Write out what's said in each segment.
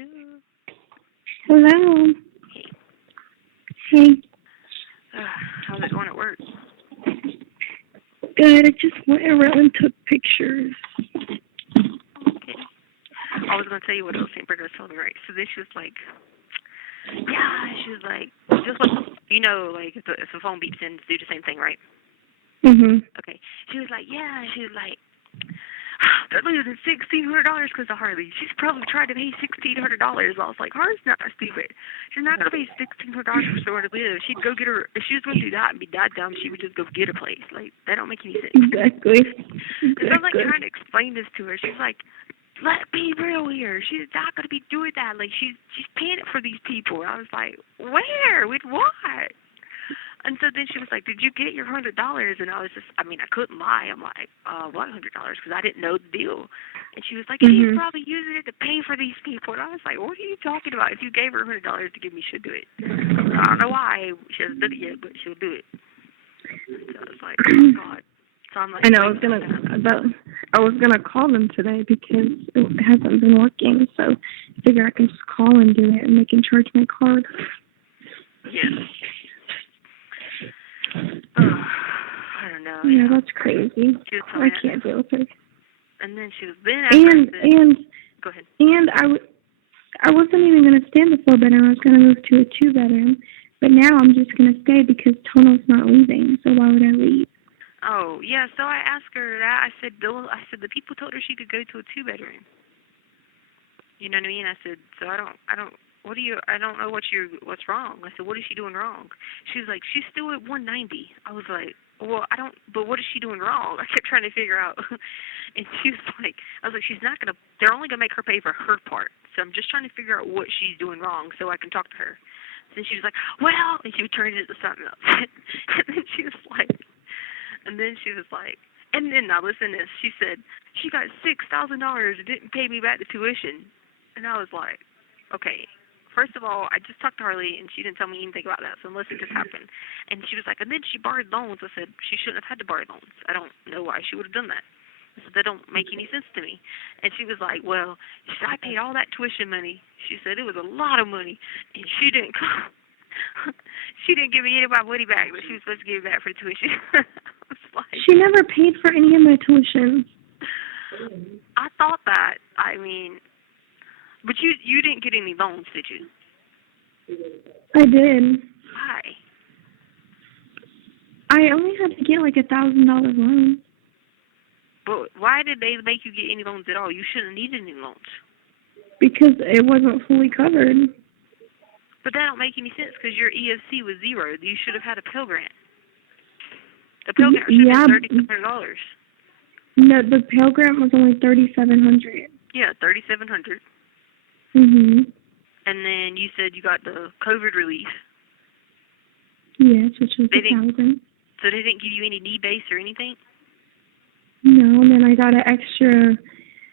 Hello. Hello. Hey. Hey. How's it going at work? Good. I just went around and took pictures. Okay. I was going to tell you what else St. Bernard was telling me, right? So then she was like, just like, like if the phone beeps in, do the same thing, right? Mhm. Okay. She was like, they're losing $1,600 because of Harley. She's probably tried to pay $1,600. I was like, Harley's not stupid. She's not going to pay $1,600 for somewhere to live. She'd go get her, if she was going to do that and be that dumb, she would just go get a place. Like, that don't make any sense. Exactly. So I'm like trying to explain this to her. She's like, let's be real here. She's not going to be doing that. Like, she's paying it for these people. I was like, where? With what? And so then she was like, did you get your $100? And I was just, I couldn't lie. I'm like, what $100? Because I didn't know the deal. And she was like, she's probably using it to pay for these people. And I was like, what are you talking about? If you gave her $100 to give me, she'll do it. I don't know why she hasn't done it yet, but she'll do it. So I was like, oh, God. So I'm like, I know. I was gonna call them today because it hasn't been working. So I figure I can just call and do it, and they can charge my card. Yes. I don't know. Yeah, that's crazy. I can't deal with her. And then she was go ahead. And I wasn't even gonna stay in the 4-bedroom. I was gonna move to a 2-bedroom, but now I'm just gonna stay because Tono's not leaving. So why would I leave? Oh yeah. So I asked her that. I said the people told her she could go to a 2-bedroom. You know what I mean? I said, so I don't know what's wrong. I said, what is she doing wrong? She was like, she's still at 190. I was like, well, but what is she doing wrong? I kept trying to figure out. And she was like, I was like, they're only going to make her pay for her part. So I'm just trying to figure out what she's doing wrong so I can talk to her. Then she was like, well, and she would turn it into something else. And then she was like, and then now listen to this. She said, she got $6,000 and didn't pay me back the tuition. And I was like, okay, first of all, I just talked to Harley, and she didn't tell me anything about that, so unless it just happened. And she was like, and then she borrowed loans. I said, she shouldn't have had to borrow loans. I don't know why she would have done that. I said, that don't make any sense to me. And she was like, well, I paid all that tuition money. She said it was a lot of money, and she didn't she didn't give me any of my money back, but she was supposed to give me back for the tuition. I was like, she never paid for any of my tuition. I thought that. But you didn't get any loans, did you? I did. Why? I only had to get like $1,000 loan. But why did they make you get any loans at all? You shouldn't have needed any loans. Because it wasn't fully covered. But that don't make any sense because your EFC was 0. You should have had a Pell Grant. The Pell Grant should have been $3,700. No, the Pell Grant was only $3,700. Yeah, $3,700. Mhm. And then you said you got the COVID relief. Yes, which was $1,000. So they didn't give you any need base or anything? No, and then I got an extra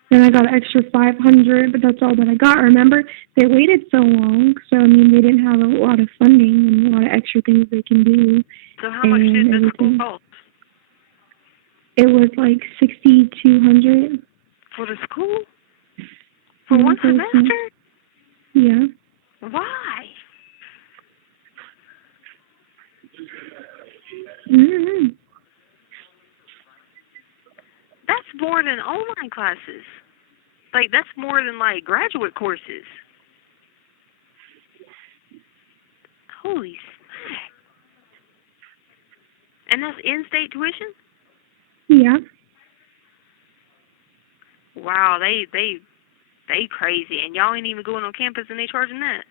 $500, but that's all that I got. Remember, they waited so long, so they didn't have a lot of funding and a lot of extra things they can do. So how much did the school cost? It was like $6,200 for the school. For one semester? Yeah. Why? Mm-hmm. That's more than online classes. Like, that's more than, like, graduate courses. Holy smack. And that's in-state tuition? Yeah. Wow, they crazy. And y'all ain't even going on campus and they charging that.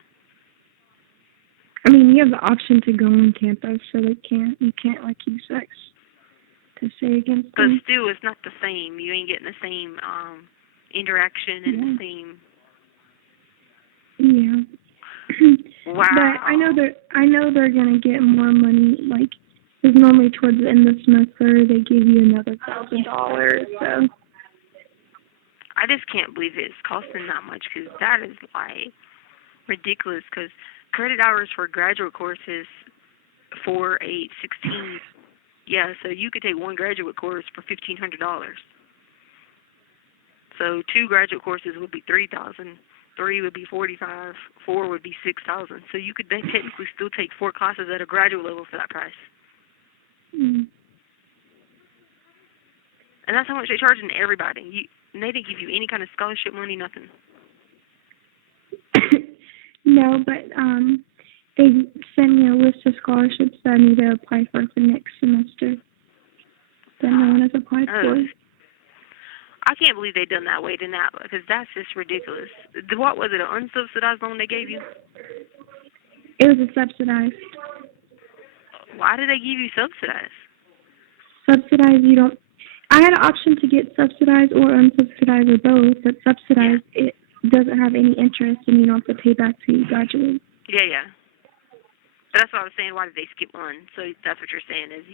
You have the option to go on campus, so you can't use sex to say against them. But still, it's not the same. You ain't getting the same interaction and the same. Yeah. Wow. But I know they're gonna get more money. Like, because normally towards the end of the semester they give you another $1,000. So. I just can't believe it's costing that much because that is like ridiculous. Because credit hours for graduate courses 4, 8, 16. Yeah, so you could take one graduate course for $1,500. So 2 graduate courses would be $3,000. 3 would be 45, 4 would be 6,000. So you could then technically still take 4 classes at a graduate level for that price. Mm. And that's how much they charge everybody. And they didn't give you any kind of scholarship money, nothing. No, but they sent me a list of scholarships that I need to apply for next semester that no one has applied for. I can't believe they done that way to now, because that's just ridiculous. What was it, an unsubsidized loan they gave you? It was a subsidized. Why did they give you subsidized? Subsidized, you don't... I had an option to get subsidized or unsubsidized or both, but subsidized, it doesn't have any interest and you don't have to pay back till you graduate. Yeah. But that's what I was saying, why did they skip one? So that's what you're saying is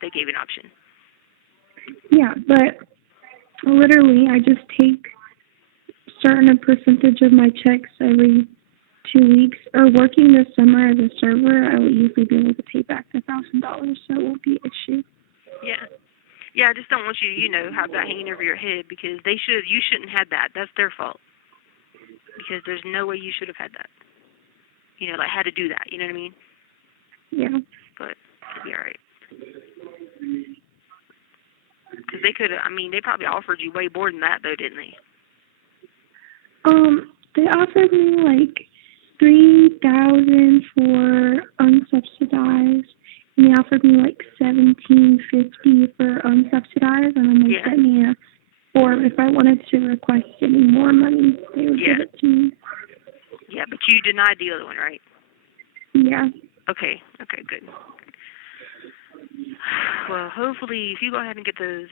they gave an option. Yeah, but literally I just take certain percentage of my checks every 2 weeks, or working this summer as a server, I will usually be able to pay back $1,000, so it won't be an issue. Yeah, I just don't want you to, have that hanging over your head, because you shouldn't have that. That's their fault. Because there's no way you should have had that. Had to do that, you know what I mean? Yeah. But it'll be alright. Because they could have, they probably offered you way more than that, though, didn't they? They offered me, $3,000 for unsubsidized, and they offered me, $1,750 for unsubsidized, and then they sent me a form if I wanted to request any more money, they would give it to me. Yeah, but you denied the other one, right? Yeah. Okay, good. Well, hopefully, if you go ahead and get those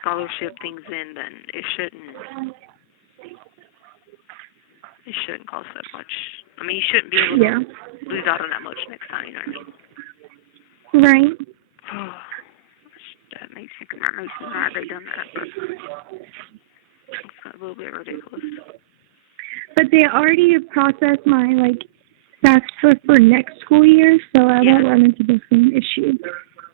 scholarship things in, then it shouldn't cost that much. You shouldn't be able to lose out on that much next time, you know what I mean? Right. That makes me mad they done that, but it's a little bit ridiculous. But they already processed my, FAFSA for next school year, so I won't run into the same issue.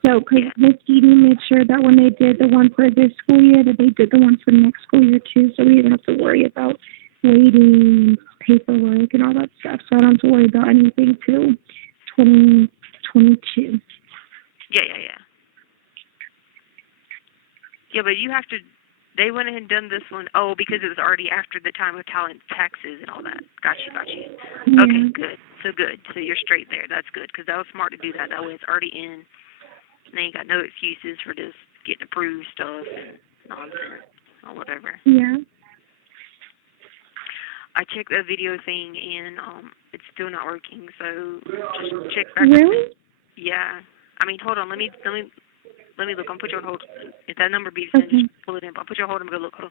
So, because Miss Edie made sure that when they did the one for this school year, that they did the one for next school year, too, so we didn't have to worry about waiting, paperwork, and all that stuff. So I don't have to worry about anything till 2022. Yeah. Yeah, but you have to... They went ahead and done this one, because it was already after the time of talent taxes and all that. Got you. Yeah. Okay, good. So you're straight there. That's good, because that was smart to do that. That way it's already in. And then you got no excuses for just getting approved stuff and nonsense or whatever. Yeah. I checked the video thing, and it's still not working, so just check back. Really? Yeah. Hold on. Let me look. I'm put you on hold. If that number beats, then just pull it in. I'll put you on hold and go look. Hold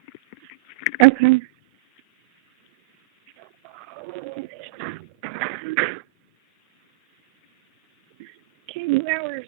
on. Okay. Okay, new hours.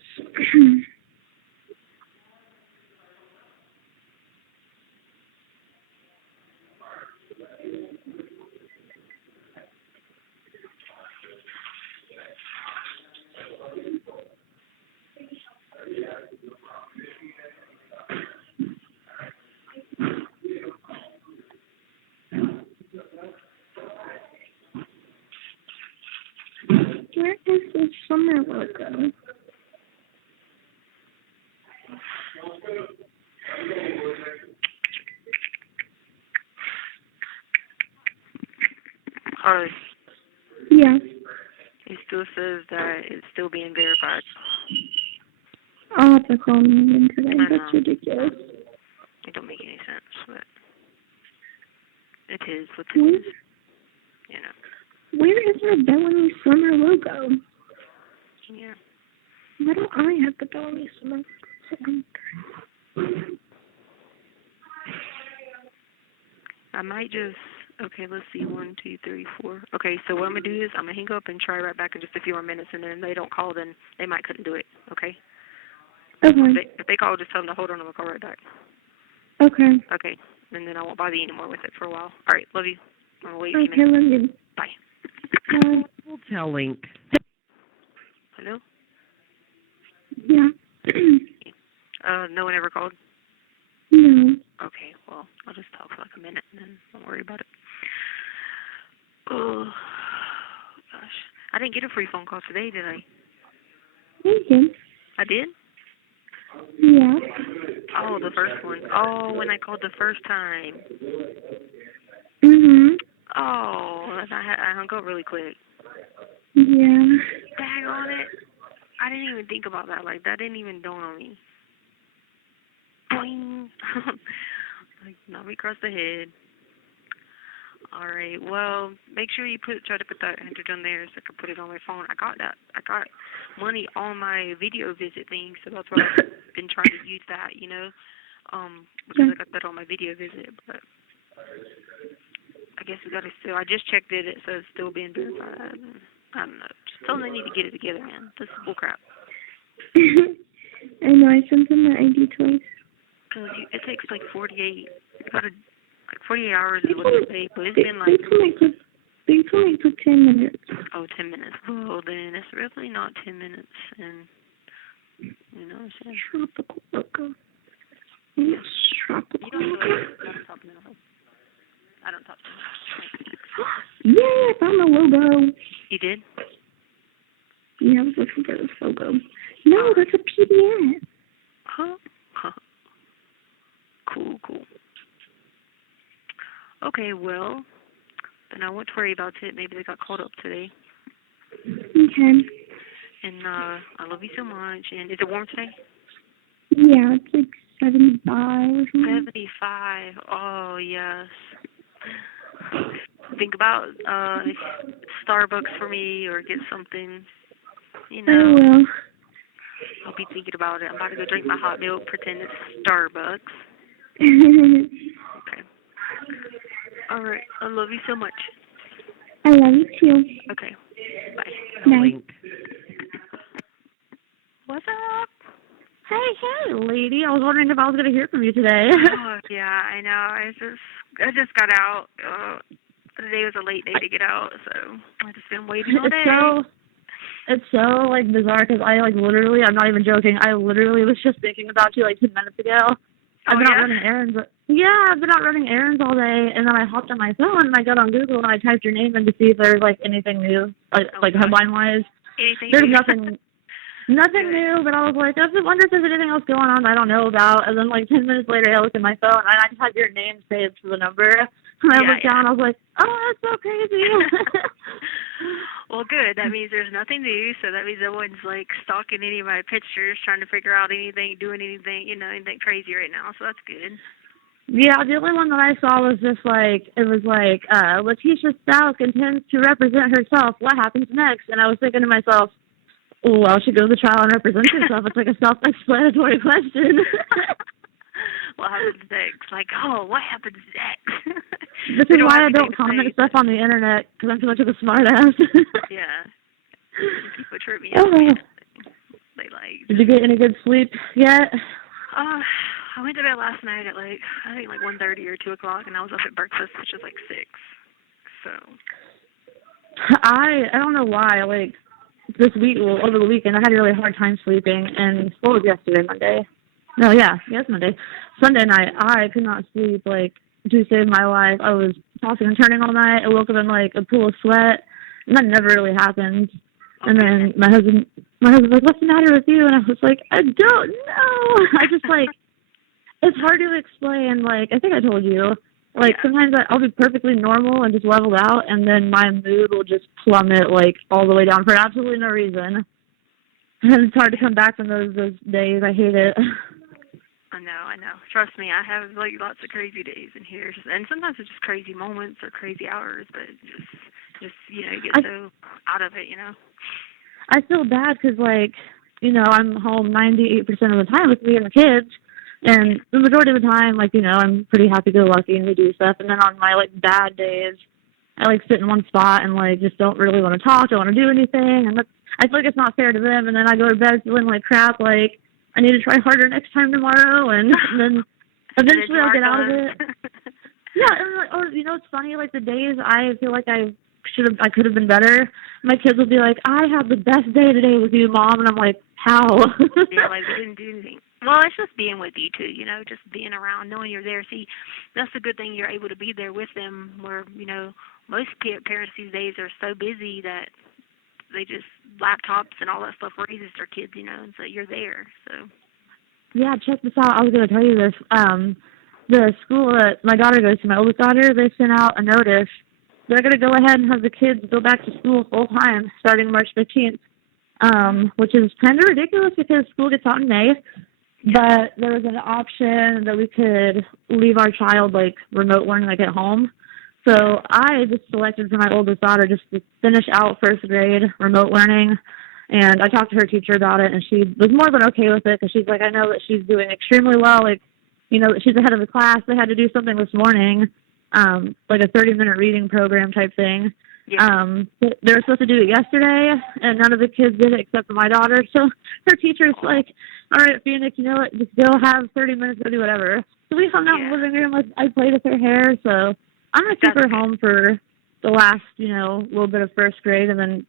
Where is the summer logo? Yeah. It still says that it's still being verified. I'll have to call him again today. That's ridiculous. It don't make any sense, but it is what it is. Where is our Bellamy Summer logo? Yeah. Why don't I have the Bellamy Summer logo? I might just... Okay, let's see. 1, 2, 3, 4. Okay, so what I'm going to do is I'm going to hang up and try right back in just a few more minutes, and then if they don't call, then they might couldn't do it, okay? Okay. If they call, just tell them to hold on and we'll call right back. Okay. Okay, and then I won't bother you anymore with it for a while. All right, love you. I'm going to wait a few Okay, minutes. love you. Bye. Bye. Hotel link. Hello? Yeah. No one ever called? No. Okay. well, I'll just talk for like a minute and then don't worry about it. Oh, gosh. I didn't get a free phone call today, did I? You did. I did? Yeah. Oh, the first one. Oh, when I called the first time. Mhm. Oh, and I hung up really quick. Yeah. Dag on it. I didn't even think about that. Like, that didn't even dawn on me. Boing. Like, knocked me across the head. All right. Well, make sure you try to put that entered on there so I can put it on my phone. I got money on my video visit thing, so that's why I've been trying to use that, because I got that on my video visit. But I guess we gotta still. I just checked it. It says still being verified. I don't know. Just tell them they need to get it together, man. This is bullcrap. I know. I sent them the ID twice. Cause it takes like 48. You gotta. Like 48 hours is what they say, but it's been like... They told me it took 10 minutes. Oh, 10 minutes. Well, then it's really not 10 minutes, and, what I'm saying? Tropical logo. Yes, tropical logo. I don't talk to them. Yeah, I found the logo. You did? Yeah, I was looking for this logo. No, that's a PDF. Huh? Cool. Okay, well, then I won't worry about it. Maybe they got called up today. Okay. And I love you so much. And is it warm today? Yeah, it's like 75 or something. 75. Oh, yes. Think about Starbucks for me or get something, I will. I'll be thinking about it. I'm about to go drink my hot milk, pretend it's Starbucks. Okay. All right. I love you so much. I love you too. Okay. Bye. Bye. What's up? Hey, lady. I was wondering if I was going to hear from you today. Oh, yeah, I know. I just got out. Today was a late day to get out, so I just been waiting all day. It's so like bizarre because I'm not even joking. I literally was just thinking about you like 10 minutes ago. I've been out running errands. Yeah, I've been out running errands all day, and then I hopped on my phone and I got on Google and I typed your name in to see if there's like anything new, like headline wise. There's nothing new, but I was like, I wonder if there's anything else going on I don't know about. And then like 10 minutes later, I looked at my phone and I just had your name saved to the number. And I looked down, I was like, oh, that's so crazy. Well, good. That means there's nothing new, so that means no one's like stalking any of my pictures, trying to figure out anything, doing anything, anything crazy right now. So that's good. Yeah, the only one that I saw was just like, it was like, Letecia Stauch intends to represent herself. What happens next? And I was thinking to myself, well, she goes to trial and represents herself. It's like a self-explanatory question. What happens next? Like, oh, what happens next? This is why I don't comment stuff on the internet, because I'm too much of a smart ass. Yeah. People trip me up. They like. Did you get any good sleep yet? I went to bed last night at I think 1:30 or 2 o'clock, and I was up at breakfast, which was 6. So. I don't know why, this week, over the weekend, I had a really hard time sleeping, and what was yesterday, Monday? No, yeah, yes, Monday. Sunday night, I could not sleep, to save my life. I was tossing and turning all night. I woke up in, a pool of sweat, and that never really happened. Okay. And then my husband was like, what's the matter with you? And I was like, I don't know. I just, it's hard to explain, I think I told you. Sometimes I'll be perfectly normal and just leveled out, and then my mood will just plummet, all the way down for absolutely no reason. And it's hard to come back from those days. I hate it. I know. Trust me, I have, lots of crazy days in here. And sometimes it's just crazy moments or crazy hours, but just you get so out of it, I feel bad because, I'm home 98% of the time with me and the kids. And the majority of the time, I'm pretty happy-go-lucky and we do stuff. And then on my, bad days, I, sit in one spot and, just don't really want to talk, don't want to do anything. And I feel like it's not fair to them. And then I go to bed feeling like crap, I need to try harder next time tomorrow. And then eventually I'll get out of it. Yeah, and, it's funny, the days I feel like I could have been better, my kids will be like, I had the best day today with you, Mom. And I'm like, how? Yeah, we didn't do anything. Well, it's just being with you too, just being around, knowing you're there. See, that's the good thing. You're able to be there with them. Where most parents these days are so busy that they just laptops and all that stuff raises their kids, and so you're there. So. Yeah, check this out. I was going to tell you this. The school that my daughter goes to, my oldest daughter, they sent out a notice. They're going to go ahead and have the kids go back to school full time starting March 15th, which is kind of ridiculous because school gets out in May. But there was an option that we could leave our child, remote learning, at home. So I just selected for my oldest daughter just to finish out first grade remote learning. And I talked to her teacher about it, and she was more than okay with it because she's like, I know that she's doing extremely well. She's ahead of the class. They had to do something this morning, like a 30-minute reading program type thing. Yeah. They were supposed to do it yesterday, and none of the kids did it except for my daughter. So her teacher's like, all right, Phoenix, you know what, just go have 30 minutes, go do whatever. So we hung out in the living room. I played with her hair. So I'm going to keep her home for the last, little bit of first grade, and then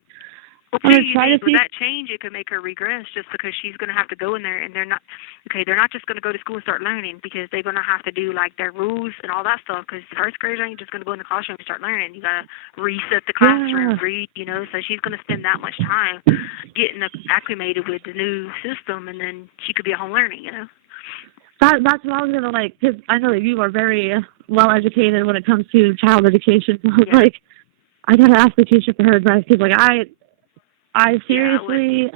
with that change, it could make her regress just because she's going to have to go in there, and they're not just going to go to school and start learning because they're going to have to do, their rules and all that stuff because first graders ain't just going to go in the classroom and start learning. You got to reset the classroom, read, so she's going to spend that much time getting acclimated with the new system, and then she could be at home learning, That's what I was going to because I know that you are very well educated when it comes to child education. So I was I got to ask the teacher for her advice because, I seriously,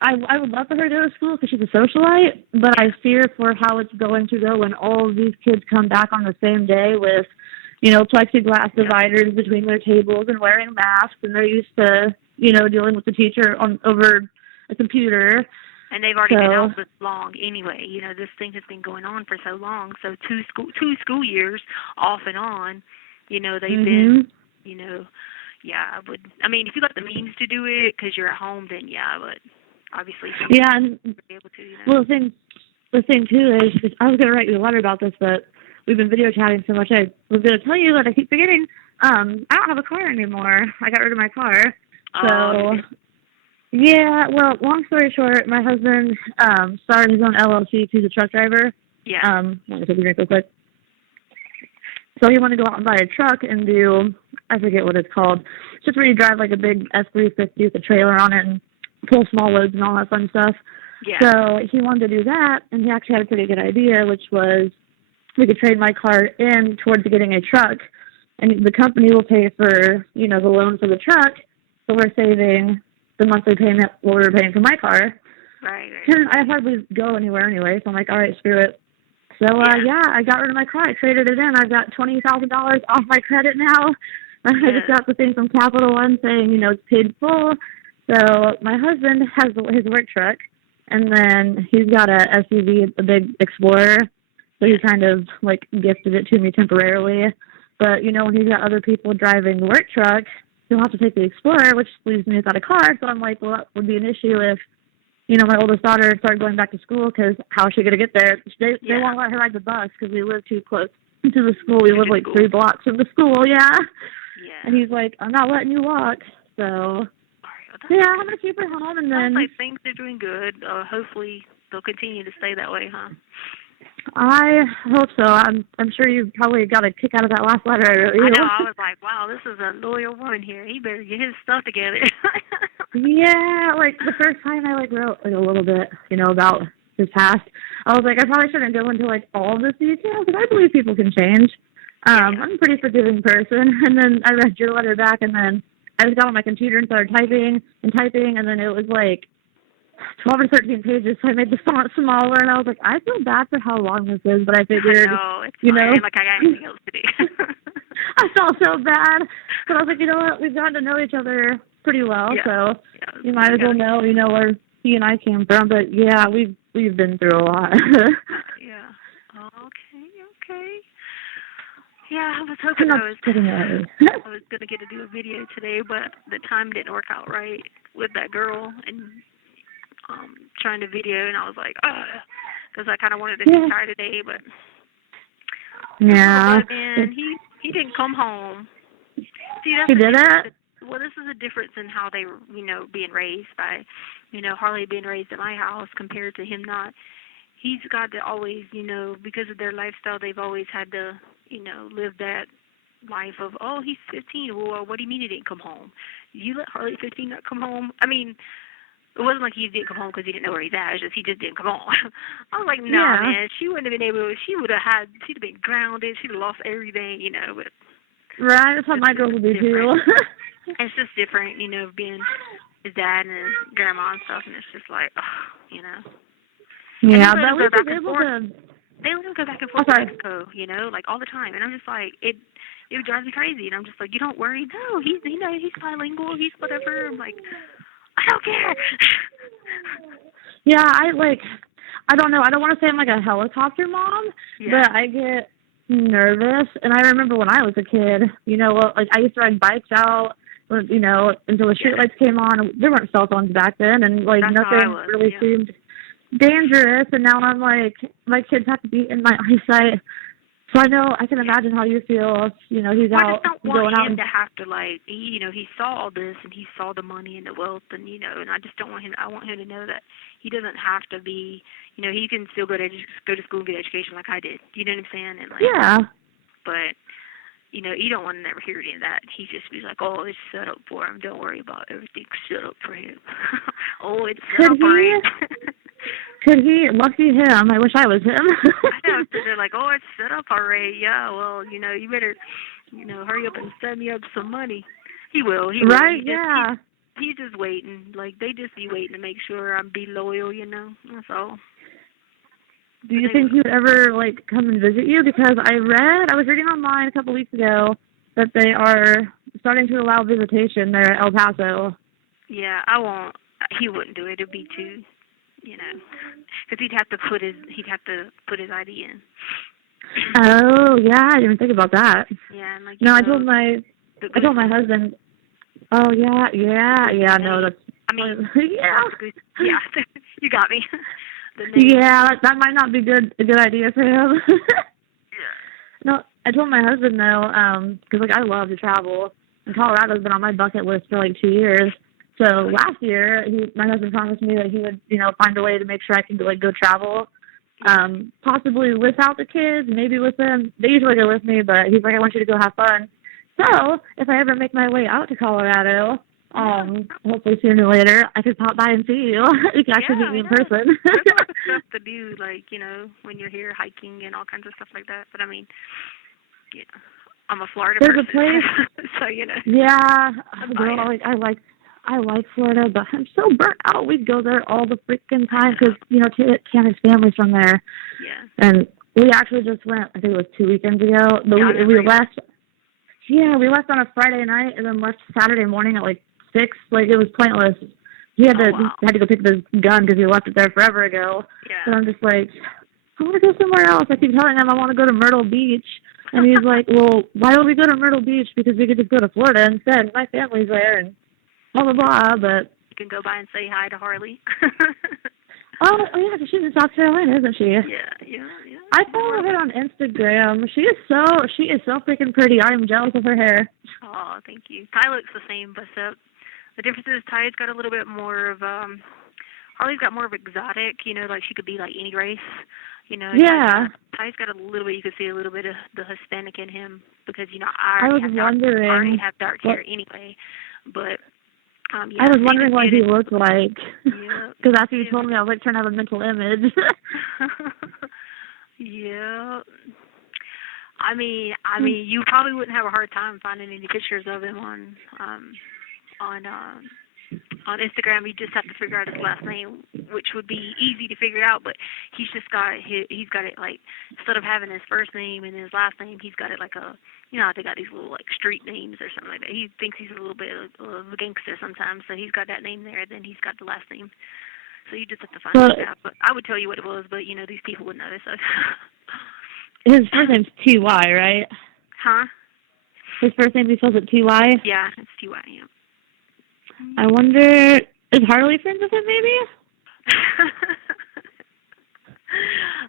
I would love for her to go to school because she's a socialite, but I fear for how it's going to go when all of these kids come back on the same day with, plexiglass dividers between their tables and wearing masks, and they're used to, dealing with the teacher over a computer. And they've already been out this long anyway. This thing has been going on for so long. So two school years off and on, they've been, Yeah, I would. I mean, if you got the means to do it because you're at home, then but obviously, and be able to. Well, the thing too is, I was going to write you a letter about this, but we've been video chatting so much. I was going to tell you that I keep forgetting. I don't have a car anymore. I got rid of my car. So, yeah. Well, long story short, my husband started his own LLC. He's a truck driver. Yeah. Let me take a drink real quick. So he wanted to go out and buy a truck and do, I forget what it's called. It's just where you drive a big F-350 with a trailer on it and pull small loads and all that fun stuff. Yeah. So he wanted to do that, and he actually had a pretty good idea, which was we could trade my car in towards getting a truck, and the company will pay for, the loan for the truck, so we're saving the monthly payment what we were paying for my car. Right. And I hardly go anywhere anyway, so I'm like, all right, screw it. So, I got rid of my car. I traded it in. I've got $20,000 off my credit now. I just got the thing from Capital One saying, it's paid full. So my husband has his work truck, and then he's got a SUV, a big Explorer. So he kind of, gifted it to me temporarily. But, when he's got other people driving the work truck, he'll have to take the Explorer, which leaves me without a car. So I'm like, well, that would be an issue if my oldest daughter started going back to school because how is she going to get there? They won't let her ride the bus because we live too close to the school. We live 3 blocks from the school, Yeah. And he's like, I'm not letting you walk. So, I'm going to keep her home. And then I think they're doing good. Hopefully they'll continue to stay that way, huh? I hope so. I'm sure you probably got a kick out of that last letter. I know. I was like, wow, this is a loyal one here. He better get his stuff together. Yeah, the first time I wrote a little bit, about his past, I was like, I probably shouldn't go into all of this detail because I believe people can change. I'm a pretty forgiving person, and then I read your letter back, and then I just got on my computer and started typing, and then it was 12 or 13 pages, so I made the font smaller, and I was like, I feel bad for how long this is, but I figured, it's fine. I got anything else to do. I felt so bad, but I was like, you know what, we've gotten to know each other pretty well, so you might as well know, where he and I came from, but we've been through a lot. Yeah. Okay. Yeah, I was hoping I was going to get to do a video today, but the time didn't work out right with that girl and trying to video, and I was like, because I kind of wanted to try today, but and he didn't come home. See, that's he didn't? Well, this is a difference in how they, being raised by, Harley being raised at my house compared to him not. he's got to always, because of their lifestyle, they've always had to, live that life of, oh, he's 15. Well, what do you mean he didn't come home? You let Harley 15 not come home? I mean, it wasn't like he didn't come home because he didn't know where he's at. It's just he just didn't come home. I was like, nah, man. She wouldn't have been able. She'd have been grounded. She'd have lost everything, But right, that's how my girls would be too. It's just different, being his dad and his grandma and stuff, and it's just like, Yeah, but we were able to. They let him go back and forth to Mexico, like all the time, and I'm just like, it drives me crazy, and I'm just like, you don't worry, no, he's bilingual, he's whatever. I'm like, I don't care. Yeah, I don't know. I don't want to say I'm like a helicopter mom, but I get nervous. And I remember when I was a kid, like I used to ride bikes out, until the street lights came on. There weren't cell phones back then, and like nothing really seemed dangerous. And now I'm like, my kids have to be in my eyesight. So I can imagine how you feel. He's out going out. I just don't want him to have to he saw all this and he saw the money and the wealth and and I just don't want him. I want him to know that he doesn't have to be. He can still go to school and get education like I did. You know what I'm saying? And But you don't want to never hear any of that. He just be like, oh, it's set up for him. Don't worry about everything set up for him. Oh, it's set up for him. Could he? Lucky him. I wish I was him. I know. So they're like, oh, it's set up already. Yeah, well, you better, hurry up and send me up some money. He will. Right, He's just waiting. Like, they just be waiting to make sure I'm be loyal, That's all. Do you think he would ever, come and visit you? Because I was reading online a couple weeks ago that they are starting to allow visitation there at El Paso. Yeah, I won't. He wouldn't do it. It'd be too... because he'd have to put his ID in. Oh yeah, I didn't even think about that. Yeah, and I told my husband. Oh yeah. No, that's. I mean, yeah, you got me. Yeah, that might not be a good idea for him. No, I told my husband though, because I love to travel, and Colorado's been on my bucket list for 2 years. So last year, my husband promised me that he would, find a way to make sure I can go travel, possibly without the kids, maybe with them. They usually go with me, but he's like, I want you to go have fun. So if I ever make my way out to Colorado, hopefully sooner or later, I could pop by and see you. You can actually meet me in person. There's a lot of stuff to do, when you're here hiking and all kinds of stuff like that. But I mean, I'm a Florida person. There's a place. So Yeah, I'm a girl. I like Florida, but I'm so burnt out. We'd go there all the freaking time because, Candace's family's from there. Yeah. And we actually just went, I think it was 2 weekends ago. But we left. Yeah, we left on a Friday night and then left Saturday morning at 6. It was pointless. He had to go pick up his gun because he left it there forever ago. Yeah. And I'm just like, I want to go somewhere else. I keep telling him I want to go to Myrtle Beach. And he's like, well, why would we go to Myrtle Beach? Because we could just go to Florida instead. My family's there and blah, blah, blah. But you can go by and say hi to Harley. Oh, yeah, she's in South Carolina, isn't she? Yeah. I follow her on Instagram. She is so freaking pretty. I am jealous of her hair. Oh, thank you. Ty looks the same, but the difference is Ty's got a little bit more of Harley's got more of exotic, she could be any race, Yeah. Ty's got a little bit, you could see a little bit of the Hispanic in him because, I already have dark hair anyway, but I was wondering what he looked like. Yeah. Because after you told me, I was trying to have a mental image. Yeah. I mean, you probably wouldn't have a hard time finding any pictures of him on Instagram. You just have to figure out his last name, which would be easy to figure out. But he's just got he's got it instead of having his first name and his last name, he's got it they got these little street names or something like that. He thinks he's a little bit of a gangster sometimes, so he's got that name there. Then he's got the last name. So you just have to find it out. But I would tell you what it was, but these people would know. So his first name's T.Y., right? Huh? His first name, he spells it T.Y.? Yeah, it's T.Y., yeah. I wonder, is Harley friends with him, maybe?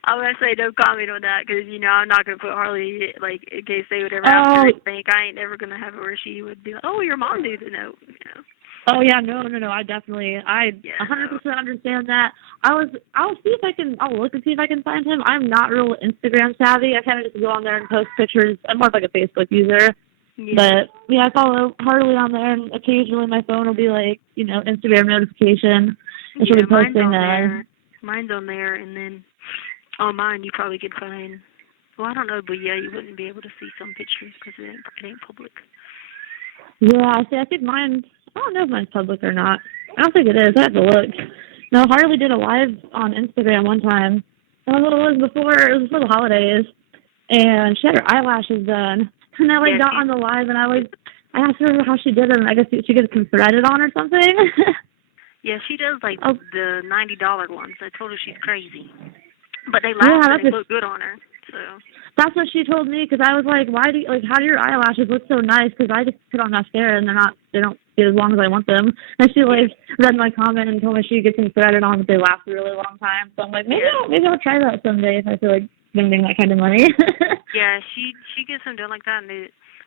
I'm going to say don't comment on that because, I'm not going to put Harley, in case they would ever have to think. I ain't never going to have it where she would be like, oh, your mom knew the note, Oh yeah, no, I 100% understand that. I'll look and see if I can find him. I'm not real Instagram savvy. I kind of just go on there and post pictures. I'm more of like a Facebook user. Yeah. But yeah, I follow Harley on there, and occasionally my phone will be like, Instagram notification, and she'll be posting there. Mine's on there, and then on mine you probably could find. Well, I don't know, but yeah, you wouldn't be able to see some pictures because it ain't public. Yeah, I think mine. I don't know if mine's public or not. I don't think it is. I have to look. No, Harley did a live on Instagram one time. I don't know what it was before. It was before the holidays, and she had her eyelashes done. And I got on the live, and I asked her how she did them. I guess she gets them threaded on or something. Yeah, she does the $90 ones. I told her she's crazy, but they last and they look good on her. So that's what she told me, because I was like, how do your eyelashes look so nice? Because I just put on mascara and they don't get as long as I want them. And she read my comment and told me she gets them threaded on, but they last a really long time. So I'm like, maybe I'll try that someday if I feel like spending that kind of money. Yeah, she gets them done like that.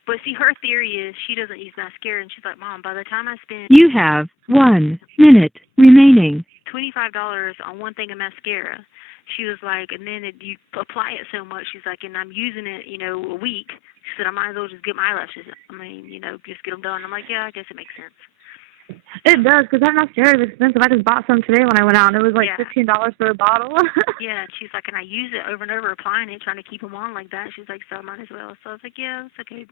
But see, her theory is she doesn't use mascara, and she's like, Mom, by the time I spend You have 1 minute remaining. $25 on one thing of mascara. She was like, and then you apply it so much. She's like, and I'm using it, a week. She said, I might as well just get my eyelashes. Just get them done. I'm like, yeah, I guess it makes sense. It does, because that mascara is expensive. I just bought some today when I went out, and it was like $15 for a bottle. Yeah, and she's like, and I use it over and over, applying it, trying to keep them on like that. She's like, so I might as well. So I was like, yeah, it's okay.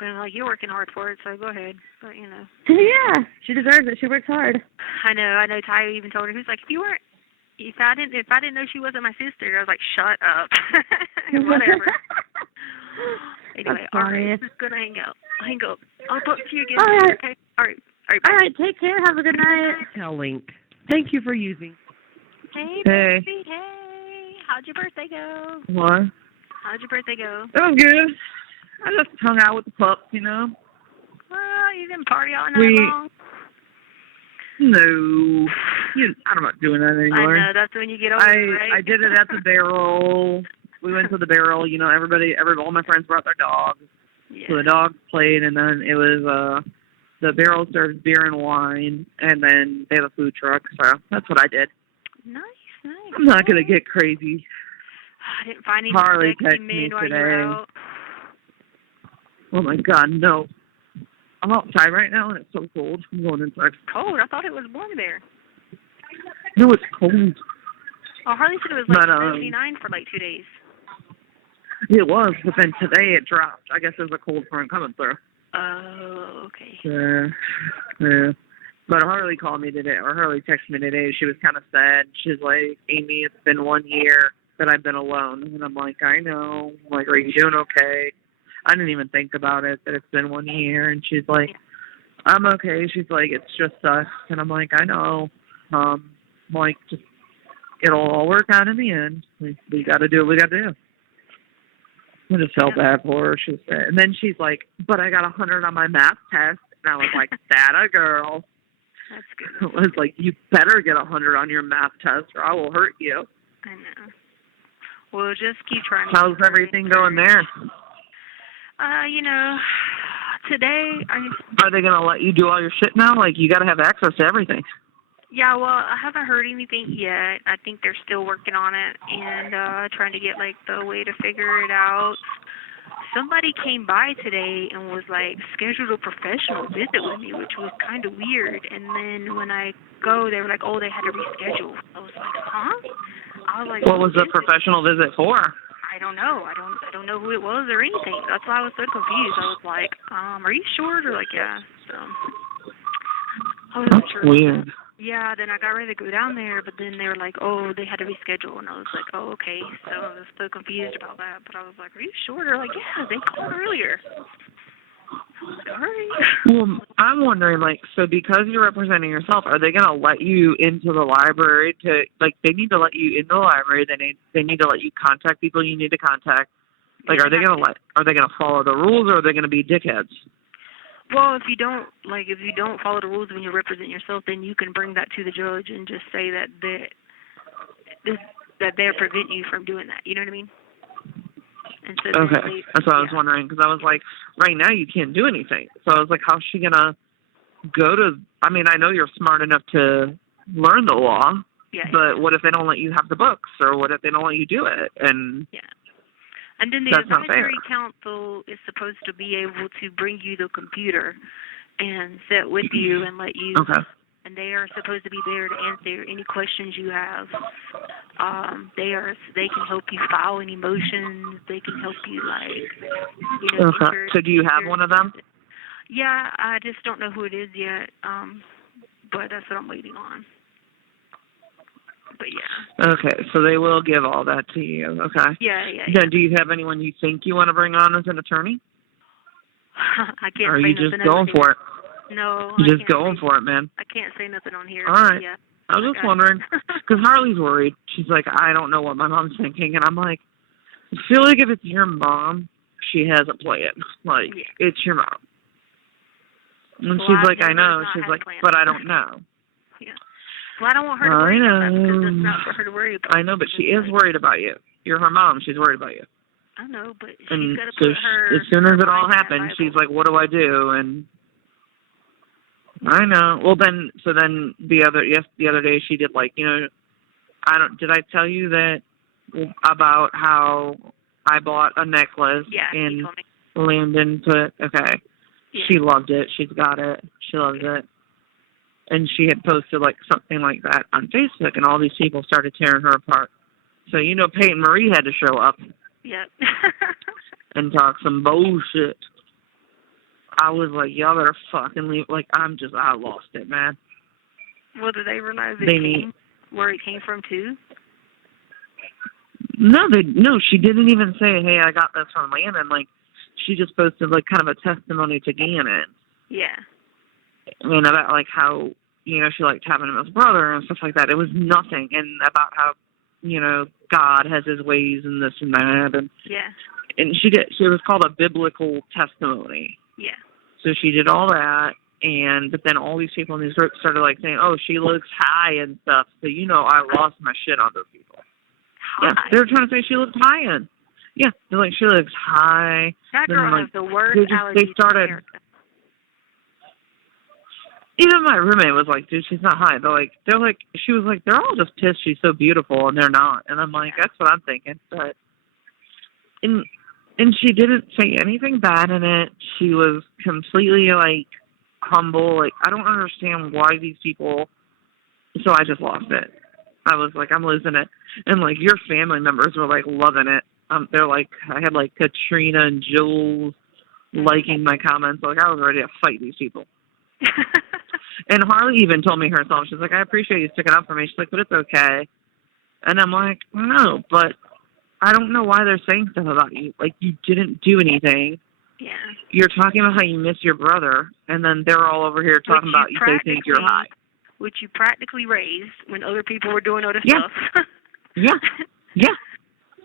But I'm like, you're working hard for it, so go ahead. But, Yeah, she deserves it. She works hard. I know. Ty even told her, he was like, if I didn't know she wasn't my sister, I was like, shut up. Whatever. Anyway, all right, just gonna hang up. I'll talk to you again. All right. Okay. All right. All right. Take care. Have a good night. Link. Thank you for using. Hey, baby. Hey. How'd your birthday go? What? How'd your birthday go? It was good. I just hung out with the pups, Well, you didn't party all night long? No. I'm not doing that anymore. I know. That's when you get older, right? I did it at the barrel. We went to the barrel. All my friends brought their dogs. Yeah. So the dogs played, and then it was the barrel served beer and wine, and then they have a food truck. So that's what I did. Nice. I'm not going to get crazy. I didn't find any Harley sexy texted men me while today. you were out. Oh, my God, no. I'm outside right now, and it's so cold. I'm going inside. Cold? I thought it was warm there. No, it's cold. Oh, Harley said it was like 79 for like 2 days. It was, but then today it dropped. I guess there's a cold front coming through. Oh, okay. Yeah. But Harley called me today, or Harley texted me today. She was kind of sad. She's like, Amy, it's been 1 year that I've been alone. And I'm like, I know. I'm like, are you doing okay? I didn't even think about it, that it's been 1 year. And she's like, I'm okay. She's like, it's just us. And I'm like, I know. I'm like, just, it'll all work out in the end. We got to do what we got to do. I just felt bad for her. She said, and then she's like, but I got 100 on my math test. And I was like, that a girl. That's good. I was like, you better get 100 on your math test or I will hurt you. I know. Well, just keep trying. How's everything going there? Today Are they going to let you do all your shit now? Like, you got to have access to everything. Yeah, well, I haven't heard anything yet. I think they're still working on it and trying to get, the way to figure it out. Somebody came by today and was, scheduled a professional visit with me, which was kind of weird. And then when I go, they were like, oh, they had to reschedule. I was like, huh? I was like, what was the professional visit for? I don't know. I don't know who it was or anything. That's why I was so confused. I was like, are you sure? They're like, yeah. So I wasn't sure. Weird. Yeah, then I got ready to go down there, but then they were like, oh, they had to reschedule. And I was like, oh, okay. So I was so confused about that. But I was like, are you sure? They're like, yeah, they called earlier. I was like, all right. Well, I'm wondering, so because you're representing yourself, are they going to let you into the library to, they need to let you into the library. They need to let you contact people you need to contact. Are they going to follow the rules, or are they going to be dickheads? Well, if you don't follow the rules when you represent yourself, then you can bring that to the judge and just say that they're preventing you from doing that. You know what I mean? And so okay, that's what I was wondering, because I was like, right now you can't do anything. So I was like, how's she gonna go to, I mean, I know you're smart enough to learn the law, but what if they don't let you have the books, or what if they don't let you do it? And and then the advisory council is supposed to be able to bring you the computer and sit with you and let you, and they are supposed to be there to answer any questions you have. They can help you file any motions. They can help you, So do you have one of them? Yeah, I just don't know who it is yet, but that's what I'm waiting on. But Okay, so they will give all that to you. Okay. Yeah. Then, do you have anyone you think you want to bring on as an attorney? I can't. Or are you just going for it? No. You're just going for it, man. I can't say nothing on here. All right. Yeah. I was just wondering, because Harley's worried. She's like, I don't know what my mom's thinking, and I'm like, I feel like if it's your mom, she has a plan. Like, it's your mom. And she's like, I know. She's like, but I don't know. Yeah. Well, I don't want her to worry about that because it's not for her to worry about. I know, but she is worried about you. You're her mom. She's worried about you. I know, but she's got to so put her. As soon as it all happened, she's like, what do I do? And I know. Well, then the other day she did, like, did I tell you that about how I bought a necklace and Landon put, she loved it. She's got it. She loves it. And she had posted, like, something like that on Facebook, and all these people started tearing her apart. So, Peyton Marie had to show up. Yep. And talk some bullshit. I was like, y'all better fucking leave. Like, I lost it, man. Well, did they realize where it came from, too? No, she didn't even say, hey, I got this from Landon. Like, she just posted, like, kind of a testimony to Gannon. Yeah. About, like, how, she liked having him as a brother and stuff like that. It was nothing. And about how, God has his ways and this and that. And, and she was called a biblical testimony. Yeah. So she did all that. But then all these people in these groups started, like, saying, oh, she looks high and stuff. So, I lost my shit on those people. High. Yeah, they were trying to say she looked high in. Yeah, they're like, she looks high. That girl has the worst allergies. They started. Even my roommate was like, dude, she's not high. She was like, they're all just pissed she's so beautiful, and they're not. And I'm like, that's what I'm thinking. But, and she didn't say anything bad in it. She was completely, like, humble. Like, I don't understand why these people, so I just lost it. I was like, I'm losing it. And, like, your family members were, like, loving it. They're like, I had, like, Katrina and Jules liking my comments. Like, I was ready to fight these people. And Harley even told me herself, she's like, I appreciate you sticking up for me. She's like, but it's okay. And I'm like, no, but I don't know why they're saying stuff about you. Like, you didn't do anything. Yeah. You're talking about how you miss your brother, and then they're all over here talking about you. They think you're high. Which you practically raised when other people were doing other stuff. Yeah.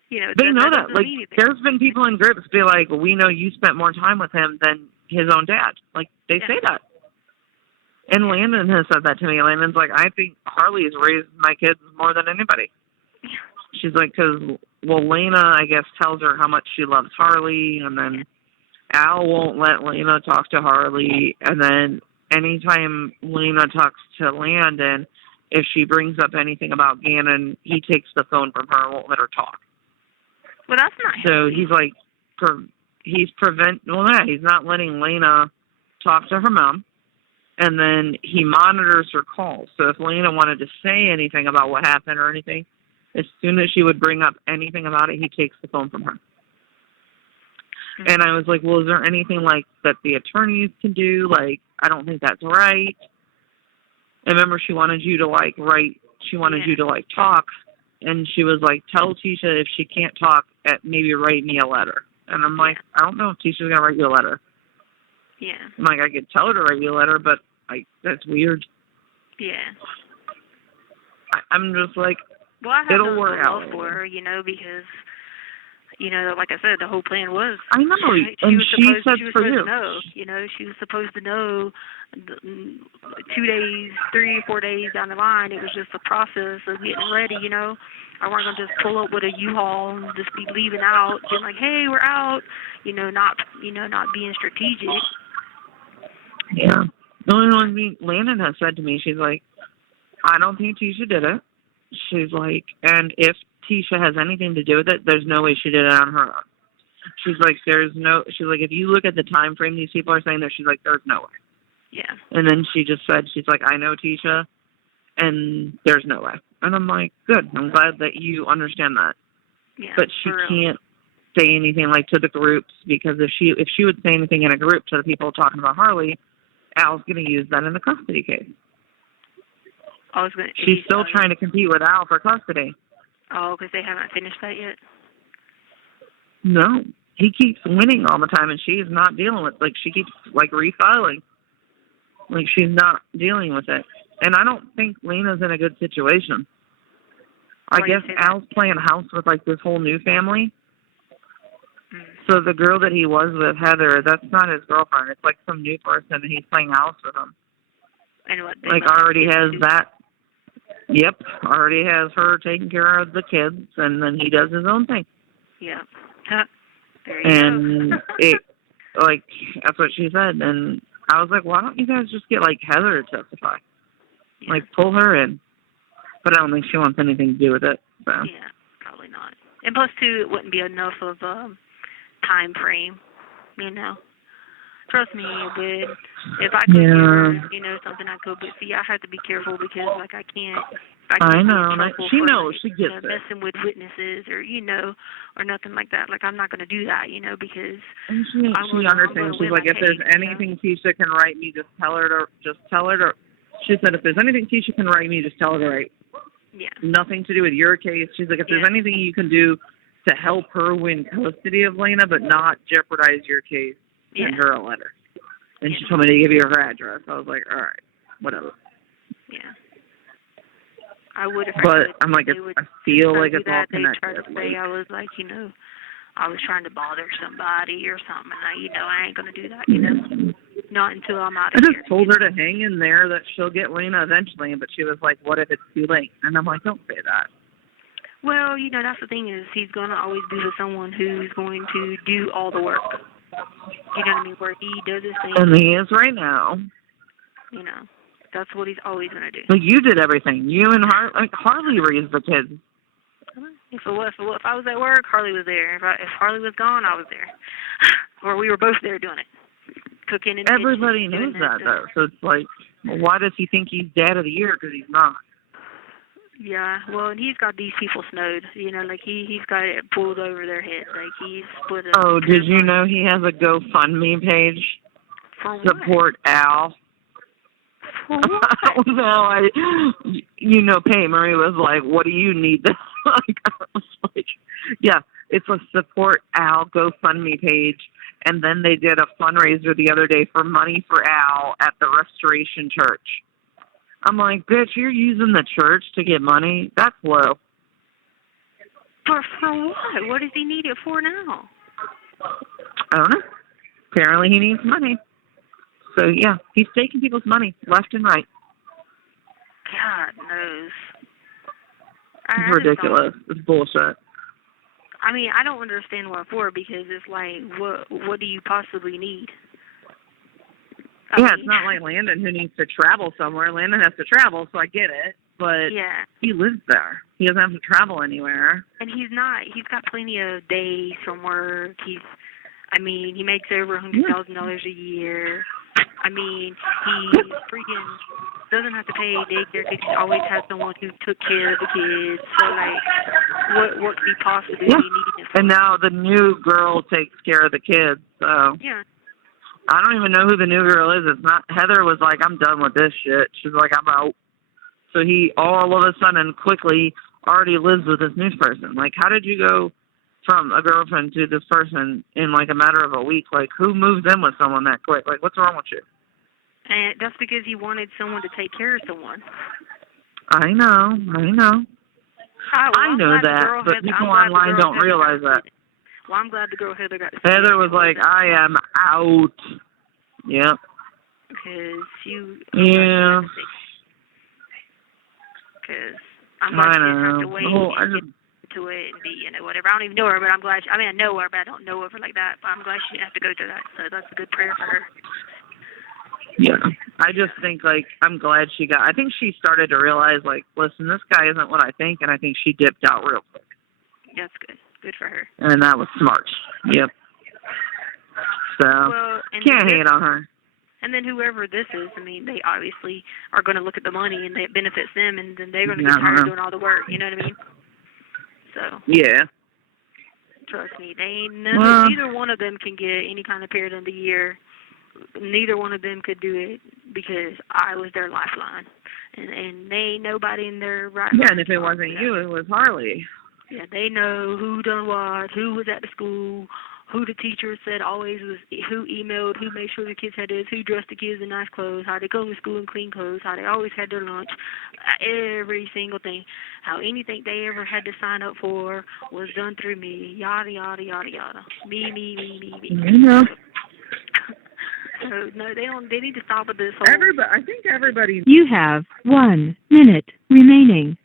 They know that. Like, there's been Mm-hmm. people in groups be like, we know you spent more time with him than his own dad. Like, they say that. And Landon has said that to me. Landon's like, I think Harley has raised my kids more than anybody. She's like, because, Lena, I guess, tells her how much she loves Harley, and then Al won't let Lena talk to Harley, and then anytime Lena talks to Landon, if she brings up anything about Gannon, he takes the phone from her and won't let her talk. Well, that's not So healthy. he's like, he's not letting Lena talk to her mom. And then he monitors her calls. So if Lena wanted to say anything about what happened or anything, as soon as she would bring up anything about it, he takes the phone from her. Mm-hmm. And I was like, well, is there anything like that the attorneys can do? Like, I don't think that's right. I remember she wanted you to like write. She wanted you to like talk. And she was like, tell Tisha if she can't talk, maybe write me a letter. And I'm like, I don't know if Tisha's going to write you a letter. Yeah. I'm like, I could tell her to write you a letter, but that's weird. Yeah. I'm just like, well, I have it'll work out for her, because, like I said, the whole plan was. I know, and she said for you. She was supposed to know 2 days, 3 or 4 days down the line. It was just a process of getting ready, I weren't going to just pull up with a U-Haul and just be leaving out, being like, hey, we're out, not being strategic. Yeah. The only one Landon has said to me, she's like, I don't think Tisha did it. She's like, and if Tisha has anything to do with it, there's no way she did it on her own. She's like, she's like, if you look at the time frame these people are saying there, she's like, there's no way. Yeah. And then she just said, she's like, I know Tisha, and there's no way. And I'm like, good. I'm glad that you understand that. Yeah. But she can't say anything like to the groups, because if she would say anything in a group to the people talking about Harley, Al's going to use that in the custody case. She's still trying to compete with Al for custody. Oh, because they haven't finished that yet? No. He keeps winning all the time, and she's not dealing with she keeps, refiling. She's not dealing with it. And I don't think Lena's in a good situation. I guess Al's playing house with, this whole new family. So the girl that he was with, Heather, that's not his girlfriend. It's, some new person, and he's playing house with him. And what? Already has that. Yep, already has her taking care of the kids, and then he does his own thing. Yeah. There you go. It, that's what she said. And I was like, why don't you guys just get, Heather to testify? Yeah. Pull her in. But I don't think she wants anything to do with it. So. Yeah, probably not. And plus, too, it wouldn't be enough of a time frame, Trust me, it would. If I could give her, something I could, but see, I have to be careful because, I can't. I know. She knows. She gets it. Messing with witnesses or, or nothing like that. I'm not going to do that, because. And she understands. She's like, if there's anything Tisha can write me, just tell her to. She said, if there's anything Tisha can write me, just tell her to write. Yeah. Nothing to do with your case. She's like, if there's anything you can do to help her win custody of Lena, but not jeopardize your case, send her a letter. And she told me to give you her address. I was like, all right, whatever. Yeah. I would if I But could. I'm like, I feel like it's all connected. They tried to say I was I was trying to bother somebody or something, and I ain't going to do that, Not until I'm out of here. I just told her to hang in there, that she'll get Lena eventually, but she was like, what if it's too late? And I'm like, don't say that. Well, that's the thing is he's going to always be with someone who's going to do all the work. You know what I mean? Where he does his thing. And he is right now. That's what he's always going to do. But you did everything. You and Harley raised the kids. If I was at work, Harley was there. If Harley was gone, I was there. Or we were both there doing it. Cooking and everybody knows that, though. So it's well, why does he think he's dad of the year? Because he's not. Yeah, well, and he's got these people snowed. He's got it pulled over their heads. He's split up. Oh, did you know he has a GoFundMe page? For what? Support Al. For what? No, Pay Marie was like, what do you need? I was like, yeah, it's a Support Al GoFundMe page. And then they did a fundraiser the other day for money for Al at the Restoration Church. I'm like, bitch, you're using the church to get money? That's low. For what? What does he need it for now? I don't know. Apparently he needs money. So, yeah, he's taking people's money left and right. God knows. It's ridiculous. It's bullshit. I don't understand what for, because it's what do you possibly need? It's not like Landon who needs to travel somewhere. Landon has to travel, so I get it. But he lives there. He doesn't have to travel anywhere. And he's got plenty of days from work. He makes over $100,000 a year. He freaking doesn't have to pay daycare because he always has someone who took care of the kids. So, what could he possibly be needing? And now the new girl takes care of the kids. So I don't even know who the new girl is. It's not. Heather was like, I'm done with this shit. She's like, I'm out. So he all of a sudden quickly already lives with this new person. How did you go from a girlfriend to this person in a matter of a week? Who moves in with someone that quick? What's wrong with you? And that's because he wanted someone to take care of someone. I know. I know that, but people online don't realize that. Well, I'm glad the girl Heather got to see Heather was like, I am out. Yep. Because you... Yeah. Because I'm glad she didn't have to wait to it and be, whatever. I don't even know her, but I'm glad... I know her, but I don't know her like that. But I'm glad she didn't have to go through that. So that's a good prayer for her. Yeah. I just think, like, I'm glad she got, I think she started to realize, like, listen, this guy isn't what I think, and I think she dipped out real quick. That's good. Good for her. And that was smart. Yep. So, can't hate on her. And then whoever this is, I mean, they obviously are going to look at the money and it benefits them, and then they're going to get tired of doing all the work. You know what I mean? So. Yeah. Trust me, neither one of them can get any kind of period of the year. Neither one of them could do it because I was their lifeline, and they ain't nobody in their right. Yeah, and if it wasn't you, it was Harley. Yeah, they know who done what, who was at the school, who the teacher said always was, who emailed, who made sure the kids had this, who dressed the kids in nice clothes, how they come to school in clean clothes, how they always had their lunch, every single thing, how anything they ever had to sign up for was done through me, yada, yada, yada, yada. Me. Yeah. So, no, they need to stop with this whole... I think everybody... You have 1 minute remaining.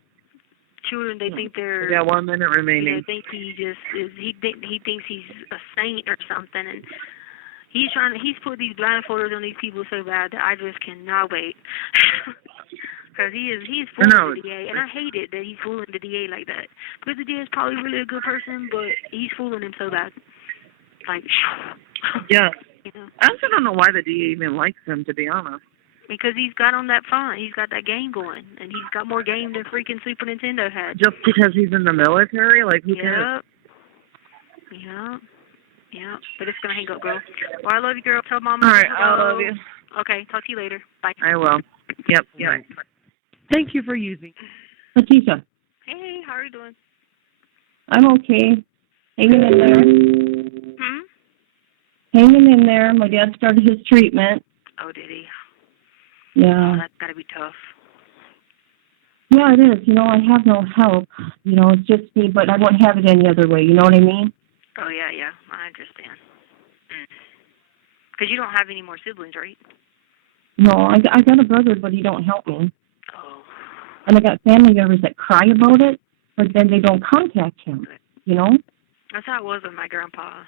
Children, they think they're... We got 1 minute remaining. They think he just is... He thinks he's a saint or something, and he's put these blindfolders on these people so bad that I just cannot wait. Because he's fooling the DA, and I hate it that he's fooling the DA like that. Because the DA is probably really a good person, but he's fooling him so bad. Like... Yeah. You know? I also don't know why the DA even likes him, to be honest. Because he's got on that front. He's got that game going. And he's got more game than freaking Super Nintendo had. Just because he's in the military? Like, who cares? Yep. But it's going to hang up, girl. Well, I love you, girl. Tell Mama. All right, I love you. Okay, talk to you later. Bye. I will. Yep. Thank you for using. Letecia. Hey, how are you doing? I'm okay. Hanging in there. Hanging in there. My dad started his treatment. Oh, did he? Yeah. Oh, that's got to be tough. Yeah, it is. You know, I have no help. You know, it's just me, but I won't have it any other way. You know what I mean? Oh, yeah. I understand. Because you don't have any more siblings, right? No, I got a brother, but he don't help me. Oh. And I got family members that cry about it, but then they don't contact him, you know? That's how it was with my grandpa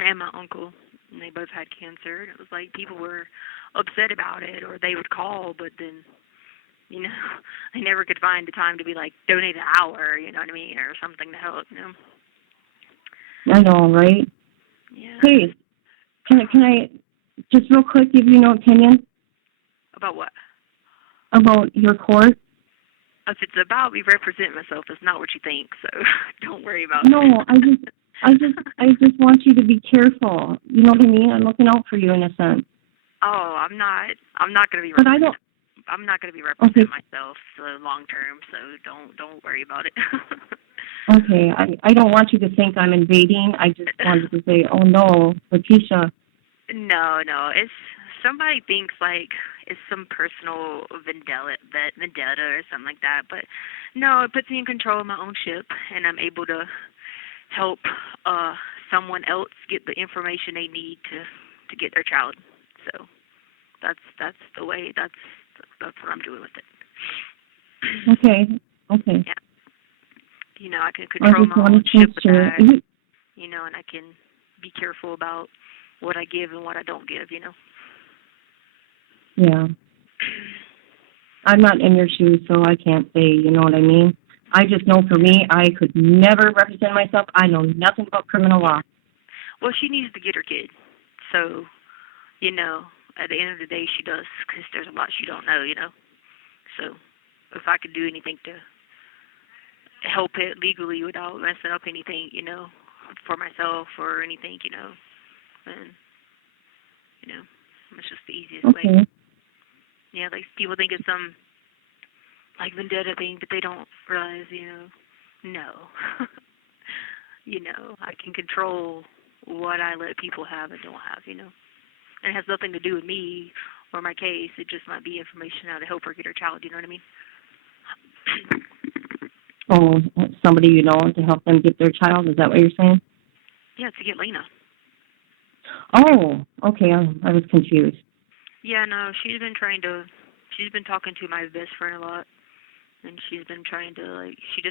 and my uncle. And they both had cancer. And it was like people were upset about it, or they would call, but then, you know, they never could find the time to be like, donate an hour, you know what I mean, or something to help, you know? I know, right? Yeah. Hey, can I just real quick give you an opinion? About what? About your court? If it's about me representing myself, it's not what you think, so don't worry about it. No, I just want you to be careful. You know what I mean? I'm looking out for you in a sense. Oh, I'm not going to be But I'm not going to be representing myself long term, so don't worry about it. Okay, I don't want you to think I'm invading. I just wanted to say, oh no, Letecia. No, it's somebody thinks like it's some personal vendetta or something like that, but no, it puts me in control of my own ship, and I'm able to help someone else get the information they need to get their child. So that's the way. That's what I'm doing with it. Okay. Yeah. You know, I can control my own ship with that. You know, and I can be careful about what I give and what I don't give. You know. Yeah. I'm not in your shoes, so I can't say. You know what I mean? I just know for me, I could never represent myself. I know nothing about criminal law. Well, she needs to get her kid. So, you know, at the end of the day, she does, because there's a lot she don't know, you know. So, if I could do anything to help it legally without messing up anything, you know, for myself or anything, you know, then, you know, it's just the easiest way. Yeah, like people think it's some like vendetta thing, but they don't realize, you know, no. You know, I can control what I let people have and don't have, you know. And it has nothing to do with me or my case. It just might be information how to help her get her child, you know what I mean? Oh, somebody you know to help them get their child? Is that what you're saying? Yeah, to get Lena. Oh, okay. I was confused. Yeah, no, she's been talking to my best friend a lot. And she's been trying to, like, she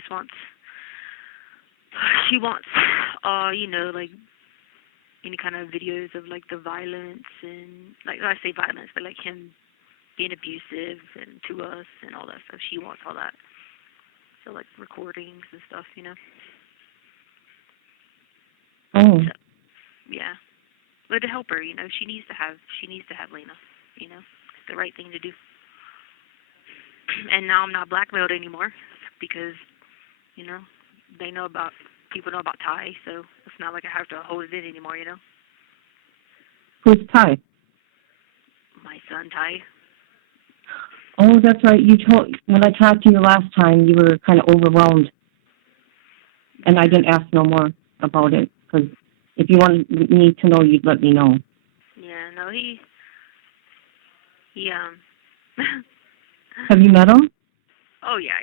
wants, you know, like, any kind of videos of like the violence and like I say violence, but like him being abusive and to us and all that stuff. She wants all that. So like recordings and stuff, you know. Oh. So, yeah. But to help her, you know, she needs to have Lena, you know. It's the right thing to do. And now I'm not blackmailed anymore because, you know, people know about Ty, so it's not like I have to hold it in anymore, you know. Who's Ty? My son Ty. Oh, that's right. When I talked to you last time, you were kind of overwhelmed, and I didn't ask no more about it because if you wanted me to know, you'd let me know. Yeah, no, he Have you met him? Oh yeah.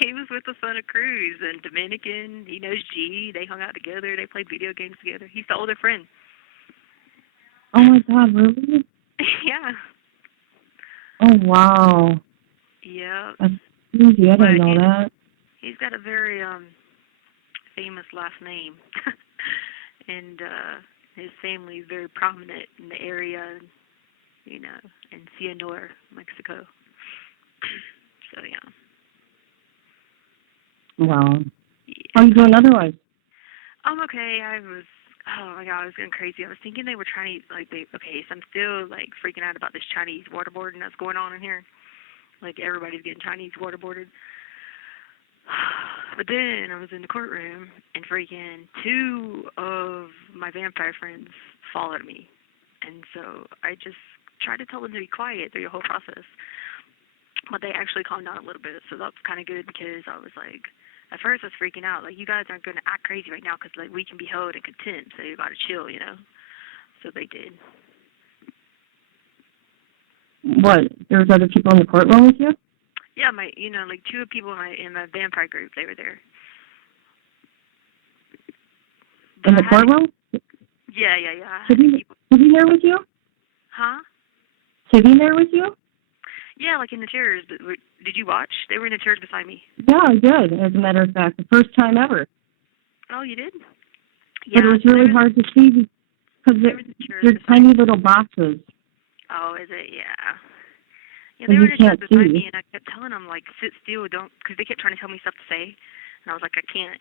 He was with us on a cruise in Dominican. He knows G. They hung out together. They played video games together. He's the older friend. Oh my God, really? Yeah. Oh wow. Yeah. That's crazy. I didn't know that. He's got a very famous last name, and his family is very prominent in the area, you know, in Cianor, Mexico. So yeah. Wow. Yeah. How are you doing otherwise? I'm okay. Oh my God, I was going crazy. I was thinking they were trying to, okay, so I'm still, like, freaking out about this Chinese waterboarding that's going on in here. Like, everybody's getting Chinese waterboarded. But then I was in the courtroom, and freaking 2 of my vampire friends followed me. And so I just tried to tell them to be quiet through the whole process. But they actually calmed down a little bit, so that's kind of good because I was like, at first I was freaking out. Like, you guys aren't going to act crazy right now because, like, we can be held in contempt, so you got to chill, you know? So they did. What? There's other people in the courtroom with you? Yeah, like 2 people in my vampire group, they were there. In the courtroom? Yeah. Is he there with you? Huh? Is he there with you? Yeah, like in the chairs. Did you watch? They were in the chairs beside me. Yeah, I did, as a matter of fact. The first time ever. Oh, you did? Yeah. But it was really hard to see because they're tiny little boxes. Oh, is it? Yeah. Yeah, And they were in the chairs beside see. me, and I kept telling them, like, sit still, don't, because they kept trying to tell me stuff to say. And I was like, I can't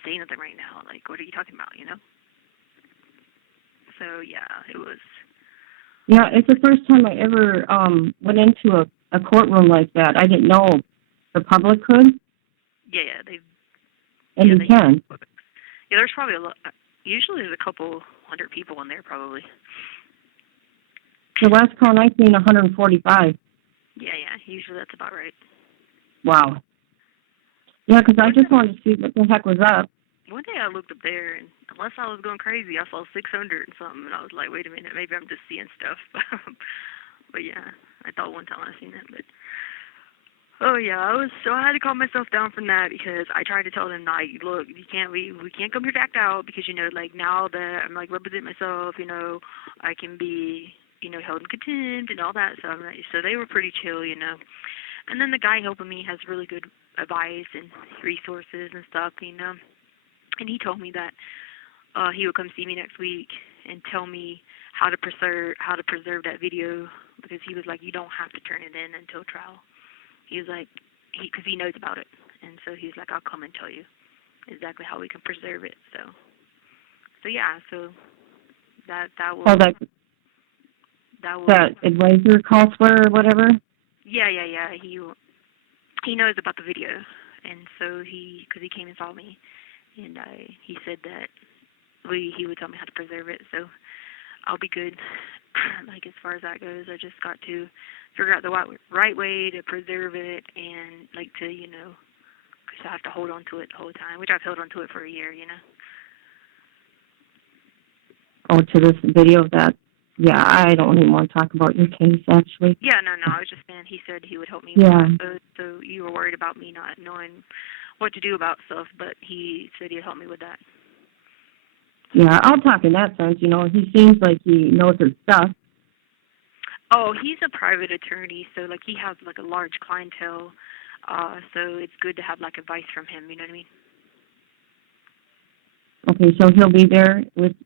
say nothing right now. Like, what are you talking about, you know? So, yeah, it was. Yeah, it's the first time I ever went into a courtroom like that. I didn't know the public could. Yeah, they. And you can. Yeah, there's probably a lot. Usually there's a couple hundred people in there, probably. The last count I seen, 145. Yeah, usually that's about right. Wow. Yeah, because I just wanted to see what the heck was up. One day I looked up there, and unless I was going crazy, I saw 600 and something, and I was like, wait a minute, maybe I'm just seeing stuff. But yeah, I thought one time I seen it, but oh yeah, I had to calm myself down from that because I tried to tell them, like, look, we can't come here to act out because, you know, like, now that I'm like representing myself, you know, I can be, you know, held in contempt and all that. So so they were pretty chill, you know. And then the guy helping me has really good advice and resources and stuff, you know. And he told me that he would come see me next week and tell me how to preserve that video because he was like, you don't have to turn it in until trial. He was like, because he knows about it, and so he's like, I'll come and tell you exactly how we can preserve it. So yeah, so that will. Oh, that advisor counselor or whatever. Yeah. He knows about the video, and so because he came and saw me, and he said that he would tell me how to preserve it. So I'll be good. Like, as far as that goes, I just got to figure out the right way to preserve it and, like, to, you know, because I have to hold on to it the whole time, which I've held on to it for a year, you know. Oh, to this video of that. Yeah, I don't even want to talk about your case, actually. Yeah, no, I was just saying he said he would help me yeah. with that. So you were worried about me not knowing what to do about stuff, but he said he'd help me with that. Yeah, I'll talk in that sense. You know, he seems like he knows his stuff. Oh, he's a private attorney, so, like, he has, like, a large clientele, so it's good to have, like, advice from him, you know what I mean? Okay, so he'll be there with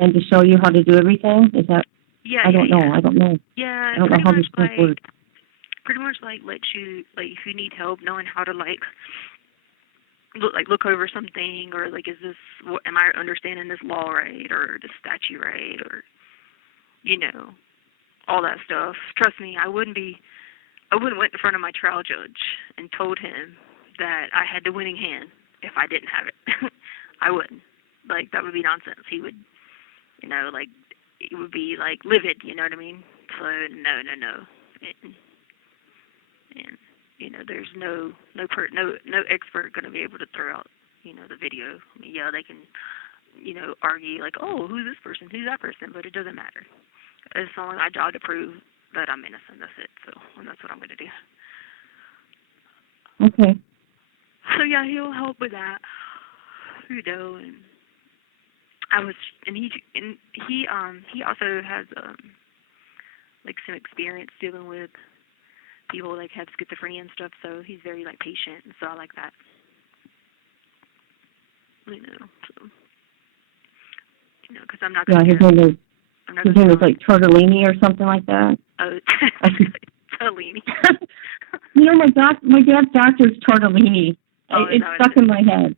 and to show you how to do everything? Is that? Yeah. I don't know. Yeah. I don't know. Yeah. I don't know how this stuff like, works. pretty much like lets you, like, if you need help knowing how to like look over something, or like, is this, am I understanding this law right, or the statute right, or, you know, all that stuff. Trust me, I wouldn't went in front of my trial judge and told him that I had the winning hand if I didn't have it. I wouldn't. Like, that would be nonsense. He would, you know, like, it would be like livid, you know what I mean? So no. And you know, there's no expert going to be able to throw out, you know, the video. I mean, yeah, they can, you know, argue like, oh, who's this person, who's that person, but it doesn't matter. It's only my job to prove that I'm innocent. That's it. So, and that's what I'm going to do. Okay. So yeah, he'll help with that, you know. And he also has like some experience dealing with people like have schizophrenia and stuff, so he's very like patient, and so I like that. You know, so, you know, because I'm not going to. Yeah, his name is like Tortellini or something like that. Oh, Tortellini. You know, my dad's doctor's Tortellini. Oh, it's stuck in my head.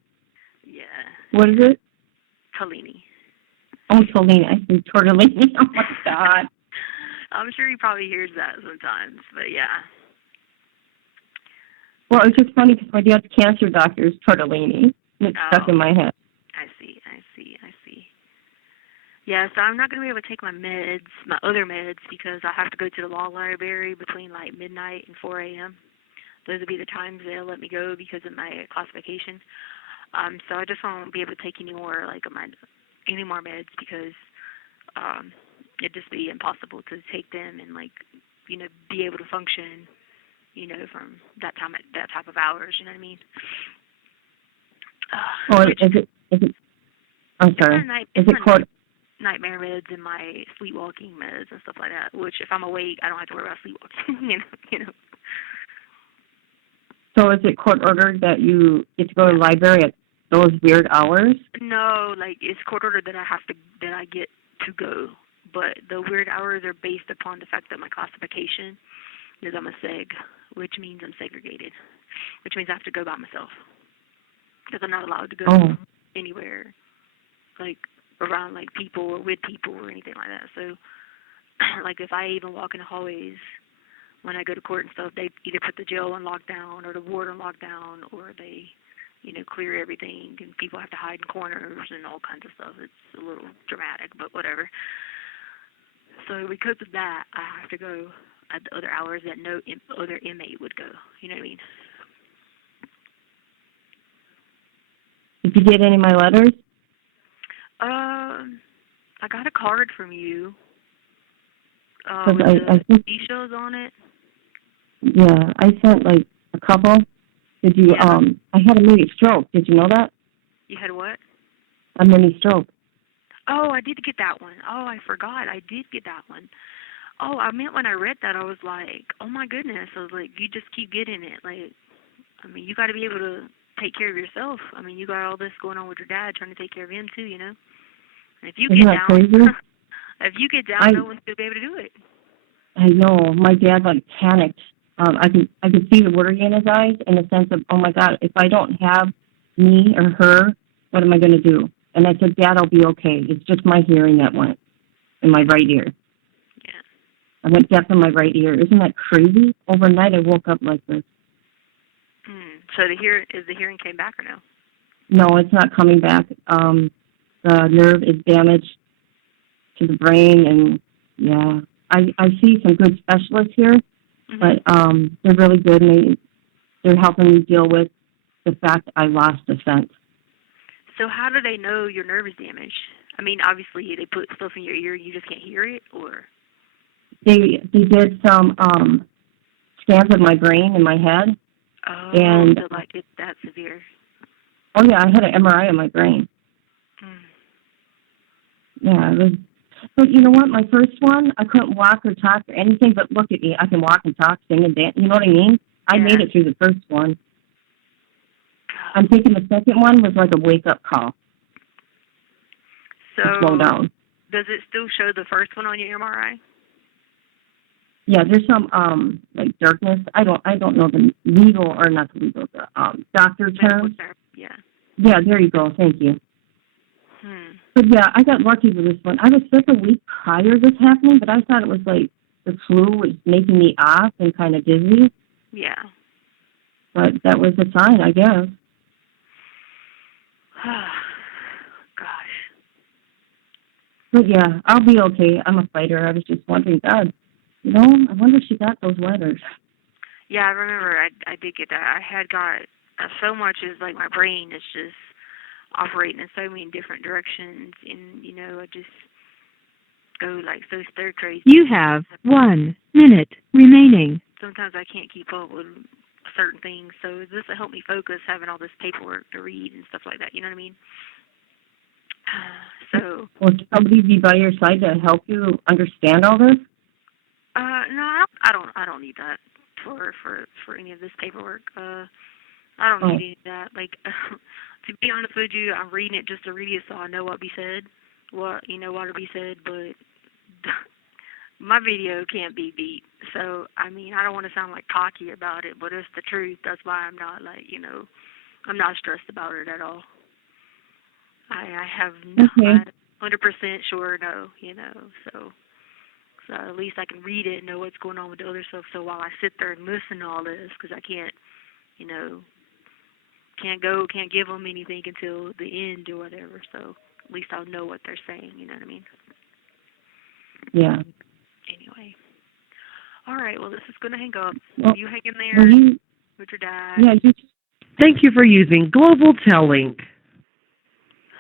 Yeah. What is it? Tortellini. Oh, Tortellini. I see Tortellini. Oh my God. I'm sure he probably hears that sometimes, but yeah. Well, it's just funny because my dad's cancer doctor is Tortellini. And it's stuck in my head. I see. Yeah, so I'm not going to be able to take my other meds, because I have to go to the law library between like midnight and 4 a.m. Those will be the times they'll let me go because of my classification. So I just won't be able to take any more meds, because it'd just be impossible to take them and, like, you know, be able to function, you know, from that type of hours. You know what I mean? Is it? I'm sorry. Is it called nightmare meds and my sleepwalking meds and stuff like that? Which, if I'm awake, I don't have to worry about sleepwalking. you know. So is it court ordered that you get to go to the library at those weird hours? No, like, it's court ordered that I get to go. But the weird hours are based upon the fact that my classification is I'm a seg, which means I'm segregated, which means I have to go by myself, because I'm not allowed to go anywhere, like, around, like, people or with people or anything like that. So, like, if I even walk in the hallways when I go to court and stuff, they either put the jail on lockdown or the ward on lockdown, or they, you know, clear everything, and people have to hide in corners and all kinds of stuff. It's a little dramatic, but whatever. So because of that, I have to go at the other hours that no other inmate would go. You know what I mean? Did you get any of my letters? I got a card from you. I with think seashells on it. Yeah, I sent like a couple. Did you? Yeah. I had a mini stroke. Did you know that? You had what? A mini stroke. Oh, I did get that one. Oh, I forgot. I did get that one. Oh, I meant when I read that, I was like, oh my goodness. I was like, you just keep getting it. Like, I mean, you got to be able to take care of yourself. I mean, you got all this going on with your dad, trying to take care of him too, you know. And if you Isn't get that down, crazy? if you get down, no one's gonna be able to do it. I know. My dad like panicked. I could see the worry in his eyes, in the sense of, oh my God, if I don't have me or her, what am I going to do? And I said, Dad, I'll be okay. It's just my hearing that went in my right ear. Yeah. I went deaf in my right ear. Isn't that crazy? Overnight, I woke up like this. So the hearing came back or no? No, it's not coming back. The nerve is damaged to the brain, and yeah, I see some good specialists here, but they're really good, and they're helping me deal with the fact I lost a sense. So how do they know your nerve is damaged? I mean, obviously they put stuff in your ear, you just can't hear it, or? They did some scans of my brain and my head. Oh, and so like it's that severe. Oh yeah, I had an MRI of my brain. Yeah, it was. But you know what? My first one, I couldn't walk or talk or anything. But look at me, I can walk and talk, sing and dance. You know what I mean? I made it through the first one. I'm thinking the second one was like a wake-up call. So to slow down. Does it still show the first one on your MRI? Yeah, there's some like darkness. I don't know the legal or not the legal, the doctor term. Yeah. Yeah, there you go. Thank you. But yeah, I got lucky with this one. I was sick a week prior to this happening, but I thought it was like the flu was making me off and kind of dizzy. Yeah. But that was a sign, I guess. Gosh. But yeah, I'll be okay. I'm a fighter. I was just wondering, God, you know, I wonder if she got those letters. Yeah, I remember I did get that. I had got so much is like my brain is just operating in so many different directions, and you know, I just go like so stir crazy. You have 1 minute remaining. Sometimes I can't keep up with certain things, so this will help me focus having all this paperwork to read and stuff like that. You know what I mean? So. Will somebody be by your side to help you understand all this? No, I don't need that for any of this paperwork. I don't need any of that. Like, to be honest with you, I'm reading it just to read it so I know what be said, what'll be said. But my video can't be beat. So I mean, I don't want to sound like cocky about it, but it's the truth. That's why I'm not like, I'm not stressed about it at all. I have no, I'm 100% sure no, so at least I can read it and know what's going on with the other stuff. So while I sit there and listen to all this, because I can't, can't give them anything until the end or whatever. So at least I'll know what they're saying. You know what I mean? Yeah. Anyway. All right. Well, this is going to hang up. Well, you hang in there with your dad. Yeah. Thank you for using Global Tellink.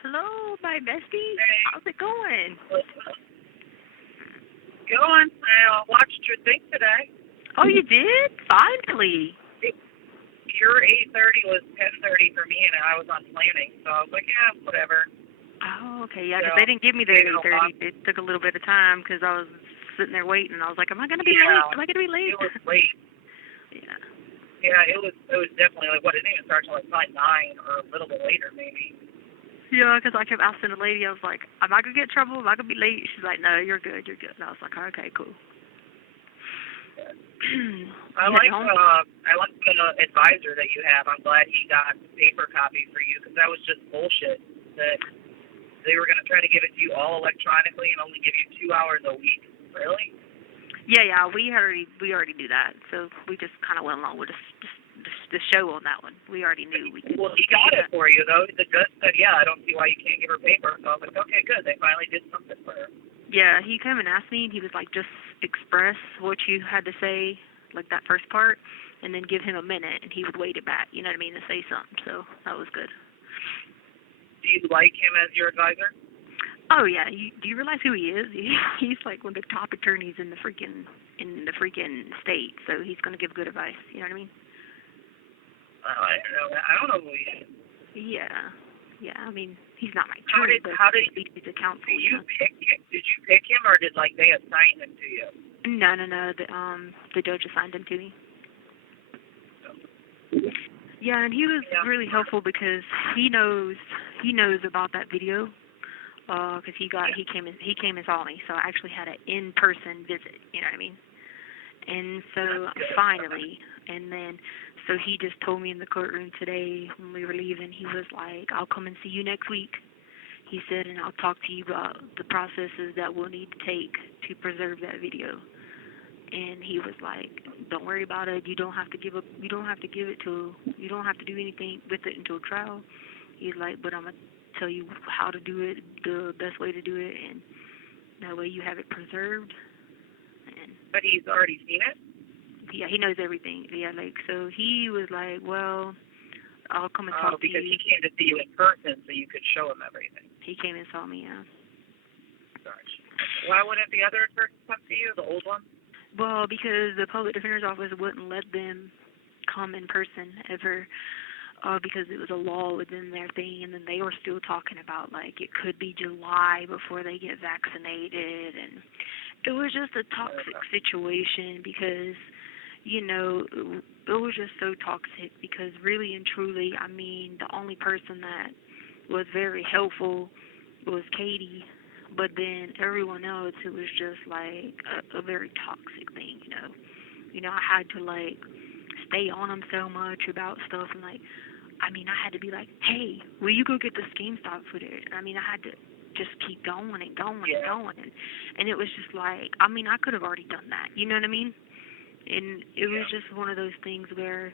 Hello, my bestie. How's it going? Going. I watched your thing today. Oh, you did? Finally. Your 8:30 was 10:30 for me, and I was on planning, so I was like, yeah, whatever. Oh, okay, yeah, because they didn't give me the 8:30. It took a little bit of time because I was sitting there waiting. I was like, am I going to be late? Am I going to be late? It was late. Yeah. Yeah, it was definitely like, it didn't even start till like 9 or a little bit later, maybe. Yeah, because I kept asking the lady, I was like, am I going to get in trouble? Am I going to be late? She's like, no, you're good. And I was like, okay, cool. I like the advisor that you have. I'm glad he got the paper copy for you, because that was just bullshit that they were going to try to give it to you all electronically and only give you 2 hours a week. Really? Yeah, we already knew that, so we just kind of went along with the show on that one. We already knew we could. Well, he got it for you, though. The judge said, yeah, I don't see why you can't give her paper. So I was like, okay, good. They finally did something for her. Yeah, he came and asked me, and he was like, just express what you had to say, like that first part, and then give him a minute, and he would wait it back, you know what I mean, to say something. So that was good. Do you like him as your advisor? Oh, yeah. Do you realize who he is? He's like one of the top attorneys in the freaking state, so he's going to give good advice, you know what I mean? I don't know who he is. Yeah. I mean, he's not my attorney, but he's a counsel. Did you pick him, or did they assign him to you? No. The judge assigned him to me. Yeah, and he was really helpful because he knows about that video. Because he came and saw me, so I actually had an in-person visit. You know what I mean? And so finally, and then. So he just told me in the courtroom today when we were leaving, he was like, I'll come and see you next week. He said, and I'll talk to you about the processes that we'll need to take to preserve that video. And he was like, don't worry about it. You don't have to give do anything with it until trial. He's like, but I'm going to tell you how to do it, the best way to do it, and that way you have it preserved. But he's already seen it? Yeah, he knows everything. Yeah, so he was like, well, I'll come and talk to you. Because he came to see you in person so you could show him everything. He came and saw me, yeah. Gosh. Why wouldn't the other person come to you, the old one? Well, because the public defender's office wouldn't let them come in person ever, because it was a law within their thing, and then they were still talking about, it could be July before they get vaccinated, and it was just a toxic situation because... it was just so toxic because really and truly, I mean, the only person that was very helpful was Katie, But then everyone else, it was just like a very toxic thing, you know. You know, I had to like stay on them so much about stuff, and like, I mean, I had to be like, hey, will you go get the GameStop footage? I mean, I had to just keep going and going and going, and it was just like, I mean, I could have already done that, you know what I mean? And it was just one of those things where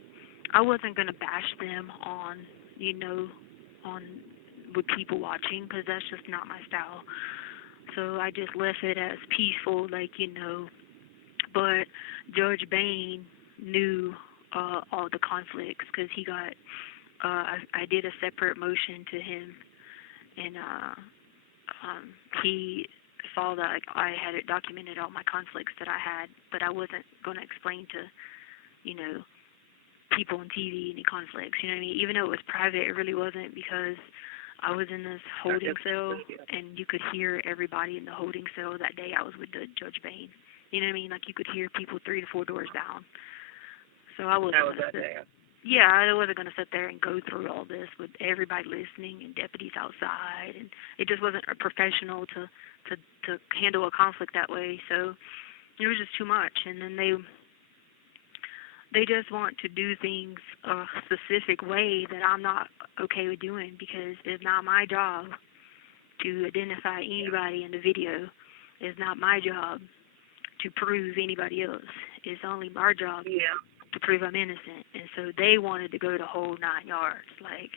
I wasn't gonna bash them on, you know, on with people watching, because that's just not my style. So I just left it as peaceful, like, you know. But Judge Bain knew all the conflicts, because he got, I did a separate motion to him, and he saw that I had it documented all my conflicts that I had, but I wasn't going to explain to, you know, people on TV any conflicts, you know what I mean? Even though it was private, it really wasn't, because I was in this holding cell, and you could hear everybody in the holding cell that day I was with the Judge Bain. You know what I mean? Like, you could hear people 3 to 4 doors down. So I wasn't I wasn't going to sit there and go through all this with everybody listening and deputies outside, and it just wasn't professional to handle a conflict that way. So it was just too much. And then they just want to do things a specific way that I'm not okay with doing, because it's not my job to identify anybody in the video. It's not my job to prove anybody else. It's only our job to prove I'm innocent. And so they wanted to go the whole 9 yards, like,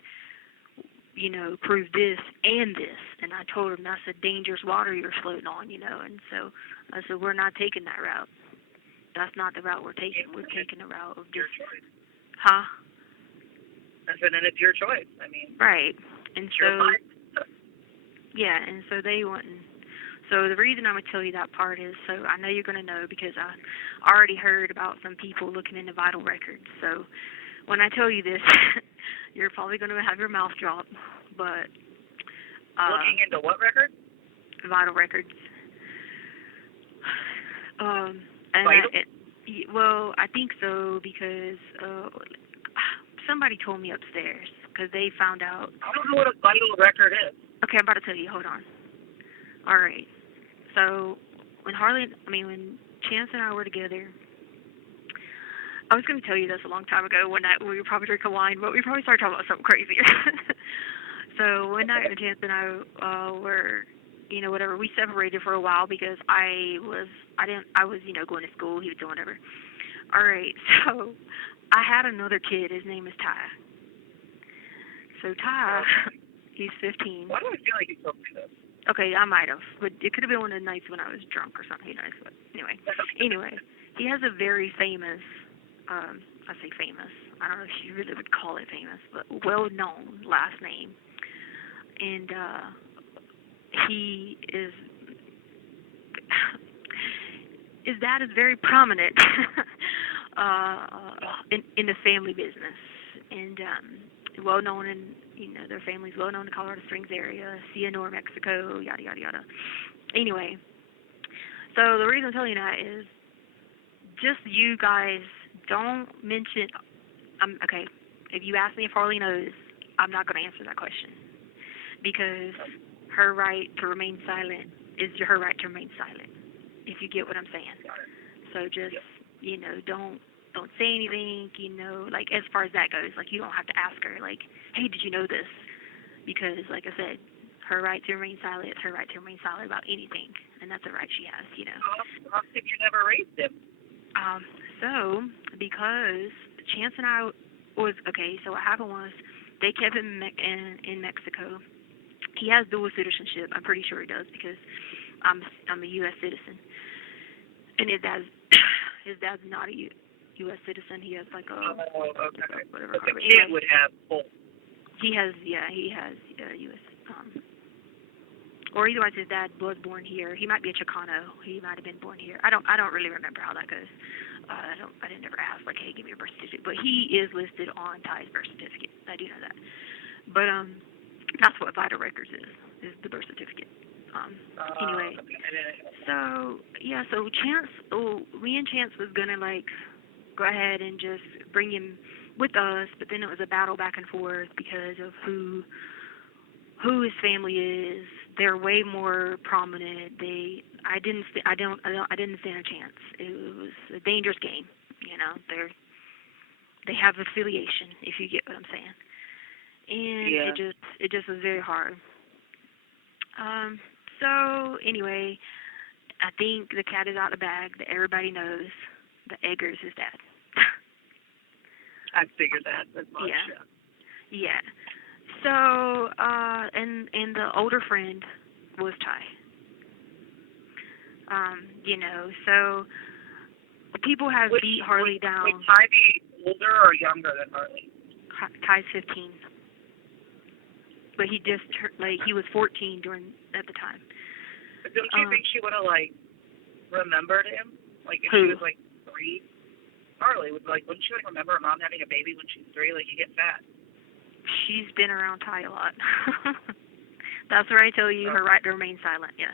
you know, prove this and this. And I told them that's a dangerous water you're floating on, you know. And so I said, we're not taking that route. That's not the route we're taking. We're taking the route of just... Huh? I said, and it's your choice. I mean... Right. And so... Yeah, and so they wouldn't... So the reason I'm going to tell you that part is, so I know you're going to know, because I already heard about some people looking into vital records. So when I tell you this, you're probably going to have your mouth drop. But... looking into what record? Vital records. And well, I think so, because somebody told me upstairs, because they found out. I don't know what a vital record is. Okay, I'm about to tell you. Hold on. All right. So when Chance and I were together, I was going to tell you this a long time ago when we were probably drinking wine, but we probably started talking about something crazier. So one night when Chance and I were, you know, whatever, we separated for a while because I was, you know, going to school. He was doing whatever. All right. So I had another kid. His name is Ty. So Ty, he's 15. Why do I feel like you told me this? Okay, I might have, but it could have been one of the nights when I was drunk or something. Who knows? But anyway, he has a very famous, I say famous, I don't know if you really would call it famous, but well-known last name. And he is, his dad is very prominent in the family business, and well-known in, you know, their family's well-known in the Colorado Springs area, Cianor, Mexico, yada, yada, yada. Anyway, so the reason I'm telling you that is just you guys don't mention, okay, if you ask me if Harley knows, I'm not going to answer that question, because her right to remain silent is her right to remain silent, if you get what I'm saying. So just, you know, don't say anything, you know, like, as far as that goes. Like, you don't have to ask her, like, hey, did you know this? Because, like I said, her right to remain silent is her right to remain silent about anything, and that's a right she has, you know. How come you never raised him? So, because Chance and I was, okay, so what happened was, they kept him in Mexico. He has dual citizenship. I'm pretty sure he does, because I'm a U.S. citizen. And his dad's not a U.S. citizen. He has like a whatever. But the kid would have both. He has U.S. Or otherwise his dad was born here. He might be a Chicano. He might have been born here. I don't really remember how that goes. I didn't ever ask, like, hey, give me your birth certificate. But he is listed on Ty's birth certificate. I do know that. But that's what vital records is the birth certificate. Anyway, so yeah, so me and Chance was gonna like go ahead and just bring him with us, but then it was a battle back and forth because of who his family is, they're way more prominent. I didn't stand a chance. It was a dangerous game. You know, they have affiliation, if you get what I'm saying. And it just was very hard. So anyway, I think the cat is out of the bag. That everybody knows that Edgar's his dad. I figured that as much. Yeah. So and the older friend was Ty. You know, so people have beat Harley down. Would Ty be older or younger than Harley? Ty's 15. But he just he was 14 at the time. But don't you think she would have remembered him? Like if who? she was 3? Harley would wouldn't she remember her mom having a baby when she's 3? You get fat. She's been around Ty a lot. That's where I tell you her right to remain silent. Yeah.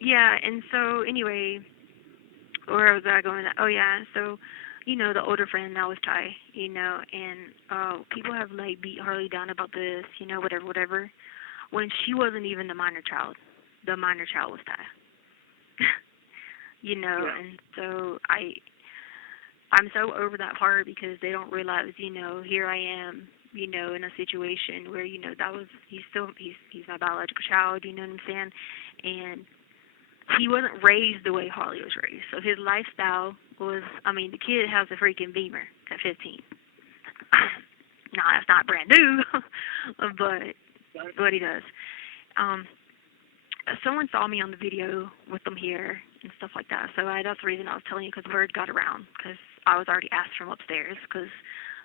Yeah, and so anyway, where was I going? Oh yeah, so you know, the older friend now is Ty, you know, and people have beat Harley down about this, you know, whatever. When she wasn't even the minor child. The minor child was Ty. You know, and so I'm so over that part because they don't realize, you know, here I am, you know, in a situation where, you know, he's my biological child, you know what I'm saying? And he wasn't raised the way Harley was raised. So his lifestyle was, the kid has a freaking Beamer at 15. No, that's not brand new, but he does. Someone saw me on the video with them here and stuff like that. So that's the reason I was telling you, because word got around, because I was already asked from upstairs, because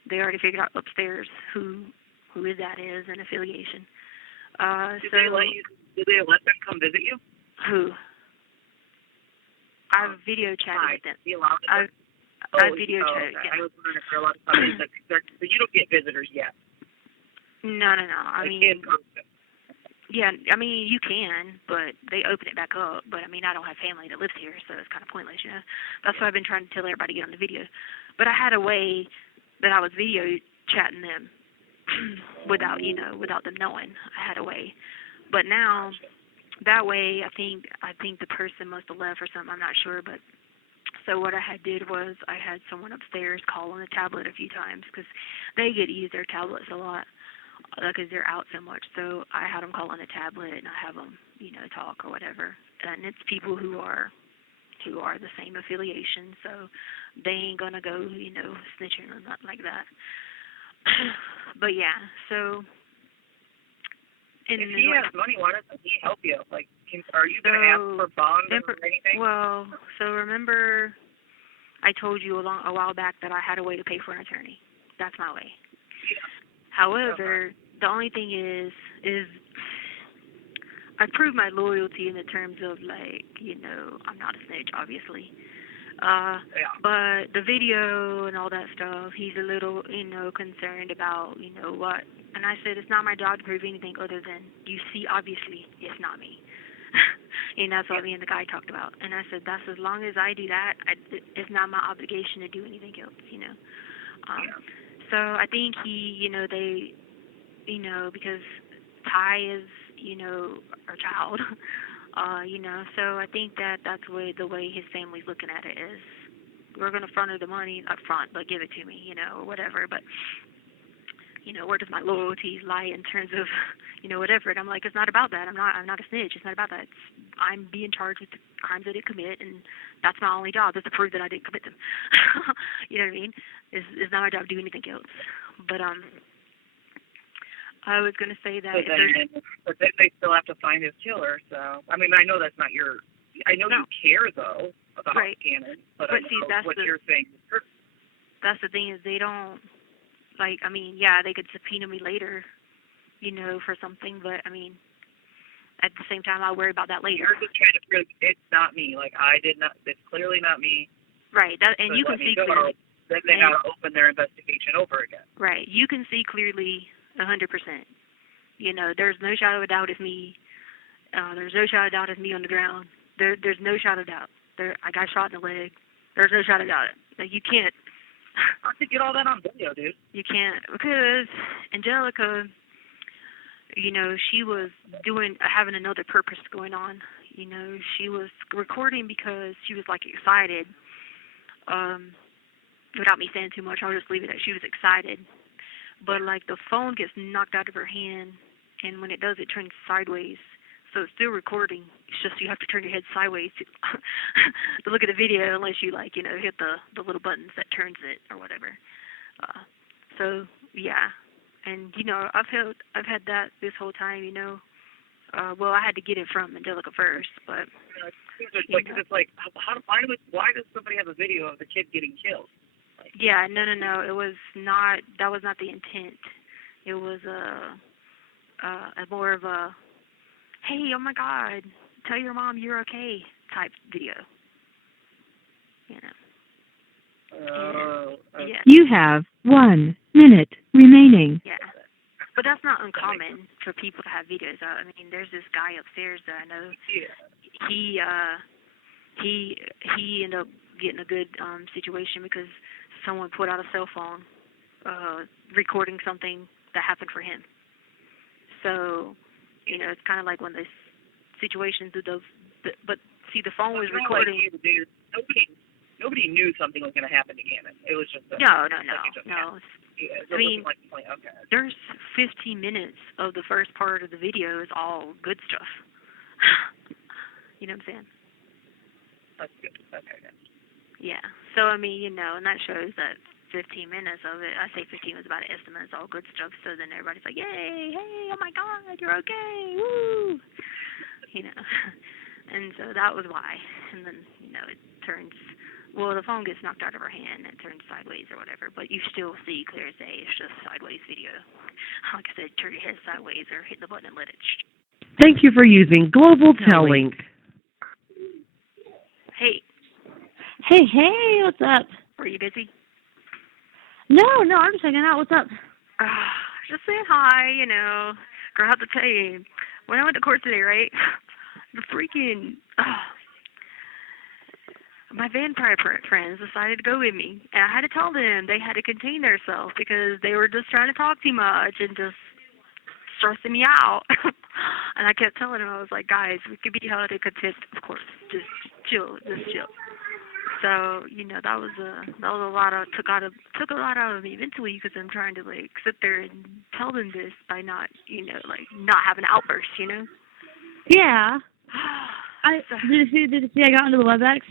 they already figured out upstairs who his dad is and affiliation. Did they let them come visit you? Who? I've video chatted with them. I've video chatted. Okay. Yeah. I was wondering if there are a lot of companies so you don't get visitors yet. No. In person. Yeah, you can, but they open it back up. But, I don't have family that lives here, so it's kind of pointless, you know. That's why I've been trying to tell everybody to get on the video. But I had a way that I was video chatting them without them knowing. I had a way. But now, that way, I think the person must have left or something. I'm not sure, but so what I did was I had someone upstairs call on the tablet a few times, because they get to use their tablets a lot because they're out so much. So I had them call on the tablet, and I have them, you know, talk or whatever. And it's people who are the same affiliation, so they ain't gonna go, you know, snitching or nothing like that. But yeah, so. If he has money, why doesn't he help you? Are you going to ask for bond or anything? Well, so remember I told you a while back that I had a way to pay for an attorney. That's my way. Yeah. However, the only thing is I proved my loyalty in the terms of, you know, I'm not a snitch, obviously. But the video and all that stuff, he's a little, you know, concerned about, you know, what. And I said, it's not my job to prove anything other than, you see, obviously, it's not me. And that's what me and the guy talked about. And I said, that's as long as I do that, it's not my obligation to do anything else, you know. So I think he, you know, they, you know, because Ty is, you know, our child, you know, so I think that's the way his family's looking at it is, we're going to front her the money up front, but give it to me, you know, or whatever. But, you know, where does my loyalty lie in terms of, you know, whatever? And I'm like, it's not about that. I'm not a snitch. It's not about that. I'm being charged with the crimes I didn't commit, and that's my only job, is to prove that I didn't commit them. You know what I mean? It's not my job to do anything else. But I was going to say that. But then they still have to find his killer. So I know that's not your. I know you care though about Cannon, but I see, that's what you're saying. That's the thing, is they don't. Yeah, they could subpoena me later, you know, for something, but, at the same time, I'll worry about that later. You're just trying to prove it's not me. I did not, it's clearly not me. Right, and you can see clearly. Then they got to open their investigation over again. Right, you can see clearly 100%. You know, there's no shadow of doubt it's me. There's no shadow of doubt it's me on the ground. There's no shadow of doubt. I got shot in the leg. There's no shadow of doubt. You can't. How'd you get all that on video, dude? You can't, because Angelica, you know, she was having another purpose going on. You know, she was recording because she was like excited. Without me saying too much, I'll just leave it at she was excited. But like the phone gets knocked out of her hand, and when it does, it turns sideways. So it's still recording. It's just you have to turn your head sideways to, to look at the video, unless you like, you know, hit the little buttons that turns it or whatever. So yeah, and you know, I've had that this whole time. You know, well, I had to get it from Angelica first, but It's like why does somebody have a video of the kid getting killed? Like, yeah, no, it was not. That was not the intent. It was a more of a, hey, oh my God, tell your mom you're okay type video. You know. Yeah. You have 1 minute remaining. Yeah. But that's not uncommon for people to have videos out. I mean, there's this guy upstairs that I know. He ended up getting a good situation because someone put out a cell phone recording something that happened for him. So, you know, it's kind of like one of those situations with those. But see, the phone was recording. Nobody knew something was going to happen again. It was just No. Yeah, I mean, okay. There's 15 minutes of the first part of the video is all good stuff. You know what I'm saying? That's good. Okay. Yeah. So, I mean, you know, and that shows that 15 minutes of it, I say 15 was about an estimate, it's all good stuff, so then everybody's like, yay, hey, oh my God, you're okay, woo! You know. And so that was why. And then, you know, it turns, well, the phone gets knocked out of her hand and it turns sideways or whatever, but you still see clear as day, it's just sideways video. Like I said, turn your head sideways or hit the button and let it Thank you for using Global Telling. Hey. Hey, what's up? Were you busy? No, I'm just hanging out. What's up? Just saying hi, you know. Girl, I have to tell you, when I went to court today, right, the freaking, my vampire friends decided to go with me. And I had to tell them they had to contain themselves because they were just trying to talk too much and just stressing me out. And I kept telling them, I was like, guys, we could be held in contempt, of course. Just chill. So, you know, that was a lot of took a lot out of me mentally because I'm trying to like sit there and tell them this by not, you know, like not having an outburst, you know. Yeah. Did you see I got into the WebEx?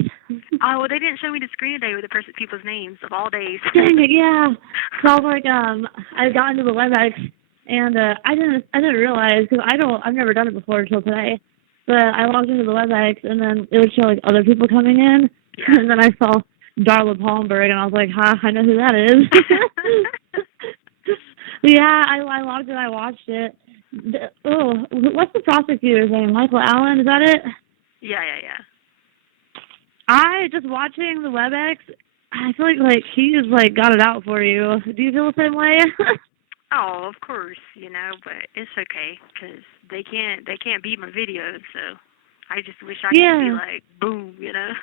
Oh, well, they didn't show me the screen today with the people's names of all days. Dang it, yeah. So I was like, I got into the WebEx and I didn't realize because I've never done it before until today. But I logged into the WebEx and then it would show like other people coming in. Yeah. And then I saw Darla Palmberg, and I was like, I know who that is. Yeah, I logged in, I watched it. What's the prosecutor's name? Michael Allen, is that it? Yeah. I, just watching the WebEx, I feel like he's, like, got it out for you. Do you feel the same way? Oh, of course, you know, but it's okay, because they can't beat my videos, so I just wish I could be like, boom, you know.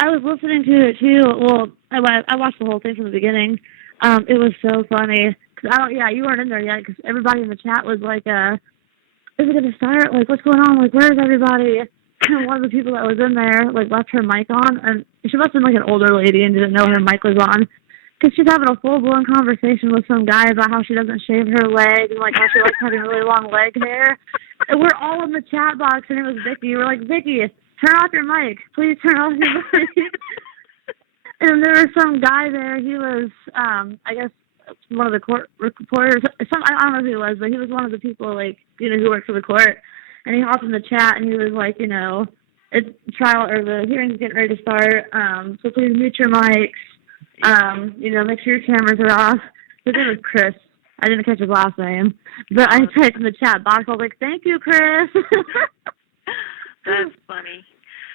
I was listening to it too. Well, I watched the whole thing from the beginning. It was so funny. You weren't in there yet because everybody in the chat was like, is it going to start? Like, what's going on? Like, where's everybody? And one of the people that was in there, like, left her mic on, and she must have been like an older lady and didn't know her mic was on. Because she's having a full-blown conversation with some guy about how she doesn't shave her leg and, like, how she likes having really long leg hair. And we're all in the chat box, and it was Vicky. We're like, Vicky, turn off your mic. Please turn off your mic. And there was some guy there. He was, I guess, one of the court reporters. I don't know who he was, but he was one of the people, like, you know, who worked for the court. And he hopped in the chat, and he was like, you know, the hearing's getting ready to start. So please mute your mics. You know, make sure your cameras are off. His name was Chris. I didn't catch his last name. But I typed in the chat box. I was like, thank you, Chris. That's funny.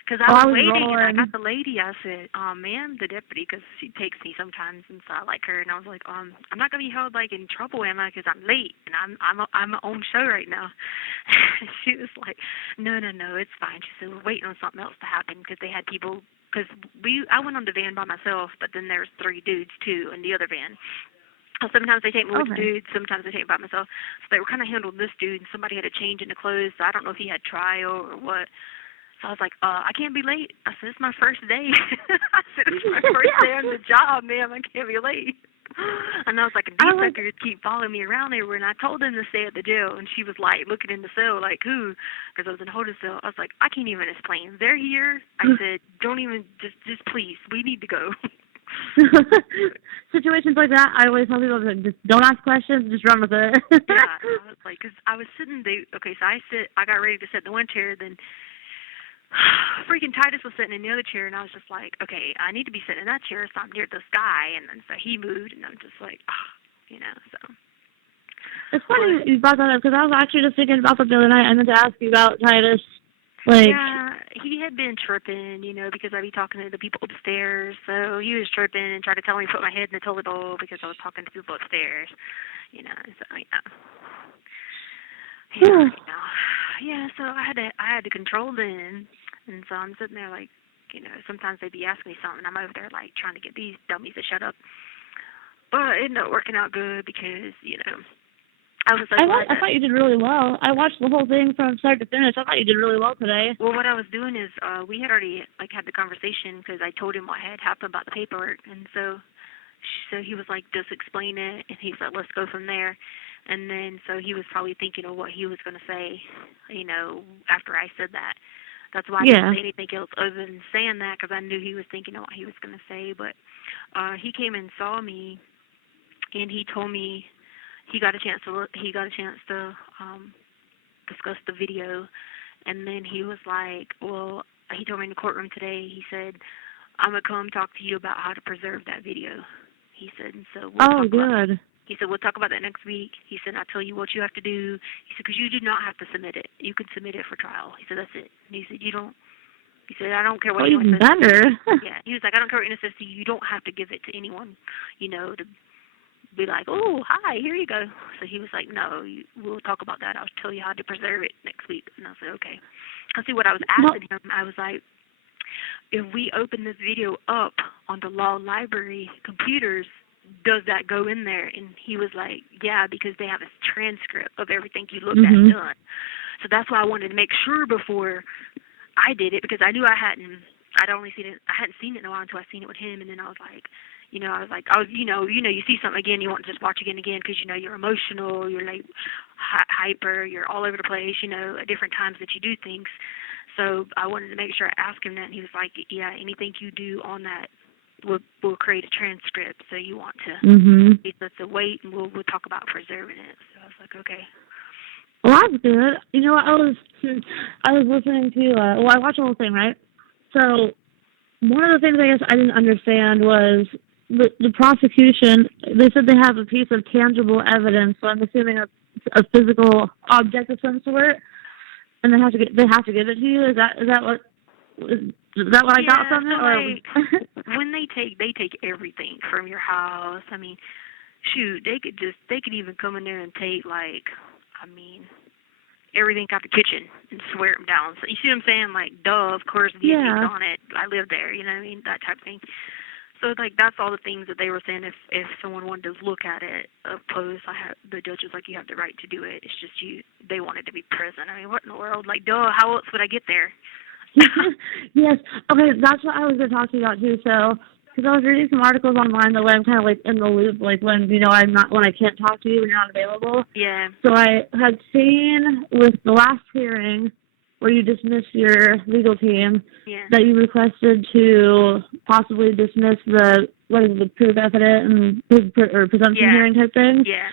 Because I was waiting, and I got the lady. I said, ma'am, the deputy, because she takes me sometimes, and so I like her. And I was like, I'm not going to be held, like, in trouble, am I? Because I'm late, and I'm my own show right now. She was like, no, it's fine. She said, we're waiting on something else to happen, because they had people, because I went on the van by myself, but then there's 3 dudes, too, in the other van. Sometimes they take me with the Okay. dude, sometimes they take me by myself. So they were kind of handled this dude, and somebody had to change into clothes, so I don't know if he had trial or what. So I was like, I can't be late. I said, it's my first day. I said, it's my first day on the job, ma'am. I can't be late. And I was like, these suckers keep following me around everywhere. And I told them to stay at the jail. And she was like, looking in the cell, like, who? Because I was in a holding cell. I was like, I can't even explain. They're here. I said, don't even, just please. We need to go. Situations like that, I always tell people, just don't ask questions, just run with it. Yeah. I was like, because I was sitting there. Okay, so I got ready to sit in the one chair, then freaking Titus was sitting in the other chair, and I was just like, okay, I need to be sitting in that chair, so I'm near this guy, and then so he moved, and I'm just like, so. It's funny you brought that up, because I was actually just thinking about that the other night. I meant to ask you about Titus. Like, yeah, he had been tripping, because I'd be talking to the people upstairs, so he was tripping and tried to tell me to put my head in the toilet bowl because I was talking to people upstairs, so, Yeah, so I had to control them, and so I'm sitting there like, sometimes they'd be asking me something, I'm over there like trying to get these dummies to shut up, but it ended up working out good because, I was like, I thought you did really well. I watched the whole thing from start to finish. I thought you did really well today. Well, what I was doing is, we had already had the conversation because I told him what had happened about the paperwork, and so he was like, just explain it, and he said, let's go from there. And then, so he was probably thinking of what he was going to say, after I said that. That's why I didn't say anything else other than saying that, because I knew he was thinking of what he was going to say. But he came and saw me, and he told me he got a chance to discuss the video. And then he was like, well, he told me in the courtroom today, he said, I'm going to come talk to you about how to preserve that video. He said, and so he said, we'll talk about that next week. He said, I'll tell you what you have to do. He said, because you do not have to submit it. You can submit it for trial. He said, that's it. And he said, I don't care what anyone says. Better. Yeah. He was like, I don't care what anyone says to you. You don't have to give it to anyone, to be like, oh, hi, here you go. So he was like, no, we'll talk about that. I'll tell you how to preserve it next week. And I said, okay. Because see, what I was asking him, I was like, if we open this video up on the law library computers, does that go in there? And he was like, yeah, because they have a transcript of everything you looked at done. So that's why I wanted to make sure before I did it, because I knew I hadn't seen it in a while until I seen it with him. And then I was like, you see something again, you want to just watch again, because, you're emotional, you're like hyper, you're all over the place, at different times that you do things. So I wanted to make sure I asked him that, and he was like, yeah, anything you do on that, we'll create a transcript. So you want to to wait, and we'll talk about preserving it. So I was like, okay. Well, that's good. You know what? I was listening to. I watched the whole thing, right? So one of the things I guess I didn't understand was the prosecution. They said they have a piece of tangible evidence, so I'm assuming a physical object of some sort, and they have to give it to you. Is that what? Is that what I got from it? Or when they take everything from your house. I mean, shoot, they could even come in there and take everything out the kitchen and swear them down. So you see what I'm saying? Like, of course, the DNA's on it. I live there, you know what I mean? That type of thing. So that's all the things that they were saying. If someone wanted to look at it up close, the judge was like, you have the right to do it. It's just they wanted to be present. I mean, what in the world? Like, how else would I get there? Yes. Okay, that's what I was going to talk to you about too. So, because I was reading some articles online the way I'm kind of like in the loop, like when when I can't talk to you when you're not available. Yeah. So I had seen with the last hearing where you dismissed your legal team that you requested to possibly dismiss the proof evident and presumption hearing type thing. Yeah.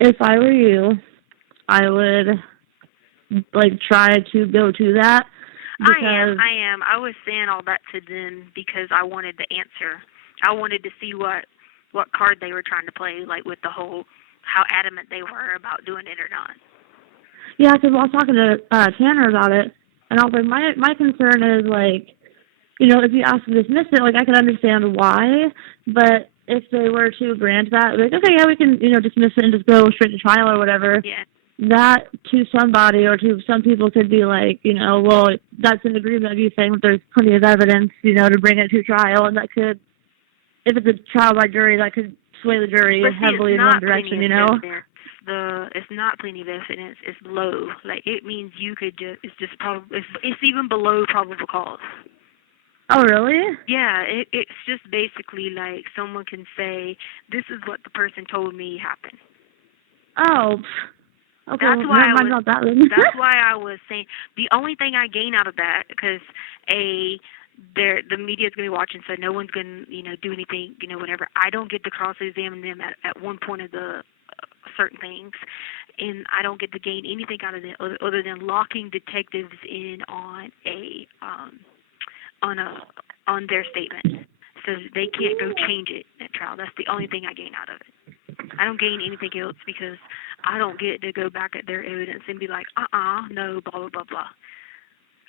If I were you, I would try to go to that. I am. I was saying all that to them because I wanted the answer. I wanted to see what card they were trying to play, like with the whole how adamant they were about doing it or not. Yeah, because I was talking to Tanner about it, and I was like, my concern is if you ask to dismiss it, I can understand why, but if they were to grant that, okay, yeah, we can dismiss it and just go straight to trial or whatever. Yeah. That to somebody or to some people could be well, that's an agreement of you saying that there's plenty of evidence, to bring it to trial, and that could, if it's a trial by jury, that could sway the jury But see, heavily in one direction, you know? It's not plenty of evidence. It's low. Like, it means you could just. It's just probably. It's even below probable cause. Oh, really? Yeah, it's just basically like someone can say, "This is what the person told me happened." Oh. Okay. That's well, why never mind about that then. That's why I was saying the only thing I gain out of that, because the media's gonna be watching, so no one's gonna do anything, whatever. I don't get to cross-examine them at one point of the certain things, and I don't get to gain anything out of it other than locking detectives in on on their statement, so they can't go change it at trial. That's the only thing I gain out of it. I don't gain anything else because I don't get to go back at their evidence and be like, no, blah, blah, blah, blah.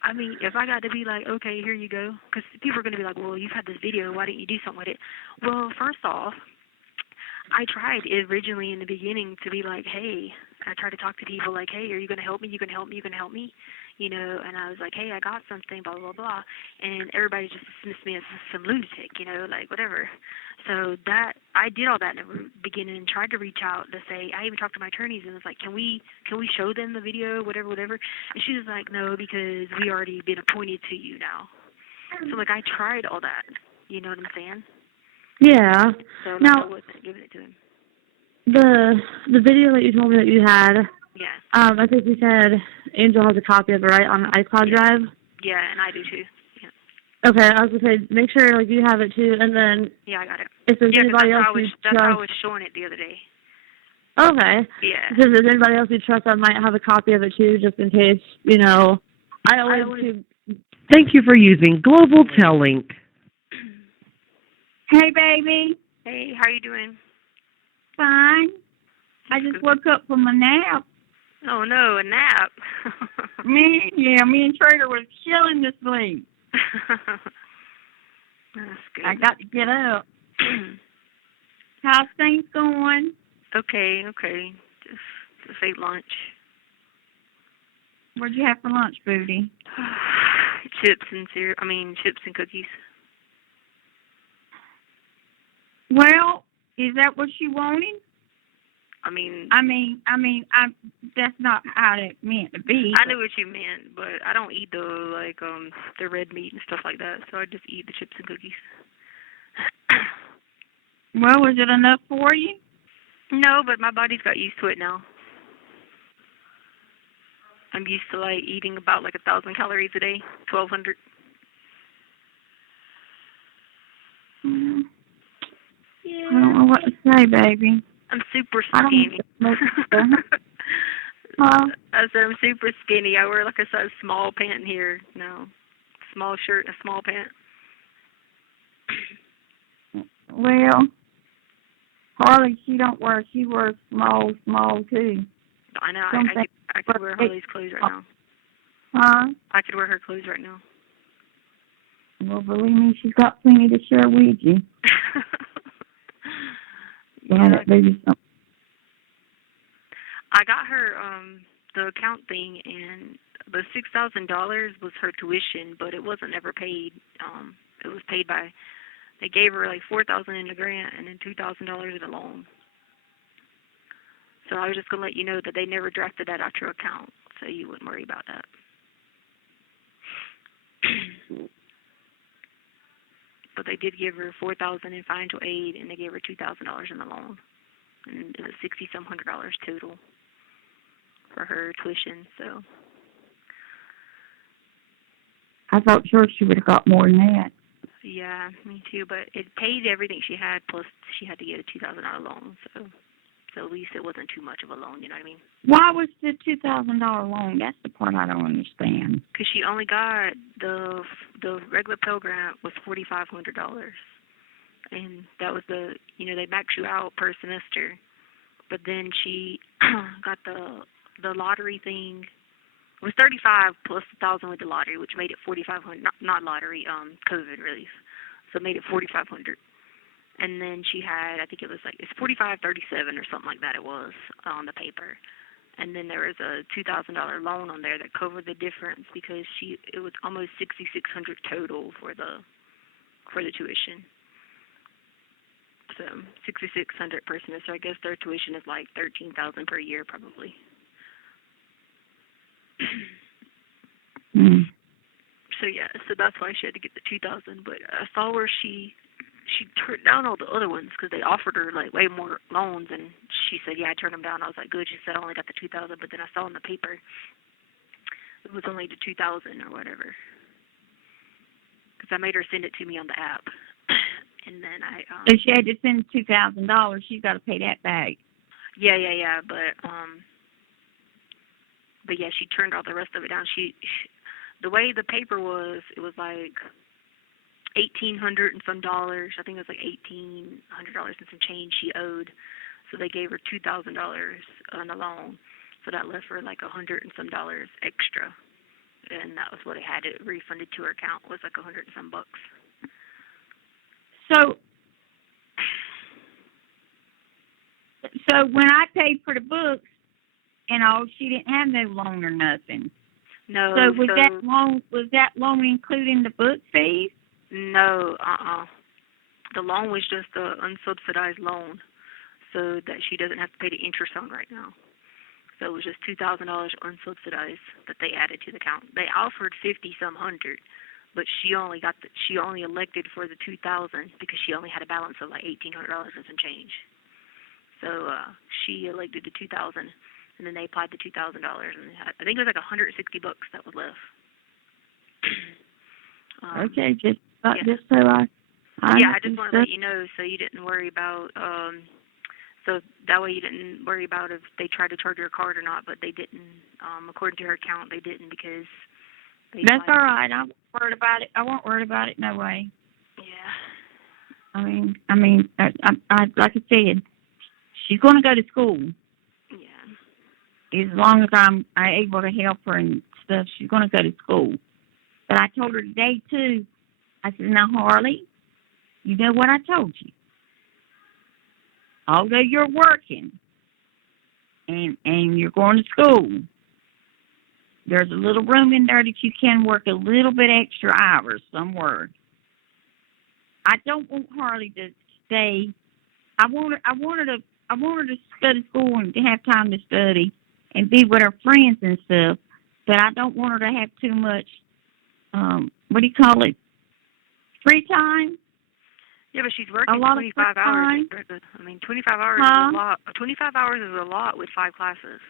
I mean, if I got to be like, okay, here you go, because people are going to be like, well, you've had this video, why didn't you do something with it? Well, first off, I tried originally in the beginning to be like, hey, I tried to talk to people like, hey, are you going to help me? You going to help me? You going to help me? And I was like, hey, I got something, blah, blah, blah. And everybody just dismissed me as some lunatic, like whatever. So that, I did all that in the beginning and tried to reach out to say, I even talked to my attorneys and was like, can we show them the video, whatever. And she was like, no, because we already been appointed to you now. So, like, I tried all that. You know what I'm saying? Yeah. So now, I wasn't giving it to him. The video that you told me that you had, yeah. I think you said Angel has a copy of it, right, on the iCloud drive? Yeah, and I do too. Yeah. Okay, I was going to say, make sure, like, you have it too, and then... Yeah, I got it. If there's anybody else that's how I was showing it the other day. Okay. Yeah. If there's anybody else you trust that might have a copy of it too, just in case, I always... Thank you for using Global Tellink. Hey, baby. Hey, how you doing? Fine. I just woke up from a nap. Oh, no, a nap. Me and Trader was killing to sleep. That's good. I got to get up. How's things going? Okay. Just ate lunch. What'd you have for lunch, Booty? Chips and cookies. Well, is that what you wanted? I mean, that's not how it meant to be. I knew what you meant, but I don't eat the red meat and stuff like that, so I just eat the chips and cookies. Well, was it enough for you? No, but my body's got used to it now. I'm used to eating about 1,000 calories a day, 1,200. Yeah. I don't know what to say, baby. I'm super skinny. I said I'm super skinny. I wear a size small pant here. No, small shirt and a small pant. Well, Harley, she wears small too. I know. I could wear Harley's clothes right now. Huh? I could wear her clothes right now. Well, believe me, she's got plenty to share with you. Yeah. Baby. I got her the account thing, and the $6,000 was her tuition, but it wasn't ever paid. It was paid by. They gave her $4,000 in the grant and then $2,000 in a loan. So I was just gonna let you know that they never drafted that out your account, so you wouldn't worry about that. But they did give her $4,000 in financial aid, and they gave her $2,000 in the loan, and it was $6,700 total for her tuition. So I thought sure she would have got more than that. yeah, me too. But it paid everything she had, plus she had to get a $2,000 loan. So at least it wasn't too much of a loan. You know what I mean? Why was the $2,000 loan? That's the part I don't understand. Because she only got the regular Pell Grant was $4,500, and that was they max you out per semester. But then she got the lottery thing. It was $35 plus $1,000 with the lottery, which made it $4,500. Not lottery, COVID relief, so it made it $4,500. And then she had, I think it was it's $4,537 or something like that. It was on the paper. And then there was a $2,000 loan on there that covered the difference because it was almost $6,600 total for the tuition. $6,600 per semester. I guess their tuition is like $13,000 per year, probably. So yeah, so that's why she had to get the $2,000. But I saw where she turned down all the other ones because they offered her like way more loans, and she said, "Yeah, I turned them down." I was like, "Good." She said, "I only got the $2,000," but then I saw in the paper it was only the $2,000 or whatever. Because I made her send it to me on the app, and then I. So she had to send $2,000. She's got to pay that back. Yeah, but yeah, she turned all the rest of it down. The way the paper was, it was like $1,800 and some dollars. I think it was like $1,800 and some change she owed. So they gave her $2,000 on a loan. So that left her like $100 and some dollars extra, and that was what it had. It refunded to her account was like $100 and some bucks. So when I paid for the books and all, she didn't have no loan or nothing. No. So was that loan including the book fees? No. The loan was just the unsubsidized loan, so that she doesn't have to pay the interest on right now. So it was just $2,000 unsubsidized that they added to the account. They offered $50-some hundred, but she only elected for the $2,000 because she only had a balance of like $1,800 and some change. So she elected the $2,000, and then they applied the $2,000, and I think it was like $160 that was left. Okay, just so I I just want to let you know so you didn't worry about. So that way you didn't worry about if they tried to charge her a card or not, but they didn't. According to her account, they didn't because. That's all right. I won't worry about it. I won't worry about it. No way. Yeah. I mean, I like I said, she's going to go to school. Yeah. As long as I'm able to help her and stuff, she's going to go to school. But I told her today too. I said, "Now, Harley, you know what I told you. Although you're working and you're going to school, there's a little room in there that you can work a little bit extra hours somewhere. I don't want Harley to stay. I want her to go to school and to have time to study and be with her friends and stuff. But I don't want her to have too much. What do you call it? Free time." Yeah, but she's working 25 hours. I mean, 25 hours is a lot. 25 hours is a lot with 5 classes.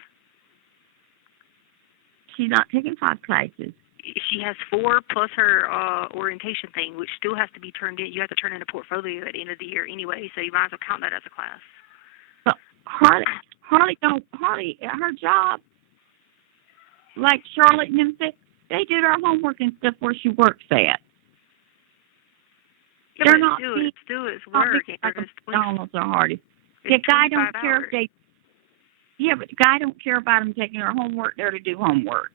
She's not taking 5 classes. She has 4 plus her orientation thing, which still has to be turned in. You have to turn in a portfolio at the end of the year anyway, so you might as well count that as a class. But Harley, her job, like Charlotte and them said, they do their homework and stuff where she works at. Yeah, they're not still it's work. McDonald's or Hardy. The guy don't care if they. Yeah, but the guy don't care about them taking their homework there to do homework.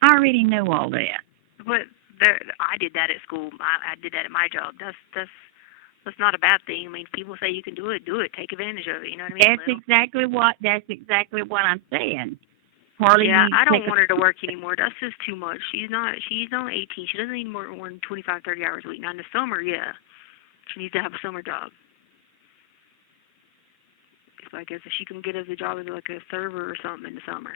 I already know all that. But I did that at school. I did that at my job. That's not a bad thing. I mean, if people say you can do it. Take advantage of it. You know what I mean? That's exactly what I'm saying. Harley. Yeah, I don't want her to work anymore. That's just too much. She's only 18. She doesn't need more than 25, 30 hours a week. Now in the summer, yeah, she needs to have a summer job. So I guess if she can get us a job as like a server or something in the summer.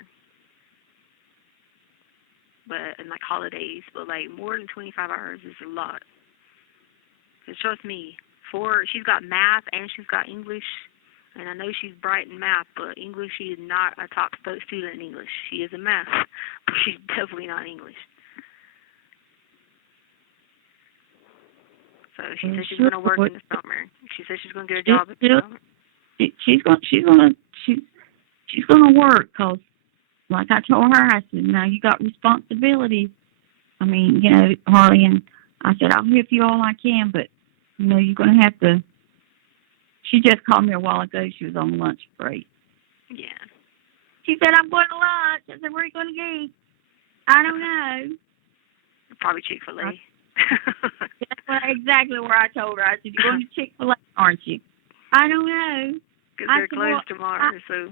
But in like holidays, but like more than 25 hours is a lot. Cause trust me, she's got math and she's got English. And I know she's bright in math, but English, she is not a top student in English. She is in math, but she's definitely not English. So she said she's going to work in the summer. She said she's going to get a job in the summer. She's going to work because, like I told her, I said, now you got responsibilities. I mean, you know, Harley, and I said, I'll help you all I can, but, you know, you're going to have to. She just called me a while ago. She was on lunch break. Yeah. She said, I'm going to lunch. I said, where are you going to eat? I don't know. Probably Chick-fil-A. That's exactly where I told her. I said, you're going to Chick-fil-A, aren't you? I don't know. Because they're closed tomorrow, so.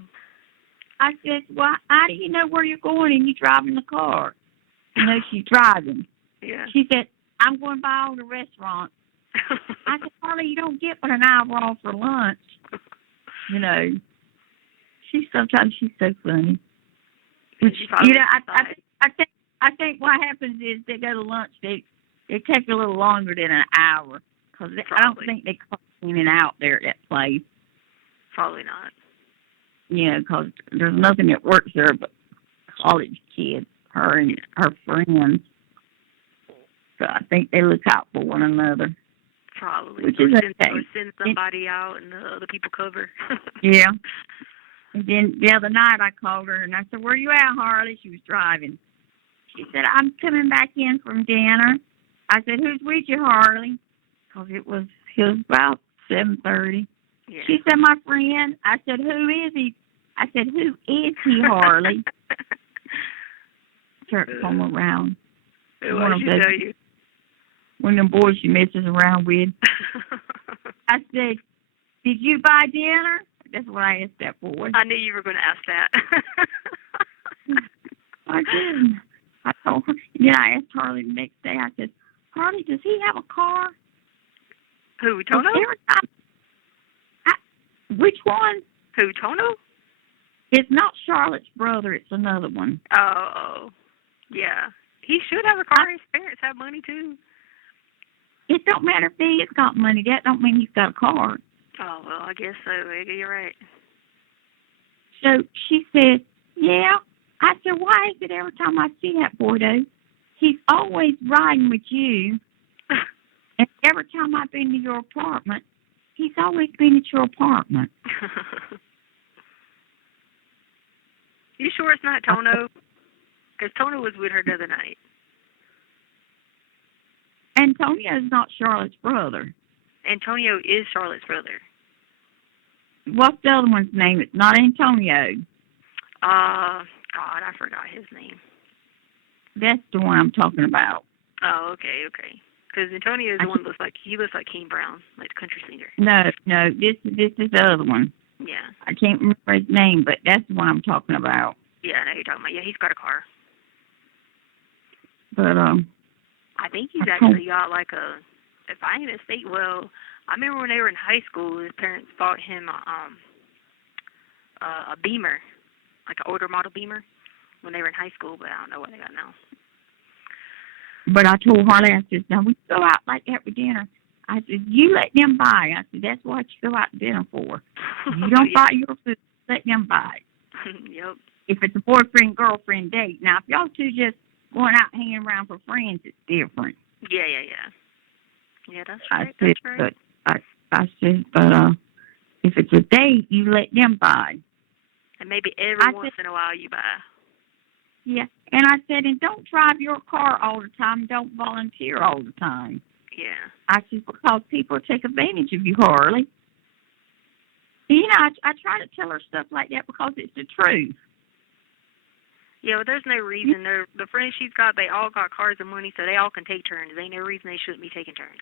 I said, well, how do you know where you're going and you're driving the car? You know, she's driving. Yeah. She said, I'm going by all the restaurants. I said, Harley, you don't get but an hour off for lunch. You know, she's so funny. You know, I think what happens is they go to lunch. They take a little longer than an hour because I don't think they come in and out there at that place. Probably not. Yeah, because there's nothing that works there but college kids, her and her friends. So I think they look out for one another. Probably. Which is okay. Or send somebody out and the other people cover. Yeah. And then the other night I called her and I said, "Where you at, Harley?" She was driving. She said, "I'm coming back in from dinner." I said, "Who's with you, Harley?" Because it was about 7:30. Yeah. She said, "My friend." I said, "Who is he?" I said, "Who is he, Harley?" Turn come around. What did she tell you? One of them boys she messes around with. I said, "Did you buy dinner?" That's what I asked that boy. I knew you were going to ask that. I didn't. I told her. And then I asked Harley the next day. I said, "Harley, does he have a car?" Who, Tono? Which one? Who, Tono? It's not Charlotte's brother. It's another one. Oh, yeah. He should have a car. His parents have money, too. It don't matter if he's got money. That don't mean he's got a car. Oh, well, I guess so. Maybe you're right. So she said, "Yeah." I said, "Why is it every time I see that boy, though, he's always riding with you? And every time I've been to your apartment, he's always been at your apartment." You sure it's not Tono? Because Tono was with her the other night. Antonio's not Charlotte's brother. Antonio is Charlotte's brother. What's the other one's name? It's not Antonio. God, I forgot his name. That's the one I'm talking about. Oh, okay. Because Antonio is the one that looks like Kane Brown, like the country singer. No, this is the other one. Yeah. I can't remember his name, but that's the one I'm talking about. Yeah, I know who you're talking about. Yeah, he's got a car. But I think he's actually got like if I ain't mistake, well, I remember when they were in high school, his parents bought him a Beamer, like an older model Beamer, when they were in high school, but I don't know what they got now. But I told Harley, I said, "Now we go out like that for dinner." I said, "You let them buy." I said, "That's what you go out to dinner for. You don't buy your food, let them buy." Yep. If it's a boyfriend-girlfriend date. Now, if y'all two just going out hanging around for friends, it's different. Yeah. Yeah, that's I right. said, That's right. But I said, if it's a date, you let them buy. And maybe every once in a while you buy. Yeah. And I said, and don't drive your car all the time. Don't volunteer all the time. Yeah. I said, because people take advantage of you, Harley. And, you know, I try to tell her stuff like that because it's the truth. Yeah, well, there's no reason. The friends she's got, they all got cars and money, so they all can take turns. There ain't no reason they shouldn't be taking turns.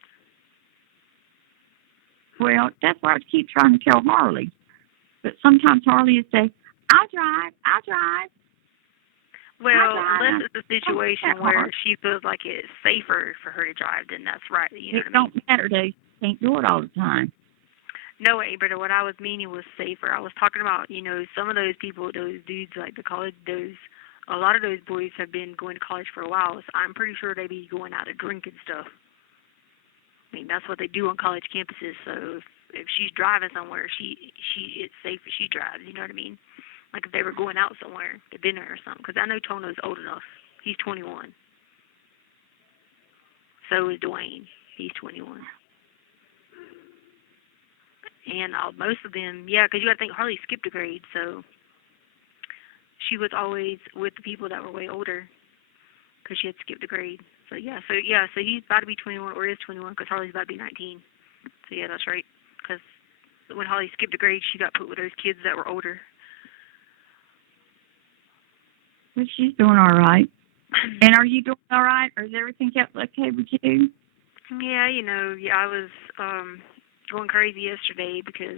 Well, that's what I keep trying to tell Harley. But sometimes Harley will say, I'll drive. Well, unless it's a situation where she feels like it's safer for her to drive, then that's right. You know what I mean? It don't matter. They can't do it all the time. No, Abraham, what I was meaning was safer. I was talking about, you know, some of those people, those dudes, like the college, a lot of those boys have been going to college for a while, so I'm pretty sure they be going out to drink and stuff. I mean, that's what they do on college campuses, so if she's driving somewhere, it's safe if she drives, you know what I mean? Like if they were going out somewhere to dinner or something, because I know Tono's old enough. He's 21. So is Dwayne. He's 21. And most of them, yeah, because you got to think Harley skipped a grade, so she was always with the people that were way older because she had skipped a grade. So he's about to be 21 or is 21 because Harley's about to be 19. So yeah, that's right. Because when Harley skipped a grade, she got put with those kids that were older. But she's doing all right. And are you doing all right? Or is everything kept okay with you? Yeah, I was going crazy yesterday because,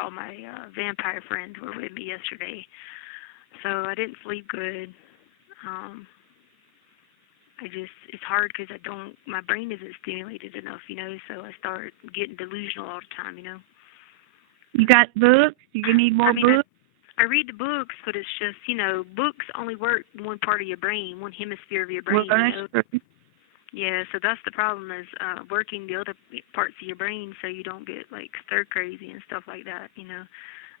all my vampire friends were with me yesterday. So I didn't sleep good. it's hard because my brain isn't stimulated enough, so I start getting delusional all the time, You got books? You need more books? I read the books, but it's just, books only work one part of your brain, one hemisphere of your brain, Yeah, so that's the problem is working the other parts of your brain so you don't get, like, stir crazy and stuff like that,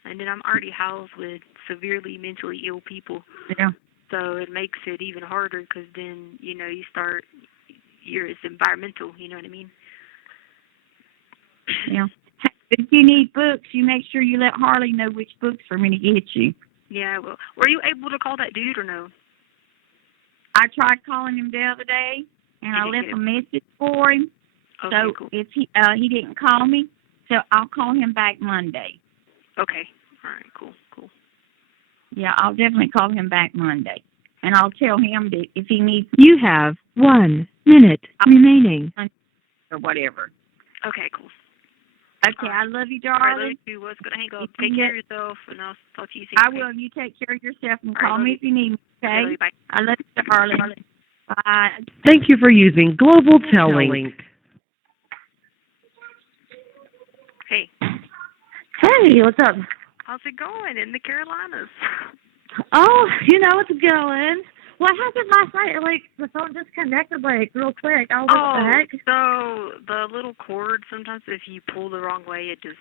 And then I'm already housed with severely mentally ill people. Yeah. So it makes it even harder because then, you start, it's environmental, you know what I mean? Yeah. If you need books, you make sure you let Harley know which books for me to get you. Yeah, well, were you able to call that dude or no? I tried calling him the other day, and I left a message for him. Okay, so cool. if he didn't call me, so I'll call him back Monday. Okay. All right, cool. Yeah, I'll definitely call him back Monday. And I'll tell him that if he needs You have 1 minute remaining. or whatever. Okay, cool. Okay, I love you, darling. All right, love you. Well, it's going to hang up. Take care of yourself, and I'll talk to you soon. I will. You take care of yourself and call me if you need me, okay? Love you, bye. I love you, darling. Bye. Thank you for using Global Telling. Hey. Hey, what's up? How's it going in the Carolinas? Oh, it's going. What happened last night? Like, the phone disconnected, like, real quick. I was like, what the heck? So the little cord, sometimes if you pull the wrong way, it just,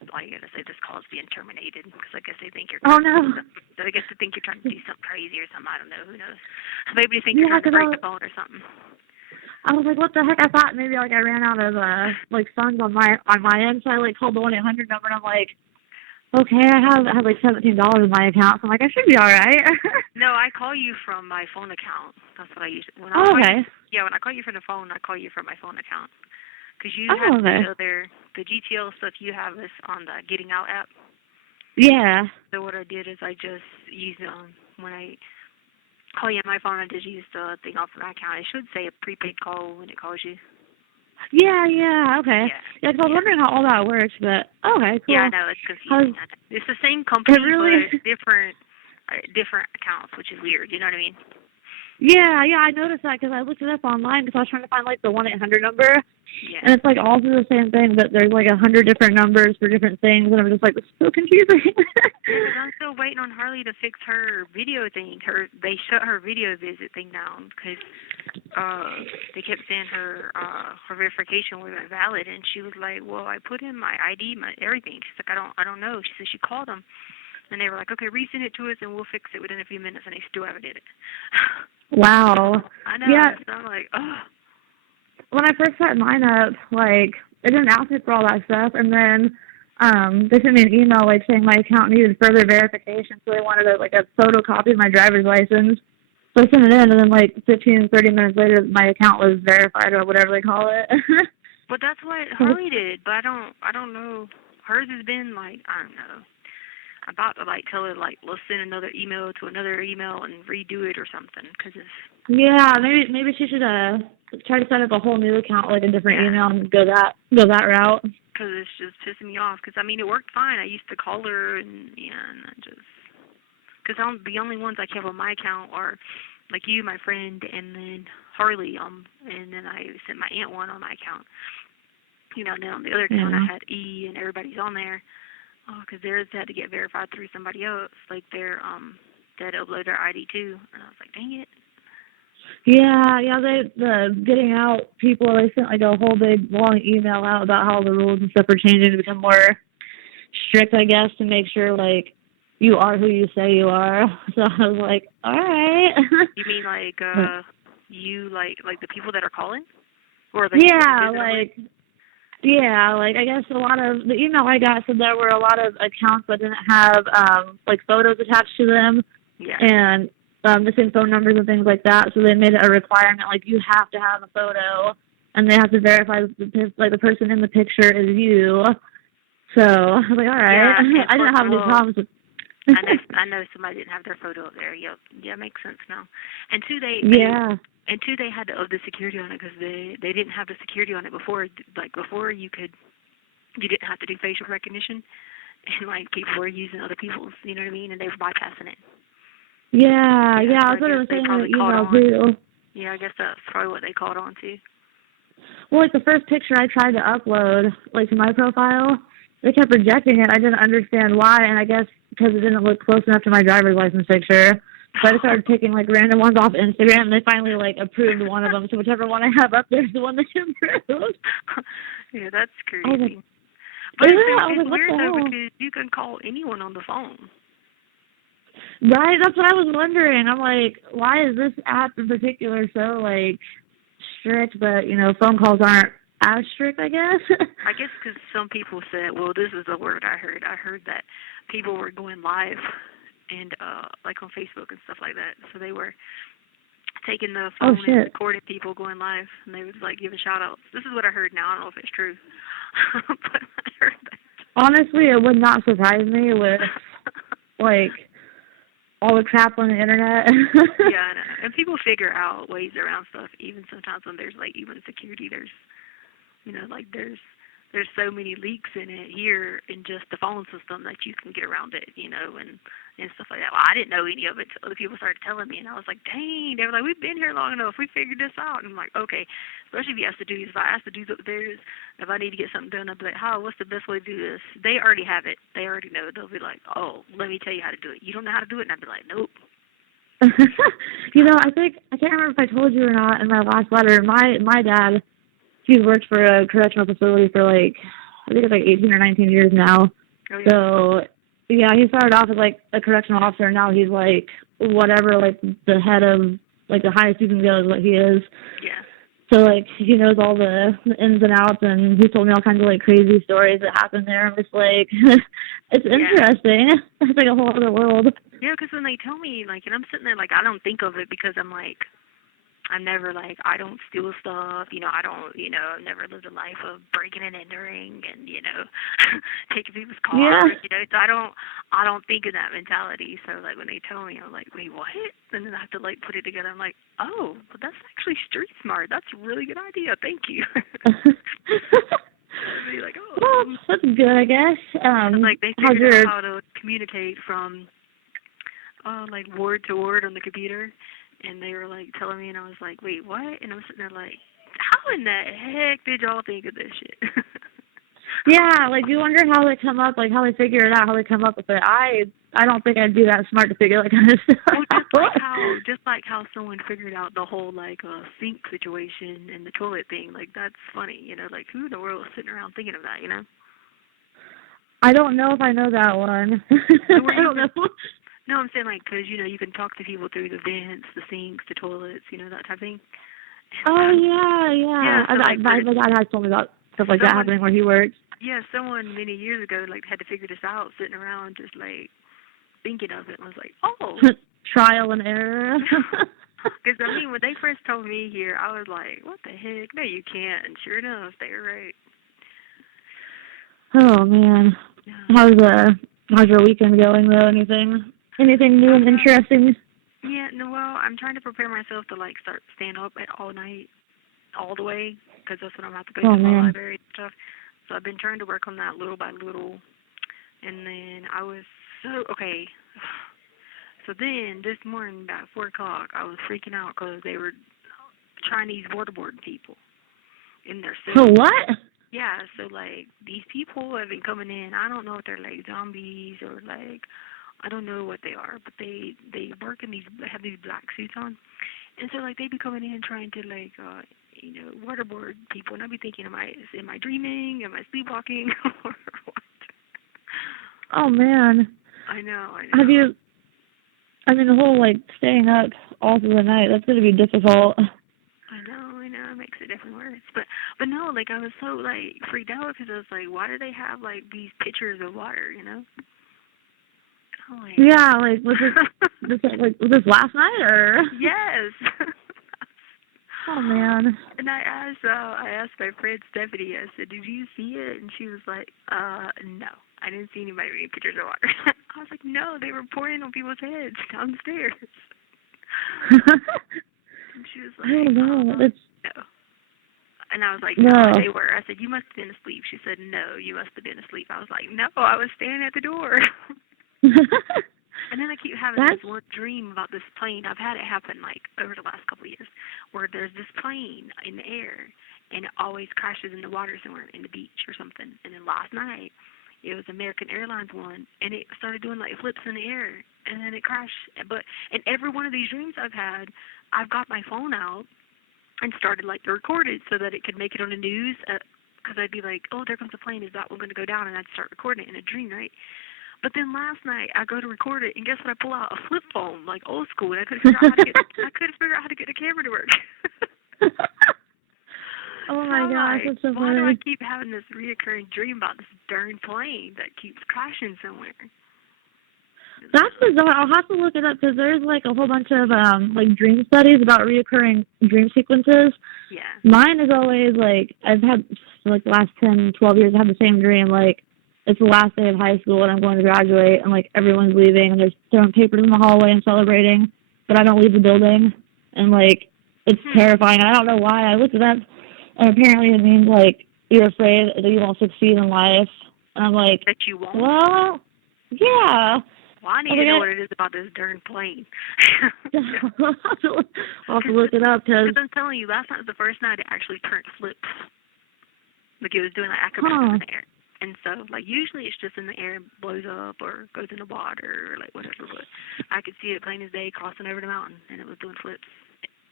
this call's being terminated. Because I guess they think you're Oh, no. I guess they think you're trying to do something crazy or something. I don't know. Who knows? Maybe they think you're trying to break the phone or something. I was like, what the heck? I thought maybe, I ran out of, funds on my end, so I, called the 1-800 number, and I'm like, okay, I have like $17 in my account, so I'm like, I should be all right. No, I call you from my phone account. That's what I use. When okay. When I call you from the phone, I call you from my phone account. Because you have the GTL stuff you have is on the Getting Out app. Yeah. So what I did is I just used, when I call you on my phone, I just used the thing off of my account. It should say a prepaid call when it calls you. Yeah, okay. Yeah, because I was wondering how all that works, but okay, cool. Yeah, I know, it's confusing. It's the same company, but it's different accounts, which is weird, you know what I mean? Yeah, I noticed that because I looked it up online because I was trying to find, the 1-800 number, and it's, all through the same thing, but there's, 100 different numbers for different things, and I'm just like, it's so confusing. I'm still waiting on Harley to fix her video thing. They shut her video visit thing down because they kept saying her verification wasn't valid, and she was like, well, I put in my ID, my everything. She's like, I don't know. She said she called them, and they were like, okay, resend it to us, and we'll fix it within a few minutes, and they still haven't did it. Wow. I know. Yeah. So I'm like, oh. When I first set mine up, it didn't ask me for all that stuff, and then they sent me an email, saying my account needed further verification, so they wanted a photocopy of my driver's license. So I sent it in, and then 15, 30 minutes later, my account was verified or whatever they call it. But that's what Harley did, but I don't know. Hers has been I don't know. I'm about to tell her let's send another email to another email and redo it or something because it's. Yeah, maybe she should try to set up a whole new account a different email and go that route. Because it's just pissing me off. Because it worked fine. I used to call her and I just. Because the only ones I have on my account are you, my friend, and then Harley. And then I sent my aunt one on my account. And then on the other account I had E and everybody's on there. Because theirs had to get verified through somebody else. They had to upload their ID too. And I was like, dang it. Yeah, the Getting Out people, they sent a whole big long email out about how the rules and stuff are changing to become more strict, I guess, to make sure you are who you say you are. So I was like, all right. You mean you the people that are calling? Or Yeah, I guess a lot of the email I got said there were a lot of accounts that didn't have photos attached to them, and the same phone numbers and things like that. So they made it a requirement you have to have a photo, and they have to verify the person in the picture is you. So I was like, all right, I didn't have any problems with. I know somebody didn't have their photo up there. Yep, yeah, makes sense now. And two, they had to up the security on it because they didn't have the security on it before. Before you didn't have to do facial recognition, and people were using other people's, you know what I mean, and they were bypassing it. Yeah, that's what I was saying in the email too. Yeah, I guess that's probably what they caught on to. Well, like the first picture I tried to upload, like to my profile, they kept rejecting it. I didn't understand why, and I guess because it didn't look close enough to my driver's license picture. So I just started picking like random ones off Instagram, and they finally like approved one of them. So whichever one I have up there is the one they approved. Yeah, that's crazy. But it's weird though because you can call anyone on the phone. Right, that's what I was wondering. I'm like, why is this app in particular so like strict? But phone calls aren't as strict, I guess. I guess because some people said, well, this is a word I heard. I heard that people were going live and like on Facebook and stuff like that. So they were taking the phone and recording people going live, and they would like give a shout out. This is what I heard. Now I don't know if it's true, but I heard that. Honestly, it would not surprise me with like all the crap on the internet. Yeah, I know. And people figure out ways around stuff. Even sometimes when there's like even security, there's like there's so many leaks in it here in just the phone system that you can get around it, and stuff like that. Well, I didn't know any of it until other people started telling me, and I was like, dang, they were like, we've been here long enough, we figured this out. And I'm like, okay, especially if you have to do this. If I have to do theirs, if I need to get something done, I'll be like, what's the best way to do this? They already have it. They already know. They'll be like, oh, let me tell you how to do it. You don't know how to do it? And I'd be like, nope. I can't remember if I told you or not in my last letter, my dad, he's worked for a correctional facility for like, I think it's like 18 or 19 years now. Oh, yeah. So, yeah, he started off as like a correctional officer, and now he's like whatever, like the head of, like the highest you can go is what he is. Yeah. So, like, he knows all the ins and outs, and he told me all kinds of like crazy stories that happened there. I'm just like, it's interesting. It's like a whole other world. Yeah, because when they tell me, like, and I'm sitting there, like, I don't think of it because I'm like, I'm never like, I don't steal stuff, I don't, I've never lived a life of breaking and entering and, taking people's cars, so I don't think in that mentality. So like when they tell me, I'm like, wait, what? And then I have to like put it together. I'm like, oh, but that's actually street smart. That's a really good idea. Thank you. Be like, oh, well, that's good, I guess. Like they figured out how to communicate from like word to word on the computer. And they were, like, telling me, and I was like, wait, what? And I'm sitting there like, how in the heck did y'all think of this shit? Yeah, like, you wonder how they come up, like, how they figure it out, how they come up with it. I don't think I'd be that smart to figure that kind of stuff out. Just like how someone figured out the whole, like, sink situation and the toilet thing. Like, that's funny, like, who in the world is sitting around thinking of that, I don't know if I know that one. I don't know. No, I'm saying, like, because, you can talk to people through the vents, the sinks, the toilets, that type of thing. Oh, yeah. So, my dad has told me about stuff like that happening where he works. Yeah, someone many years ago, like, had to figure this out, sitting around just, like, thinking of it, and was like, oh. Trial and error. Because, when they first told me here, I was like, what the heck? No, you can't. And sure enough, they were right. Oh, man. Yeah. How's your weekend going, though? Anything new and interesting? Yeah, no, well, I'm trying to prepare myself to, like, start staying up at all night, all the way, because that's when I'm about to go to the library and stuff. So I've been trying to work on that little by little. And then I was okay. So then this morning about 4 o'clock, I was freaking out because they were Chinese waterboarding people in their cell. So what? Yeah, so, like, these people have been coming in. I don't know if they're, like, zombies or, like, I don't know what they are, but they work in have these black suits on. And so, like, they be coming in trying to, like, waterboard people. And I'd be thinking, am I dreaming? Am I sleepwalking? Or what? Oh, man. I know. Have you, the whole, like, staying up all through the night, that's going to be difficult. I know, it makes it definitely worse. But no, like, I was so, like, freaked out because I was like, why do they have, like, these pitchers of water, Like, yeah, like, was this last night, or? Yes. Oh, man. And I asked my friend Stephanie, I said, did you see it? And she was like, no, I didn't see anybody bringing pitchers of water. I was like, no, they were pouring on people's heads downstairs. And she was like, I don't know. no. And I was like, no, they were. I said, you must have been asleep. She said, no, you must have been asleep. I was like, no, I was standing at the door. And then I keep having this one dream about this plane. I've had it happen, like, over the last couple of years, where there's this plane in the air, and it always crashes in the water somewhere, in the beach or something. And then last night, it was American Airlines one, and it started doing, like, flips in the air, and then it crashed. But in every one of these dreams I've had, I've got my phone out and started, like, to record it so that it could make it on the news, because I'd be like, oh, there comes a plane, is that one going to go down? And I'd start recording it in a dream, right? But then last night I go to record it, and guess what? I pull out a flip phone, like old school, and I couldn't figure out how to get the camera to work. Oh my gosh, that's so funny. Why do I keep having this reoccurring dream about this darn plane that keeps crashing somewhere? That's bizarre. I'll have to look it up because there's like a whole bunch of like dream studies about reoccurring dream sequences. Yeah. Mine is always like I've had for like the last 10, 12 years. I have the same dream. Like it's the last day of high school and I'm going to graduate and like everyone's leaving and they're throwing papers in the hallway and celebrating, but I don't leave the building and like it's terrifying. I don't know why. I looked it up and apparently it means like you're afraid that you won't succeed in life. And I'm like, that you won't. Well, yeah. Well, I need to know what it is about this darn plane. I'll have to look it up because I'm telling you, last night was the first night it actually turned flips. Like it was doing like acrobatics in the air. And so, like, usually it's just in the air and blows up or goes in the water or, like, whatever. But I could see it plain as day crossing over the mountain, and it was doing flips.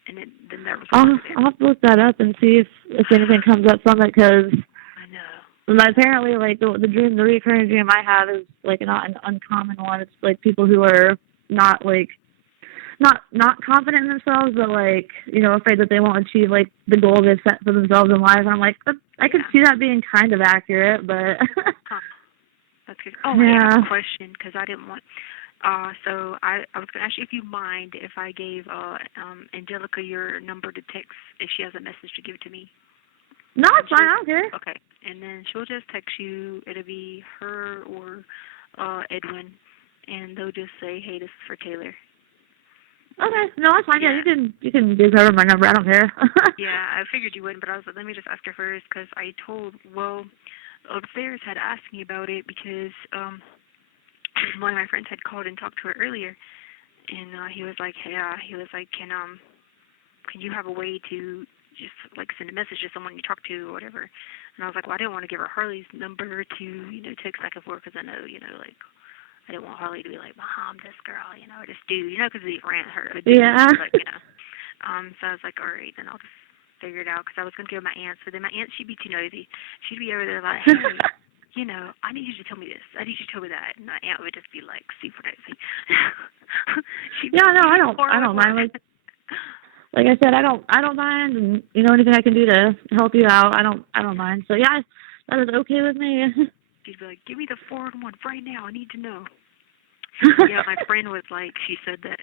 And then there was I'll have to look that up and see if anything comes up from it because I know. Apparently, like, the recurring dream I have is, like, not an uncommon one. It's, like, people who are not, like, not confident in themselves, but, like, you know, afraid that they won't achieve, like, the goal they've set for themselves in life. And I'm like, I could see that being kind of accurate, but... That's good. Oh, yeah. I have a question, because I didn't want... so I was going to ask you if you mind if I gave Angelica your number to text if she has a message to give to me. No, it's fine. I don't care. Okay. And then she'll just text you. It'll be her or Edwin, and they'll just say, hey, this is for Taylor. Okay. No, it's fine. Yeah, you can give her my number. I don't care. Yeah, I figured you wouldn't, but I was like, let me just ask her first, because I told, upstairs had asked me about it because one of my friends had called and talked to her earlier, and he was like, hey, can you have a way to just, like, send a message to someone you talk to or whatever? And I was like, well, I didn't want to give her Harley's number to, text back and forth because I know, like, I didn't want Harley to be like, Mom, this girl, or this dude, because he ran her. Yeah. Like, so I was like, all right, then I'll just figure it out because I was going to go to my aunt. So then my aunt, she'd be too nosy. She'd be over there like, hey, I need you to tell me this. I need you to tell me that. And my aunt would just be like super nosy. I don't mind. Like I said, I don't mind, and anything I can do to help you out, I don't mind. So yeah, that is okay with me. She'd be like, give me the 411 right now. I need to know. Yeah, my friend was like, she said that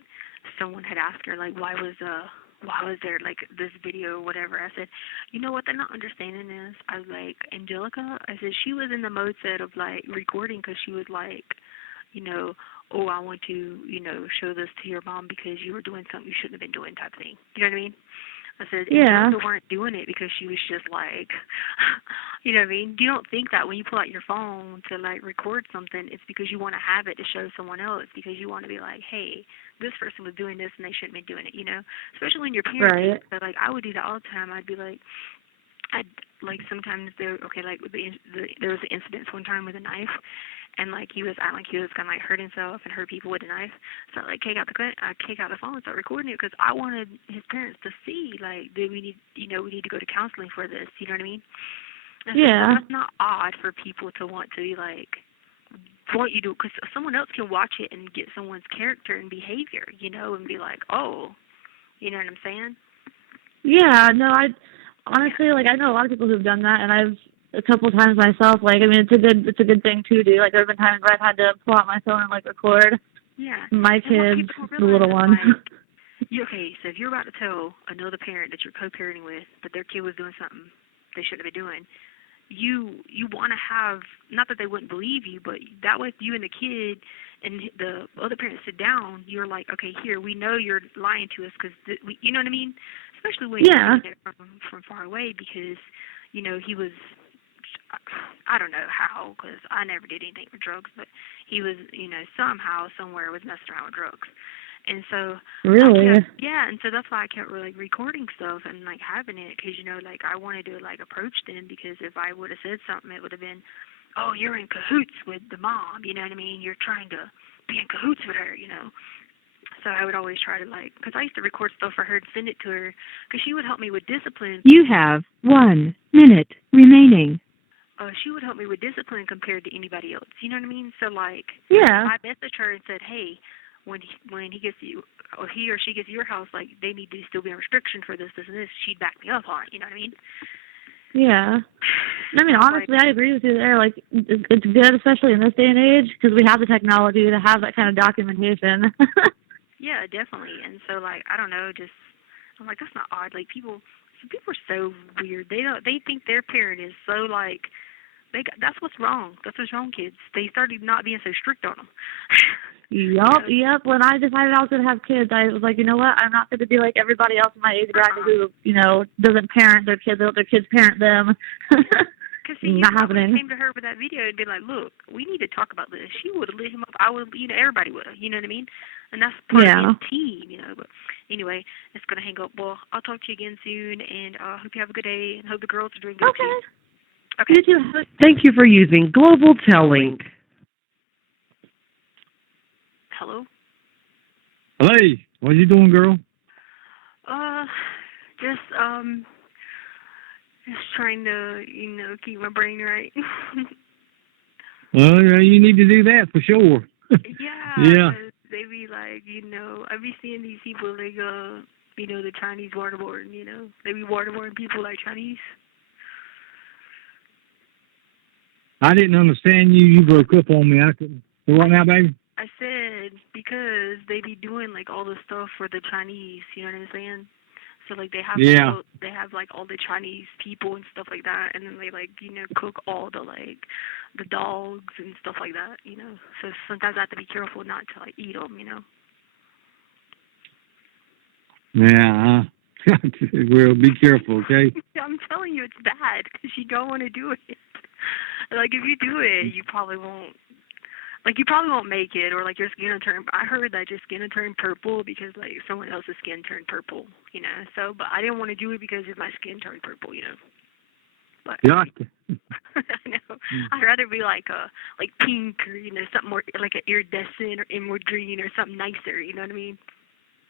someone had asked her like, why was there like this video or whatever. I said, what they're not understanding is, I was like, Angelica, I said she was in the mode set of like recording because she was like, oh, I want to, show this to your mom because you were doing something you shouldn't have been doing type thing. You know what I mean? I said, yeah. Angelica weren't doing it because she was just like, you know what I mean? You don't think that when you pull out your phone to like record something, it's because you want to have it to show someone else because you want to be like, hey, this person was doing this and they shouldn't be doing it, Especially when you're parenting. Right. So, like, I would do that all the time. I'd be like, sometimes there was an incident one time with a knife, and like he was acting like he was gonna like hurt himself and hurt people with a knife. So I kick out the phone and start recording it because I wanted his parents to see like that we need to go to counseling for this. You know what I mean? And yeah. So that's not odd for people to want to be like want you to, because someone else can watch it and get someone's character and behavior, and be like, oh, you know what I'm saying? Yeah. No, honestly, like, I know a lot of people who've done that, and I've a couple times myself. Like, I mean, it's a good thing to do. Like, there have been times where I've had to pull out my phone and like record. Yeah. My kids, the little one. Like, okay, so if you're about to tell another parent that you're co-parenting with that their kid was doing something they shouldn't have been doing, you want to have, not that they wouldn't believe you, but that way if you and the kid and the other parent sit down, you're like, okay, here, we know you're lying to us because, you know what I mean? Especially when you're from far away because, he was, I don't know how, because I never did anything with drugs, but he was, somehow, somewhere was messing around with drugs. And so, Really? and so that's why I kept like recording stuff and like having it, because like I wanted to like approach them, because if I would have said something, it would have been, oh, you're in cahoots with the mom, you know what I mean? You're trying to be in cahoots with her, So I would always try to because I used to record stuff for her and send it to her, because she would help me with discipline. You have 1 minute remaining. She would help me with discipline compared to anybody else. You know what I mean? So Yeah. I messaged her and said, hey, when he gets you, or he or she gets to your house, they need to still be on restriction for this, and this. She'd back me up on it. You know what I mean? Yeah. I mean, honestly, I agree with you there. It's good, especially in this day and age, because we have the technology to have that kind of documentation. Yeah, definitely. And so, I don't know, I'm like, that's not odd. People are so weird. They think their parent is so that's what's wrong. That's what's wrong, kids. They started not being so strict on them. Yep. When I decided I was going to have kids, I was like, you know what? I'm not going to be like everybody else in my age bracket who, doesn't parent their kids, they let their kids parent them. Because not happening. Came to her with that video and been like, look, we need to talk about this. She would have lit him up. I would have, everybody would have. You know what I mean? And that's part of the team, But anyway, it's going to hang up. Well, I'll talk to you again soon, and I hope you have a good day, and hope the girls are doing good too. Okay. You too. Thank you for using Global Telling. Hello? Hey, what you doing, girl? Just trying to, keep my brain right. Well, you need to do that for sure. Yeah. They be like, I be seeing these people, they go, the Chinese waterboarding, they be waterboarding people like Chinese. I didn't understand you. You broke up on me. I couldn't. What now, baby? I said because they be doing all the stuff for the Chinese. You know what I'm saying? So they have they have all the Chinese people and stuff like that, and then they cook all the the dogs and stuff like that. So sometimes I have to be careful not to eat them. Yeah. Well, be careful, okay? I'm telling you, it's bad because you don't want to do it. If you do it, you probably won't. You probably won't make it, or your skin will turn. I heard that your skin will turn purple because someone else's skin turned purple, So, but I didn't want to do it because if my skin turned purple, But Gotcha. I know. I'd rather be pink or something more an iridescent or emerald green or something nicer. You know what I mean?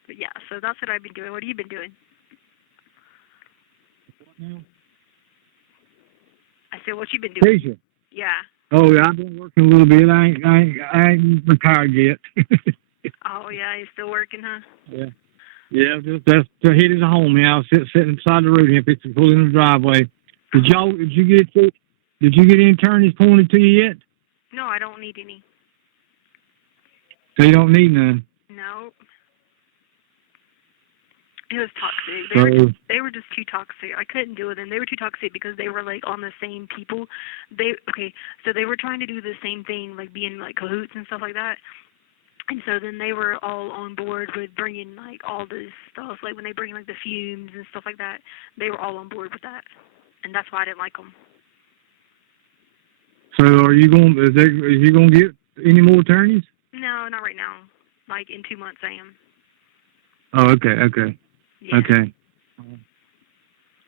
But yeah, so that's what I've been doing. What have you been doing? I said, what you been doing? Letecia. Yeah. Oh, yeah, I've been working a little bit. I ain't retired yet. Oh, yeah, you're still working, huh? Yeah. Yeah, that's the head of the home. Yeah, I was sitting beside the road here, fixing to pull in the driveway. Did you get any attorneys pointed to you yet? No, I don't need any. So you don't need none? No. It was toxic. They were just too toxic. I couldn't deal with them. They were too toxic because they were on the same people. So they were trying to do the same thing, being cahoots and stuff like that. And so then they were all on board with bringing all this stuff, when they bring the fumes and stuff like that. They were all on board with that, and that's why I didn't like them. So are you going? Is you going to get any more attorneys? No, not right now. In 2 months, I am. Oh, okay. Yeah. Okay.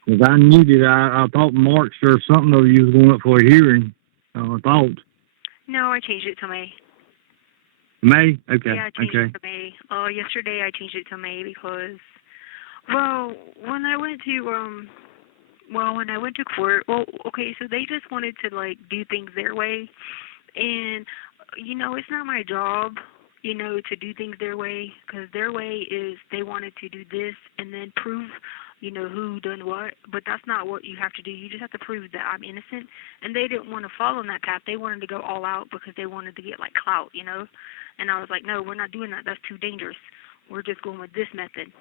Because I knew that I thought March or something of you was going up for a hearing. I thought. No, I changed it to May. May? Okay. Yeah, I changed it to May. Yesterday I changed it to May because, when I went to court, so they just wanted to do things their way, and it's not my job, to do things their way, because their way is they wanted to do this and then prove, who done what, but that's not what you have to do. You just have to prove that I'm innocent, and they didn't want to follow in that path. They wanted to go all out because they wanted to get clout, and I was like, no, we're not doing that. That's too dangerous. We're just going with this method,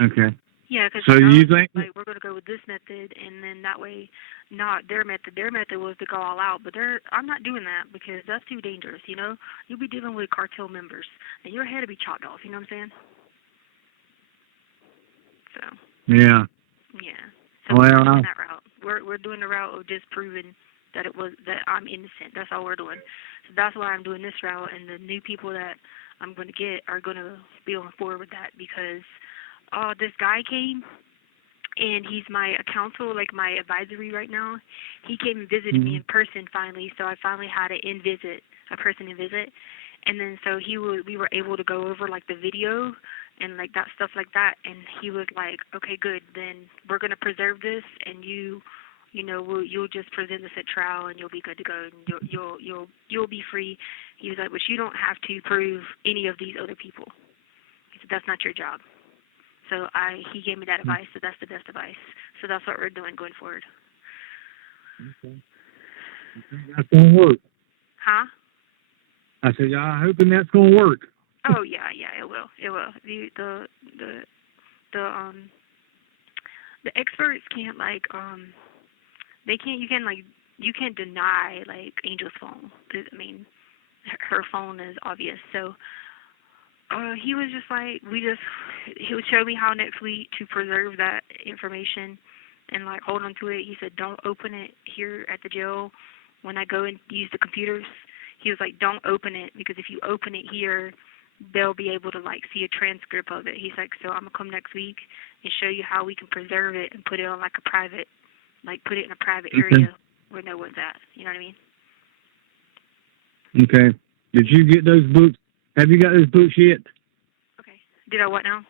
Okay. Yeah, because so you think we're going to go with this method, and then that way, not their method. Their method was to go all out, but I'm not doing that because that's too dangerous. You'll be dealing with cartel members, and your head will be chopped off. You know what I'm saying? So. Yeah. Yeah. So we're going that route. we're doing the route of just proving that I'm innocent. That's all we're doing. So that's why I'm doing this route, and the new people that I'm going to get are going to be on board with that because this guy came, and he's my counsel, like my advisory right now. He came and visited me in person finally, so I finally had a person in visit. And then so we were able to go over like the video and like that stuff like that, and he was like, okay, good, then we're going to preserve this, and you'll just present this at trial, and you'll be good to go, and you'll be free. He was like, but you don't have to prove any of these other people. He said, that's not your job. So he gave me that advice, so that's the best advice. So that's what we're doing going forward. Okay. That's going to work. Huh? I said, I'm hoping that's going to work. Oh yeah, it will. It will. The experts can't you can't deny like Angel's phone. I mean, her phone is obvious. So he was just like, he would show me how next week to preserve that information and like hold on to it. He said, don't open it here at the jail when I go and use the computers. He was like, don't open it, because if you open it here, they'll be able to like see a transcript of it. He's like, so I'm gonna come next week and show you how we can preserve it and put it on like put it in a private area where no one's at. You know what I mean? Okay. Did you get those books? Have you got those books yet? Okay. Did I what now?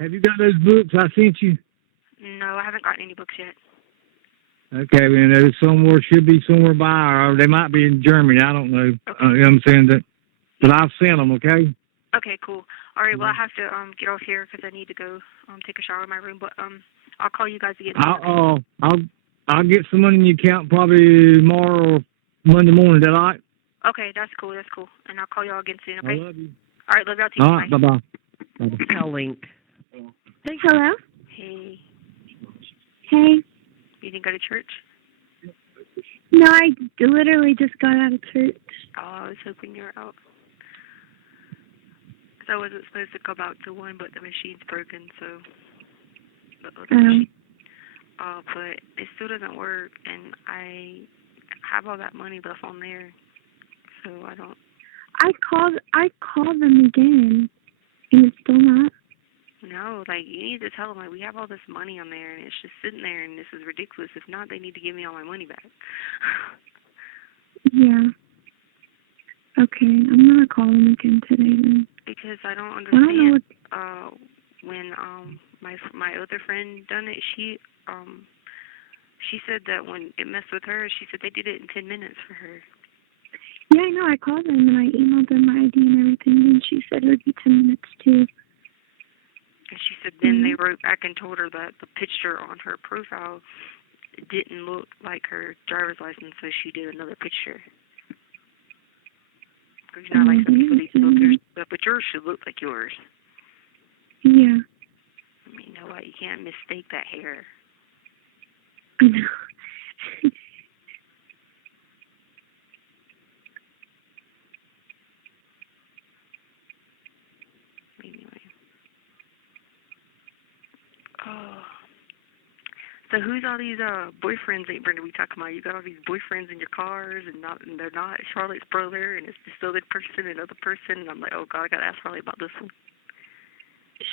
Have you got those books I sent you? No, I haven't gotten any books yet. Okay, well, there's should be somewhere by, or they might be in Germany. I don't know. Okay. You know what I'm saying? But I've sent them, okay? Okay, cool. All right, well, I have to get off here because I need to go take a shower in my room. But I'll call you guys again. I'll get some money in your account probably tomorrow or Monday morning. Is that all right? Okay, that's cool. And I'll call y'all again soon, okay? I love you. All right, love y'all too. All right, bye-bye. Telling. Hello? Hey, Hey. you didn't go to church? No, I literally just got out of church. Oh, I was hoping you were out. Because I wasn't supposed to come out to one, but the machine's broken, so... But it still doesn't work, and I have all that money left on there, so I don't... I called them again, and it's still not. No, like, you need to tell them, like, we have all this money on there, and it's just sitting there, and this is ridiculous. If not, they need to give me all my money back. Yeah. Okay, I'm gonna call them again today then. Because I don't I don't know understand, when, my other friend done it, she said that when it messed with her, she said they did it in 10 minutes for her. Yeah, I know. I called them, and I emailed them my ID and everything, and she said it would be 10 minutes too. And she said then they wrote back and told her that the picture on her profile didn't look like her driver's license, so she did another picture. Because you know, like some people, these filters, but yours should look like yours. Yeah. I mean, you know what? You can't mistake that hair. I know. Anyway. Oh. So who's all these boyfriends that Brenda we talking about? You got all these boyfriends in your cars, and they're not Charlotte's brother, and it's this other person, another person, and I'm like, oh God, I gotta ask Charlotte about this one.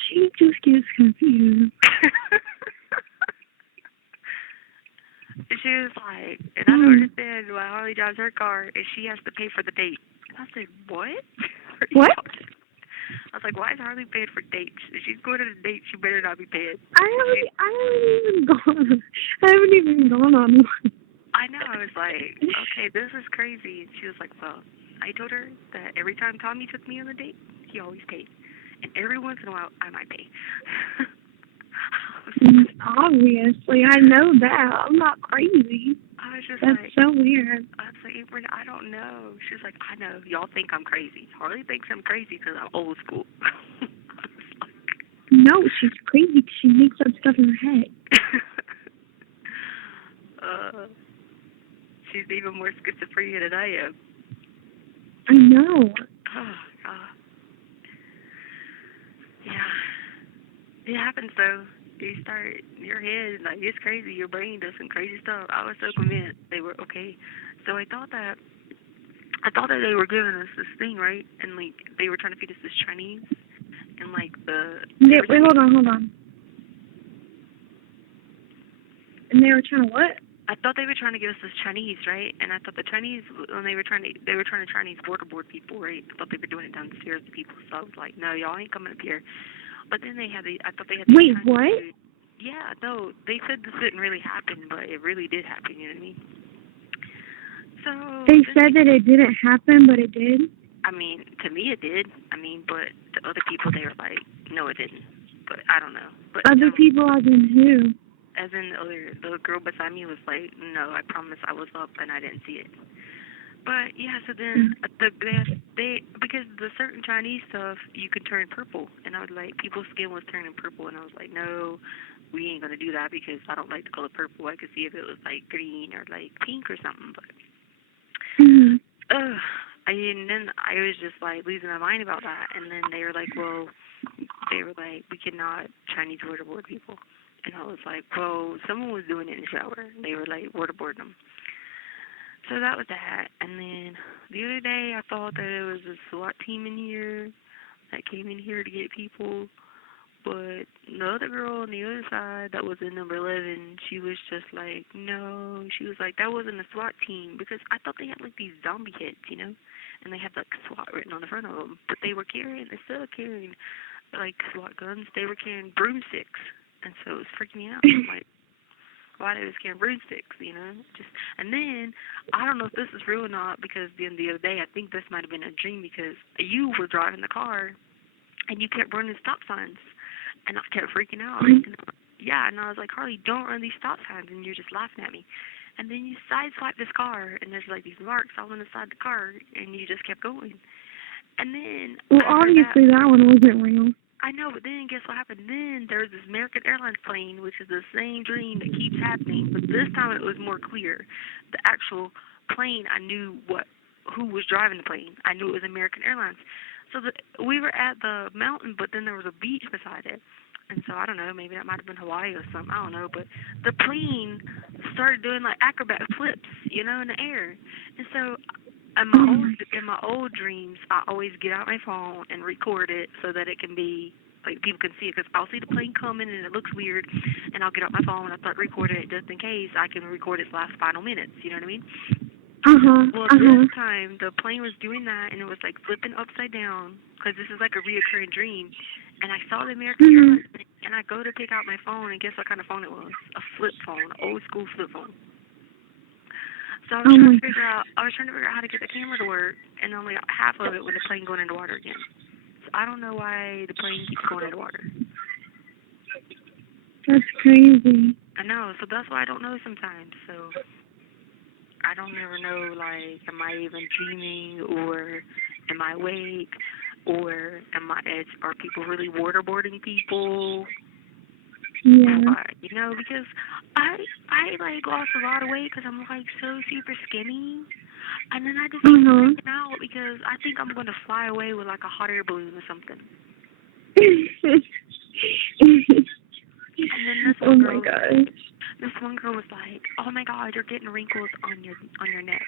She just gets confused. She was like, and I don't understand why Harley drives her car and she has to pay for the date. And I said, what? What? I was like, why is Harley paying for dates? If she's going to the date, she better not be paying. I haven't even gone on one. I know. I was like, okay, this is crazy. And she was like, well, I told her that every time Tommy took me on a date, he always paid. And every once in a while, I might pay. Obviously, I know that. I'm not crazy. I was just That's like, so weird. I was like, Brenda, I don't know. She's like, I know. Y'all think I'm crazy. Harley thinks I'm crazy because I'm old school. No, she's crazy. She makes up stuff in her head. She's even more schizophrenia than I am. I know. Yeah. It happens, though. you start, your head, like, it's crazy. Your brain does some crazy stuff. I was so convinced they were okay. So I thought that they were giving us this thing, right? And, like, they were trying to feed us this Chinese. And, like, Wait, hold on. And they were trying to what? I thought they were trying to give us this Chinese, right? And I thought the Chinese, when they were trying to Chinese border-board people, right? I thought they were doing it downstairs to people. So I was like, no, y'all ain't coming up here. But then I thought they had the Wait, Chinese what? food. Yeah, no, they said this didn't really happen, but it really did happen, you know what I mean? So They said that it didn't happen, but it did? I mean, to me it did. I mean, but to other people they were like, no, it didn't. But I don't know. But Other people as in who? As in the girl beside me was like, no, I promise I was up and I didn't see it. But yeah, so then because the certain Chinese stuff you could turn purple, and I was like, people's skin was turning purple, and I was like, no, we ain't gonna do that because I don't like the color purple. I could see if it was like green or like pink or something, but and then I was just like losing my mind about that, and then they were like, we cannot Chinese waterboard people. And I was like, well, someone was doing it in the shower. They were like waterboarding them. So that was that. And then the other day I thought that it was a SWAT team in here that came in here to get people. But the other girl on the other side that was in number 11, she was just like, no. She was like, that wasn't a SWAT team. Because I thought they had like these zombie heads, you know? And they had like SWAT written on the front of them. But they're still carrying like SWAT guns. They were carrying broomsticks. And so it was freaking me out. I'm like, why they was carrying broomsticks, you know? And then, I don't know if this is real or not, because the other day, I think this might have been a dream, because you were driving the car, and you kept running stop signs. And I kept freaking out. And I was like, Harley, don't run these stop signs. And you're just laughing at me. And then you sideswipe this car, and there's like these marks all on the side of the car, and you just kept going. And then... Well, obviously that one wasn't real. I know, but then guess what happened? Then there was this American Airlines plane, which is the same dream that keeps happening, but this time it was more clear. The actual plane, I knew who was driving the plane. I knew it was American Airlines. So we were at the mountain, but then there was a beach beside it. And so, I don't know, maybe that might have been Hawaii or something, I don't know, but the plane started doing like acrobat flips, you know, in the air. And so, in my old dreams, I always get out my phone and record it so that it can be, like, people can see it, because I'll see the plane coming and it looks weird, and I'll get out my phone and I start recording it just in case I can record its last final minutes, you know what I mean? Well, this time, the plane was doing that, and it was, like, flipping upside down, because this is, like, a reoccurring dream, and I saw the American Airlines thing, and I go to pick out my phone, and guess what kind of phone it was? A flip phone, old school flip phone. So I was trying to figure out how to get the camera to work, and only got half of it with the plane going into water again. So I don't know why the plane keeps going into water. That's crazy. I know, so that's why I don't know sometimes. So I don't ever know, like, am I even dreaming, or am I awake, or are people really waterboarding people? Yeah. You know, because I like lost a lot of weight because I'm like so super skinny, and then I just keep freaking out because I think I'm gonna fly away with like a hot air balloon or something. And then this one girl was like, oh my God, you're getting wrinkles on your neck.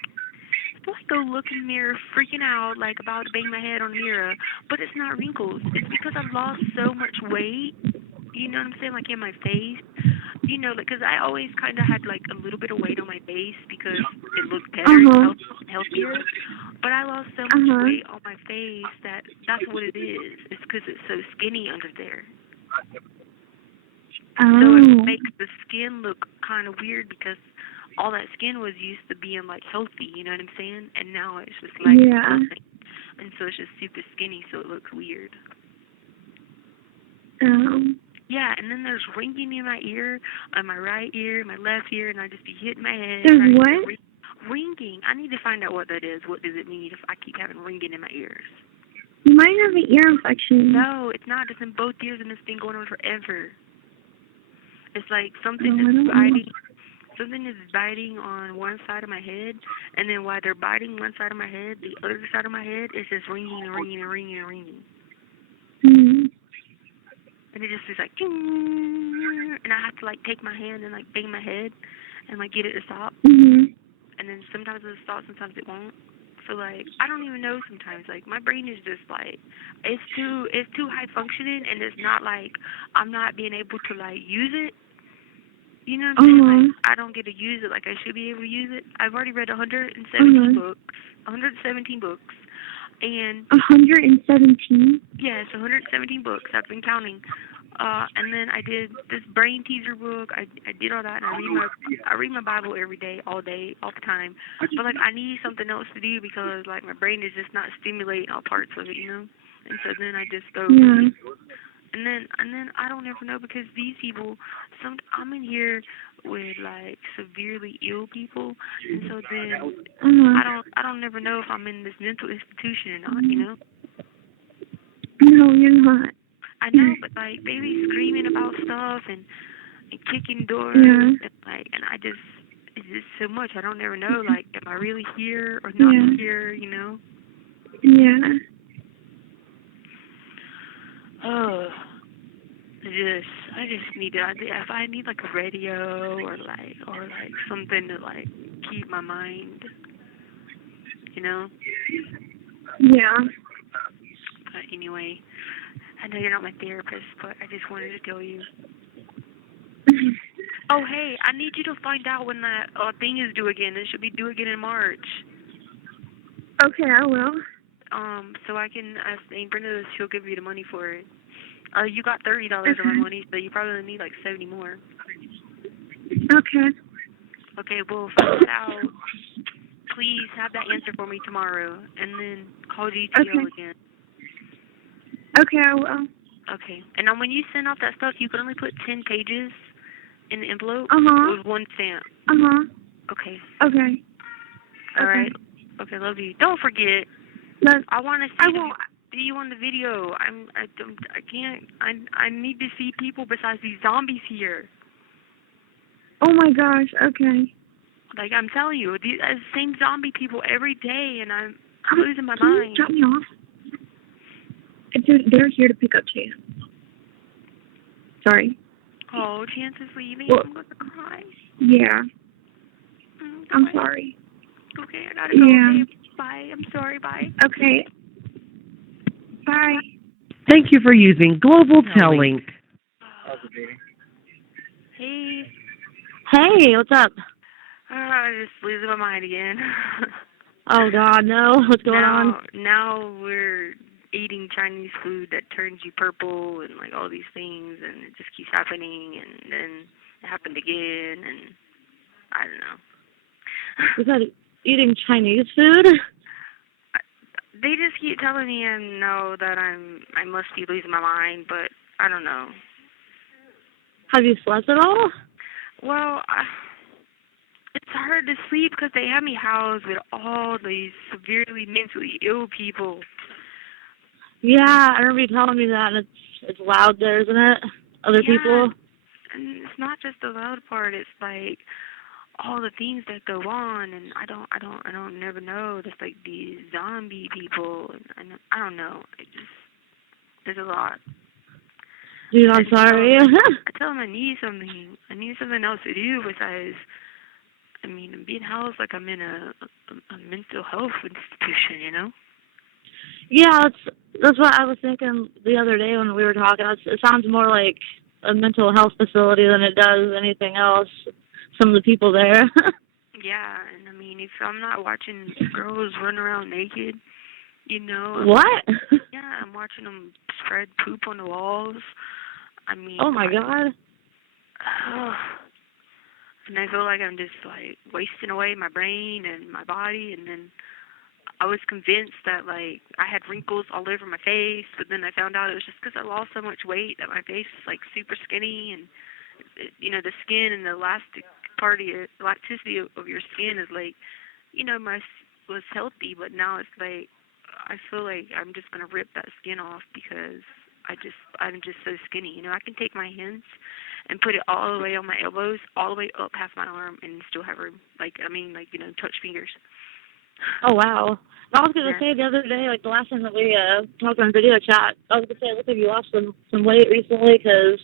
So I go look in the mirror, freaking out, like about to bang my head on the mirror, but it's not wrinkles. It's because I've lost so much weight. You know what I'm saying? Like in my face. You know, because I always kind of had like a little bit of weight on my face because it looked better and healthier. But I lost so much weight on my face that's what it is. It's because it's so skinny under there. So it makes the skin look kind of weird because all that skin was used to being like healthy, you know what I'm saying? And now it's just like nothing. And so it's just super skinny, so it looks weird. Yeah, and then there's ringing in my ear, on my right ear, my left ear, and I just be hitting my head. There's what? Ringing. I need to find out what that is. What does it mean if I keep having ringing in my ears? You might have an ear infection. No, it's not. It's in both ears, and it's been going on forever. It's like something is biting. Something is biting on one side of my head, and then while they're biting one side of my head, the other side of my head is just ringing and ringing and ringing and ringing. and it just is like, and I have to like take my hand and like bang my head and like get it to stop. Mhm. And then sometimes it'll stop, sometimes it won't. So like I don't even know sometimes. Like my brain is just like it's too high functioning, and it's not like I'm not being able to like use it. You know what I'm saying? Like I don't get to use it like I should be able to use it. I've already read 117 books. 117 books. And 117. yes, 117 books. I've been counting. And then I did this brain teaser book. I did all that, and I read my Bible every day, all the time. But like I need something else to do because like my brain is just not stimulating all parts of it, you know. And so then I just go. Yeah. And then I don't ever know because these people, I'm in here with like severely ill people, and so then I don't never know if I'm in this mental institution or not, you know. No, you're not. I know, but like babies screaming about stuff and kicking doors, and like, and I just it's just so much. I don't ever know, like, am I really here or not here, you know? Yeah. Oh, I just need to. If I need like a radio or like something to like keep my mind, you know. Yeah. But anyway, I know you're not my therapist, but I just wanted to tell you. Oh, hey, I need you to find out when that thing is due again. It should be due again in March. Okay, I will. So I can ask Aunt Brenda, she'll give you the money for it. You got $30 of my money, so you probably need like 70 more. Okay. Okay, well, find that out. Please have that answer for me tomorrow, and then call GTO again. Okay, I will. Okay. And now when you send out that stuff, you can only put 10 pages in the envelope with one stamp. Okay. Okay. All right. Okay, love you. Don't forget. I want to see you on the video. I can't. I need to see people besides these zombies here. Oh my gosh. Okay. Like I'm telling you, the same zombie people every day, and I'm losing my mind. Drop me off. They're here to pick up Chance. Sorry. Oh, Chance is leaving. I'm going to cry. Yeah. I'm sorry. Okay, I gotta go. Yeah. Okay, bye. I'm sorry. Bye. Okay. Bye. Thank you for using Global Telling. Hey. Hey, what's up? I'm just losing my mind again. Oh, God, no. What's going on? Now we're eating Chinese food that turns you purple and, like, all these things, and it just keeps happening, and then it happened again, and I don't know. You said eating Chinese food? They just keep telling me that I must be losing my mind, but I don't know. Have you slept at all? Well, it's hard to sleep because they have me housed with all these severely mentally ill people. Yeah, I remember you telling me that, and it's loud there, isn't it? Other people? And it's not just the loud part, it's like all the things that go on, and I don't never know. Just like these zombie people, and I don't know. There's a lot. Dude, I'm sorry. I tell them I need something. I need something else to do besides, I'm being housed like I'm in a mental health institution, you know? Yeah, that's what I was thinking the other day when we were talking. It sounds more like a mental health facility than it does anything else. Some of the people there. Yeah, and if I'm not watching girls run around naked, you know. What? Yeah, I'm watching them spread poop on the walls. Oh my God. And I feel like I'm just like wasting away my brain and my body, and then I was convinced that like I had wrinkles all over my face, but then I found out it was just because I lost so much weight that my face is like super skinny, and the skin and the elasticity of your skin is like, was healthy, but now it's like I feel like I'm just gonna rip that skin off because I'm just so skinny. I can take my hands and put it all the way on my elbows, all the way up half my arm, and still have room. Touch fingers. Oh, wow. I was going to Yeah. say the other day, like the last time that we talked on video chat, I was going to say, it looks like you lost some weight recently because,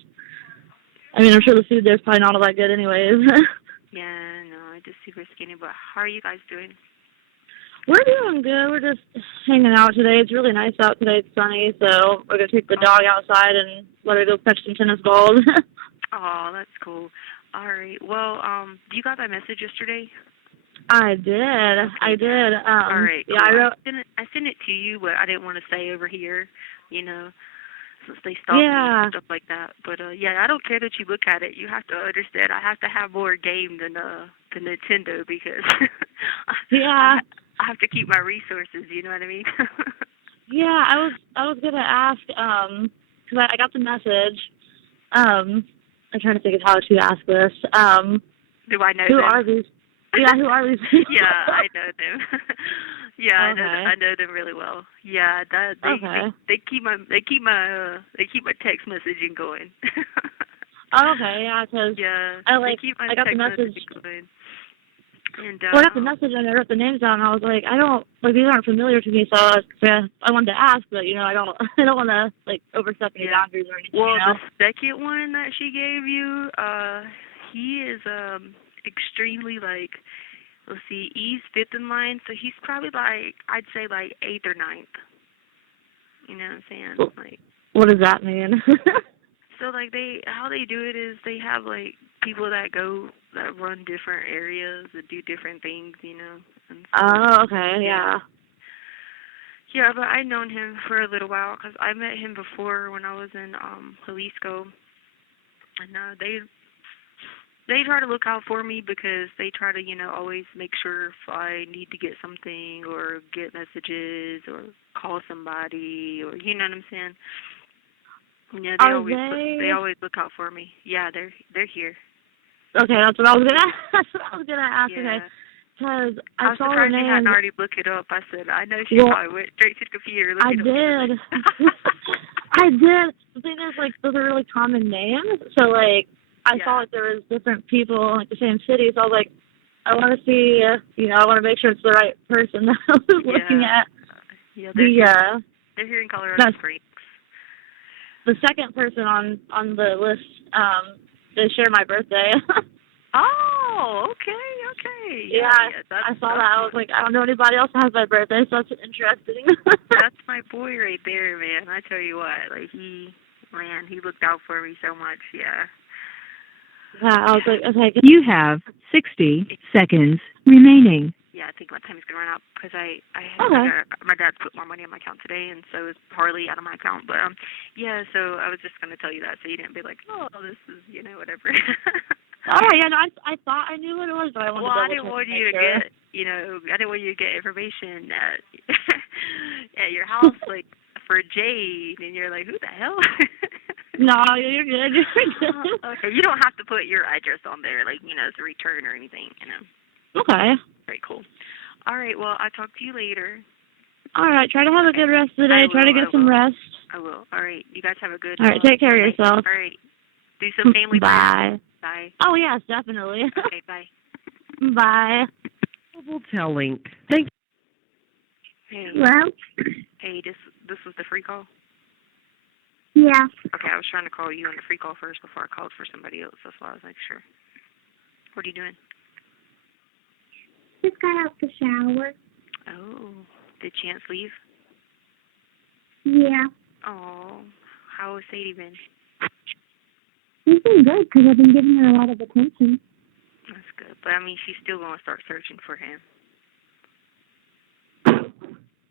I mean, I'm sure the food there's probably not all that good anyways. Yeah, no, I'm just super skinny. But how are you guys doing? We're doing good. We're just hanging out today. It's really nice out today. It's sunny, so we're going to take the dog outside and let her go catch some tennis balls. Oh, that's cool. All right. Well, you got that message yesterday? I did. Okay. I did. All right. Yeah, Cool. I I sent it to you, but I didn't want to say over here, since they stopped me Yeah. and stuff like that. But yeah, I don't care that you look at it. You have to understand. I have to have more game than the Nintendo because Yeah. I have to keep my resources. You know what I mean? Yeah, I was gonna ask, 'cause I got the message. I'm trying to think of how to ask this. Do I know Who them? are these? Yeah, who are these people? Yeah, I know them. Yeah, Okay. I know them really well. Yeah, they keep my text messaging going. Okay, yeah, 'cause Yeah, I keep my got the text message. messaging going. And Well, I got the message and I wrote the names down. And I was like, these aren't familiar to me, so I wanted to ask, but I don't want to overstep any boundaries or anything. Well, the second one that she gave you, he is extremely let's see, he's fifth in line, so he's probably I'd say 8th or 9th. You know what I'm saying? What does that mean? So how they do it is they have people that run different areas and do different things, And so, Oh, okay, yeah. Yeah, but I've known him for a little while because I met him before when I was in Jalisco, and they try to look out for me because they try to always make sure if I need to get something or get messages or call somebody or you know what I'm saying. Yeah, they always look out for me. Yeah, they're here. Okay, that's what I was gonna ask. Yeah. Okay, because I I saw the surprised name. you hadn't already looked it up. I said I know she probably went straight to the computer. I did. I did. The thing is, those are really common names. So I saw there was different people in the same city. So I was like, I want to see. I want to make sure it's the right person that I was looking at. Yeah, they're here in Colorado Springs. The second person on the list, they share my birthday. Oh, okay. Yeah, I saw that. I was like, I don't know anybody else that has my birthday, so that's interesting. That's my boy right there, man. I tell you what, he looked out for me so much. Yeah. Yeah, I was like, okay. You have 60 seconds remaining. Yeah, I think my time is gonna run out because Okay. My dad put more money on my account today, and so it's hardly out of my account. But yeah. So I was just gonna tell you that, so you didn't be like, oh, this is whatever. Oh yeah, no, I thought I knew what it was, but I wanted to I didn't want you to get, I didn't want you to get information at your house for Jade, and you're like, who the hell? No, you're good. You're good. Okay, you don't have to put your address on there, as a return or anything, Okay. Very cool. All right, well, I'll talk to you later. All right, try to have a good rest of the day. Try to get some rest. I will. All right, you guys have a good All right, take care of yourself. All right, do some family Bye. prayers. Bye. Oh, yes, definitely. Okay, bye. Bye. Global Telling. Thank Hey. Well, Hey, this was the free call? yeah. Okay, I was trying to call you on the free call first before I called for somebody else. That's why I was sure. What are you doing? Just got out the shower. Oh, did Chance leave? Yeah. Oh, how has Sadie been? She's been good because I've been giving her a lot of attention. That's good. But, she's still going to start searching for him.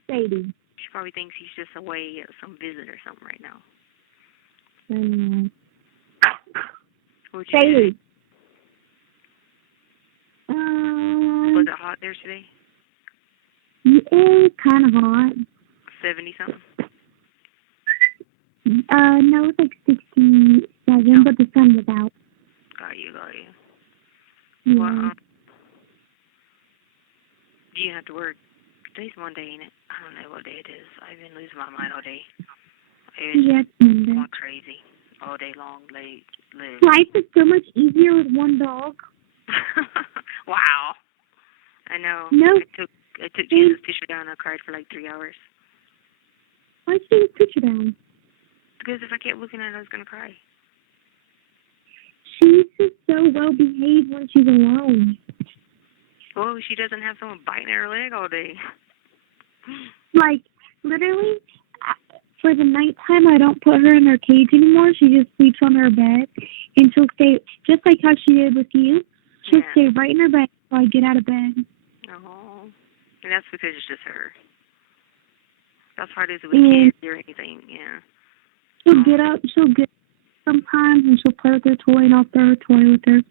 Sadie. She probably thinks he's just away at some visit or something right now. What'd you Sadie. do? Was it hot there today? It's kind of hot. 70-something? No, it's 67, but the sun was out. Got you. Yeah. Well, do you have to work? Today's Monday, ain't it? I don't know what day it is. I've been losing my mind all day. Yes, Monday. Going crazy all day long. Life is so much easier with one dog. Wow. I know. No. I took Jesus' picture down and I cried for like 3 hours. Why'd you take the picture down? Because if I kept looking at it, I was going to cry. She's just so well behaved when she's alone. Well, she doesn't have someone biting her leg all day. Like, literally, for the nighttime, I don't put her in her cage anymore. She just sleeps on her bed. And she'll stay, just like how she did with you, she'll stay right in her bed until I get out of bed. Oh. And that's because it's just her. That's how it is with kids or anything, yeah. She'll get up sometimes, and she'll play with her toy, and I'll throw her toy with her.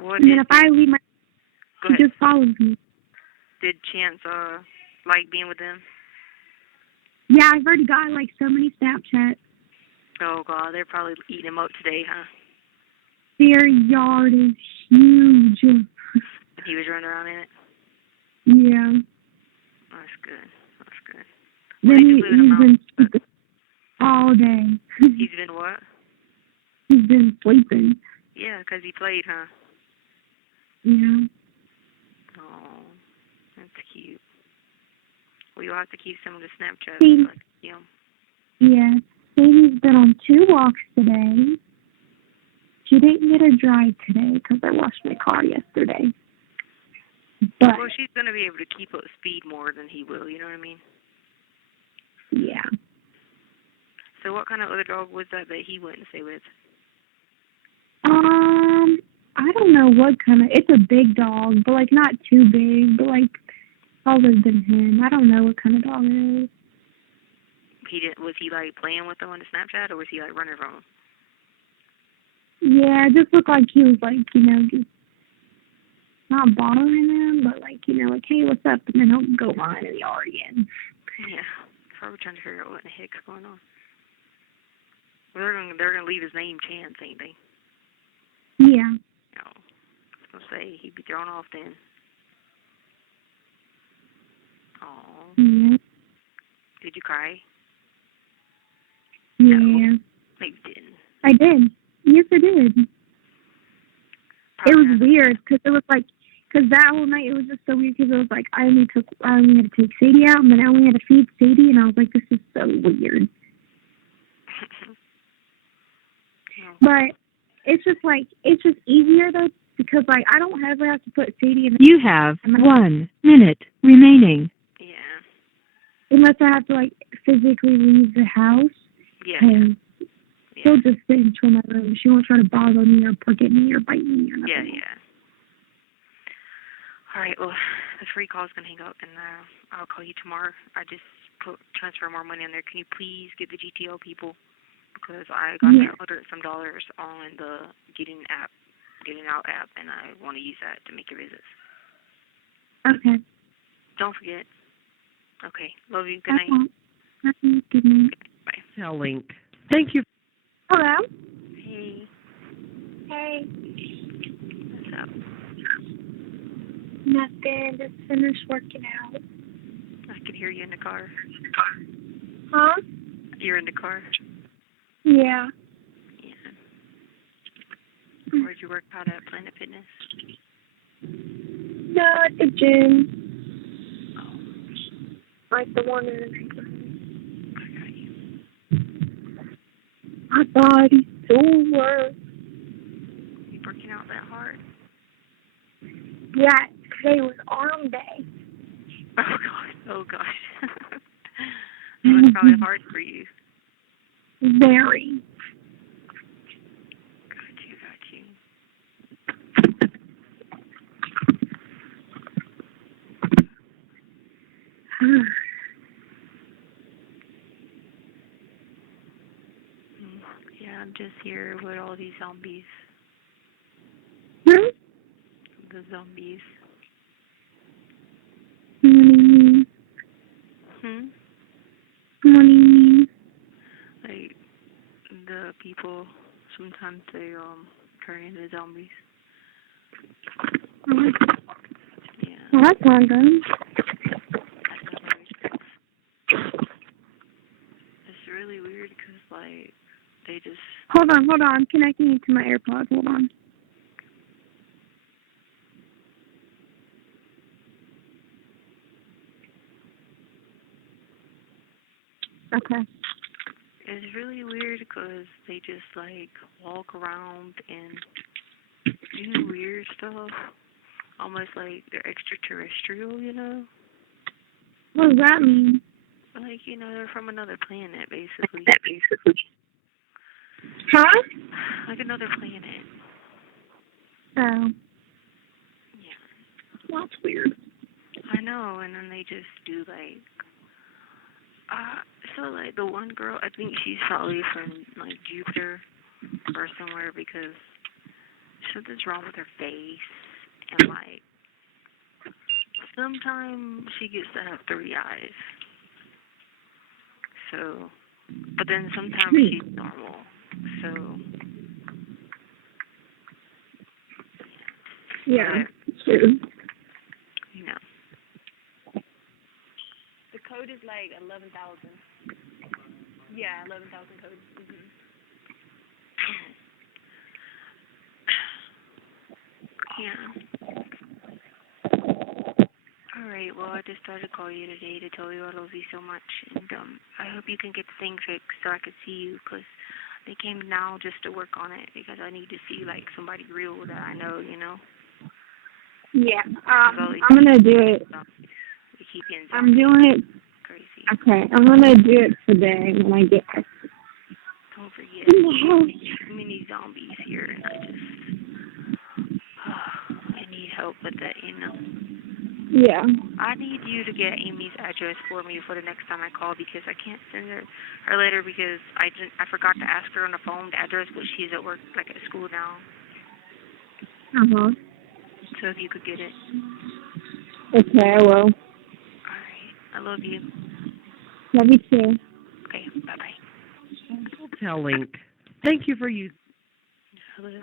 What and then if I leave Go she ahead. just follows me. Did Chance like being with them? Yeah, I've already got like so many Snapchats. Oh God, they're probably eating him up today, huh? Their yard is huge. He was running around in it. Yeah. That's good. That's good. Then he's been sleeping all day. He's been what? He's been sleeping. Yeah, 'cause he played, huh? Yeah. Oh, that's cute. Well, you'll have to keep some of the Snapchat. See, So I can see 'em. yeah. Baby's been on 2 walks today. She didn't get a drive today because I washed my car yesterday. But, well, she's going to be able to keep up speed more than he will, you know what I mean? yeah. So what kind of other dog was that he went to stay with? I don't know what kind of, it's a big dog, but like not too big, but like taller than him. I don't know what kind of dog it is. Was he like playing with them on the Snapchat, or was he like running from them? Yeah, it just looked like he was like, just not bothering them, but like, like, hey, what's up? And then he'll go on in the yard again. Yeah, probably trying to figure out what the heck's going on. Well, they're gonna leave his name Chance, ain't they? Yeah. No, I was gonna say he'd be thrown off then. Oh. Yeah. Did you cry? Yeah. No, maybe you didn't. I did. Yes, I did. Probably it was not. weird because it was like, because that whole night it was just so weird because it was like I only had to take Sadie out and then I only had to feed Sadie and I was like, this is so weird. But it's just easier though because like I don't ever have to put Sadie in the You have 1 minute remaining. Yeah. unless I have to like physically leave the house. Yeah. And she'll just sit and chill in my room. She won't try to bother me or poke at me or bite me or nothing. Yeah, yeah. All right, well, the free call's going to hang up, and I'll call you tomorrow. I just transfer more money in there. Can you please get the GTO people? Because I got $100 some on the Getting Out app, and I want to use that to make your visits. Okay. Don't forget. Okay, love you. Good night. Okay. Good night. Bye. Cell link. Thank you. Hello? Hey. Hey. What's up? Nothing. Just finished working out. I can hear you in the car. Huh? You're in the car? Yeah. Yeah. Where'd you work out at? Planet Fitness? No, at the gym. Like the one in the neighborhood. My body's sore. You working out that hard? Yeah, today was arm day. Oh, God. Oh, gosh. It was probably hard for you. Very. Got you. Yeah, I'm just here with all these zombies. Hmm? The zombies. What do you mean? What do you mean? Like, the people, sometimes they turn into zombies. Yeah. Well, that's not good. It's really weird because, like, they just... Hold on. I'm connecting you to my AirPods. Hold on. Okay. It's really weird because they just, like, walk around and do weird stuff. Almost like they're extraterrestrial, you know? What does that mean? Like, you know, they're from another planet, basically. Huh? Like another planet. Oh. Yeah. Well, that's weird. I know, and then they just do, like, so, like, the one girl, I think she's probably from, like, Jupiter or somewhere because something's wrong with her face, and, like, sometimes she gets to have 3 eyes. So, but then sometimes she's normal. So, Yeah, it's true. you know. The code is like 11,000. Yeah, 11,000 codes. Yeah. Alright, well, I just thought to call you today to tell you I love you so much, and I hope you can get the thing fixed so I can see you, because they came now just to work on it, because I need to see, like, somebody real that I know, you know? Yeah, I'm gonna do it. We keep getting I'm doing it. Crazy. Okay, I'm gonna do it today when I get back. Don't forget, too many zombies here, and I need help with that, you know? Yeah. I need you to get Amy's address for me for the next time I call, because I can't send her letter because I forgot to ask her on the phone the address, but she's at work, like at school now. Uh-huh. So if you could get it. Okay, I will. Alright. I love you. Love you too. Okay, bye-bye. Hotel link. Thank you for using. Hello.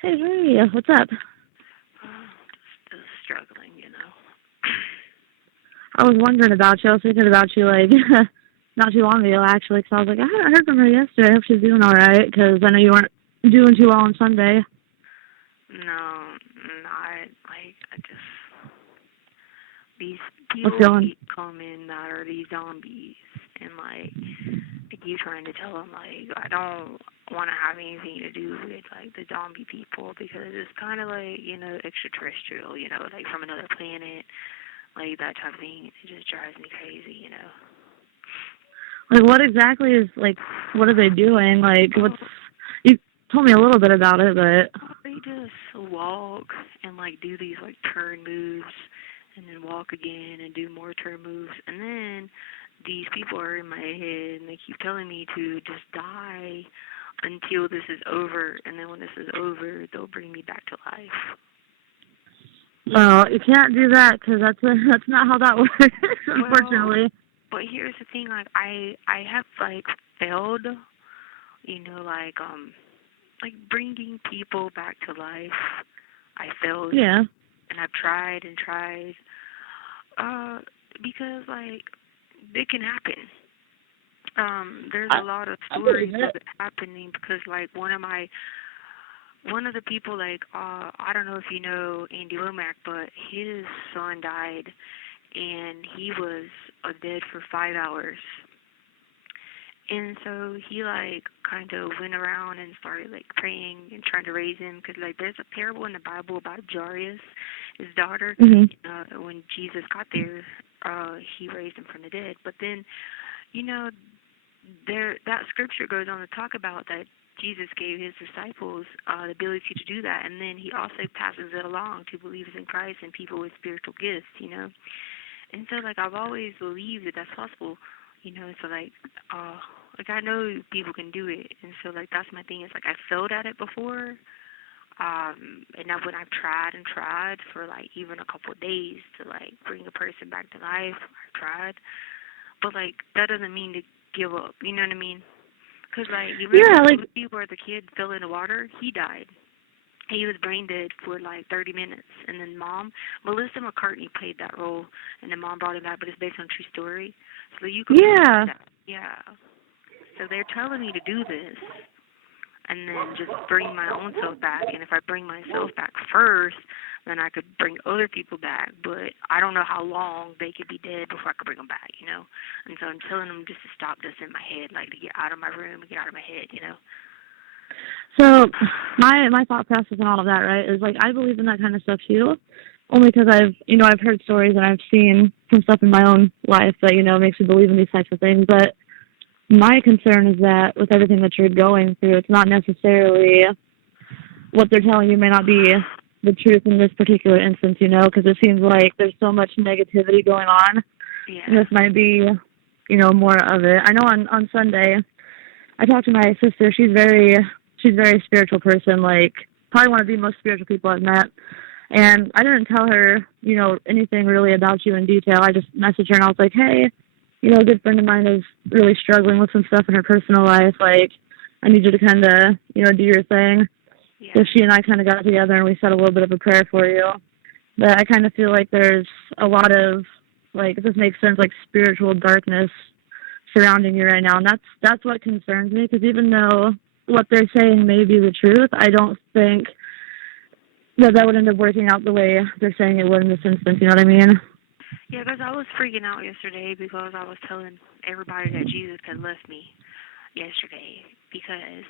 Hey, what's up? Still struggling, you know. I was wondering about you. I was thinking about you, like, not too long ago, actually, because I was like, I haven't heard from her yesterday. I hope she's doing all right, because I know you weren't doing too well on Sunday. No, not, like, I just, these What's people going? keep coming that are these zombies, and, like, I keep trying to tell them, like, I don't want to have anything to do with, like, the zombie people, because it's kind of like, you know, extraterrestrial, you know, like from another planet, like that type of thing. It just drives me crazy, you know. Like, what exactly is, like, what are they doing? Like, you told me a little bit about it, but... They just walk and, like, do these, like, turn moves, and then walk again and do more turn moves, and then these people are in my head, and they keep telling me to just die until this is over, and then when this is over, they'll bring me back to life. Well, you can't do that, because that's not how that works, unfortunately. But here's the thing, like, I have, like, failed, you know, like bringing people back to life. I failed. Yeah. And I've tried and tried, because, like, it can happen. There's a lot of stories of it happening, because, like, one of the people, like, I don't know if you know Andy Womack, but his son died, and he was dead for 5 hours. And so he, like, kind of went around and started, like, praying and trying to raise him, because, like, there's a parable in the Bible about Jairus, his daughter. Mm-hmm. When Jesus got there, he raised him from the dead. But then, you know, that scripture goes on to talk about that Jesus gave his disciples the ability to do that, and then he also passes it along to believers in Christ and people with spiritual gifts, you know. And so, like, I've always believed that that's possible, you know. So, like I know people can do it, and so, like, that's my thing. Is, like, I failed at it before, and now when I've tried and tried for, like, even a couple of days to, like, bring a person back to life, I've tried, but, like, that doesn't mean to give up, you know what I mean? Because, like, you remember the movie where the kid fell in the water? He died. He was brain dead for, like, 30 minutes. And then Melissa McCartney played that role, and then Mom brought him back, but it's based on a true story. So you can that. Yeah. So they're telling me to do this. and then just bring my own self back. And if I bring myself back first, then I could bring other people back. But I don't know how long they could be dead before I could bring them back, you know. And so I'm telling them just to stop this in my head, like to get out of my room and get out of my head, you know. So my thought process and all of that, right, is like I believe in that kind of stuff too, only because I've heard stories and I've seen some stuff in my own life that makes me believe in these types of things. But my concern is that with everything that you're going through, it's not necessarily what they're telling you may not be the truth in this particular instance, because it seems like there's so much negativity going on. Yeah. And this might be, more of it. I know on Sunday, I talked to my sister. She's a very spiritual person, like probably one of the most spiritual people I've met. And I didn't tell her, anything really about you in detail. I just messaged her and I was like, hey, a good friend of mine is really struggling with some stuff in her personal life. Like, I need you to kind of, do your thing. Yeah. So she and I kind of got together and we said a little bit of a prayer for you. But I kind of feel like there's a lot of, like, if this makes sense, like spiritual darkness surrounding you right now. And that's what concerns me, because even though what they're saying may be the truth, I don't think that would end up working out the way they're saying it would in this instance. You know what I mean? Yeah, because I was freaking out yesterday because I was telling everybody that Jesus had left me yesterday, because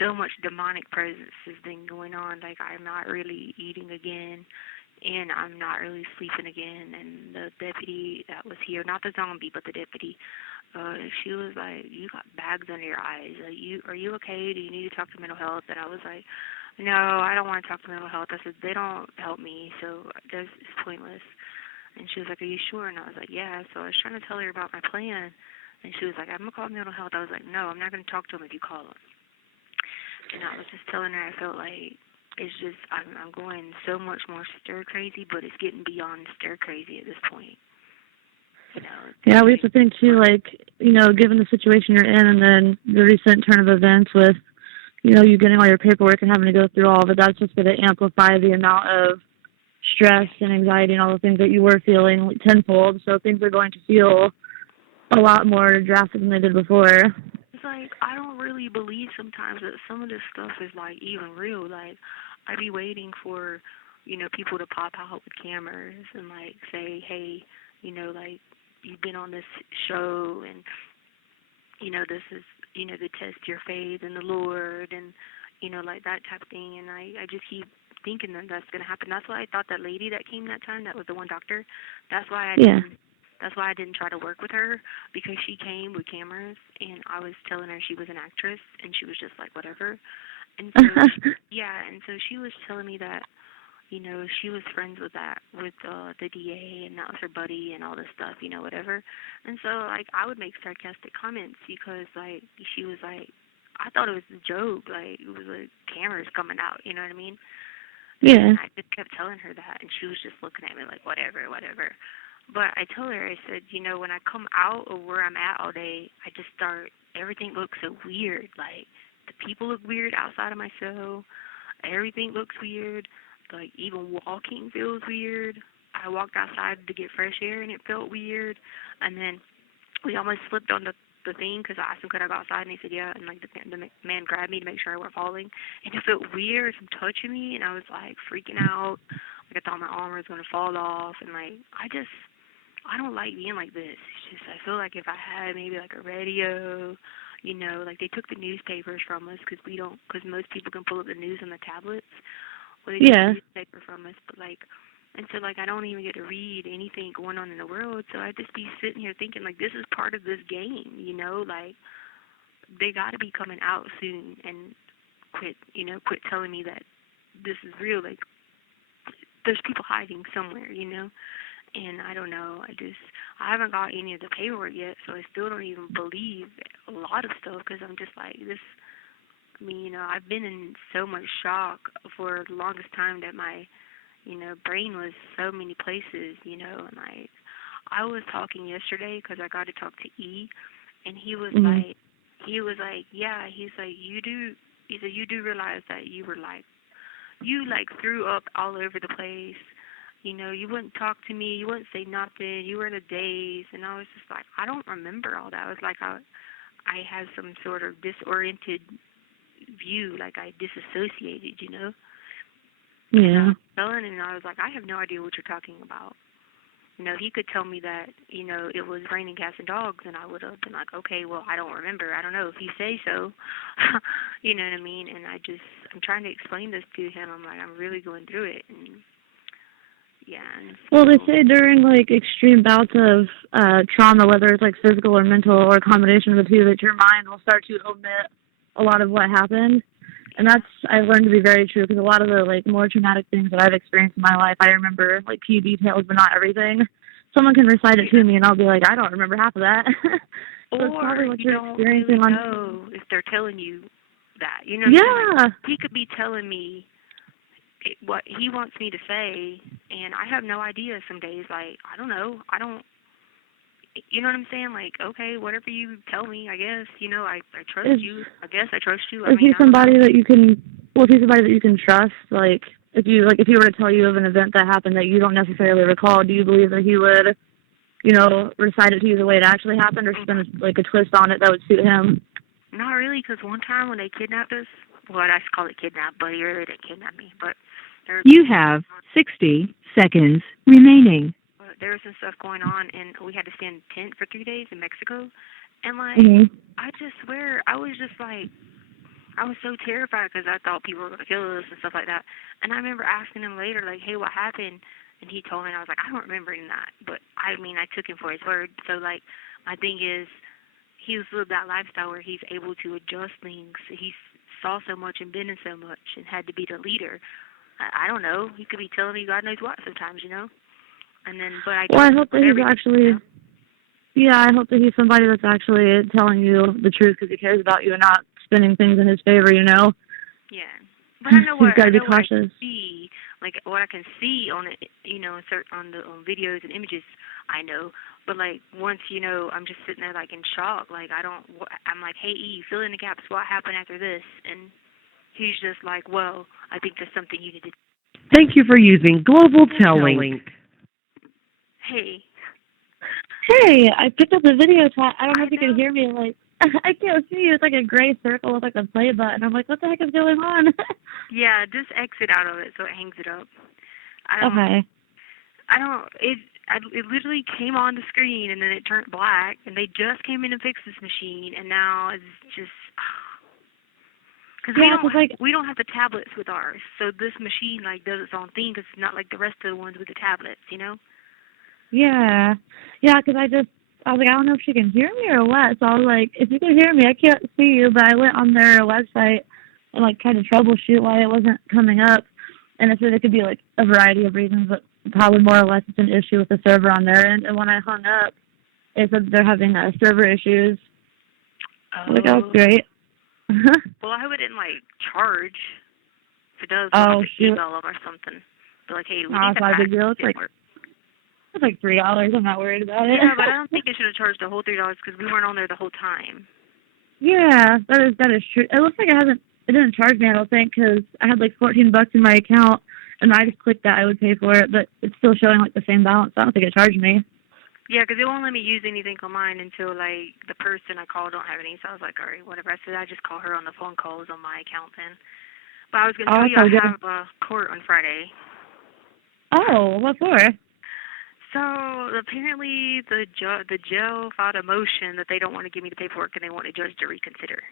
so much demonic presence has been going on. Like, I'm not really eating again, and I'm not really sleeping again. And the deputy that was here, not the zombie, but the deputy, she was like, you got bags under your eyes. Are you okay? Do you need to talk to mental health? And I was like, no, I don't want to talk to mental health. I said, they don't help me, so it's pointless. And she was like, are you sure? And I was like, yeah. So I was trying to tell her about my plan. And she was like, I'm going to call mental health. I was like, no, I'm not going to talk to them if you call them. And I was just telling her I felt like it's just, I'm going so much more stir crazy, but it's getting beyond stir crazy at this point. Yeah, we have to think too, like, given the situation you're in and then the recent turn of events with, you getting all your paperwork and having to go through all of it, that's just going to amplify the amount of stress and anxiety and all the things that you were feeling tenfold. So things are going to feel a lot more drastic than they did before. It's like, I don't really believe sometimes that some of this stuff is, like, even real. Like, I'd be waiting for, people to pop out with cameras and, like, say, hey, like, you've been on this show and, this is, to test your faith in the Lord and, like that type of thing. And I just keep thinking that that's going to happen. That's why I thought that lady that came that time, that was the one doctor, that's why I didn't try to work with her, because she came with cameras and I was telling her she was an actress and she was just like, whatever. And so, and so she was telling me that, she was friends with the DA and that was her buddy and all this stuff, whatever. And so, like, I would make sarcastic comments because, like, she was like, I thought it was a joke, like, it was like cameras coming out, you know what I mean? Yeah. And I just kept telling her that, and she was just looking at me like, whatever. But I told her, I said, when I come out of where I'm at all day, I just everything looks so weird. Like, the people look weird outside of my cell. Everything looks weird. Like, even walking feels weird. I walked outside to get fresh air, and it felt weird. And then we almost slipped on the thing because I asked him, could I go outside? And he said, yeah. And, like, the man grabbed me to make sure I wasn't falling. And it felt weird, him touching me, and I was, like, freaking out. Like, I thought my arm was going to fall off. And, like, I don't like being like this. It's just, I feel like if I had maybe, like, a radio, like, they took the newspapers from us because most people can pull up the news on the tablets. Well, they took the newspaper from us, but, like, and so, like, I don't even get to read anything going on in the world, so I'd just be sitting here thinking, like, this is part of this game, like, they got to be coming out soon and quit telling me that this is real. Like, there's people hiding somewhere, and I don't know, I haven't got any of the paperwork yet, so I still don't even believe a lot of stuff, because I'm just like, I've been in so much shock for the longest time that my, brain was so many places, and I was talking yesterday because I got to talk to E, and he was like, yeah, he's like, you do realize that you were like, you threw up all over the place, you wouldn't talk to me, you wouldn't say nothing, you were in a daze, and I was just like, I don't remember all that. I was like, I had some sort of disoriented view, like I disassociated, you know. Yeah. And I was like, I have no idea what you're talking about. You know, he could tell me that, you know, it was raining cats and dogs, and I would have been like, okay, well, I don't remember. I don't know if you say so. You know what I mean? And I'm trying to explain this to him. I'm like, I'm really going through it. And yeah. And well, they say during, like, extreme bouts of trauma, whether it's, like, physical or mental or a combination of the two, that your mind will start to omit a lot of what happened. And that's, I've learned to be very true, because a lot of the, like, more traumatic things that I've experienced in my life, I remember, like, few details, but not everything. Someone can recite it to me, and I'll be like, I don't remember half of that. So it's probably what you you're don't experiencing really know if they're telling you that. You know what yeah. I mean? He could be telling me what he wants me to say, and I have no idea some days. Like, I don't know. You know what I'm saying? Like, okay, whatever you tell me, I guess. You know, I trust you. I guess I trust you. Is he somebody that you can? Well, is he somebody that you can trust? Like, if he were to tell you of an event that happened that you don't necessarily recall, do you believe that he would, you know, recite it to you the way it actually happened, or spin like a twist on it that would suit him? Not really, because one time when they kidnapped us, well, I call it kidnap, but he really didn't kidnap me. But you have 60 seconds remaining. There was some stuff going on, and we had to stay in a tent for 3 days in Mexico. And, like, I just swear, I was just, like, I was so terrified because I thought people were going to kill us and stuff like that. And I remember asking him later, like, hey, what happened? And he told me, and I was like, I don't remember any of that. But, I mean, I took him for his word. So, like, my thing is, he's lived that lifestyle where he's able to adjust things. He saw so much and been in so much and had to be the leader. I don't know. He could be telling me God knows what sometimes, you know? And then, but I hope that he's actually, I hope that he's somebody that's actually telling you the truth because he cares about you and not spinning things in his favor, you know? Yeah. But I know what, got to be what I cautious. can see, like what I can see on it, you know, on the videos and images, I know. But like once, you know, I'm just sitting there like in shock. Like I'm like, hey, E, fill in the gaps. What happened after this? And he's just like, well, I think there's something you need to do. Thank you for using Global Telling. Hey. Hey, I picked up the video chat. I don't know if you can hear me. Like, I can't see you. It's like a gray circle with like a play button. I'm like, what the heck is going on? Yeah, just exit out of it so it hangs it up. It literally came on the screen and then it turned black, and they just came in to fix this machine, and now it's just because we don't have the tablets with ours, so this machine like does its own thing because it's not like the rest of the ones with the tablets, you know. Yeah, because I was like, I don't know if she can hear me or what. So I was like, if you can hear me, I can't see you. But I went on their website and like tried to troubleshoot why it wasn't coming up, and it said it could be like a variety of reasons, but probably more or less it's an issue with the server on their end. And when I hung up, it said they're having server issues. Like, oh, great. Well, I hope it didn't like charge. If it does, we'll have to email them or something. Be like, hey, we need that back. It's like $3. I'm not worried about it. Yeah, but I don't think it should have charged the whole $3 because we weren't on there the whole time. Yeah, that is true. It looks like it didn't charge me, I don't think, because I had like $14 in my account, and I just clicked that I would pay for it, but it's still showing like the same balance. So I don't think it charged me. Yeah, because it won't let me use anything on mine until like the person I call don't have any. So I was like, all right, whatever. I said I just call her on the phone calls on my account then. But I was going to tell you I have a court on Friday. Oh, what for? So apparently the jail filed a motion that they don't want to give me the paperwork and they want a judge to reconsider.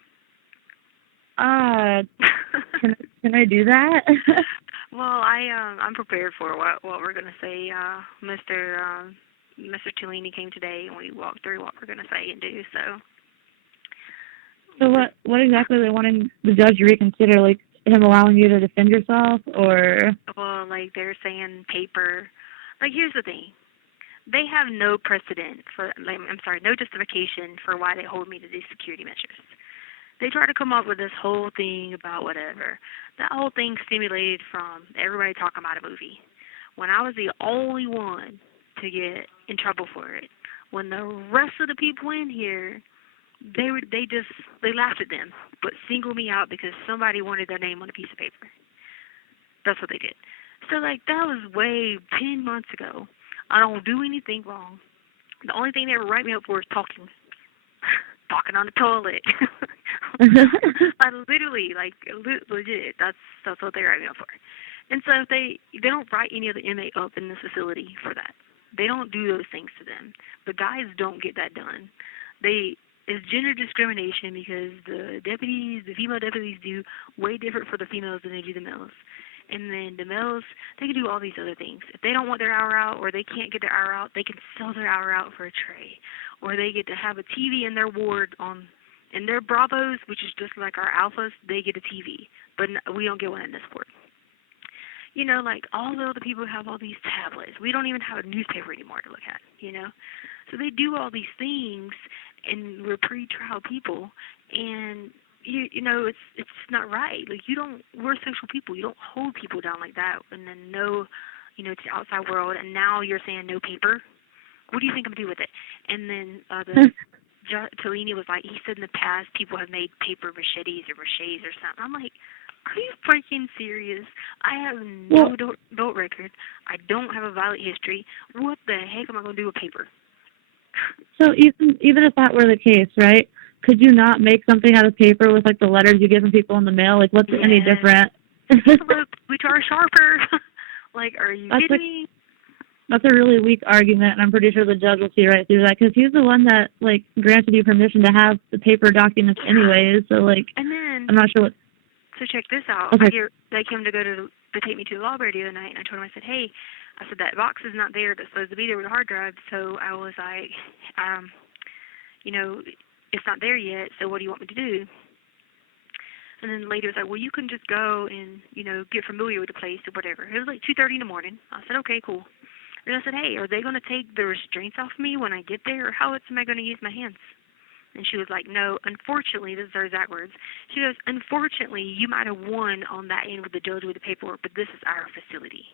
Can I do that? Well, I'm prepared for what we're gonna say. Mr. Tellini came today and we walked through what we're gonna say and do. So what exactly are they wanting the judge to reconsider? Like him allowing you to defend yourself, or? Well, like they're saying paper. Like here's the thing. They have no precedent for, no justification for why they hold me to these security measures. They try to come up with this whole thing about whatever. That whole thing stimulated from everybody talking about a movie. When I was the only one to get in trouble for it, when the rest of the people in here, they laughed at them, but singled me out because somebody wanted their name on a piece of paper. That's what they did. So, like, that was way 10 months ago. I don't do anything wrong. The only thing they ever write me up for is talking on the toilet. Literally, like, legit, that's what they write me up for. And so they don't write any other inmate up in this facility for that. They don't do those things to them. The guys don't get that done. It's gender discrimination because the female deputies do way different for the females than they do the males. And then the males, they can do all these other things. If they don't want their hour out or they can't get their hour out, they can sell their hour out for a tray. Or they get to have a TV in their ward in their Bravos, which is just like our Alphas, they get a TV. But we don't get one in this ward. You know, like, all the other people have all these tablets. We don't even have a newspaper anymore to look at, you know? So they do all these things, and we're pre-trial people, and you know, it's not right. Like, we're social people. You don't hold people down like that and then to the outside world, and now you're saying no paper. What do you think I'm going to do with it? And then Tellini was like, he said in the past people have made paper machetes or something. I'm like, are you freaking serious? I have no adult record. I don't have a violent history. What the heck am I going to do with paper? So even if that were the case, right? Could you not make something out of paper with, like, the letters you give from people in the mail? Like, what's any different? Look, which are sharper. Like, are you kidding me? That's a really weak argument, and I'm pretty sure the judge will see right through that, because he's the one that, like, granted you permission to have the paper documents anyways, so, like, and then, I'm not sure what... So check this out. Okay. They came to take me to the library the other night, and I told them, I said, hey, that box is not there that's supposed to be there with the hard drive, so I was like, it's not there yet, so what do you want me to do? And then the lady was like, well, you can just go and, get familiar with the place or whatever. It was like 2:30 in the morning. I said, okay, cool. And I said, hey, are they going to take the restraints off me when I get there, or how else am I going to use my hands? And she was like, no, unfortunately, this is her exact words. She goes, unfortunately, you might have won on that end with the judge with the paperwork, but this is our facility.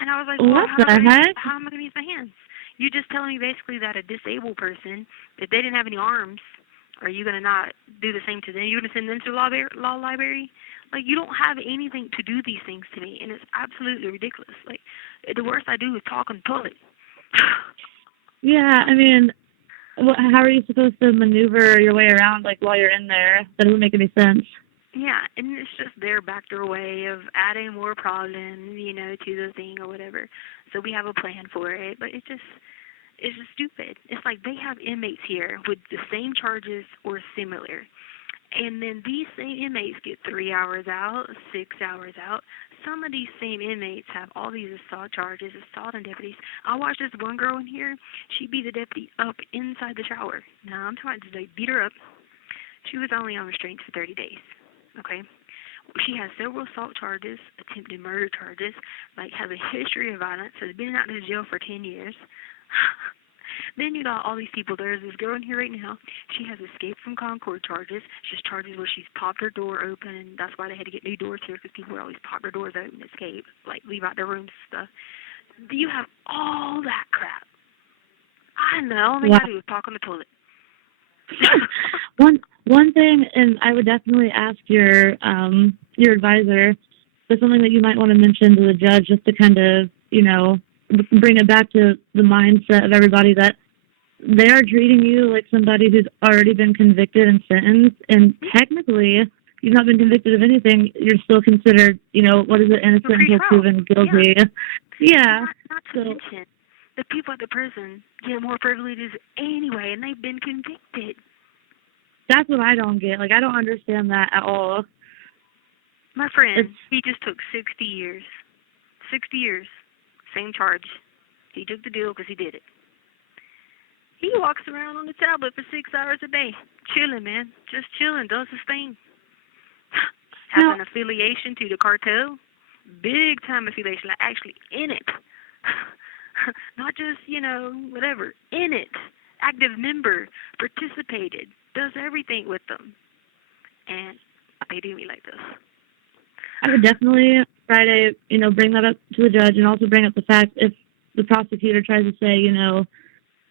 And I was like, well, how am I going to use my hands? You're just telling me basically that a disabled person, if they didn't have any arms, are you going to not do the same to them? You're going to send them to the law library? Like, you don't have anything to do these things to me, and it's absolutely ridiculous. Like, the worst I do is talk on the toilet. Yeah, I mean, how are you supposed to maneuver your way around, like, while you're in there? That doesn't make any sense. Yeah, and it's just their backdoor way of adding more problems, to the thing or whatever. So we have a plan for it, but it's just stupid. It's like they have inmates here with the same charges or similar. And then these same inmates get 3 hours out, 6 hours out. Some of these same inmates have all these assault charges, assault on deputies. I watched this one girl in here. She beat the deputy up inside the shower. Now, I'm trying to beat her up. She was only on restraints for 30 days. Okay? She has several assault charges, attempted murder charges, has a history of violence, has been out of jail for 10 years. Then you got all these people. There's this girl in here right now. She has escaped from Concord charges. She's charges where she's popped her door open, and that's why they had to get new doors here, because people would always pop their doors open and escape, leave out their rooms and stuff. You have all that crap. I know. The only thing I do is talk on the toilet. One thing, and I would definitely ask your advisor, but something that you might want to mention to the judge, just to kind of, bring it back to the mindset of everybody, that they are treating you like somebody who's already been convicted and sentenced, and technically you've not been convicted of anything. You're still considered, innocent until proven guilty. Yeah. Not to mention, the people at the prison get more privileges anyway, and they've been convicted. That's what I don't get. I don't understand that at all. My friend, he just took 60 years. 60 years. Same charge. He took the deal because he did it. He walks around on the tablet for 6 hours a day. Chilling, man. Just chilling. Does his thing. Has an affiliation to the cartel. Big time affiliation. Actually in it. Not just, whatever. In it. Active member. Participated. Does everything with them. And they do me like this. I would definitely try to, bring that up to the judge, and also bring up the fact if the prosecutor tries to say,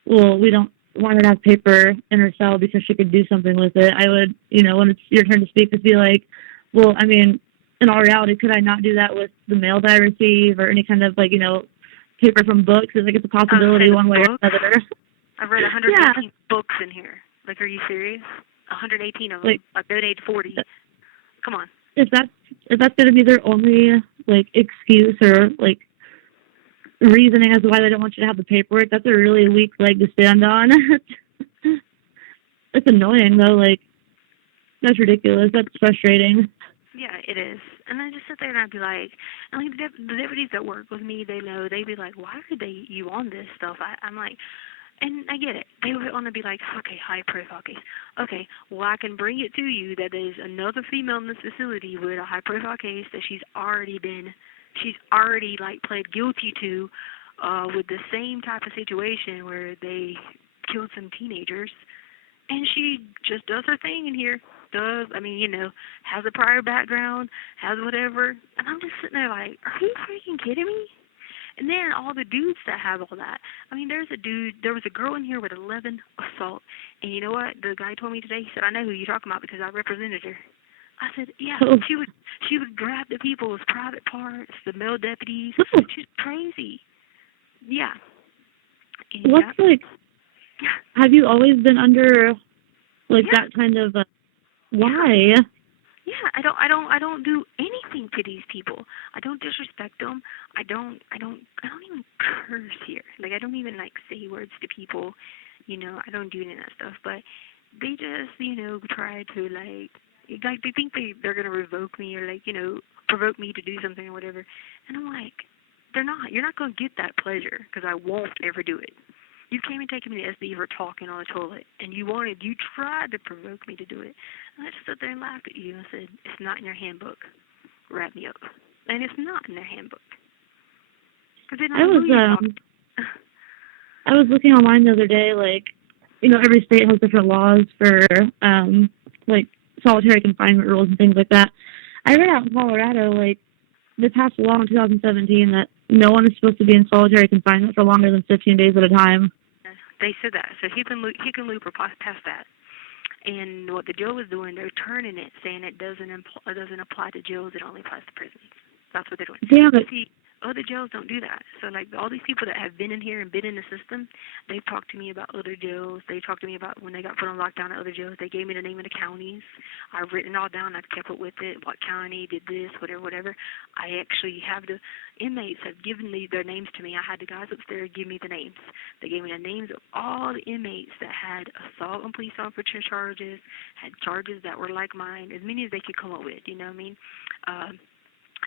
well, we don't want her to have paper in her cell because she could do something with it. I would, when it's your turn to speak, just be like, well, I mean, in all reality, could I not do that with the mail that I receive or any kind of, paper from books? It's a possibility one way or another. I've read 115 books in here. Are you serious? 118 of them. Like, I donated 40. Come on. If that's going to be their only, like, excuse or, like, reasoning as to why they don't want you to have the paperwork, that's a really weak leg to stand on. It's annoying, though. Like, that's ridiculous. That's frustrating. Yeah, it is. And I just sit there and I'd be like, the deputies that work with me, they know, they'd be like, why are you on this stuff? I'm like, and I get it. They would want to be like, okay, high profile case. Okay, well, I can bring it to you that there's another female in this facility with a high profile case that she's already like pled guilty to, with the same type of situation where they killed some teenagers. And she just does her thing in here. Has a prior background, has whatever. And I'm just sitting there like, are you freaking kidding me? And then all the dudes that have all that. I mean, there was a girl in here with 11 assault. And you know what? The guy told me today, he said, I know who you're talking about because I represented her. I said, yeah, she would grab the people's private parts, the male deputies. She's crazy. Yeah. And What's like, have you always been under, like, that kind of, why? Yeah, I don't do anything to these people. I don't disrespect them. I don't even curse here. Like, I don't even, like, say words to people. I don't do any of that stuff. But they just, try to, like they think they're going to revoke me or, like, provoke me to do something or whatever. And I'm like, they're not. You're not going to get that pleasure because I won't ever do it. You came and taken me to SB for talking on the toilet, and you tried to provoke me to do it. And I just sat there and laughed at you and said, it's not in your handbook. Wrap me up. And it's not in their handbook. I was looking online the other day, like, every state has different laws for, like, solitary confinement rules and things like that. I read out in Colorado, like, they passed a law in 2017 that no one is supposed to be in solitary confinement for longer than 15 days at a time. They said that, so he can loop or pass that. And what the jail was doing, they're turning it, saying it doesn't apply to jails, it only applies to prisons. That's what they're doing. Yeah, but see, other jails don't do that. So, like, all these people that have been in here and been in the system, they've talked to me about other jails. They talked to me about when they got put on lockdown at other jails. They gave me the name of the counties. I've written it all down. I've kept up with it. What county did this, whatever. I actually have the inmates have given me their names to me. I had the guys upstairs give me the names. They gave me the names of all the inmates that had assault on police officer charges, had charges that were like mine, as many as they could come up with, you know what I mean?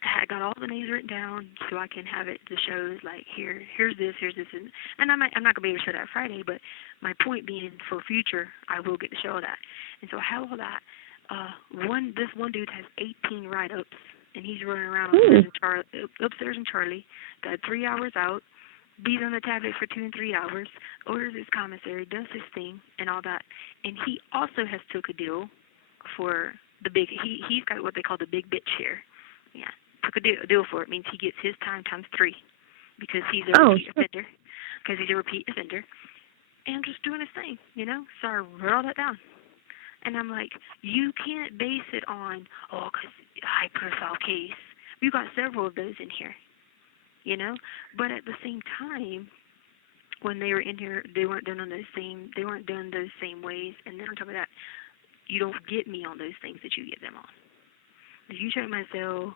I got all the names written down so I can have it to show, like, here's this, and I'm not going to be able to show that Friday, but my point being, for future, I will get to show that. And so I have all that. This one dude has 18 write-ups, and he's running around upstairs in Charlie, got 3 hours out, beat on the tablet for 2 and 3 hours, orders his commissary, does his thing, and all that. And he also has took a deal for the big, he's got what they call the big bitch here. Yeah. Took a deal for it. Means he gets his time times 3 because he's a repeat offender. Because he's a repeat offender. And just doing his thing, So I wrote all that down. And I'm like, you can't base it on, because high profile case. We've got several of those in here, But at the same time, when they were in here, they weren't done those same ways. And then on top of that, you don't get me on those things that you get them on. If you check my cell,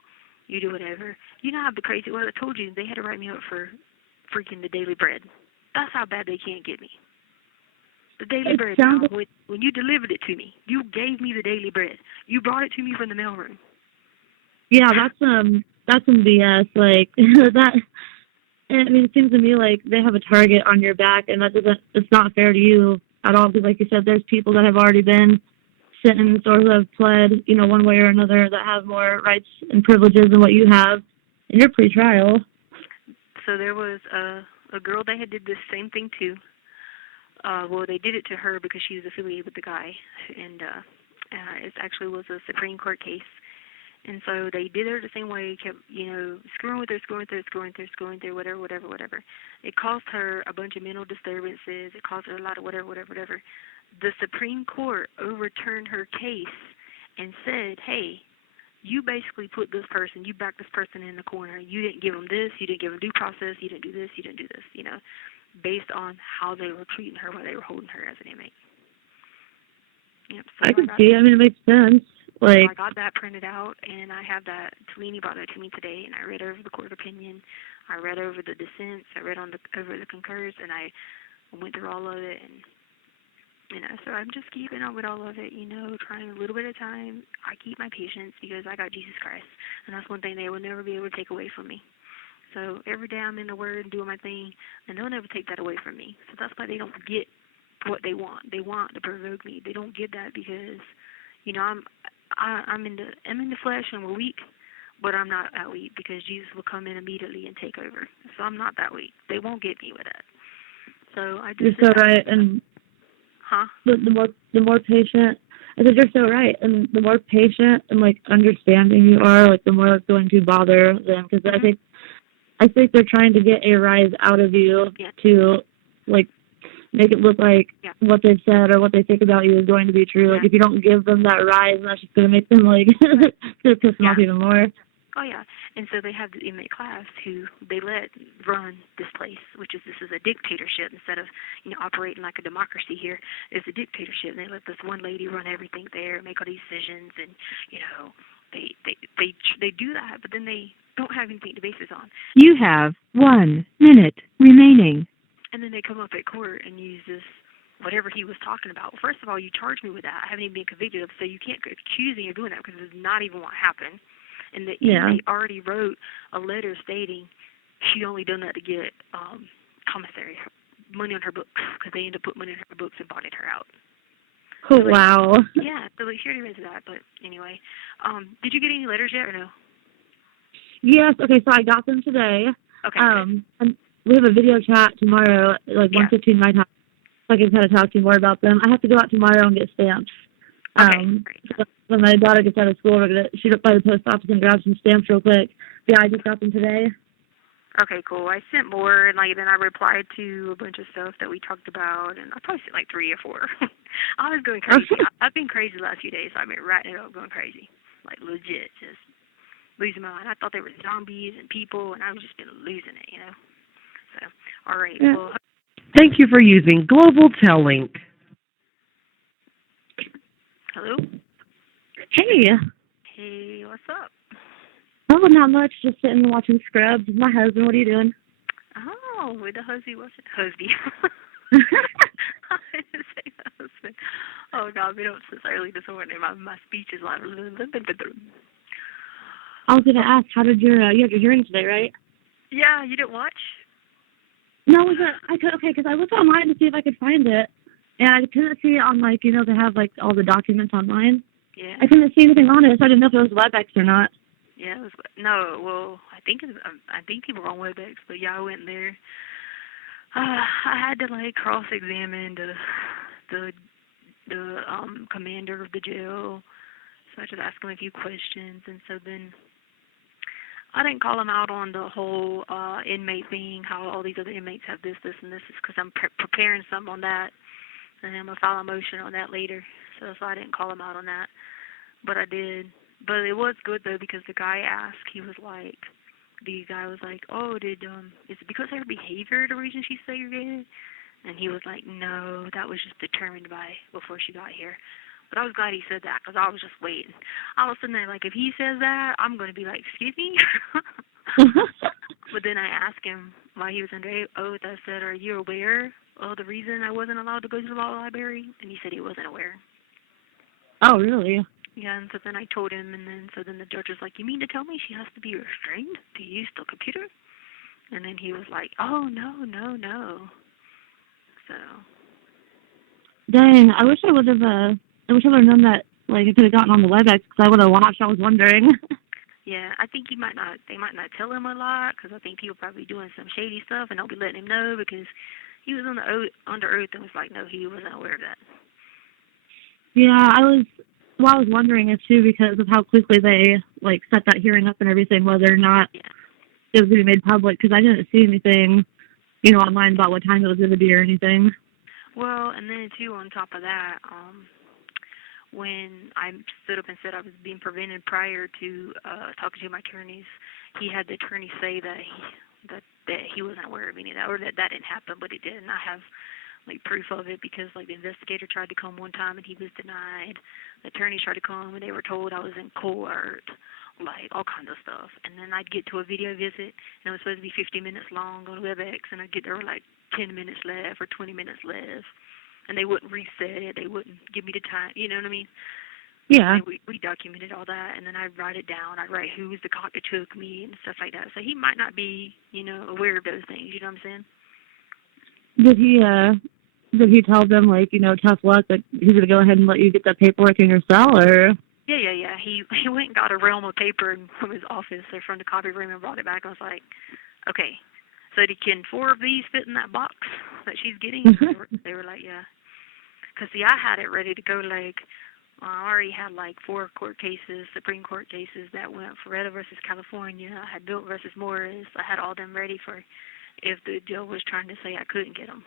you do whatever. You know how crazy, I told you, they had to write me up for freaking the daily bread. That's how bad they can't get me. The daily bread, when you delivered it to me, you gave me the daily bread. You brought it to me from the mailroom. Yeah, that's some BS. Like, that, I mean, it seems to me like they have a target on your back, and it's not fair to you at all, because like you said, there's people that have already been sentenced or who have pled, one way or another, that have more rights and privileges than what you have in your pretrial. So there was a girl they had did this same thing to. Well, they did it to her because she was affiliated with the guy, and it actually was a Supreme Court case. And so they did her the same way, kept, screwing with her, whatever. It caused her a bunch of mental disturbances. It caused her a lot of whatever. The Supreme Court overturned her case and said, hey, you basically put this person, you backed this person in the corner. You didn't give them this, you didn't give them due process, you didn't do this, based on how they were treating her while they were holding her as an inmate. Yep. So I can see. I mean, it makes sense. Like, I got that printed out, and I have that. Tellini brought that to me today, and I read over the court opinion. I read over the dissents. I read over the concurs, and I went through all of it, and so I'm just keeping up with all of it, trying a little bit at a time. I keep my patience because I got Jesus Christ, and that's one thing they will never be able to take away from me. So every day I'm in the Word and doing my thing, and they'll never take that away from me. So that's why they don't get what they want. They want to provoke me. They don't get that because, I'm in the flesh and we're weak, but I'm not that weak because Jesus will come in immediately and take over. So I'm not that weak. They won't get me with that. So I just. You're so right, and. Huh? The more patient. I said you're so right, and the more patient and like understanding you are, like the more it's going to bother them because I think they're trying to get a rise out of you to like make it look like what they've said or what they think about you is going to be true. Like if you don't give them that rise, that's just going to make them like gonna piss them off even more. Oh yeah, and so they have the inmate class who they let run this place, this is a dictatorship instead of operating like a democracy here. It's a dictatorship, and they let this one lady run everything there, make all these decisions, and they do that, but then they don't have anything to base this on. You have 1 minute remaining. And then they come up at court and use this whatever he was talking about. First of all, you charged me with that. I haven't even been convicted of, so you can't accuse me of doing that because it's not even what happened. And the inmate already wrote a letter stating she only done that to get commissary money on her books because they ended up putting money on her books and bonded her out. Oh, wow. Yeah, so she already read that, but anyway. Did you get any letters yet or no? Yes, okay, so I got them today. Okay. And we have a video chat tomorrow, like 1:15 my time, so I can kind of talk to you more about them. I have to go out tomorrow and get stamps. Okay, so when my daughter gets out of school, we're going to shoot up by the post office and grab some stamps real quick. Yeah, I just got them today. Okay, cool. I sent more, and then I replied to a bunch of stuff that we talked about, and I probably sent like 3 or 4. I was going crazy. I've been crazy the last few days. So I've been writing it up, going crazy, like legit, just losing my mind. I thought they were zombies and people, and I've just been losing it, So, all right. Yeah. Well, thank you for using Global Tellink. hello. Hey. Hey, what's up? Oh, not much. Just sitting and watching Scrubs. My husband, what are you doing? Oh, with the husband, what's it? Husband. I didn't say husband. Oh, God, we don't since early this morning. My speech is like. I was going to ask, how did you had your hearing today, right? Yeah, you didn't watch? No, because I looked online to see if I could find it, and I couldn't see it on, like, they have, like, all the documents online. Yeah. I couldn't see anything on it, so I didn't know if it was WebEx or not. Yeah, it was, no, well, I think people were on WebEx, but yeah, I went there. I had to, like, cross-examine the commander of the jail, so I had to ask him a few questions, and so then I didn't call him out on the whole inmate thing, how all these other inmates have this, and this, is because I'm preparing some on that, and I'm going to file a motion on that later, so I didn't call him out on that, but I did. But it was good, though, because the guy asked, the guy was like, oh, is it because of her behavior the reason she's segregated? And he was like, no, that was just determined before she got here. But I was glad he said that, because I was just waiting. I was sitting there like, if he says that, I'm going to be like, excuse me? But then I asked him while he was under oath, I said, are you aware of the reason I wasn't allowed to go to the law library? And he said he wasn't aware. Oh, really? Yeah, and so then I told him, and then the judge was like, you mean to tell me she has to be restrained to use the computer? And then he was like, oh, no. So. Dang, I wish I would have known that, like, I could have gotten on the WebEx, because I would have watched. I was wondering. Yeah, I think they might not tell him a lot, because I think people probably doing some shady stuff, and don't be letting him know, because he was under oath and was like, no, he wasn't aware of that. Yeah, I was wondering if, too, because of how quickly they, like, set that hearing up and everything, whether or not it was going to be made public, because I didn't see anything, online about what time it was going to be or anything. Well, and then, too, on top of that, when I stood up and said I was being prevented prior to talking to my attorneys, he had the attorney say that he wasn't aware of any of that, or that didn't happen, but it did, and I have like proof of it because like the investigator tried to come one time and he was denied. The attorneys tried to come and they were told I was in court, like all kinds of stuff. And then I'd get to a video visit and it was supposed to be 50 minutes long on WebEx, and I'd get there with like 10 minutes left or 20 minutes left, and they wouldn't reset it. They wouldn't give me the time. You know what I mean? Yeah. And we documented all that, and then I'd write it down. I'd write who was the cop that took me and stuff like that. So he might not be, aware of those things. You know what I'm saying? Did he tell them, like, tough luck, that he's going to go ahead and let you get that paperwork in your cell, or? Yeah. He went and got a realm of paper from his office or from the copy room and brought it back. I was like, okay, so can 4 of these fit in that box that she's getting? They were like, yeah. Because, see, I had it ready to go, like, I already had, like, 4 court cases, Supreme Court cases that went Feretta versus California. I had Built versus Morris. I had all them ready for if the judge was trying to say I couldn't get them.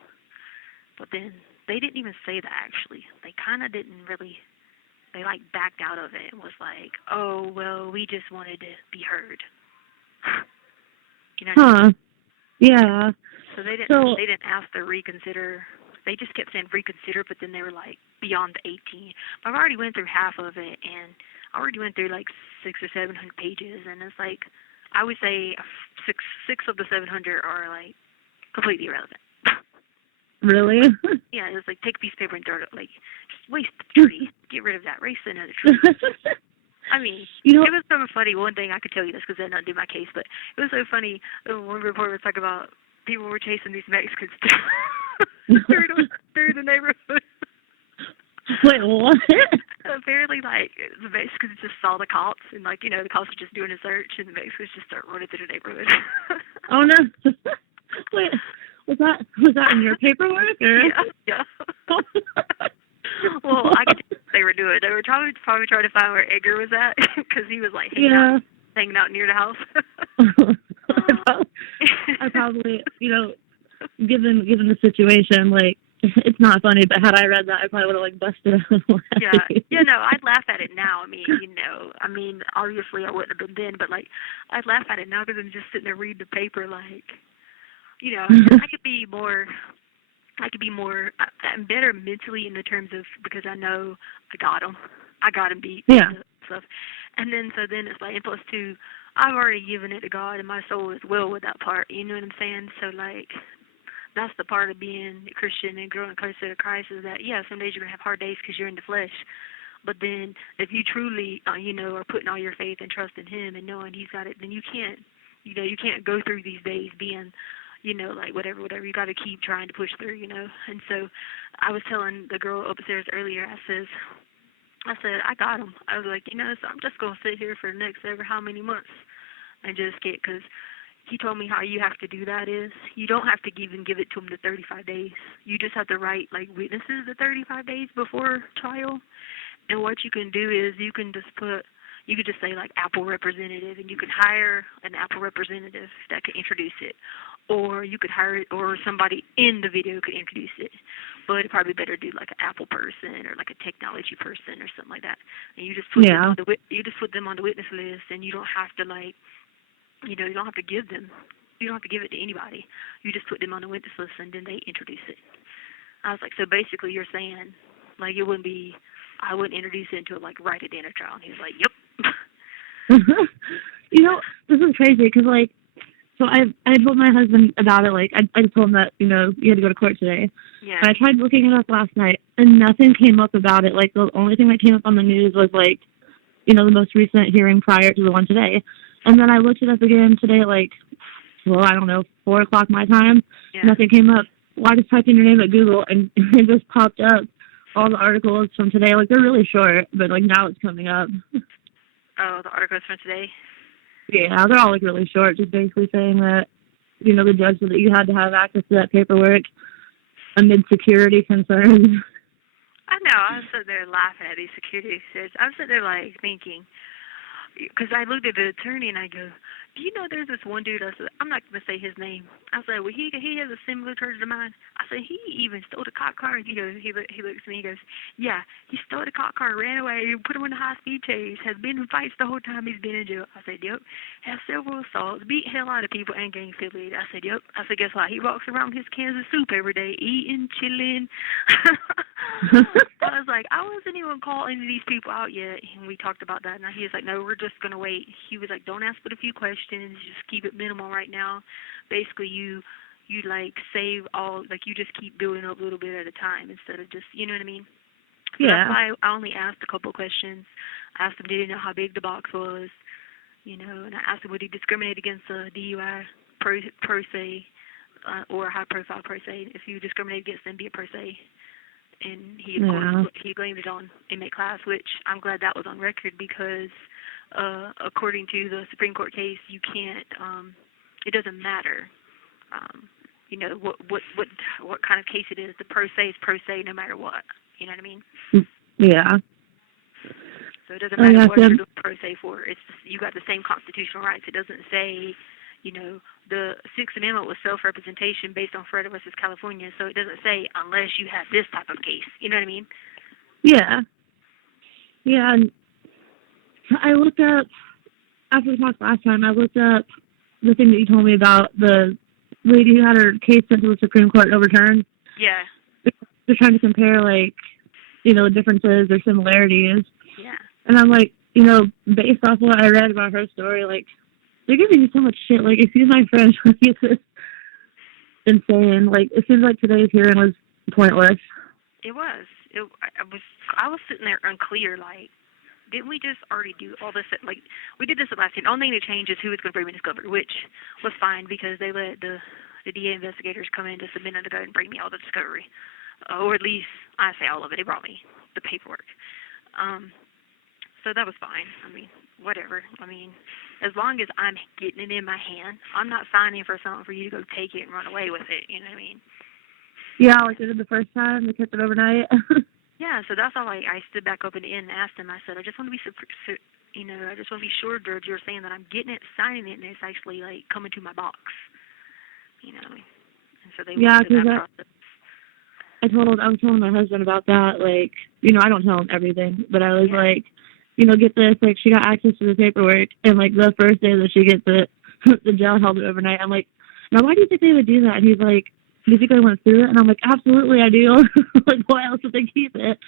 But then they didn't even say that, actually. They kind of didn't really, they, like, backed out of it and was like, oh, well, we just wanted to be heard. You know what I mean? Yeah. So they didn't ask to reconsider. They just kept saying reconsider, but then they were like beyond the 18. I've already went through half of it, and I already went through like 600 or 700 pages, and it's like I would say six of the 700 are like completely irrelevant. Really? Yeah, it's like take a piece of paper and throw it, like just waste the tree, get rid of that, erase another tree. I mean, it was so funny. One thing I could tell you this because I didn't do my case, but it was so funny. One reporter was talking about people were chasing these Mexicans through the neighborhood. Wait, what? Apparently, like, the Mexicans just saw the cops, and, like, the cops were just doing a search, and the Mexicans just start running through the neighborhood. Oh, no. Wait, was that in your paperwork? Or? Yeah. Well, I could tell what they were doing. They were probably trying to find where Edgar was at, because he was, like, hanging out near the house. I probably, given the situation, like, it's not funny, but had I read that, I probably would have, like, busted out laughing. Yeah, no, I'd laugh at it now. I mean, obviously I wouldn't have been then, but, like, I'd laugh at it now because I'm just sitting there reading the paper, like, I could be more, I'm better mentally in the terms of, because I know I got him beat. Yeah. And stuff. And then, so then it's like, and plus two, I've already given it to God, and my soul is well with that part, you know what I'm saying? So, like, that's the part of being a Christian and growing closer to Christ is that, yeah, some days you're going to have hard days because you're in the flesh. But then if you truly, are putting all your faith and trust in Him and knowing He's got it, then you can't, you can't go through these days being, like whatever. You got to keep trying to push through, And so I was telling the girl upstairs earlier, I said, I got him. I was like, so I'm just going to sit here for the next ever how many months and just get, because he told me how you have to do that is you don't have to even give it to him the 35 days. You just have to write, like, witnesses the 35 days before trial. And what you can do is you can just say, like, Apple representative, and you can hire an Apple representative that could introduce it. Or you could hire it, or somebody in the video could introduce it. But it'd probably better do, like, an Apple person or, like, a technology person or something like that. And you just put them on the witness list, and you don't have to, like, you don't have to give it to anybody. You just put them on the witness list, and then they introduce it. I was like, so basically you're saying, like, I wouldn't introduce it until, like, right at the end of trial. And he was like, yep. This is crazy, because, like, so I told my husband about it, like, I told him that, you had to go to court today. Yeah. And I tried looking it up last night, and nothing came up about it. Like, the only thing that came up on the news was, like, the most recent hearing prior to the one today. And then I looked it up again today at, like, I don't know, 4 o'clock my time. Yeah. Nothing came up. Well, I just typed in your name at Google, and it just popped up. All the articles from today, like, they're really short, but, like, now it's coming up. Oh, the articles from today? Yeah, they're all, like, really short, just basically saying that, the judge said that you had to have access to that paperwork amid security concerns. I know. I was sitting there laughing at these security concerns. I was sitting there, like, thinking, because I looked at the attorney and I go, do you know there's this one dude? I said, I'm not gonna say his name. I said, well, he has a similar church to mine. I said, he even stole the cop car. And he goes, he looks at me. He goes, yeah, he stole the cop car, ran away, put him in a high speed chase. Has been in fights the whole time he's been in jail. I said, yep. Has several assaults, beat hell out of people, and gang affiliated. I said, yep. I said, guess what? He walks around with his cans of soup every day, eating, chilling. I was like, I wasn't even call any of these people out yet, and we talked about that. And he was like, no, we're just gonna wait. He was like, don't ask but a few questions, just keep it minimal right now. Basically, you like save all, like you just keep building up a little bit at a time instead of just, you know what I mean? So Yeah. that's why I only asked a couple of questions. I asked him, did he know how big the box was, you know, and I asked him, would he discriminate against a DUI per se, or a high profile per se? If you discriminate against them, be a per se. And he, of course, he blamed it on inmate class, which I'm glad that was on record because, according to the Supreme Court case, you can't. It doesn't matter. You know what kind of case it is. The pro se is pro se, no matter what. You know what I mean? Yeah. So it doesn't matter what you're doing pro se for. It's just, you got the same constitutional rights. It doesn't say, you know, the Sixth Amendment was self-representation based on Florida versus California, so it doesn't say unless you have this type of case. You know what I mean? Yeah. Yeah, and I looked up, after we talked last time, I looked up the thing that you told me about the lady who had her case sent to the Supreme Court overturned. Yeah. They're trying to compare, like, you know, differences or similarities. Yeah. And I'm like, you know, based off what I read about her story, like, they're giving me so much shit. Like, excuse my French, like, it's just insane. Like, it seems like today's hearing was pointless. It was. I was sitting there unclear, like, didn't we just already do all this? Like, we did this at last time. The only thing that changed is who was going to bring me discovery, which was fine because they let the DA investigators come in to submit under and bring me all the discovery. Or at least, I say all of it. They brought me the paperwork. So that was fine. I mean, whatever. I mean, as long as I'm getting it in my hand, I'm not signing for something for you to go take it and run away with it. You know what I mean? Yeah, like I did the first time. They kept it overnight. Yeah, so that's all I stood back up at the end and asked him. I said, I just want to be, you know, I just want to be sure, Judge, you're saying that I'm getting it, signing it, and it's actually, like, coming to my box. You know? And so they went through that process. I was telling my husband about that, like, you know, I don't tell him everything, but I was like, you know, get this, like, she got access to the paperwork, and, like, the first day that she gets it, the jail held it overnight. I'm like, now, why do you think they would do that? And he's like, do you think I went through it? And I'm like, absolutely, I do. Like, why else would they keep it?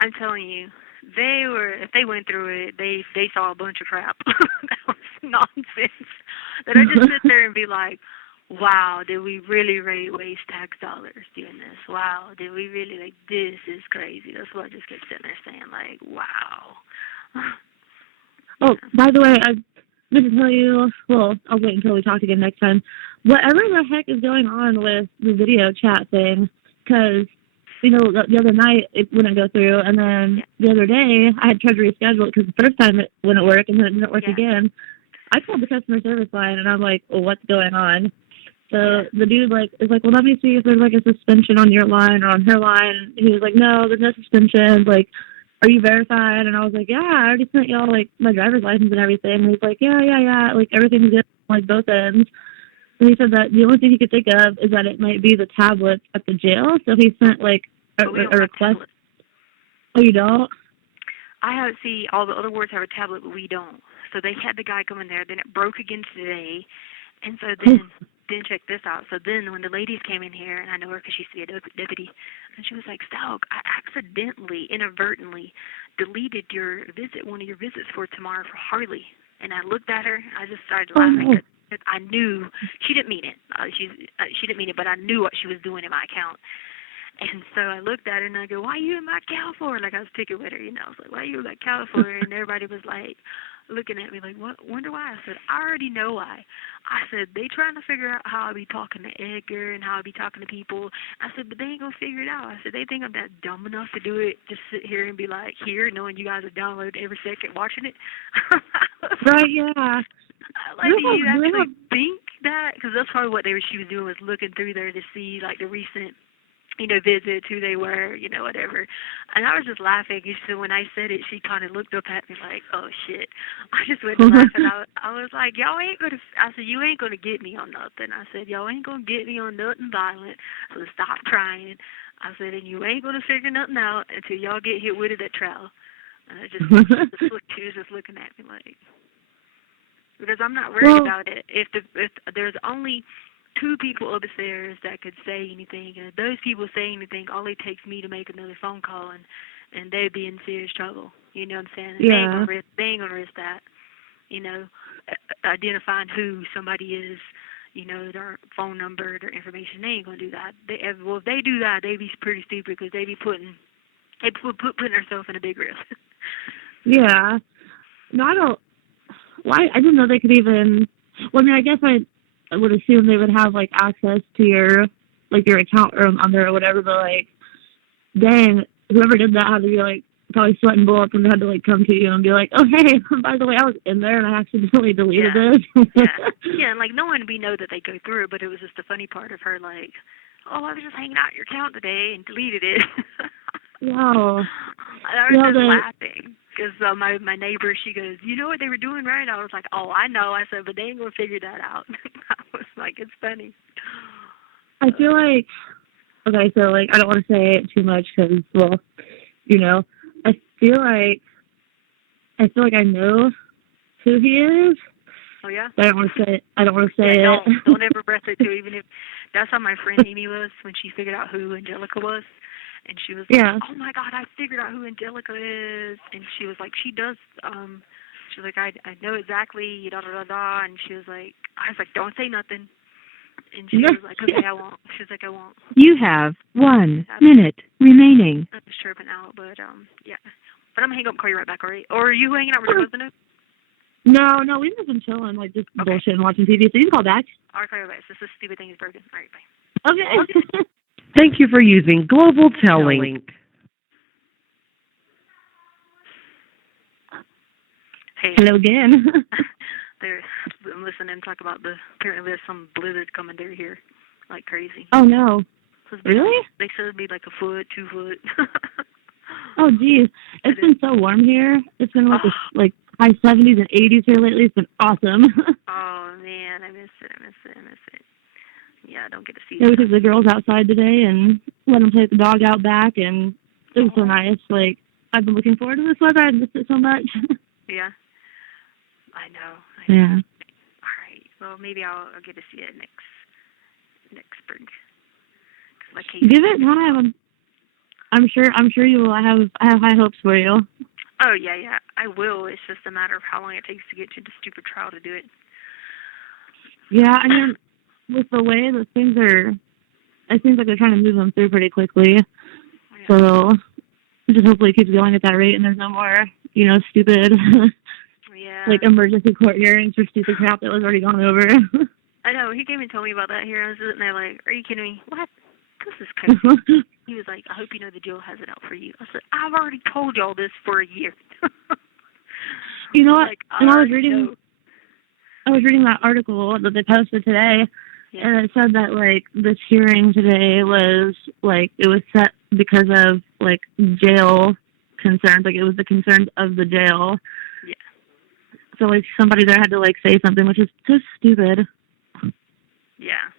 I'm telling you, if they went through it, they saw a bunch of crap. That was nonsense. That I just sit there and be like, wow, did we really waste tax dollars doing this? Wow, did we really, like, this is crazy. That's what I just kept sitting there saying, like, wow. Oh, by the way, I meant to tell you, well, I'll wait until we talk again next time, whatever the heck is going on with the video chat thing, because, you know, the other night it wouldn't go through, and then the other day I had tried to reschedule it because the first time it wouldn't work, and then it didn't work again. I called the customer service line, and I'm like, well, what's going on? So the dude, like, is like, well, let me see if there's, like, a suspension on your line or on her line. And he was like, no, there's no suspensions. Like, are you verified? And I was like, yeah, I already sent y'all, like, my driver's license and everything. And he's like, yeah, like, everything's good on, like, both ends. And he said that the only thing he could think of is that it might be the tablet at the jail. So he sent, like, a request. Oh, you don't? All the other wards have a tablet, but we don't. So they had the guy come in there. Then it broke again today. And so then check this out. So then when the ladies came in here, and I know her because she used to be a deputy, and she was like, Stauch, I accidentally, inadvertently deleted one of your visits for tomorrow for Harley. And I looked at her, and I just started laughing because I knew she didn't mean it. She didn't mean it, but I knew what she was doing in my account. And so I looked at her, and I go, why are you in my account for? Like, I was picking with her, you know. I was like, why are you in my account for? And everybody was like, looking at me like, what? Wonder why? I said, I already know why. I said, they trying to figure out how I be talking to Edgar and how I be talking to people. I said, but they ain't going to figure it out. I said, they think I'm that dumb enough to do it, just sit here and be like, here, knowing you guys are downloading every second watching it. Right, yeah. Like, do you actually think that? Because that's probably what she was doing, was looking through there to see, like, the recent visits, who they were, whatever. And I was just laughing. And so when I said it, she kind of looked up at me like, oh, shit. I just went to laugh, and I was like, y'all ain't going to, I said, you ain't going to get me on nothing. I said, y'all ain't going to get me on nothing violent, so stop trying. I said, and you ain't going to figure nothing out until y'all get hit with it at trial. And she was just looking at me like, because I'm not worried about it. If there's only 2 people upstairs that could say anything, and if those people say anything, all it takes me to make another phone call, and they'd be in serious trouble. You know what I'm saying? And Yeah. They ain't gonna risk that. Identifying who somebody is, their phone number, their information. They ain't gonna do that. If they do that, they'd be pretty stupid, because they'd be putting themselves in a big risk. Yeah. No, I don't. Why? I didn't know they could even. Well, I mean, I guess I would assume they would have like access to your account or on there or whatever. But like, dang, whoever did that had to be like probably sweating bullets, and they had to like come to you and be like, oh hey, by the way, I was in there and I accidentally deleted this. Yeah, and like no one we know that they go through it, but it was just the funny part of her like, oh, I was just hanging out your account today and deleted it. Wow. I was just laughing. Because my neighbor, she goes, you know what they were doing, right? I was like, oh, I know. I said, but they ain't going to figure that out. I was like, it's funny. I feel like, okay, so, like, I don't want to say it too much because, well, I feel like I know who he is. Oh, yeah? But I don't want to say it. Don't ever breath it, too, even if, that's how my friend Amy was when she figured out who Angelica was. And she was like, oh, my God, I figured out who Angelica is. And she was like, she does, she was like, I know exactly, da-da-da-da. And she was like, I was like, don't say nothing. And she was like, okay, I won't. She was like, I won't. You have 1 minute remaining. I'm just chirping out, but, yeah. But I'm going to hang up and call you right back, all right? Or are you hanging out with your husband? No, we've just been chilling, like, just bullshit and watching TV. So you can call back. All right, call you back. This stupid thing is broken. All right, bye. Okay. Thank you for using Global Telling. Hey. Hello again. I'm listening talk about apparently there's some blizzard coming through here like crazy. Oh, no. Really? They said it'd be like 1 foot, 2 foot. Oh, geez. It's been so warm here. It's been like high 70s and 80s here lately. It's been awesome. Oh, man. I miss it. Yeah, I don't get to see it. Yeah, we took the girls outside today and let them take the dog out back, and it was so nice. Like, I've been looking forward to this weather. I missed it so much. Yeah. I know. Yeah. All right. Well, maybe I'll get to see it next spring. Give it time. I'm sure you will. I have high hopes for you. Oh, yeah. I will. It's just a matter of how long it takes to get to the stupid trial to do it. Yeah, I mean, with the way that things are, it seems like they're trying to move them through pretty quickly. Yeah. So just hopefully it keeps going at that rate and there's no more, stupid like emergency court hearings for stupid crap that was already gone over. I know. He came and told me about that here. I was sitting there like, are you kidding me? What? This is crazy. He was like, I hope you know the jail has it out for you. I said, I've already told y'all this for a year. You know what? Like, and I was reading that article that they posted today, and it said that, like, this hearing today was, like, it was set because of, like, jail concerns. Like, it was the concerns of the jail. Yeah. So, like, somebody there had to, like, say something, which is just stupid. Yeah.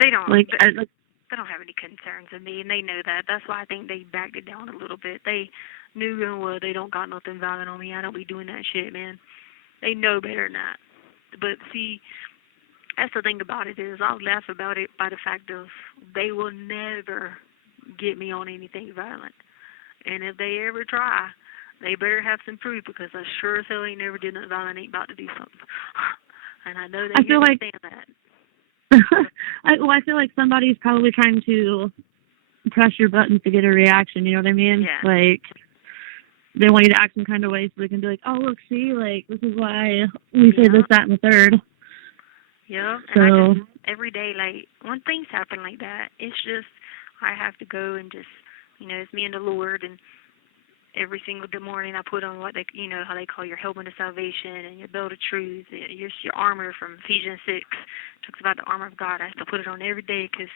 They don't. Like, they don't have any concerns of me, and they know that. That's why I think they backed it down a little bit. They knew, well, they don't got nothing violent on me. I don't be doing that shit, man. They know better than that. But see, that's the thing about it is I'll laugh about it by the fact of they will never get me on anything violent. And if they ever try, they better have some proof, because I sure as hell ain't never did nothing violent. Ain't about to do something. And I know they understand that. I feel like somebody's probably trying to press your buttons to get a reaction, you know what I mean? Yeah. Like, they want you to act some kind of way so they can be like, oh, look, see, like, this is why we say this, that, and the third. Yeah, so, and I just, every day, like, when things happen like that, it's just, I have to go and just, it's me and the Lord, and every single morning I put on what they, how they call your helmet of salvation and your belt of truth, your armor from Ephesians 6. Talks about the armor of God. I have to put it on every day, because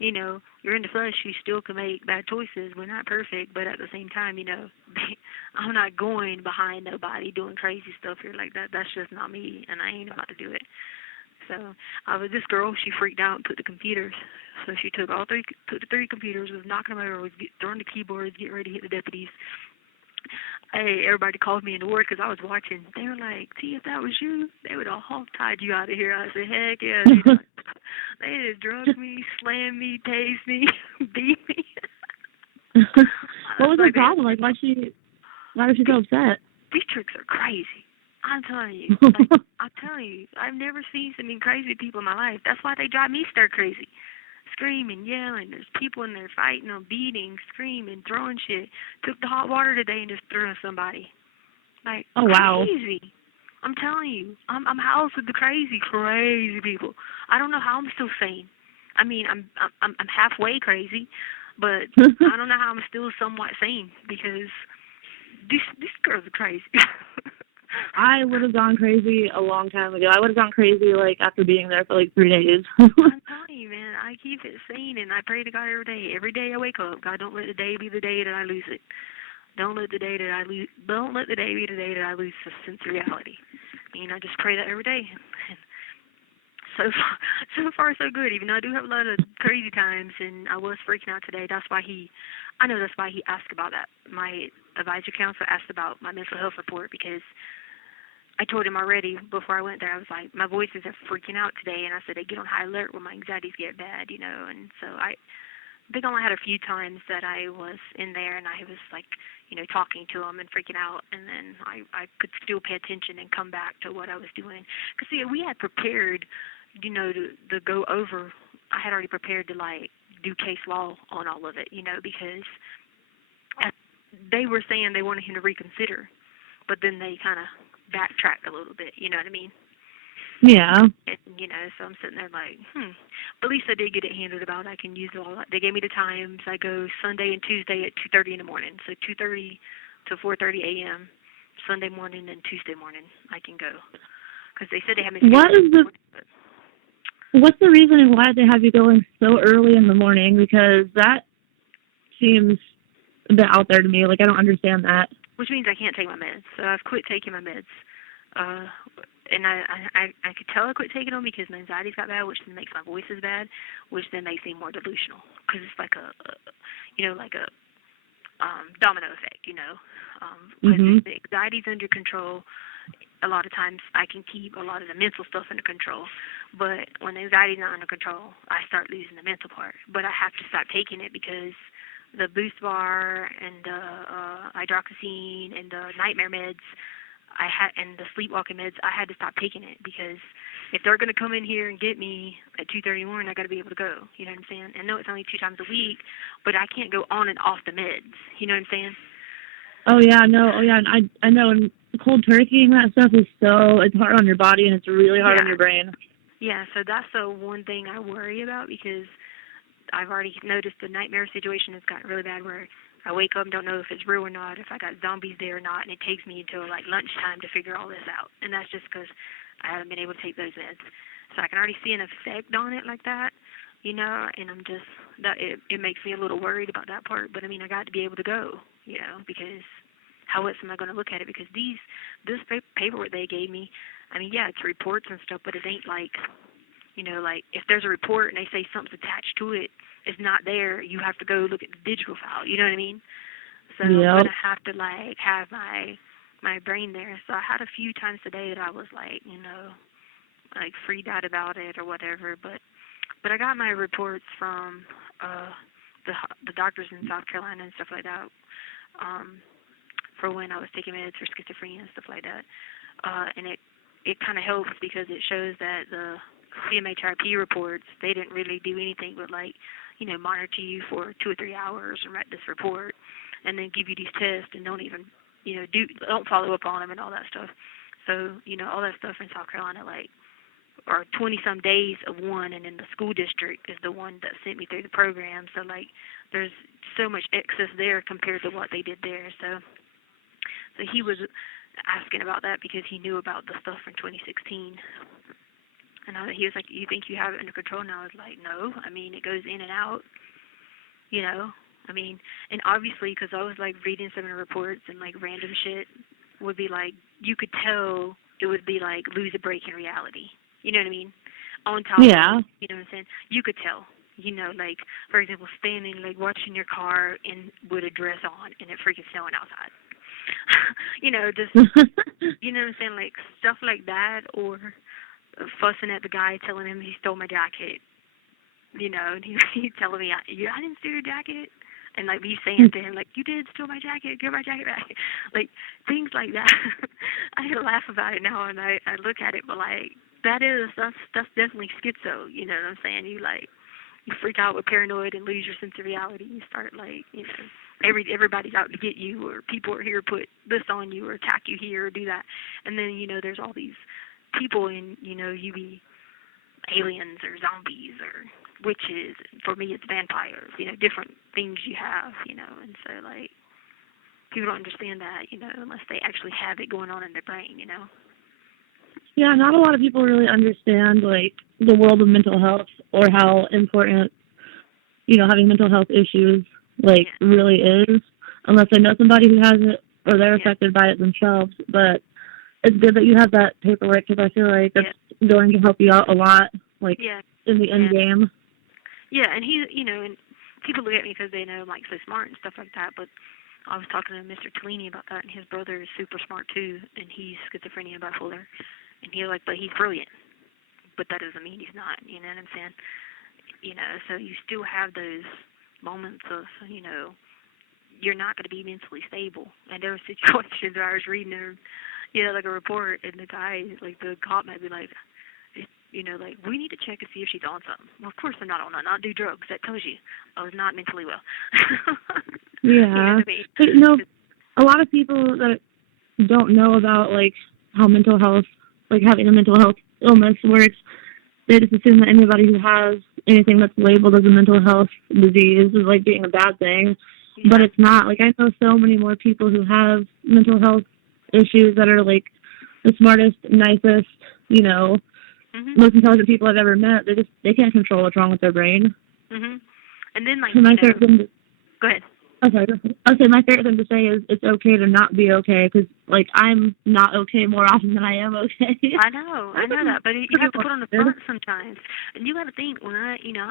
you know, you're in the flesh, you still can make bad choices. We're not perfect, but at the same time, you know, I'm not going behind nobody doing crazy stuff here like that. That's just not me, and I ain't about to do it. So, with this girl, she freaked out and took the computers. So she took the three computers, was knocking them over, was throwing the keyboards, getting ready to hit the deputies. Hey, everybody called me into work because I was watching. They were like, "See, if that was you, they would have hog-tied you out of here." I said, "Heck yeah." They just drugged me, slammed me, tased me, beat me. What was her problem? Like, why was she so upset? These tricks are crazy. I'm telling you. Like, I'm telling you, I've never seen so many crazy people in my life. That's why they drive me stir crazy. Screaming, yelling. There's people in there fighting them, beating, screaming, throwing shit. Took the hot water today and just threw at somebody. Like, oh wow, crazy. I'm telling you, I'm housed with the crazy people. I don't know how I'm still sane. I mean, I'm halfway crazy, but I don't know how I'm still somewhat sane because these girls are crazy. I would have gone crazy a long time ago. I would have gone crazy like after being there for like 3 days. I'm telling you, man, I keep it sane and I pray to God every day. Every day I wake up, God, don't let the day be the day that I lose it. Don't let the day be the day that I lose the sense of reality. And I just pray that every day. And so far so good. Even though I do have a lot of crazy times, and I was freaking out today. That's why he asked about that. My advisory council asked about my mental health report because I told him already before I went there. I was like, my voices are freaking out today, and I said they get on high alert when my anxieties get bad, you know. And so I think I only had a few times that I was in there and I was like, you know, talking to him and freaking out, and then I could still pay attention and come back to what I was doing. Because, see, we had prepared, you know, to go over. I had already prepared to, like, do case law on all of it, you know, because they were saying they wanted him to reconsider, but then they kind of backtracked a little bit, you know what I mean? Yeah. And, you know, so I'm sitting there like, But at least I did get it handled about. I can use it all. They gave me the times. I go Sunday and Tuesday at 2:30 in the morning. So 2:30 to 4:30 a.m. Sunday morning and Tuesday morning I can go. Because they said they have me. What's the reason why they have you going so early in the morning? Because that seems a bit out there to me. Like, I don't understand that. Which means I can't take my meds. So I've quit taking my meds. And I could tell I quit taking them because my anxiety's got bad, which then makes my voices bad, which then makes me more delusional. Because it's like a domino effect, you know. When the anxiety's under control, a lot of times I can keep a lot of the mental stuff under control. But when the anxiety's not under control, I start losing the mental part. But I have to stop taking it because the Boost Bar and the hydroxyzine and the nightmare meds, and the sleepwalking meds, I had to stop taking it because if they're going to come in here and get me at 2:30 in the morning, I got to be able to go. You know what I'm saying? And no, it's only 2 times a week, but I can't go on and off the meds. You know what I'm saying? Oh yeah, no, and I know. And cold turkey and that stuff it's hard on your body and it's really hard on your brain. Yeah, so that's the one thing I worry about because I've already noticed the nightmare situation has gotten really bad where I wake up and don't know if it's real or not, if I got zombies there or not, and it takes me until like lunchtime to figure all this out. And that's just because I haven't been able to take those meds. So I can already see an effect on it like that, you know, and I'm just, it makes me a little worried about that part. But I mean, I got to be able to go, you know, because how else am I going to look at it? Because this paperwork they gave me, I mean, yeah, it's reports and stuff, but it ain't like, you know, like if there's a report and they say something's attached to it, it's not there, you have to go look at the digital file, you know what I mean? So I'm going to have to, like, have my brain there. So I had a few times today that I was, like, you know, like, freaked out about it or whatever. But I got my reports from the doctors in South Carolina and stuff like that for when I was taking meds for schizophrenia and stuff like that. And it kind of helps because it shows that the CMHRP reports, they didn't really do anything but, like, you know, monitor you for 2 or 3 hours and write this report and then give you these tests and don't even, you know, don't follow up on them and all that stuff. So, you know, all that stuff in South Carolina, like, are 20-some days of one, and then the school district is the one that sent me through the program. So, like, there's so much excess there compared to what they did there. So he was asking about that because he knew about the stuff from 2016. And he was like, you think you have it under control? And I was like, no. I mean, it goes in and out, you know. I mean, and obviously, because I was like reading some of the reports and like random shit would be like, you could tell it would be like lose a break in reality. You know what I mean? On top Yeah. of, you know what I'm saying? You could tell. You know, like, for example, standing, like, watching your car and with a dress on and it freaking snowing outside. You know, just, you know what I'm saying? Like, stuff like that, or fussing at the guy telling him he stole my jacket. You know, and he's telling me, I didn't steal your jacket. And, like, me saying to him, like, you did steal my jacket. Give my jacket back. Like, things like that. I laugh about it now, and I look at it, but, like, that's definitely schizo. You know what I'm saying? You freak out with paranoid and lose your sense of reality. You start, like, you know, everybody's out to get you, or people are here to put this on you or attack you here or do that. And then, you know, there's all these people, and, you know, you be aliens or zombies or witches. For me, it's vampires, you know, different things you have, you know. And so, like, people don't understand that, you know, unless they actually have it going on in their brain, you know. Yeah, not a lot of people really understand, like, the world of mental health or how important, you know, having mental health issues, like, really is, unless they know somebody who has it or they're affected by it themselves. But it's good that you have that paperwork, because I feel like that's going to help you out a lot, like, in the end game. Yeah, and he, you know, and people look at me because they know I'm, like, so smart and stuff like that, but I was talking to Mr. Tellini about that, and his brother is super smart, too, and he's schizophrenia and bipolar. And he's like, but he's brilliant. But that doesn't mean he's not, you know what I'm saying? You know, so you still have those moments of, you know, you're not going to be mentally stable. And there were situations where I was reading, you know, like a report, and the guy, like the cop might be like, you know, like, we need to check and see if she's on something. Well, of course I'm not on that. Not do drugs. That tells you I was not mentally well. Yeah. You know what I mean? But, you know, a lot of people that don't know about, like, how mental health, like, having a mental health illness works, they just assume that anybody who has anything that's labeled as a mental health disease is, like, being a bad thing. Yeah. But it's not. Like, I know so many more people who have mental health issues that are, like, the smartest, nicest, you know, most intelligent people I've ever met. They can't control what's wrong with their brain. And then, like, my favorite thing go ahead. Okay. I'll say my favorite thing to say is it's okay to not be okay, because, like, I'm not okay more often than I am okay. I know that, but you have to put on the front sometimes. And you got to think, when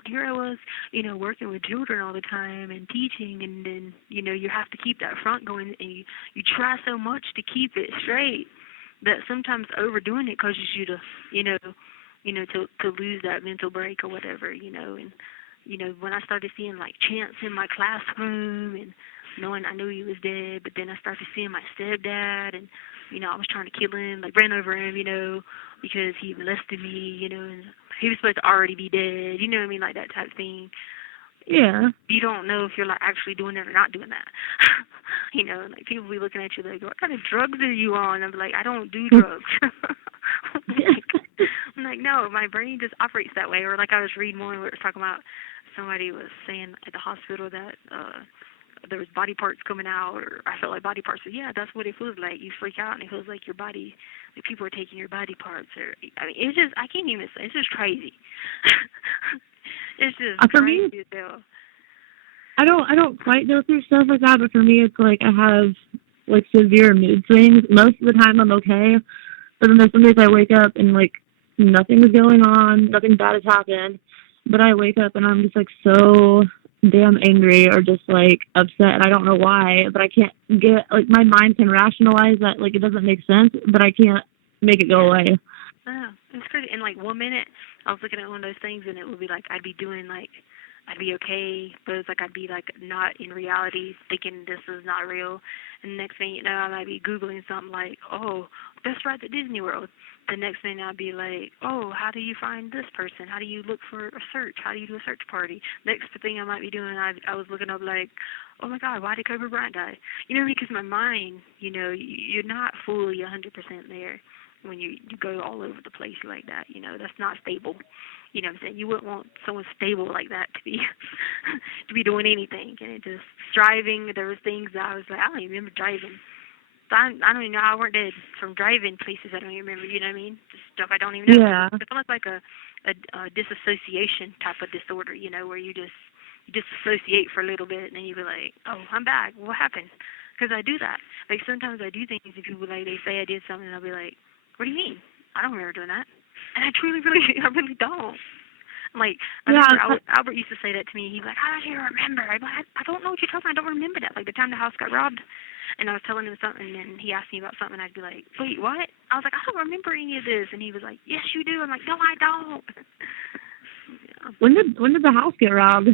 here I was, you know, working with children all the time and teaching, and then, you know, you have to keep that front going, and you try so much to keep it straight that sometimes overdoing it causes you to, to lose that mental break or whatever, you know. And, you know, when I started seeing, like, Chance in my classroom and knowing I knew he was dead, but then I started seeing my stepdad, and, you know, I was trying to kill him, like, ran over him, you know, because he molested me, you know, and he was supposed to already be dead, you know what I mean, like that type of thing. Yeah. You don't know if you're, like, actually doing it or not doing that. You know, like, people be looking at you like, what kind of drugs are you on? I'm like, I don't do drugs. I'm like, no, my brain just operates that way. Or, like, I was reading one where it was talking about somebody was saying at the hospital that there was body parts coming out, or I felt like body parts. So, yeah, that's what it feels like. You freak out, and it feels like your body, like people are taking your body parts. Or, I mean, it's just, I can't even say, it's just crazy. It's just crazy as hell. I don't quite go through stuff like that, but for me, it's like I have, like, severe mood swings. Most of the time, I'm okay, but then there's some days I wake up and, like, nothing is going on, nothing bad has happened, but I wake up and I'm just, like, so damn angry or just, like, upset, and I don't know why, but I can't get, like, my mind can rationalize that, like, it doesn't make sense, but I can't make it go away. Oh, it's crazy. In, like, 1 minute, I was looking at one of those things, and it would be like I'd be doing, like, I'd be okay, but it's like I'd be, like, not in reality, thinking this is not real. And the next thing you know, I might be Googling something like, oh, best ride to Disney World. The next thing I'd be like, oh, how do you find this person? How do you look for a search? How do you do a search party? Next thing I might be doing, I was looking up like, oh, my God, why did Kobe Bryant die? You know, because my mind, you know, you're not fully 100% there when you go all over the place like that. You know, that's not stable. You know what I'm saying? You wouldn't want someone stable like that to be to be doing anything. And it just driving, there was things that I was like, I don't even remember driving. I don't even know how I weren't dead from driving places I don't even remember. You know what I mean? Just stuff I don't even know. Yeah. It's almost like a disassociation type of disorder. You know, where you disassociate for a little bit and then you be like, oh, I'm back. What happened? Because I do that. Like sometimes I do things and people like they say I did something and I'll be like, what do you mean? I don't remember doing that. And I truly, I really don't. Like, I remember Albert used to say that to me. He's like, how don't you remember? I'm like, I don't know what you're talking about. I don't remember that. Like, the time the house got robbed, and I was telling him something, and he asked me about something, and I'd be like, wait, what? I was like, I don't remember any of this. And he was like, yes, you do. I'm like, no, I don't. Yeah. When did the house get robbed?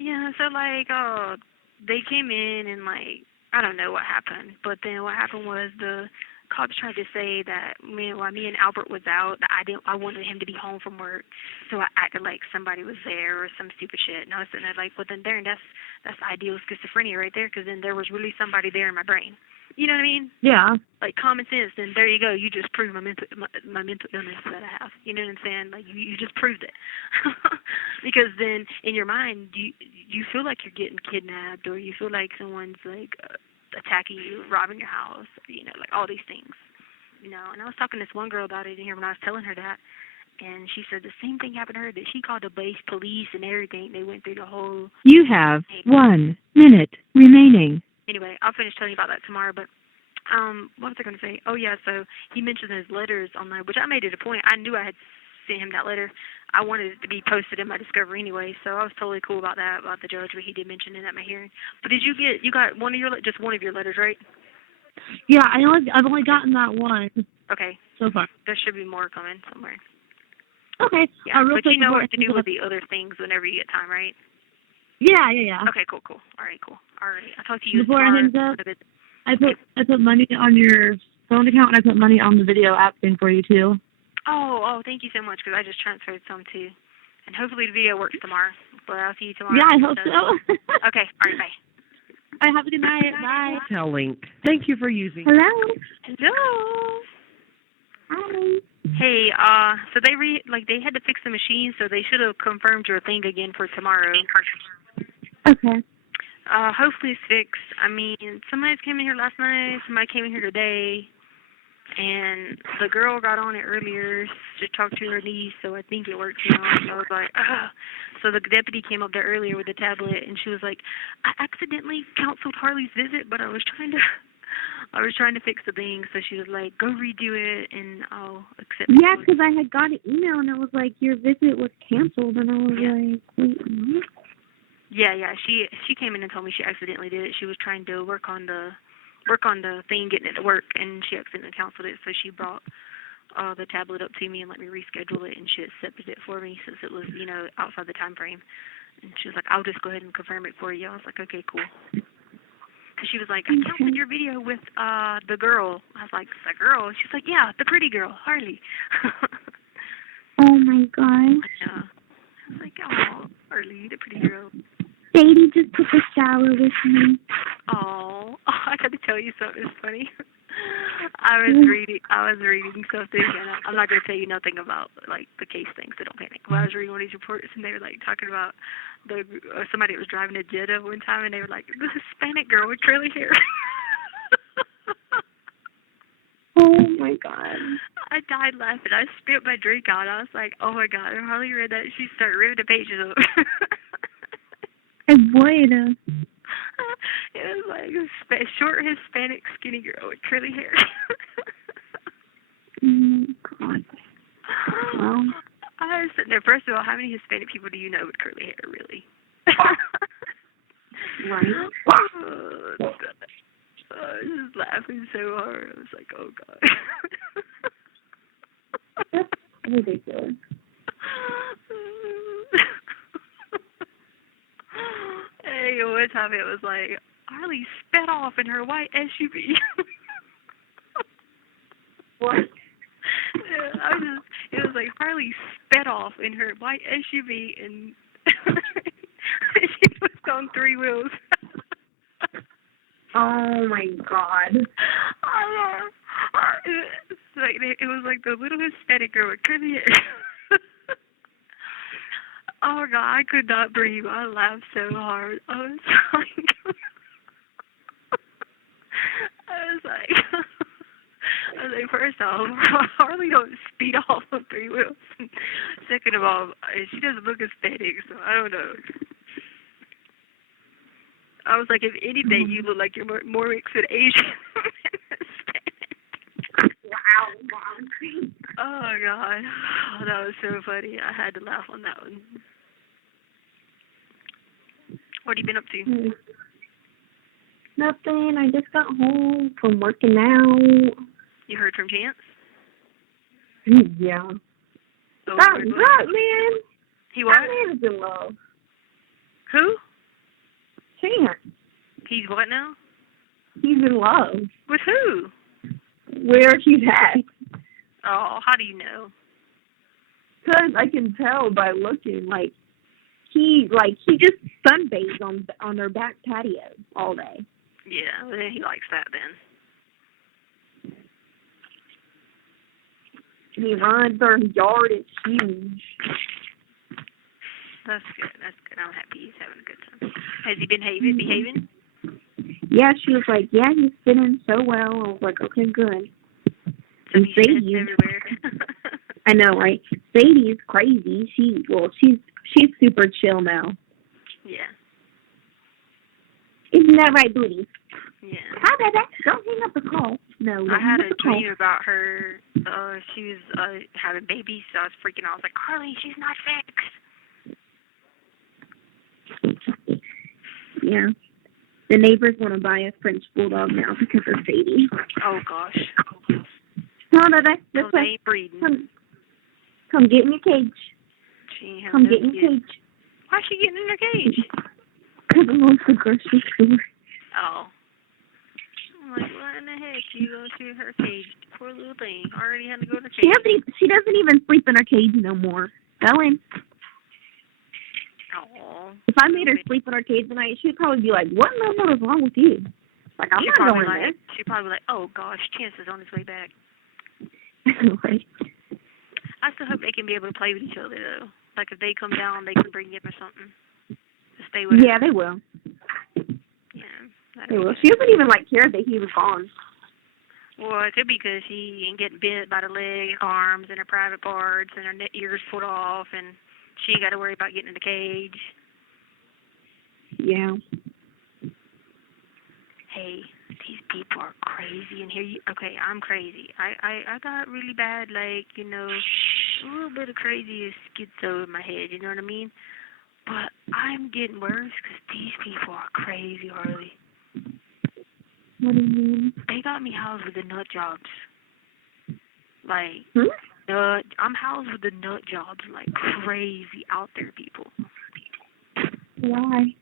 Yeah, so, like, they came in, and, like, I don't know what happened. But then what happened was the cops tried to say that while me and Albert was out, that I wanted him to be home from work, so I acted like somebody was there or some stupid shit. And I was sitting there like, well then that's ideal schizophrenia right there, because then there was really somebody there in my brain. You know what I mean? Yeah. Like common sense. Then there you go. You just proved my mental illness that I have. You know what I'm saying? Like you just proved it. Because then in your mind you feel like you're getting kidnapped, or you feel like someone's like attacking you, robbing your house, you know, like all these things, you know. And I was talking to this one girl about it in here when I was telling her that, and she said the same thing happened to her, that she called the base police and everything. They went through the whole... You have 1 minute remaining. Anyway, I'll finish telling you about that tomorrow, but what was I going to say? Oh, yeah, so he mentioned his letters online, which I made it a point. I knew I had sent him that letter. I wanted it to be posted in my Discovery anyway, so I was totally cool about that, about the judge, but he did mention it at my hearing. But did you got just one of your letters, right? Yeah, I've only gotten that one. Okay. So far. There should be more coming somewhere. Okay. Yeah, but you know what to do before- with the other things whenever you get time, right? Yeah. Okay, cool. All right, cool. All right, I'll talk to you Before tomorrow. I hang up, I put money on your phone account, and I put money on the video app thing for you too. Oh, thank you so much, because I just transferred some too. And hopefully the video works tomorrow. But I'll see you tomorrow. Yeah, I hope so. Okay, all right, bye. All right, have a good night. Bye. Telling. Thank you for using. Hello. Hello. Hi. Hey, so they had to fix the machine, so they should have confirmed your thing again for tomorrow. Okay. Hopefully it's fixed. I mean, somebody came in here last night, somebody came in here today, and the girl got on it earlier to talk to her niece, so I think it worked now. And I was like, ugh. So the deputy came up there earlier with the tablet, and she was like, I accidentally canceled Harley's visit, but I was trying to fix the thing. So she was like, go redo it, and I'll accept it. Yeah, because I had got an email, and it was like, your visit was canceled, and I was like, wait, what? Yeah. She came in and told me she accidentally did it. She was trying to work on the thing, getting it to work, and she accidentally canceled it. So she brought the tablet up to me and let me reschedule it, and she accepted it for me since it was, you know, outside the time frame. And she was like, I'll just go ahead and confirm it for you. I was like, okay, cool. Because she was like, I canceled your video with the girl. I was like, the girl? She's like, yeah, the pretty girl, Harley. Oh my god. Yeah. I was like, oh, Harley, the pretty girl. Sadie just took a shower with me. Oh, I got to tell you something funny. I was reading something, and I'm not going to tell you nothing about like the case thing, so don't panic. But I was reading one of these reports, and they were like talking about somebody that was driving a Jetta one time, and they were like, the Hispanic girl with curly hair. Oh my god. I died laughing. I spit my drink out. I was like, oh my god. And Harley read that, she started ripping the pages up. I would. It was like a short Hispanic skinny girl with curly hair. Oh my god. Well. I was sitting there. First of all, how many Hispanic people do you know with curly hair, really? Right. I was just laughing so hard. I was like, oh god. That's ridiculous. Hey, one time it was like, Harley sped off in her white SUV. What? Yeah, it was like Harley sped off in her white SUV, and she was on 3 wheels. Oh my god. It was like the little Hispanic girl with curly hair. Oh my god, I could not breathe. I laughed so hard. I was like, I was like, first off, Harley don't speed off on three wheels. Second of all, she doesn't look aesthetic, so I don't know. I was like, if anything, you look like you're more mixed with Asian than Hispanic. Wow. Oh, God. Oh, that was so funny. I had to laugh on that one. What have you been up to? Nothing. I just got home from working out. You heard from Chance? Yeah. Oh, That man. He what? That man is in love. Who? Chance. He's what now? He's in love. With who? Where he's at. Oh, how do you know? 'Cause I can tell by looking. He just sunbathes on their back patio all day. Yeah, well, he likes that then. And he runs. Their yard is huge. That's good. That's good. I'm happy he's having a good time. Has he been behaving? Yeah, she was like, yeah, he's fitting so well. I was like, okay, good. So And he's Sadie, everywhere. I know, right? Sadie is crazy. She's super chill now. Yeah. Isn't that right, Booty? Yeah. Hi, baby. Don't hang up the call. No, I had a call. dream about her. She was having babies, so I was freaking out. I was like, Carly, she's not fixed. Yeah. The neighbors want to buy a French bulldog now because of Sadie. Oh, gosh. No, baby. This They way. ain't breeding. Come get in your cage. She ain't Come having get no in your kids. cage. Why's she getting in her cage? Because I'm on the grocery store. Oh. I'm like, what in the heck? You go to her cage. Poor little thing. Already had to go to the cage. She doesn't even sleep in her cage no more. Go in. Oh. If I made her sleep in her cage tonight, she'd probably be like, what in the world is wrong with you? Like, I'm not going there. She'd probably be like, oh, gosh, Chance is on his way back. Right. I still hope they can be able to play with each other, though. Like, if they come down, they can bring him or something. To stay with Yeah, her. they will. Yeah. They will. She doesn't even, care that he was gone. Well, it could be because he ain't getting bit by the leg, arms, and her private parts, and her ears pulled off, and she ain't got to worry about getting in the cage. Yeah. Hey, these people are crazy, and okay, I'm crazy. I got really bad, a little bit of crazy schizo in my head, you know what I mean? But I'm getting worse because these people are crazy, Harley. What do you mean? They got me housed with the nut jobs. I'm housed with the nut jobs, crazy out there people. Why?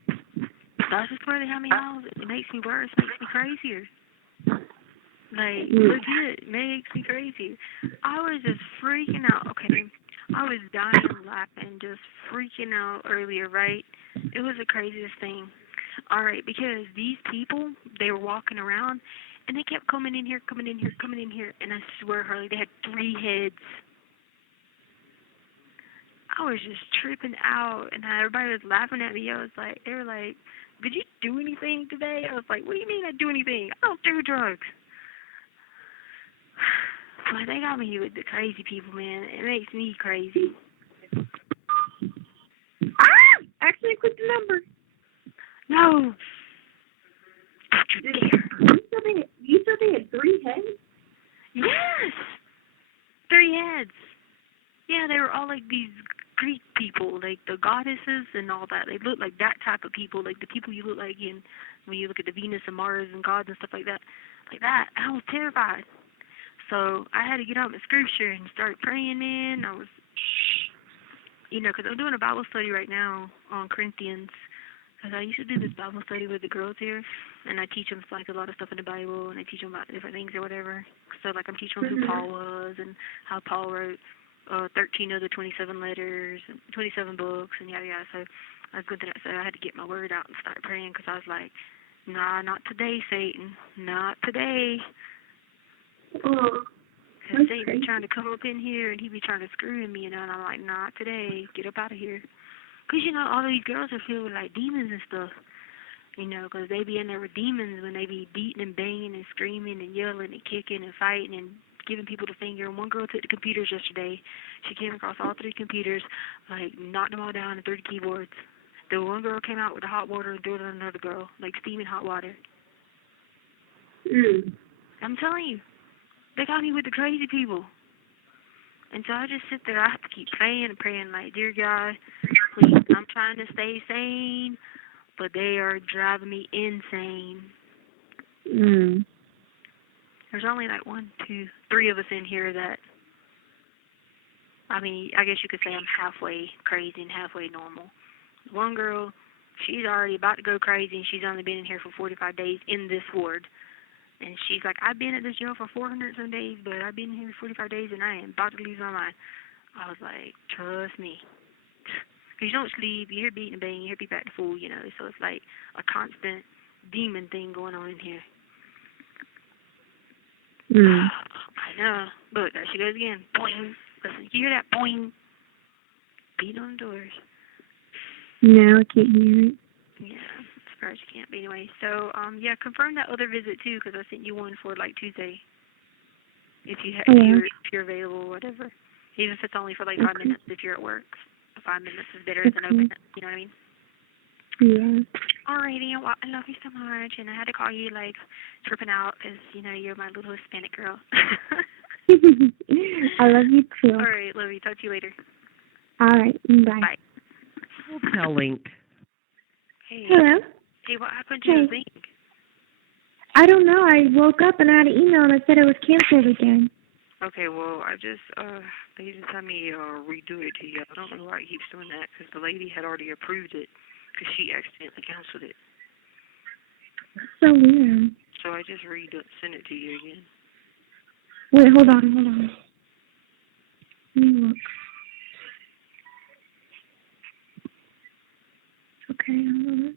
That's just where they have me housed. It makes me worse, makes me crazier. Legit, makes me crazy. I was just freaking out, okay? I was dying laughing, just freaking out earlier, right? It was the craziest thing. All right, because these people, they were walking around, and they kept coming in here, and I swear, Harley, they had 3 heads. I was just tripping out, and everybody was laughing at me. They were like, did you do anything today? I was like, what do you mean I do anything? I don't do drugs. But they got me with the crazy people, man. It makes me crazy. Actually, click the number. No. You said they had 3 heads? Yes. 3 heads. Yeah, they were all like these Greek people, like the goddesses and all that. They look like that type of people, like the people you look like when you look at the Venus and Mars and gods and stuff like that. Like that. I was terrified. So I had to get out my scripture and start praying, man. I was, because I'm doing a Bible study right now on Corinthians. Because I used to do this Bible study with the girls here, and I teach them a lot of stuff in the Bible, and I teach them about different things or whatever. So I'm teaching them who Paul was and how Paul wrote 13 of the 27 letters, 27 books, and yada yada. So I was going through that. So I had to get my word out and start praying because I was like, nah, not today, Satan, not today. Oh, Because Satan be trying to come up in here, and he be trying to screw me, and I'm like, not today. Get up out of here. Because, all these girls are filled with, demons and stuff. You know, 'cause they be in there with demons when they be beating and banging and screaming and yelling and kicking and fighting and giving people the finger. And one girl took the computers yesterday. She came across all 3 computers, like knocked them all down and threw the keyboards. The one girl came out with the hot water and threw it on another girl, like steaming hot water. I'm telling you, they got me with the crazy people. And so I just sit there. I have to keep praying and praying, like, dear God, please, I'm trying to stay sane, but they are driving me insane. There's only like 1, 2, 3 of us in here that, I mean, I guess you could say I'm halfway crazy and halfway normal. One girl, she's already about to go crazy, and she's only been in here for 45 days in this ward. And she's like, I've been at this jail for 400 some days, but I've been here 45 days, and I am about to lose my mind. I was like, trust me. Because you don't sleep, you hear beating and banging, you hear people acting fool, you know. So it's like a constant demon thing going on in here. I know. Look, there she goes again. Boing. Listen, you hear that? Boing. Beat on the doors. No, I can't hear it. Yeah, surprised you can't. But anyway, so, yeah, confirm that other visit, too, because I sent you one for, like, Tuesday. If you're available or whatever. Even if it's only for, like, 5 minutes if you're at work. 5 minutes is better than open, you know what I mean? Yeah. Alrighty, well, I love you so much, and I had to call you, like, tripping out, because, you know, you're my little Hispanic girl. I love you, too. Alright, love you. Talk to you later. Alright, bye. Bye. Hotel link. Hey. Hello? Hey, what happened to the link? I don't know. I woke up and I had an email and it said it was canceled again. Okay, well, they just had me redo it to you. I don't know why it keeps doing that, because the lady had already approved it, because she accidentally canceled it. So weird. So I just sent it to you again. Wait, hold on. Let me look. Okay, hold on.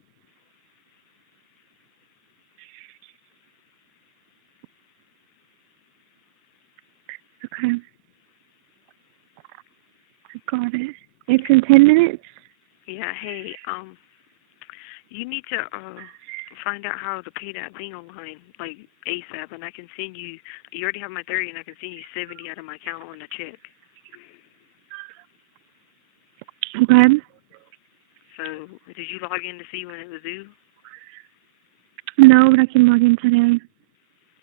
Okay. I got it. It's in 10 minutes? Yeah, hey, you need to find out how to pay that thing online, like ASAP, and I can send you already have my 30, and I can send you 70 out of my account on a check. Okay. So, did you log in to see when it was due? No, but I can log in today.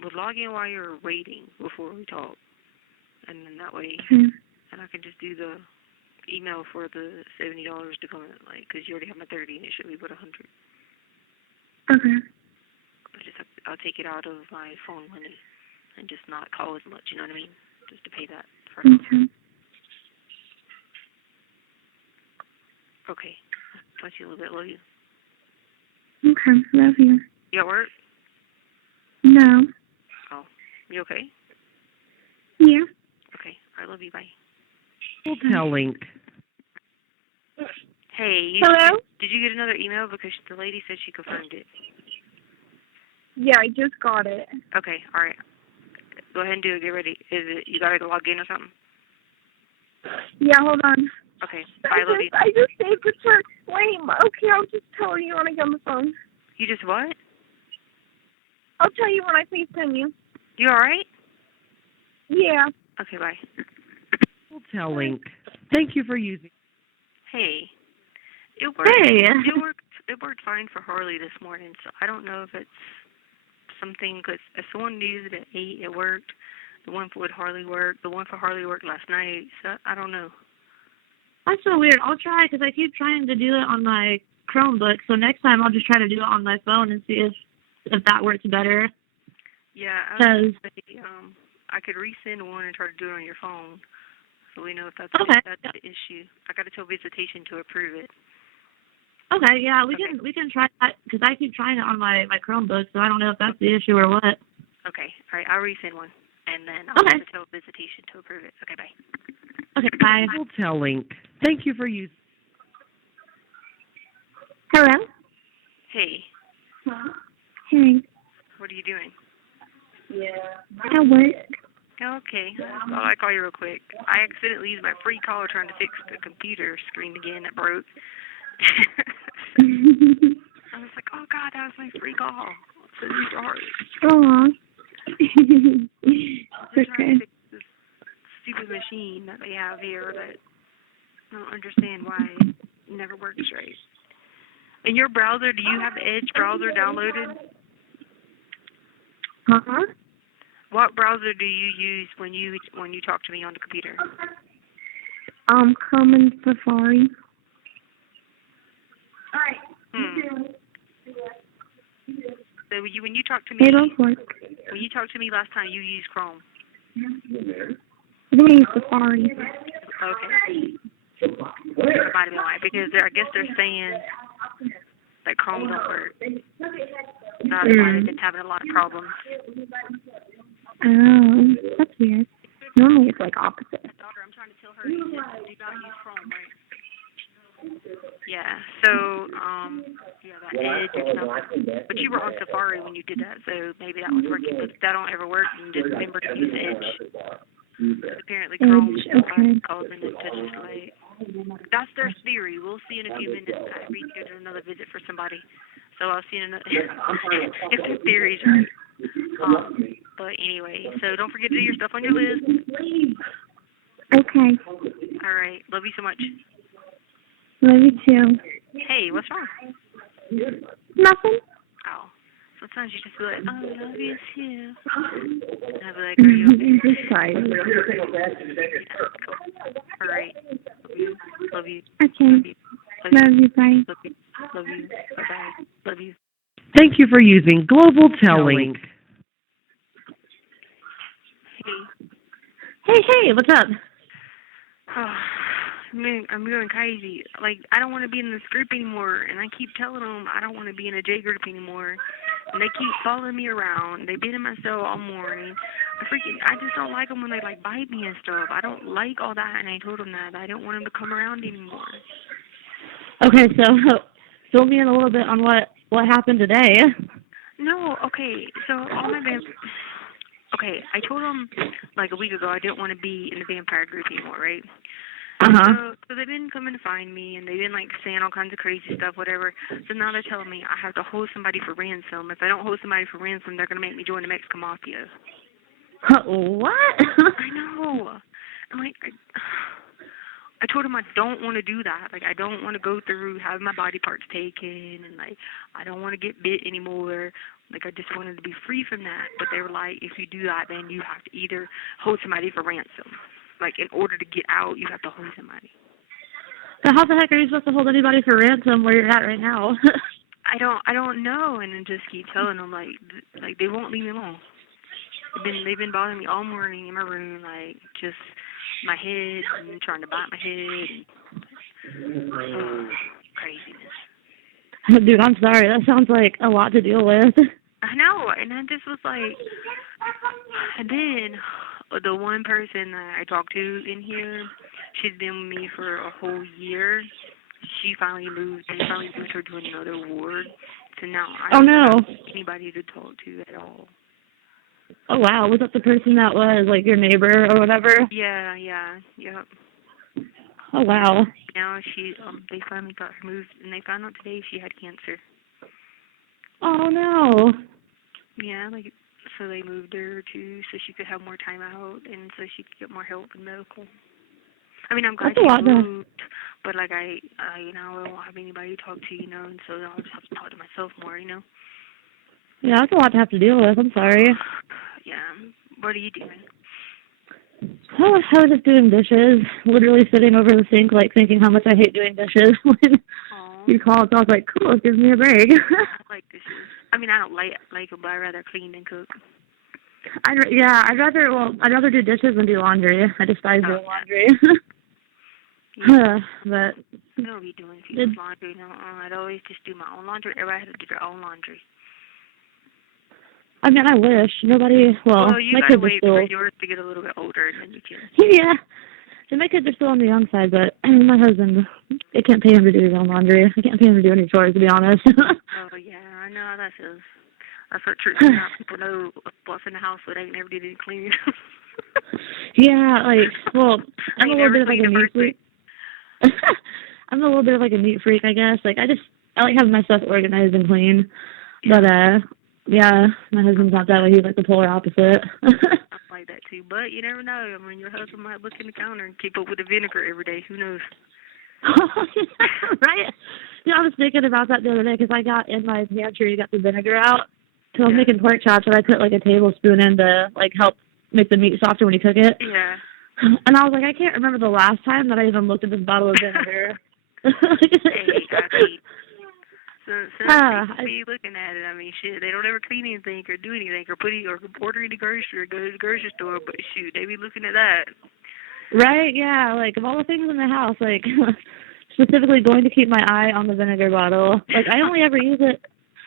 Well, log in while you're waiting before we talk, and then that way, Okay. and I can just do the email for the $70 to come in, like, because you already have my 30, and it should be about 100. Okay. I'll take it out of my phone money and just not call as much, you know what I mean? Just to pay that first. Okay. Okay. Talk to you a little bit. Love you. Okay. Love you. You at work? No. Oh. You okay? Yeah. Okay. I love you. Bye. Hotel link. Hey. Hello? Did you get another email? Because the lady said she confirmed it. Yeah, I just got it. Okay. All right. Go ahead and do it. Get ready. Is it, you got to log in or something? Yeah, hold on. Okay. Bye. Love you. I just saved it for... Wait, okay, I'll just tell you when I get on the phone. You just what? I'll tell you when I FaceTime you. You all right? Yeah. Okay, bye. Hotel link. Thank you for using. Hey. It worked. Hey. It worked fine for Harley this morning, so I don't know if it's something, because if someone used it at 8, it worked. The one for Harley worked. The one for Harley worked last night, so I don't know. That's so weird. I'll try, because I keep trying to do it on my Chromebook, so next time I'll just try to do it on my phone and see if that works better. Yeah, I was gonna say, I could resend one and try to do it on your phone, so we know if that's the issue. I got to tell Visitation to approve it. Okay, yeah, we can try that, because I keep trying it on my Chromebook, so I don't know if that's the issue or what. Okay, all right, I'll resend one, and then I'll have to tell Visitation to approve it. Okay, bye. Okay, bye. Hotel link. Thank you for using. Hello? Hey. Hey. What are you doing? At work. Okay, well, I'll call you real quick. I accidentally used my free caller trying to fix the computer screen again that broke. I was like, oh God, that that's my free call. So sorry. Aw. They're Okay. trying to fix this stupid machine that they have here that I don't understand why it never works right. In your browser, do you have the Edge browser downloaded? Huh? What browser do you use when you talk to me on the computer? Chrome and Safari. So when you talk to me, They both work. when you talked to me last time, you used Chrome. I think I use Safari. Okay. That might have been why, because I guess they're saying that Chrome don't work. That's why they've been having a lot of problems. Oh, that's weird. Normally it's like opposite. Daughter, I'm trying to tell her to do not use Chrome, right? Yeah. So, that Edge or something. But you were on Safari when you did that, so maybe that was working. But if that don't ever work, you can just remember to use Edge. Apparently, Chrome is causing it to just like. That's their theory. We'll see in a few minutes. I rescheduled another visit for somebody, so I'll see in another if the theory's right. But anyway, so don't forget to do your stuff on your list. Okay. All right. Love you so much. Love you too. Hey, what's wrong? Nothing. Oh. Sometimes you just be like, oh, I love you too. And I'll be like, are you okay? I'm just tired. All right. Love you. Okay. Love you. Bye. Love you. Love you. Bye-bye. Love you. Thank you for using Global Telling. Hey, what's up? Oh, man, I'm going crazy. Like, I don't want to be in this group anymore, and I keep telling them I don't want to be in a J group anymore. And they keep following me around. They've been in my cell all morning. I just don't like them when they, like, bite me and stuff. I don't like all that, and I told them that. I don't want them to come around anymore. Okay, so fill me in a little bit on what happened today. No, okay, so all my okay, I told them, like, a week ago I didn't want to be in the vampire group anymore, right? Uh-huh. So they've been coming to find me, and they've been, like, saying all kinds of crazy stuff, whatever. So now they're telling me I have to hold somebody for ransom. If I don't hold somebody for ransom, they're going to make me join the Mexican Mafia. What? I know. I'm like, I told him I don't want to do that. Like, I don't want to go through having my body parts taken, and, like, I don't want to get bit anymore. Like, I just wanted to be free from that. But they were like, if you do that, then you have to either hold somebody for ransom. Like, in order to get out, you have to hold somebody. So how the heck are you supposed to hold anybody for ransom where you're at right now? I don't know, and then just keep telling them, like they won't leave me alone. They've been bothering me all morning in my room, like, just my head and trying to bite my head. Craziness. Dude, I'm sorry. That sounds like a lot to deal with. I know, and I just was like, and then the one person that I talked to in here, she's been with me for a whole year. She finally moved. They finally moved her to another ward. So now I don't have anybody to talk to at all. Oh, wow. Was that the person that was, like, your neighbor or whatever? Yeah. Oh, wow. Now they finally got her moved, and they found out today she had cancer. Oh, no. Yeah, like, so they moved her so she could have more time out, and so she could get more help in medical. I mean, I'm glad she moved, but, like, I won't have anybody to talk to, and so I'll just have to talk to myself more, Yeah, that's a lot to have to deal with. I'm sorry. Yeah. What are you doing? Oh, I was just doing dishes, literally sitting over the sink, like, thinking how much I hate doing dishes when you called. So I was like, cool, it gives me a break. I like dishes. I mean, I don't like them, but I'd rather clean than cook. I'd rather do dishes than do laundry. I despise doing laundry. But I don't be doing people's laundry. No, I'd always just do my own laundry. Everybody has to do their own laundry. I mean, I wish. Nobody, well you my gotta kids wait are still... for yours to get a little bit older, and then you can. Yeah. So my kids are still on the young side, but my husband, I can't pay him to do his own laundry. I can't pay him to do any chores, to be honest. Oh, yeah, I know how that feels. That's what true. People know what's in the house, but they never did any cleaning. Yeah, like, well, I'm a little bit of like a neat freak. I'm a little bit of like a neat freak, I guess. Like, I like having my stuff organized and clean. But yeah, my husband's not that way. He's like the polar opposite. I'm like that too. But you never know. I mean, your husband might look in the counter and keep up with the vinegar every day. Who knows? Right? You know, I was thinking about that the other day because I got in my pantry, got the vinegar out. So I was making pork chops, and I put like a tablespoon in to like help make the meat softer when you cook it. Yeah. And I was like, I can't remember the last time that I even looked at this bottle of vinegar. Exactly. So people be looking at it. I mean, shit, they don't ever clean anything or do anything or order any grocery or go to the grocery store. But shoot, they be looking at that. Right? Yeah. Like of all the things in the house, like specifically going to keep my eye on the vinegar bottle. Like I only ever use it.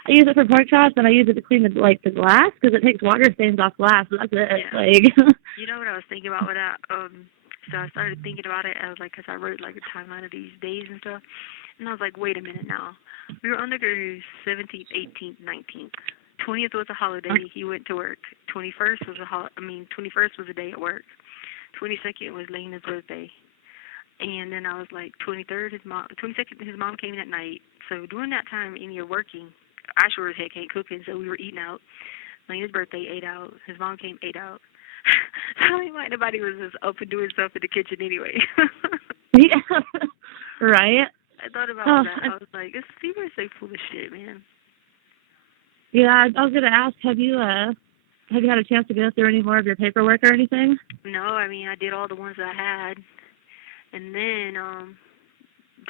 I use it for pork chops, and I use it to clean the glass because it takes water stains off glass. So that's it. Yeah. Like. You know what I was thinking about with that? So I started thinking about it. I was like, because I wrote like a timeline of these days and stuff, and I was like, wait a minute now. We were on the cruise 17th, 18th, 19th. 20th was a holiday. He went to work. 21st was 21st was a day at work. 22nd was Lena's birthday. And then I was like, 22nd, his mom came in at night. So during that time, and you're working, I sure as heck ain't cooking, so we were eating out. Lena's birthday, ate out. His mom came, ate out. So I like nobody was just up and doing stuff in the kitchen anyway. Yeah. Right? I thought about that. I was like, people are so full of shit, man. Yeah, I was gonna ask, have you had a chance to go through any more of your paperwork or anything? No, I mean I did all the ones that I had, and then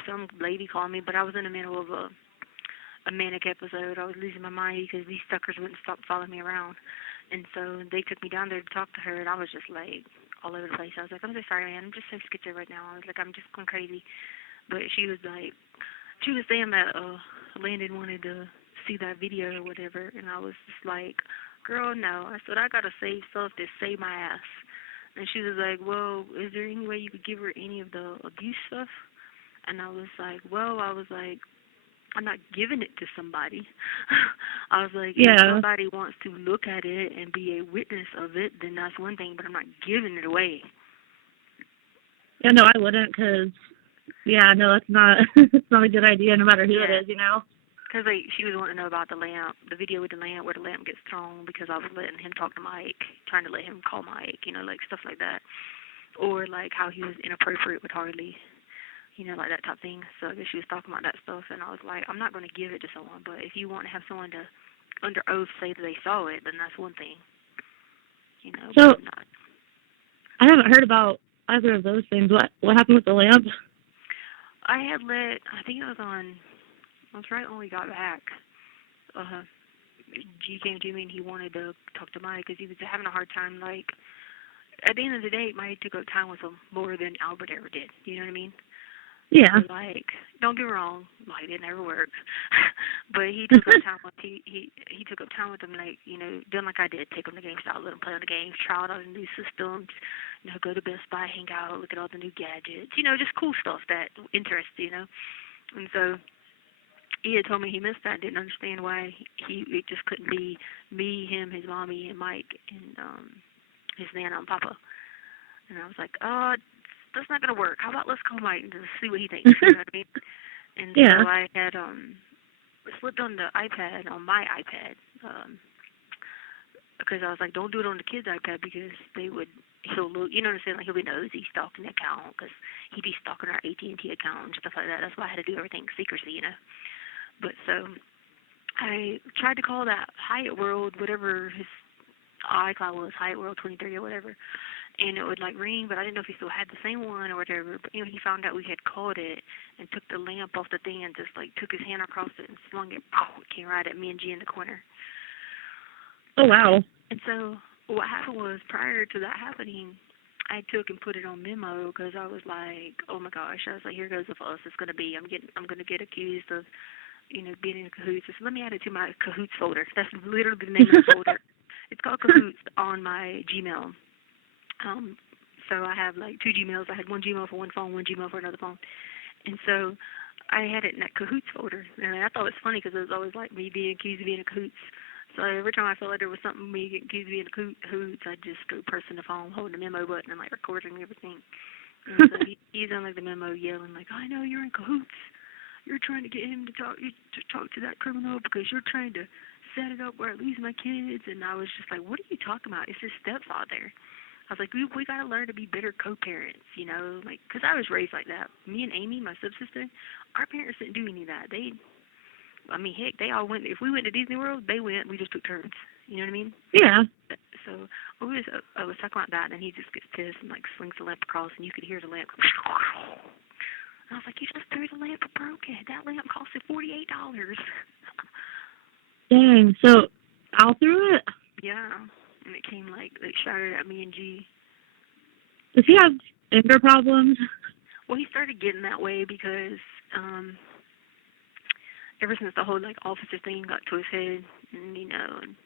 some lady called me, but I was in the middle of a manic episode. I was losing my mind because these suckers wouldn't stop following me around, and so they took me down there to talk to her, and I was just like all over the place. I was like, I'm so sorry, man. I'm just so schizo right now. I was like, I'm just going crazy. But she was saying that Landon wanted to see that video or whatever, and I was just like, girl, no. I said, I gotta save stuff to save my ass. And she was like, well, is there any way you could give her any of the abuse stuff? And I was like, I'm not giving it to somebody. I was like, if somebody wants to look at it and be a witness of it, then that's one thing, but I'm not giving it away. Yeah, no, I wouldn't, because, that's not, it's not a good idea no matter who it is, you know? Because she was wanting to know about the lamp, the video with the lamp, where the lamp gets thrown, because I was letting him talk to Mike, trying to let him call Mike, like stuff like that. Or like how he was inappropriate with Harley, like that type of thing. So I guess she was talking about that stuff, and I was like, I'm not going to give it to someone, but if you want to have someone to, under oath, say that they saw it, then that's one thing. So, I haven't heard about either of those things. What happened with the lamp? I think it was right when we got back. G came to me and he wanted to talk to Mike because he was having a hard time. Like, at the end of the day, Mike took up time with him more than Albert ever did. You know what I mean? Yeah. So, like, don't get me wrong, like it never works. But he took up time with he took up time with him, like, doing like I did, take him to GameStop, let him play on the games, try out all the new systems, go to Best Buy, hang out, look at all the new gadgets, just cool stuff that interests, And so he had told me he missed that, didn't understand why it just couldn't be me, him, his mommy, and Mike, and his nana and papa. And I was like, that's not going to work. How about let's call Mike and just see what he thinks, you know what I mean? And so I had slipped on the iPad, on my iPad, because I was like, don't do it on the kids' iPad because he'll look, you know what I'm saying, like he'll be nosy, stalking the account, because he'd be stalking our AT&T account and stuff like that. That's why I had to do everything secrecy, But so I tried to call that Hyatt World, whatever his iCloud was, Hyatt World 23 or whatever, and it would like ring, but I didn't know if he still had the same one or whatever. But he found out we had called it and took the lamp off the thing and just like took his hand across it and slung it. It came right at me and G in the corner. Oh wow! And so what happened was, prior to that happening, I took and put it on memo because I was like, oh my gosh, I was like, here goes the fuss. It's gonna be, I'm gonna get accused of, being in cahoots. So let me add it to my cahoots folder. That's literally the name of the folder. It's called cahoots on my Gmail. So I have like 2 Gmails. I had one Gmail for one phone, one Gmail for another phone. And so I had it in that cahoots folder. And I thought it was funny because it was always like me being accused of being in cahoots. So every time I felt like there was something me getting accused of being in cahoots, I'd just go pressing the phone, holding the memo button and like recording everything. And so he's on like the memo yelling like, I know you're in cahoots. you're trying to get him to talk to that criminal because you're trying to set it up where I lose my kids. And I was just like, what are you talking about? It's his stepfather. I was like, we got to learn to be better co-parents, you know, like, because I was raised like that. Me and Amy, my stepsister, our parents didn't do any of that. Heck, they all went. If we went to Disney World, they went. We just took turns. You know what I mean? Yeah. So I was talking about that, and he just gets pissed and like slings the lamp across, and you could hear the lamp. And I was like, you just threw the lamp and broke it. That lamp costed $48. Dang. So Al threw it? Yeah. And it came like shattered at me and G. Does he have anger problems? Well, he started getting that way because ever since the whole like officer thing got to his head, and you know, and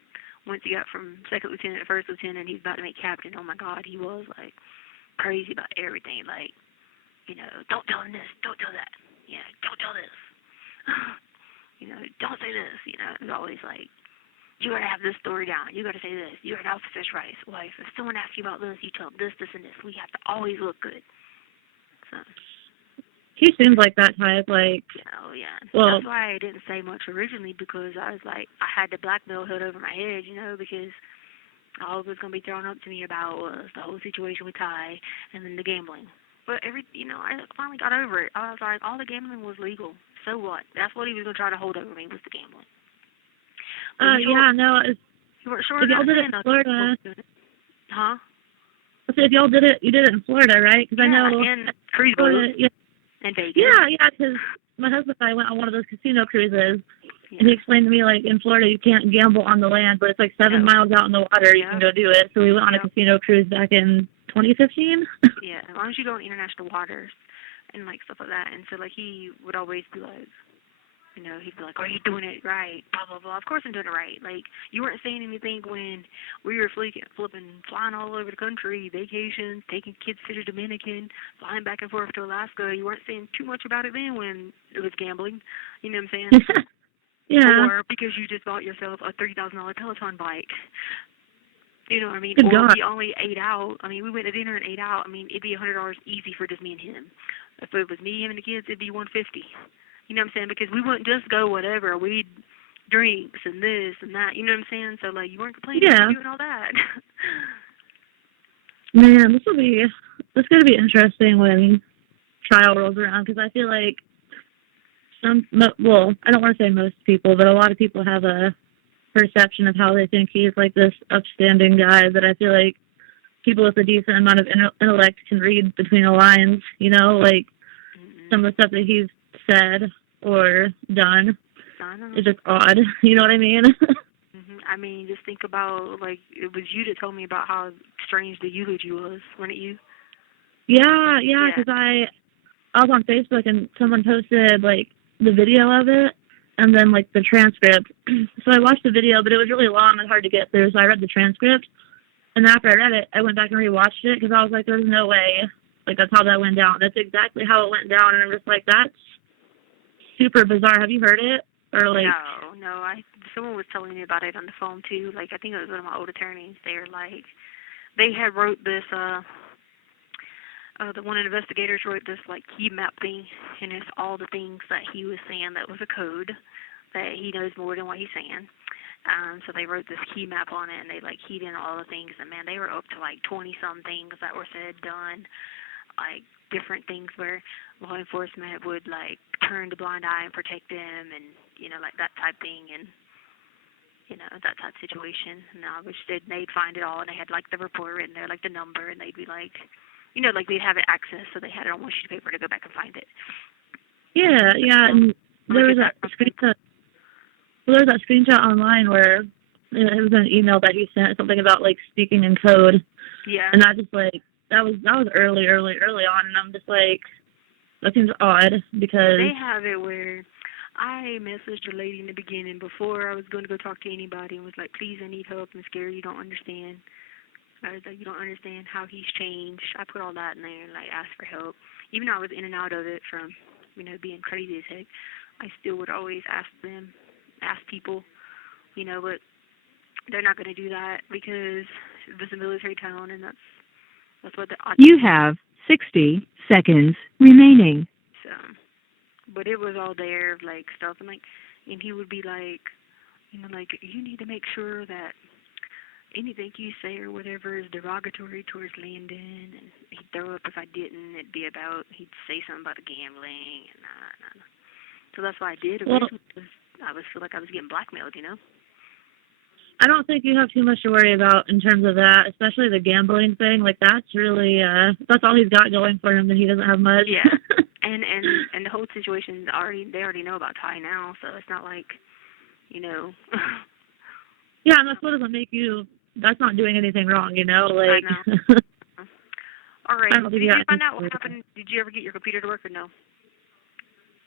once he got from second lieutenant to first lieutenant, he's about to make captain. Oh my God, he was like crazy about everything. Like, you know, don't tell him this, don't tell that. Yeah, don't tell this. You know, don't say this. You know, it was always like, you gotta have this story down. You gotta say this. You're an officer's rights wife. If someone asks you about this, you tell them this, this, and this. We have to always look good. So. He seems like that type, like. Oh yeah. Well, that's why I didn't say much originally, because I was like, I had the blackmail hood over my head, you know, because all it was gonna be thrown up to me about was the whole situation with Ty and then the gambling. But I finally got over it. I was like, all the gambling was legal. So what? That's what he was gonna try to hold over me, was the gambling. Yeah, no. You weren't sure. If y'all did it in Florida. Huh? I said, if y'all did it, you did it in Florida, right? Because I know. And cruise boats. Yeah. And Vegas. Yeah, because my husband and I went on one of those casino cruises, and he explained to me, like, in Florida you can't gamble on the land, but it's like 7 miles out in the water you can go do it. So we went on a casino cruise back in 2015. Yeah, as long as you go in international waters and like stuff like that. And so like he would always be like, you know, he'd be like, are you doing it right? Blah, blah, blah. Of course I'm doing it right. Like, you weren't saying anything when we were flying all over the country, vacations, taking kids to the Dominican, flying back and forth to Alaska. You weren't saying too much about it then when it was gambling. You know what I'm saying? Yeah. Or because you just bought yourself a $30,000 Peloton bike. You know what I mean? Good or God. we only ate out. I mean, we went to dinner and ate out. I mean, it'd be $100 easy for just me and him. If it was me, him, and the kids, it'd be $150. You know what I'm saying? Because we wouldn't just go whatever. We'd drinks and this and that. You know what I'm saying? So, like, you weren't complaining about doing all that. Man, this is going to be interesting when trial rolls around, because I feel like I don't want to say most people, but a lot of people have a perception of how they think he's like this upstanding guy that I feel like people with a decent amount of intellect can read between the lines, you know, like some of the stuff that he's said or done is just odd. You know what I mean? I mean, just think about, like, it was you that told me about how strange the eulogy was, wasn't it you? Yeah, because I was on Facebook and someone posted, like, the video of it and then, like, the transcript. So I watched the video, but it was really long and hard to get through, so I read the transcript. And after I read it, I went back and rewatched it because I was like, there's no way. Like, that's how that went down. That's exactly how it went down. And I'm just like, that's super bizarre. Have you heard it? Or like? No. Someone was telling me about it on the phone too. Like, I think it was one of my old attorneys. They were like, they had wrote this. The one of the investigators wrote this like key map thing, and it's all the things that he was saying that was a code that he knows more than what he's saying. So they wrote this key map on it, and they like keyed in all the things. And man, they were up to like 20-some things that were said, done. Like different things where law enforcement would like turn the blind eye and protect them, and you know, like that type thing, and you know, that type of situation. And I wish they'd find it all, and they had like the report written there, like the number, and they'd be like, you know, like they'd have it access, so they had it on one sheet of paper to go back and find it. Yeah, and there was that screenshot. Well, there was that screenshot online where it was an email that he sent, something about like speaking in code. Yeah. And I just like. That was early on, and I'm just like, that seems odd because they have it where I messaged a lady in the beginning before I was going to go talk to anybody and was like, please, I need help. I'm scared. You don't understand. I was like, you don't understand how he's changed. I put all that in there and like asked for help. Even though I was in and out of it from, you know, being crazy as heck, I still would always ask people, you know, but they're not going to do that because it's a military town, and that's what You have 60 seconds remaining. So, but it was all there, like, stuff. And he would be like, like, you need to make sure that anything you say or whatever is derogatory towards Landon, and he'd throw up if I didn't. It'd be about, he'd say something about the gambling, and nah. So that's why I did. Well, I was feel like I was getting blackmailed, I don't think you have too much to worry about in terms of that, especially the gambling thing. Like, that's really, that's all he's got going for him, and he doesn't have much. Yeah. And the whole situation they already know about Ty now, so it's not like, Yeah, and that's what doesn't make you, that's not doing anything wrong, Like. I know. All right. Did you find out what happened? Did you ever get your computer to work or no?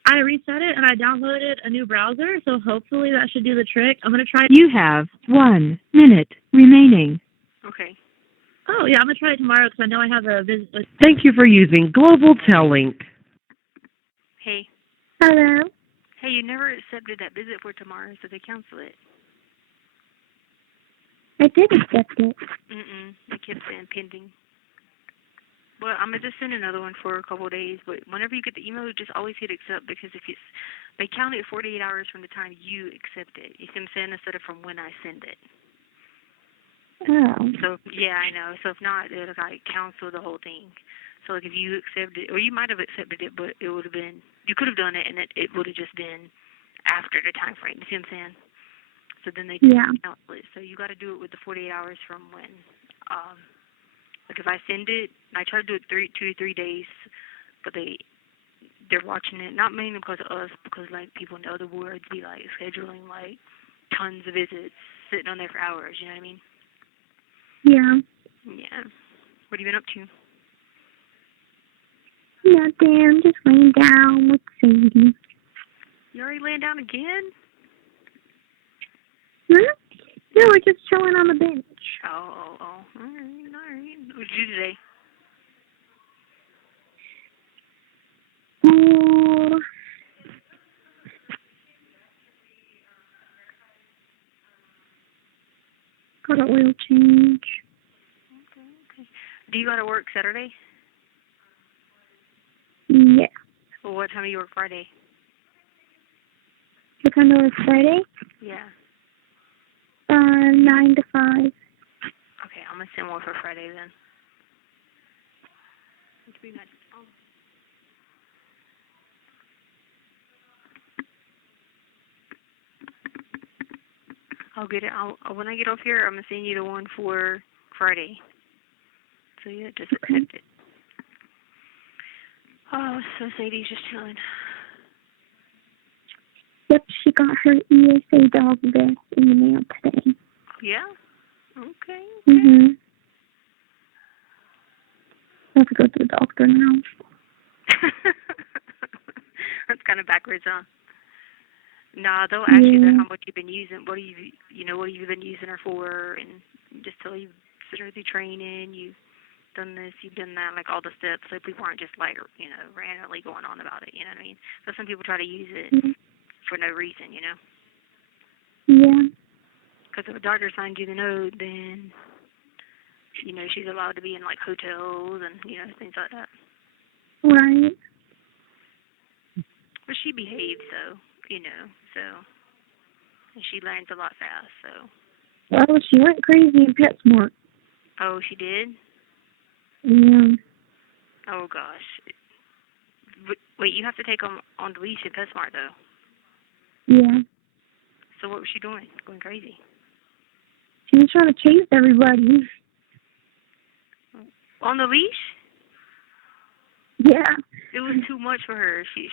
I reset it and I downloaded a new browser, so hopefully that should do the trick. I'm going to try. You have 1 minute remaining. Okay. Oh, yeah, I'm going to try it tomorrow because I know I have a visit. Thank you for using Global Tellink. Hey. Hello. Hey, you never accepted that visit for tomorrow, so they cancel it. I did accept it. They kept saying pending. Well, I'm going to just send another one for a couple of days, but whenever you get the email, just always hit accept, because they count it 48 hours from the time you accept it. You see what I'm saying? Instead of from when I send it. Oh. So, yeah, I know. So if not, it'll cancel the whole thing. So like if you accepted, or you might have accepted it, but it would have been, you could have done it, and it would have just been after the time frame. You see what I'm saying? So then they just cancel it. So you got to do it with the 48 hours from when. Like if I send it, I try to do it 2 to 3 days, but they're watching it, not mainly because of us, because like people in the other wards be like scheduling like tons of visits, sitting on there for hours. You know what I mean? Yeah. Yeah. What have you been up to? Nothing. I'm just laying down with Sadie. You already laying down again? Huh? No, we're just chilling on the bench. Oh. All right. What did you do today? Oh. Got an oil change. Okay. Do you go to work Saturday? Yeah. Well, what time do you work Friday? What time do I work Friday? Yeah. 9 to 5. Okay, I'm going to send one for Friday then. It'll be nice. I'll get it. When I get off here, I'm going to send you the one for Friday. So, yeah, just accept it. Oh, so Sadie's just chilling. Yep, she got her ESA dog vest in the mail today. Yeah? Okay. Mhm. I have to go to the doctor now. That's kind of backwards, huh? Nah, they'll ask you how much you've been using, what you've been using her for, and just tell you through the training, you've done this, you've done that, like all the steps, so people aren't just like, randomly going on about it, you know what I mean? So some people try to use it for no reason, Yeah. Because if a doctor signs you the note, then, she's allowed to be in, like, hotels and, things like that. Right. But she behaves, so, and she learns a lot fast, so. Well, she went crazy in PetSmart. Oh, she did? Yeah. Oh, gosh. Wait, you have to take them on the leash at PetSmart, though. Yeah. So what was she doing? Going crazy? She was trying to chase everybody. On the leash? Yeah. It was too much for her. She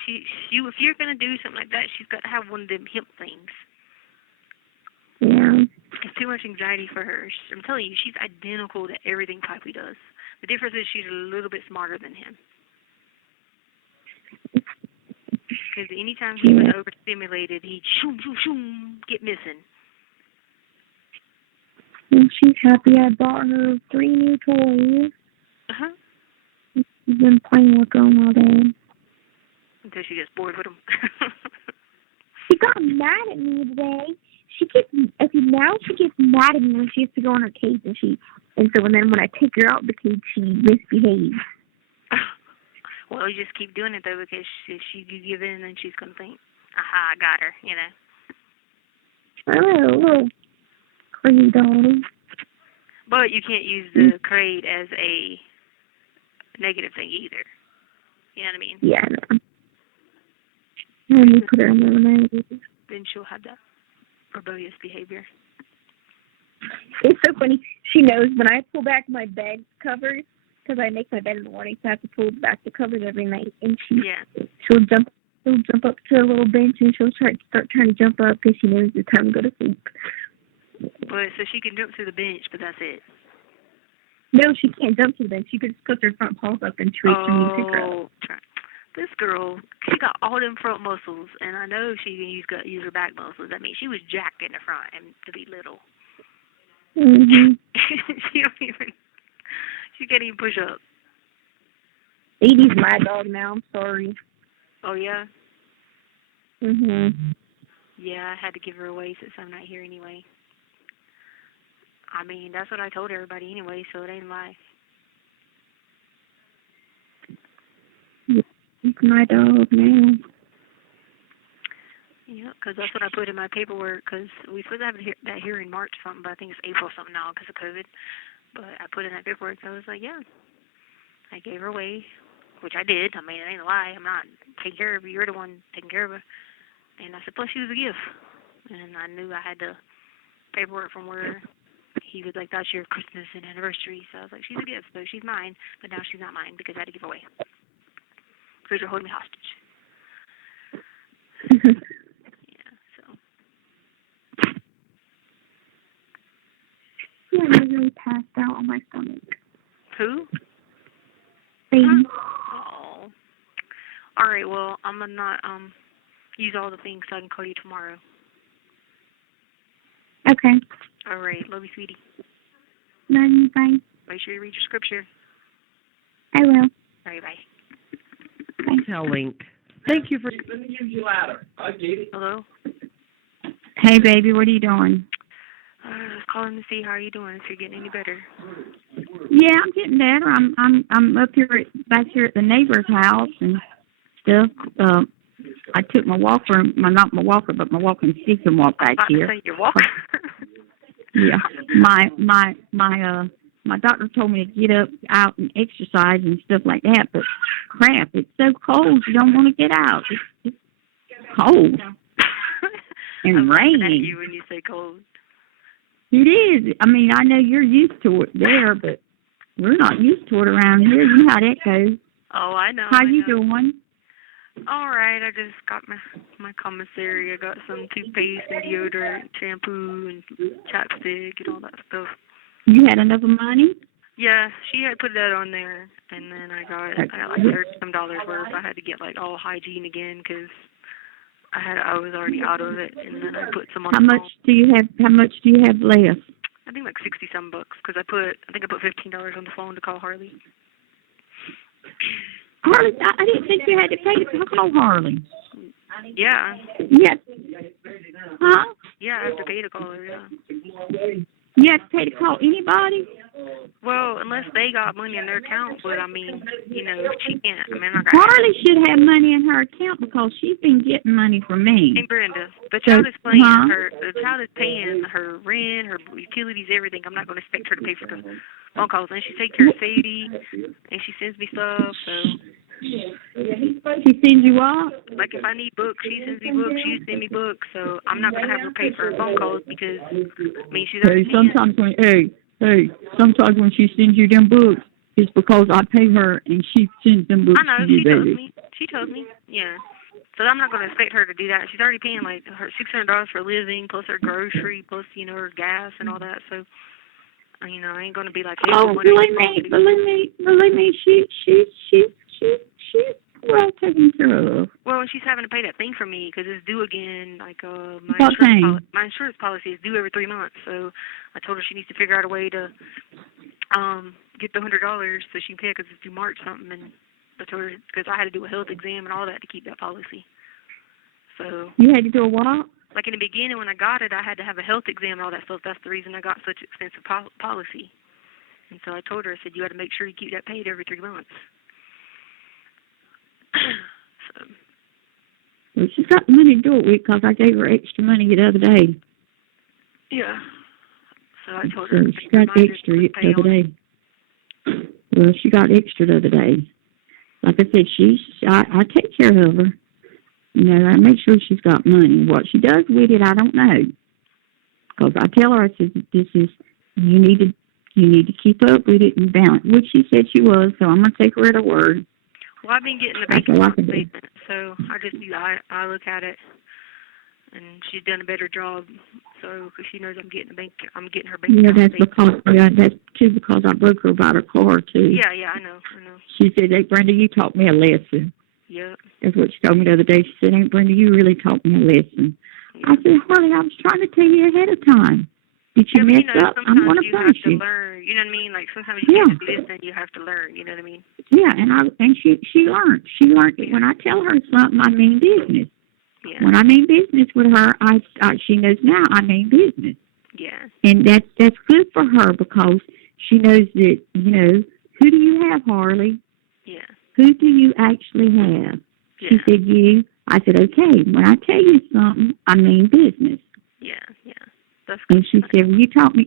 if you're gonna do something like that, she's got to have one of them hip things. Yeah. It's too much anxiety for her. I'm telling you, she's identical to everything Pipey does. The difference is she's a little bit smarter than him. Because anytime he was overstimulated, he'd shoom, get missing. And she's happy I bought her 3 new toys. Uh-huh. She's been playing with them all day. Until she gets bored with them. She got mad at me today. She gets mad at me when she has to go in her cage, and so then when I take her out the cage, she misbehaves. Well, you just keep doing it, though, because if you give in, then she's going to think, aha, I got her, you know. Oh, little cream doll. But you can't use the crate as a negative thing either. You know what I mean? Yeah, I know. Let me put her on lemonade. Then she'll have that rebellious behavior. It's so funny. She knows when I pull back my bed covers, because I make my bed in the morning, so I have to pull back the covers every night. And she'll jump up to a little bench, and she'll start trying to jump up because she knows it's time to go to sleep. But so she can jump to the bench, but that's it. No, she can't jump to the bench. She could just put her front paws up and wait for me to pick her up. This girl, she got all them front muscles, and I know she can use her back muscles. I mean, she was jacked in the front and to be little. Mm-hmm. She can't even push up. Edie's my dog now. I'm sorry. Oh, yeah? Mhm. Yeah, I had to give her away since I'm not here anyway. I mean, that's what I told everybody anyway, so it ain't a lie. He's my dog now. Yeah, because that's what I put in my paperwork, because we supposed to have that here in March something, but I think it's April something now because of COVID. But I put in that paperwork, so I was like, yeah. I gave her away, which I did. I mean, it ain't a lie. I'm not taking care of her. You're the one taking care of her. And I said, plus she was a gift. And I knew I had the paperwork from where he was like, that's your Christmas and anniversary. So I was like, she's a gift, so she's mine. But now she's not mine because I had to give her away. Because you're holding me hostage. Yeah, so. Yeah, I really passed out on my stomach. Who? Baby. Oh. All right, well, I'm going to not use all the things so I can call you tomorrow. Okay. All right, love you, sweetie. Love you, bye. Make sure you read your scripture. I will. All right, bye. Bye. Tell Link. Thank you for. Hello? Hey, baby, what are you doing? I was calling to see how you doing, if you're getting any better. Yeah, I'm getting better. I'm up here back here at the neighbor's house and stuff. I took my walker, not my walker, but my walking stick and walk back here. Say your walker. Yeah, my doctor told me to get up, out and exercise and stuff like that. But crap, it's so cold. You don't want to get out. It's cold and raining. At you when you say cold. It is. I mean, I know you're used to it there, but we're not used to it around here. You know how that goes. Oh, I know. How you doing? All right. I just got my commissary. I got some toothpaste and deodorant, shampoo and chapstick and all that stuff. You had enough money? Yeah, she had put that on there, and then I got like $30 worth. I had to get like all hygiene again because I was already out of it, and then I put some on. How much do you have left? I think like $60 because I think I put $15 on the phone to call Harley. Harley, I didn't think you had to pay to call Harley. Yeah. Yes. Huh? Yeah, I have to pay to call her. Yeah. You have to pay to call anybody? Well, unless they got money in their account, but I mean, you know, she can't. I mean, Harley should have money in her account because she's been getting money from me. Hey, Brenda, the child is paying the child is paying her rent, her utilities, everything. I'm not going to expect her to pay for the phone calls. And she takes care of Sadie, and she sends me stuff. So. She sends you what? Like if I need books, she sends me books. She sends me books. So I'm not going to have her pay for her phone calls because I mean she's. Sometimes when she sends you them books, it's because I pay her and she sends them books I know, to you, baby. She told me. Yeah. So I'm not going to expect her to do that. She's already paying like her $600 for a living, plus her grocery, plus her gas and all that. So. You know, I ain't gonna be like. Hey, believe me, she's well taken care of. Well, she's having to pay that thing for me because it's due again. Like my insurance policy is due every 3 months. So I told her she needs to figure out a way to get the $100 so she can pay it because it's due March something. And I told her because I had to do a health exam and all that to keep that policy. So you had to do a what? Like in the beginning when I got it, I had to have a health exam and all that stuff. That's the reason I got such expensive policy. And so I told her, I said, you got to make sure you keep that paid every 3 months. So. Well, she's got the money to do it with because I gave her extra money the other day. Yeah. So I told her. So she got extra the other day. Well, she got extra the other day. Like I said, I take care of her. You know, I make sure she's got money. What she does with it, I don't know. Because I tell her, I said, this is, you need to keep up with it and balance, which she said she was, so I'm going to take her at her word. Well, I've been getting the bank account statement, so I look at it, and she's done a better job. So, because she knows I'm getting her bank Yeah, account that's statement. that's too because I broke her about her car too. Yeah, I know. She said, "Hey, Brenda, you taught me a lesson." Yeah. That's what she told me the other day. She said, "Hey, Brenda, you really taught me a lesson." Yeah. I said, "Harley, I was trying to tell you ahead of time. Did you mess up? I'm going to punish you." You have to learn. You know what I mean? Like sometimes you can't listen. You have to learn. You know what I mean? Yeah, and she learned. She learned it. When I tell her something, I mean business. Yeah. When I mean business with her, she knows now I mean business. Yeah. And that's good for her because she knows that, you know, who do you have, Harley? Yeah. Who do you actually have? Yeah. She said, you. I said, okay, when I tell you something, I mean business. Yeah. That's good. And she said, well, you taught me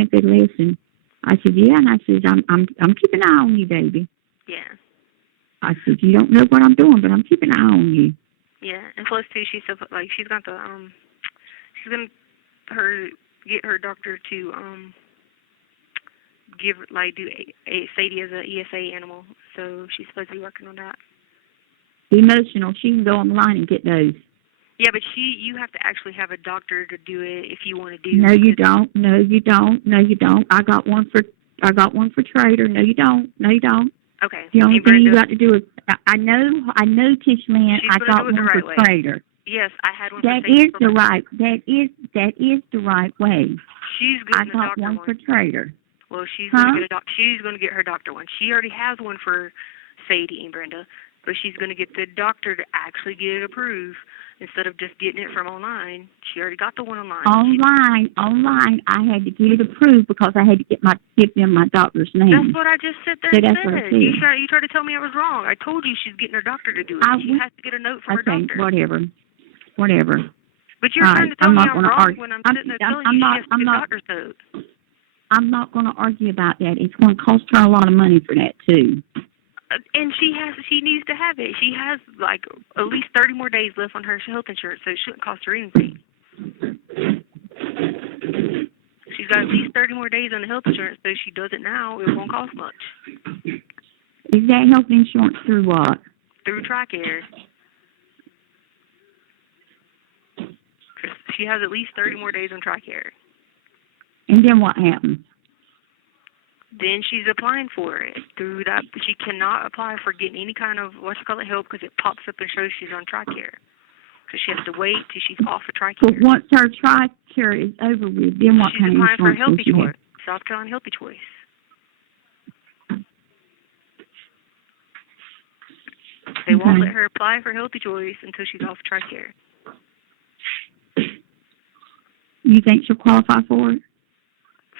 a good lesson. I said, yeah, and I said, I'm keeping an eye on you, baby. Yeah. I said, you don't know what I'm doing, but I'm keeping an eye on you. Yeah, and plus too, she's got the she's gonna get her doctor to do a Sadie as a ESA animal, so she's supposed to be working on that. Emotional, she can go online and get those. Yeah, but you have to actually have a doctor to do it if you want to do. No, you don't. No, you don't. No, you don't. I got one for Trader. No, you don't. No, you don't. Okay. The only thing you got to do is I know, Tish Lynn. I got one right for Trader. Yes, I had one. That is the right. That is the right way. She's good. I got one for Trader. Well, she's going to get she's going to get her doctor one. She already has one for Sadie and Brenda, but she's going to get the doctor to actually get it approved instead of just getting it from online. She already got the one online. Online, I had to get it approved because I had to give them my doctor's name. That's what I just said there so and that's said. What I said. You tried to tell me I was wrong. I told you she's getting her doctor to do it. She has to get a note from her doctor. Whatever. But you're trying to tell me I'm wrong when I'm sitting there telling you she has to get a doctor's note. I'm not going to argue about that. It's going to cost her a lot of money for that too. And she needs to have it. She has like at least 30 more days left on her health insurance, so it shouldn't cost her anything. She's got at least 30 more days on the health insurance, so if she does it now, it won't cost much. Is that health insurance through what? Through TRICARE. She has at least 30 more days on TRICARE. And then what happens? Then she's applying for it through that. But she cannot apply for getting any kind of help because it pops up and shows she's on TRICARE. So she has to wait till she's off of TRICARE. But once her TRICARE is over with, then what kind of insurance? She's applying for Healthy Choice, South Carolina Healthy Choice. They won't let her apply for Healthy Choice until she's off TRICARE. You think she'll qualify for it?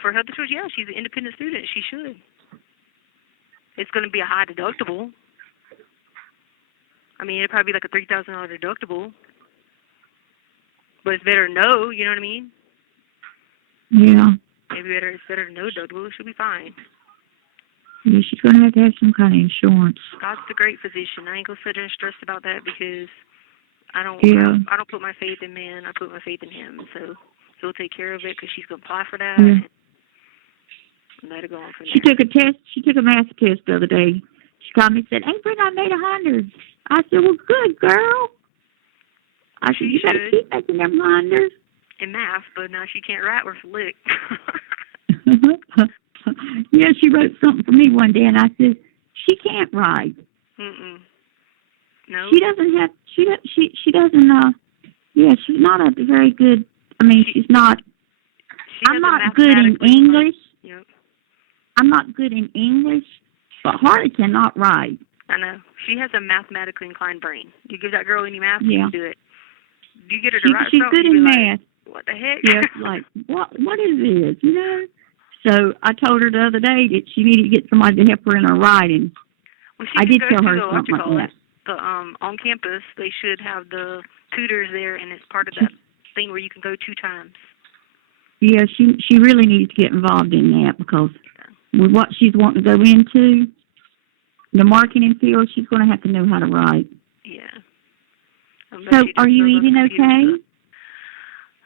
For Healthy Choice, yeah, she's an independent student. She should. It's going to be a high deductible. I mean, it'd probably be like a $3,000 deductible. But it's better to know, you know what I mean? Yeah. It's better to know deductible. She'll be fine. Yeah, she's going to have some kind of insurance. God's the great physician. I ain't going to sit there and stress about that because I don't put my faith in man. I put my faith in him. So he'll take care of it because she's going to apply for that. Yeah. And let it go on from there. She took a test. She took a math test the other day. She called me and said, "Hey, Brenda, I made 100." I said, "Well, good, girl." I said, "You got to keep making them 100s." In math, but now she can't write worth a lick. Yeah, she wrote something for me one day, and I said, "She can't write." No. She doesn't have. She doesn't. Yeah, she's not a very good. I mean, she's not. I'm not good in English. Yep. I'm not good in English, but Harley cannot write. I know. She has a mathematically inclined brain. You give that girl any math, she can do it. You get her to write She's something, good in math. Like, what the heck? Yeah, like, what is this, you know? So I told her the other day that she needed to get somebody to help her in her writing. Well, she I can did go tell to her the something like that. the on campus they should have the tutors there, and it's part of that thing where you can go 2 times. Yeah, she really needs to get involved in that because with what she's wanting to go into, the marketing field, she's going to have to know how to write. Yeah. So, are you eating okay?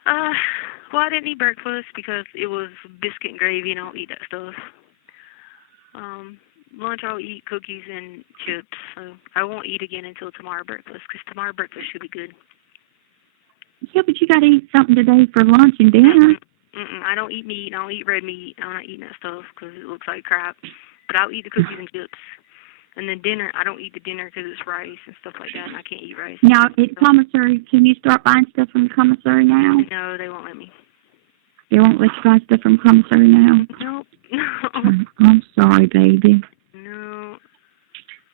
Well, I didn't eat breakfast because it was biscuit and gravy, and I don't eat that stuff. Lunch, I'll eat cookies and chips. So I won't eat again until tomorrow breakfast, because tomorrow breakfast should be good. Yeah, but you got to eat something today for lunch and dinner. I don't eat meat. I don't eat red meat. I'm not eating that stuff because it looks like crap. But I'll eat the cookies and chips. And then dinner, I don't eat the dinner because it's rice and stuff like that, and I can't eat rice. Now, at commissary, can you start buying stuff from the commissary now? No, they won't let me. They won't let you buy stuff from commissary now? Nope. I'm sorry, baby. No.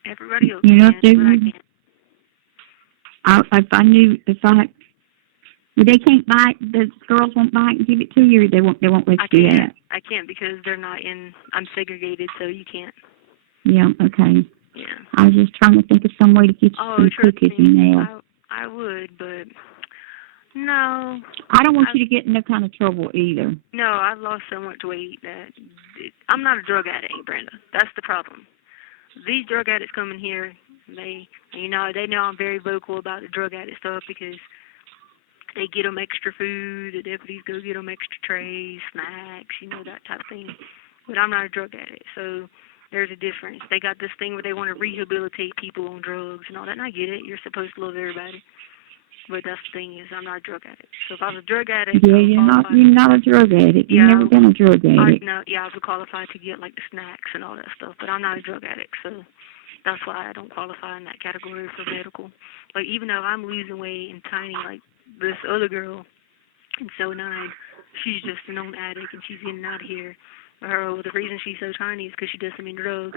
Everybody else you know, can, but I can't. If I knew, they can't buy it, the girls won't buy it and give it to you, or they won't let you do that? I can't because they're not in, I'm segregated, so you can't. Yeah, okay. Yeah. I was just trying to think of some way to get you some cookies in there. I would, but no. I don't want you to get in no kind of trouble either. No, I've lost so much weight that I'm not a drug addict, Brenda. That's the problem. These drug addicts come in here, they know I'm very vocal about the drug addict stuff because they get them extra food, the deputies go get them extra trays, snacks, that type of thing. But I'm not a drug addict, so there's a difference. They got this thing where they want to rehabilitate people on drugs and all that, and I get it. You're supposed to love everybody. But that's the thing is, I'm not a drug addict. So if I was a drug addict... Yeah, you're not a drug addict. You've never been a drug addict. I would qualify to get, like, the snacks and all that stuff, but I'm not a drug addict, so that's why I don't qualify in that category for medical. Like, even though I'm losing weight and tiny, like this other girl in So 9, she's just a known addict, and she's in and out of here. The reason she's so tiny is because she does so many drugs.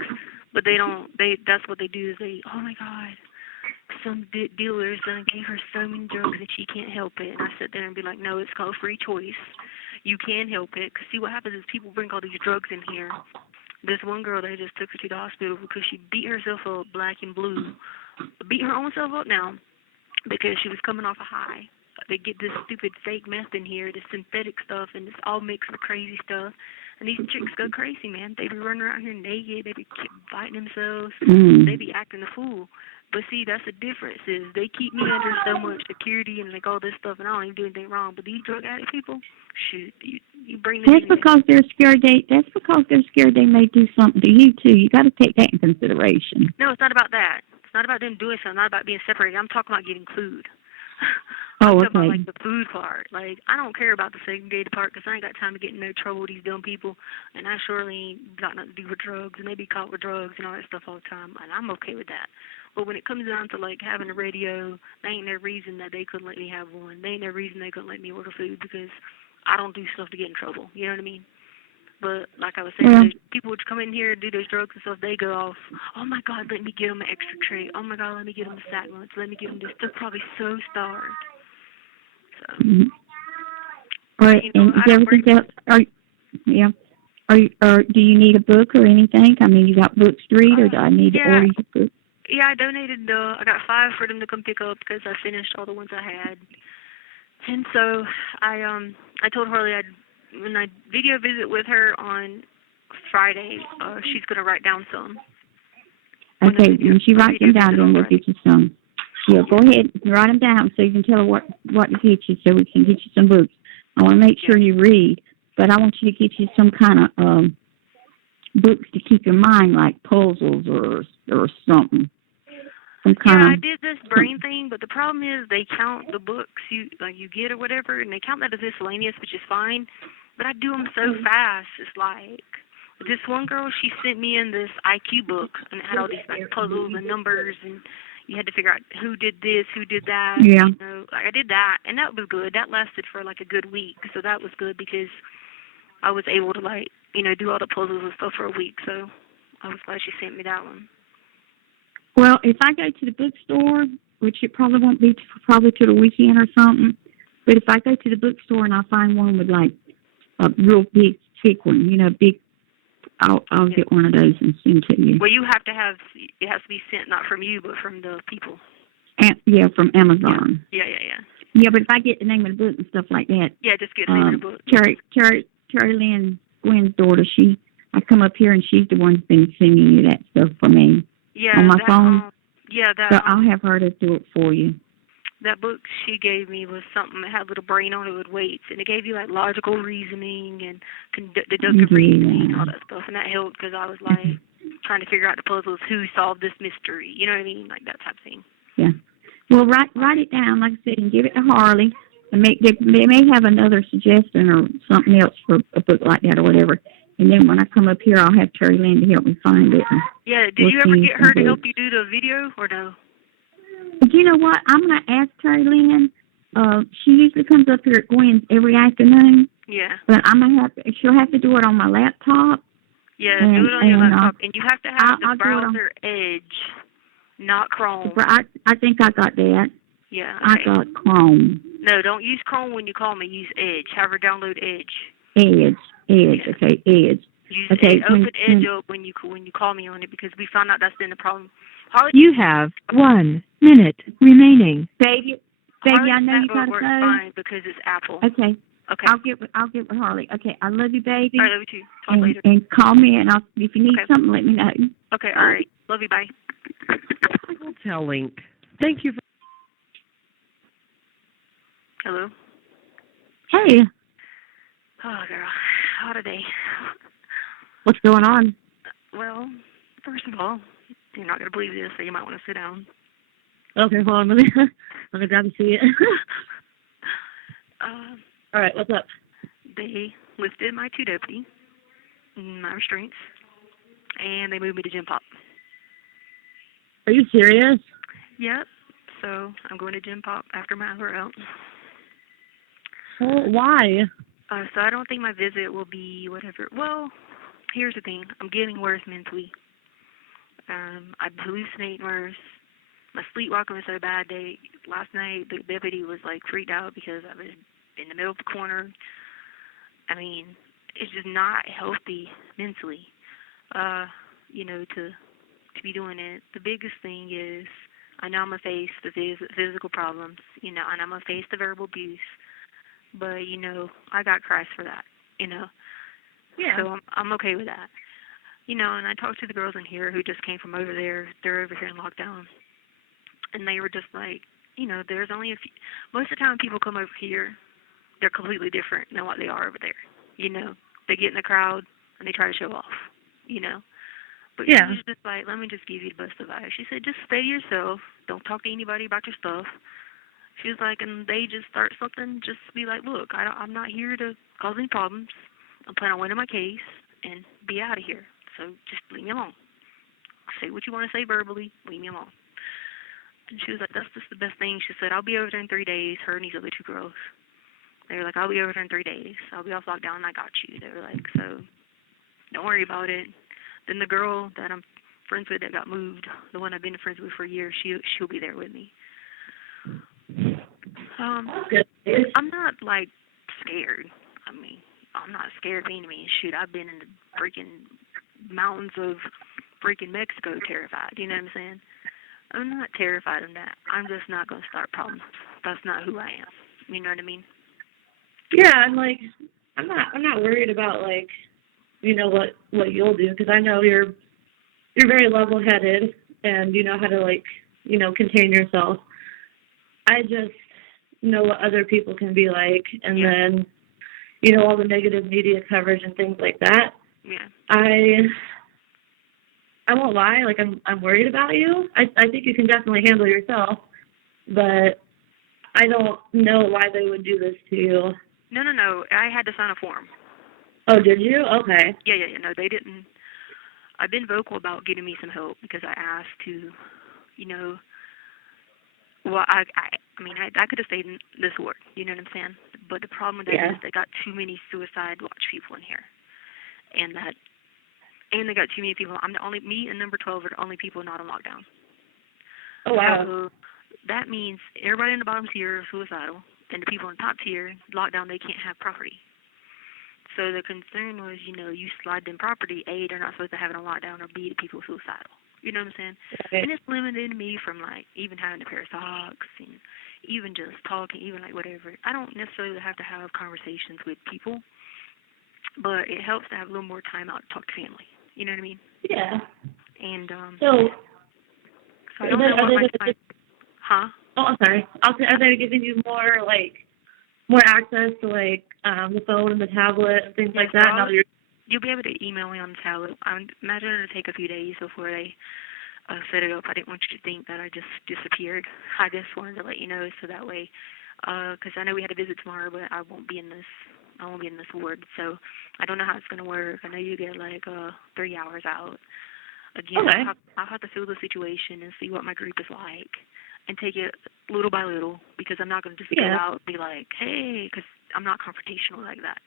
But that's what they do is oh my God, some dealers done gave her so many drugs that she can't help it. And I sit there and be like, no, it's called free choice. You can help it. Because see, what happens is people bring all these drugs in here. This one girl, they just took her to the hospital because she beat herself up black and blue. Beat her own self up now because she was coming off a high. They get this stupid fake meth in here, this synthetic stuff, and it's all mixed with crazy stuff. And these chicks go crazy, man. They be running around here naked. They be fighting themselves. They be acting a fool. But see, that's the difference is they keep me under so much security and like all this stuff, and I don't even do anything wrong. But these drug addict people, shoot, you bring them. That's because they're scared. That's because they're scared they may do something to you too. You got to take that in consideration. No, it's not about that. It's not about them doing something. Not about being separated. I'm talking about getting food. Oh, I'm talking okay. about, like, the food part. Like, I don't care about the segregated part because I ain't got time to get in no trouble with these dumb people, and I surely ain't got nothing to do with drugs, and they be caught with drugs and all that stuff all the time, and I'm okay with that. But when it comes down to, like, having a radio, there ain't no reason that they couldn't let me have one. There ain't no reason they couldn't let me order food because I don't do stuff to get in trouble. You know what I mean? But like I was saying, people would come in here and do those drugs and stuff. They go off, oh, my God, let me get them an extra tray. Oh, my God, let me get them a sack lunch. Let me give them this. They're probably so starved. So. All right, and is everything else, do you need a book or anything? I mean, you got books to read, or do I need to order you a book? Yeah, I donated, I got 5 for them to come pick up because I finished all the ones I had. And so I told Harley when I video visit with her on Friday, she's going to write down some. Okay, when she writes them down, then we'll get you some. Yeah, go ahead and write them down so you can tell her what to get you so we can get you some books. I want to make sure you read, but I want you to get you some kind of books to keep your mind, like puzzles or something. I did this brain thing, but the problem is they count the books you get or whatever, and they count that as miscellaneous, which is fine, but I do them so fast. It's like this one girl, she sent me in this IQ book, and it had all these like puzzles and numbers, and you had to figure out who did this, who did that. Yeah. I did that, and that was good. That lasted for like a good week, so that was good because I was able to do all the puzzles and stuff for a week. So I was glad she sent me that one. Well, if I go to the bookstore, which it probably won't be probably to the weekend or something, but if I go to the bookstore and I find one with like a real big thick one, big I'll get one of those and send to you. Well, you have to have, it has to be sent not from you, but from the people. Yeah, from Amazon. Yeah. Yeah, but if I get the name of the book and stuff like that. Yeah, just get the name of the book. Terry Lynn, Gwen's daughter, I come up here and she's the one who's been sending you that stuff for me. Yeah, on my phone. So I'll have her to do it for you. That book she gave me was something that had a little brain on it with weights, and it gave you like logical reasoning and deductive reasoning and all that stuff, and that helped because I was like trying to figure out the puzzles, who solved this mystery, you know what I mean, like that type of thing. Yeah. Well, write it down, like I said, and give it to Harley. And they may have another suggestion or something else for a book like that or whatever. And then when I come up here, I'll have Terry Lynn to help me find it. Yeah. Did you ever get her to help you do the video or no? You know what? I'm going to ask Terry Lynn. She usually comes up here at Gwen's every afternoon. Yeah. But she'll have to do it on my laptop. Yeah, do it on your laptop. And you have to have the browser Edge, not Chrome. I think I got that. Yeah. Okay. I got Chrome. No, don't use Chrome when you call me. Use Edge. Have her download Edge. Edge. Okay, Edge. Use Edge. Open Edge up when you call me on it because we found out that's been the problem. Harley, you have 1 minute remaining. Baby, I know you gotta go. Fine because it's Apple. Okay. I'll get with Harley. Okay, I love you, baby. I love you too. Talk later. And call me, and if you need something, let me know. Okay, all right. Love you. Bye. Hotel link. Thank you for. Hello. Hey. Oh, girl. Hot a day. What's going on? Well, first of all, you're not going to believe this, so you might want to sit down. Okay, hold on. Let me grab the seat. All right, what's up? They lifted my 2 deputy, my restraints, and they moved me to Gym Pop. Are you serious? Yep. So I'm going to Gym Pop after my hour out. Well, why? So I don't think my visit will be whatever. Well, here's the thing. I'm getting worse mentally. I hallucinate worse. My sleepwalking was so bad. Last night, the deputy was like freaked out because I was in the middle of the corner. I mean, it's just not healthy mentally, to be doing it. The biggest thing is I know I'm going to face the physical problems, and I'm going to face the verbal abuse. But, I got Christ for that, Yeah. So I'm okay with that. And I talked to the girls in here who just came from over there. They're over here in lockdown. And they were just like, there's only a few. Most of the time people come over here, they're completely different than what they are over there. They get in the crowd and they try to show off, But she was just like, let me just give you the best advice. She said, just stay to yourself. Don't talk to anybody about your stuff. She was like, and they just start something, just be like, look, I'm not here to cause any problems. I'm planning on winning my case and be out of here. So just leave me alone. Say what you want to say verbally. Leave me alone. And she was like, that's just the best thing. She said, I'll be over there in 3 days, her and these other 2 girls. They were like, I'll be over there in 3 days. I'll be off lockdown and I got you. They were like, so don't worry about it. Then the girl that I'm friends with that got moved, the one I've been friends with for a year, she'll be there with me. I'm not like scared. I mean, I'm not scared of enemies. Shoot, I've been in the freaking mountains of freaking Mexico terrified. You know what I'm saying? I'm not terrified of that. I'm just not going to start problems. That's not who I am. You know what I mean? Yeah, I'm not worried about what you'll do because I know you're very level-headed and you know how to contain yourself. I just know what other people can be like, and then all the negative media coverage and things like that. Yeah. I won't lie, I'm worried about you. I think you can definitely handle yourself, but I don't know why they would do this to you. No. I had to sign a form. Oh, did you? Okay. Yeah. No, they didn't. I've been vocal about getting me some help because I asked to, well, I could have stayed in this ward, you know what I'm saying? But the problem with that is they got too many suicide watch people in here. And they got too many people. Me and number 12 are the only people not on lockdown. Oh, wow. So that means everybody in the bottom tier is suicidal, and the people in the top tier, lockdown, they can't have property. So the concern was, you slide them property, A, they're not supposed to have it on lockdown, or B, the people are suicidal. You know what I'm saying? Right. And it's limited me from, like, even having a pair of socks and even just talking, even, like, whatever. I don't necessarily have to have conversations with people, but it helps to have a little more time out to talk to family. You know what I mean? Yeah. And, So I don't know what my time... Huh? Oh, I'm sorry. Are they giving you more access to, like, the phone and the tablet and things like that? Now that you'll be able to email me on the tablet. I imagine it'll take a few days before they set it up. I didn't want you to think that I just disappeared. I just wanted to let you know so that way, because I know we had a visit tomorrow, but I won't be in this ward, so I don't know how it's going to work. I know you get, like, 3 hours out. Again, okay. I'll have to feel the situation and see what my group is like and take it little by little, because I'm not going to just go out and be like, hey, because I'm not confrontational like that,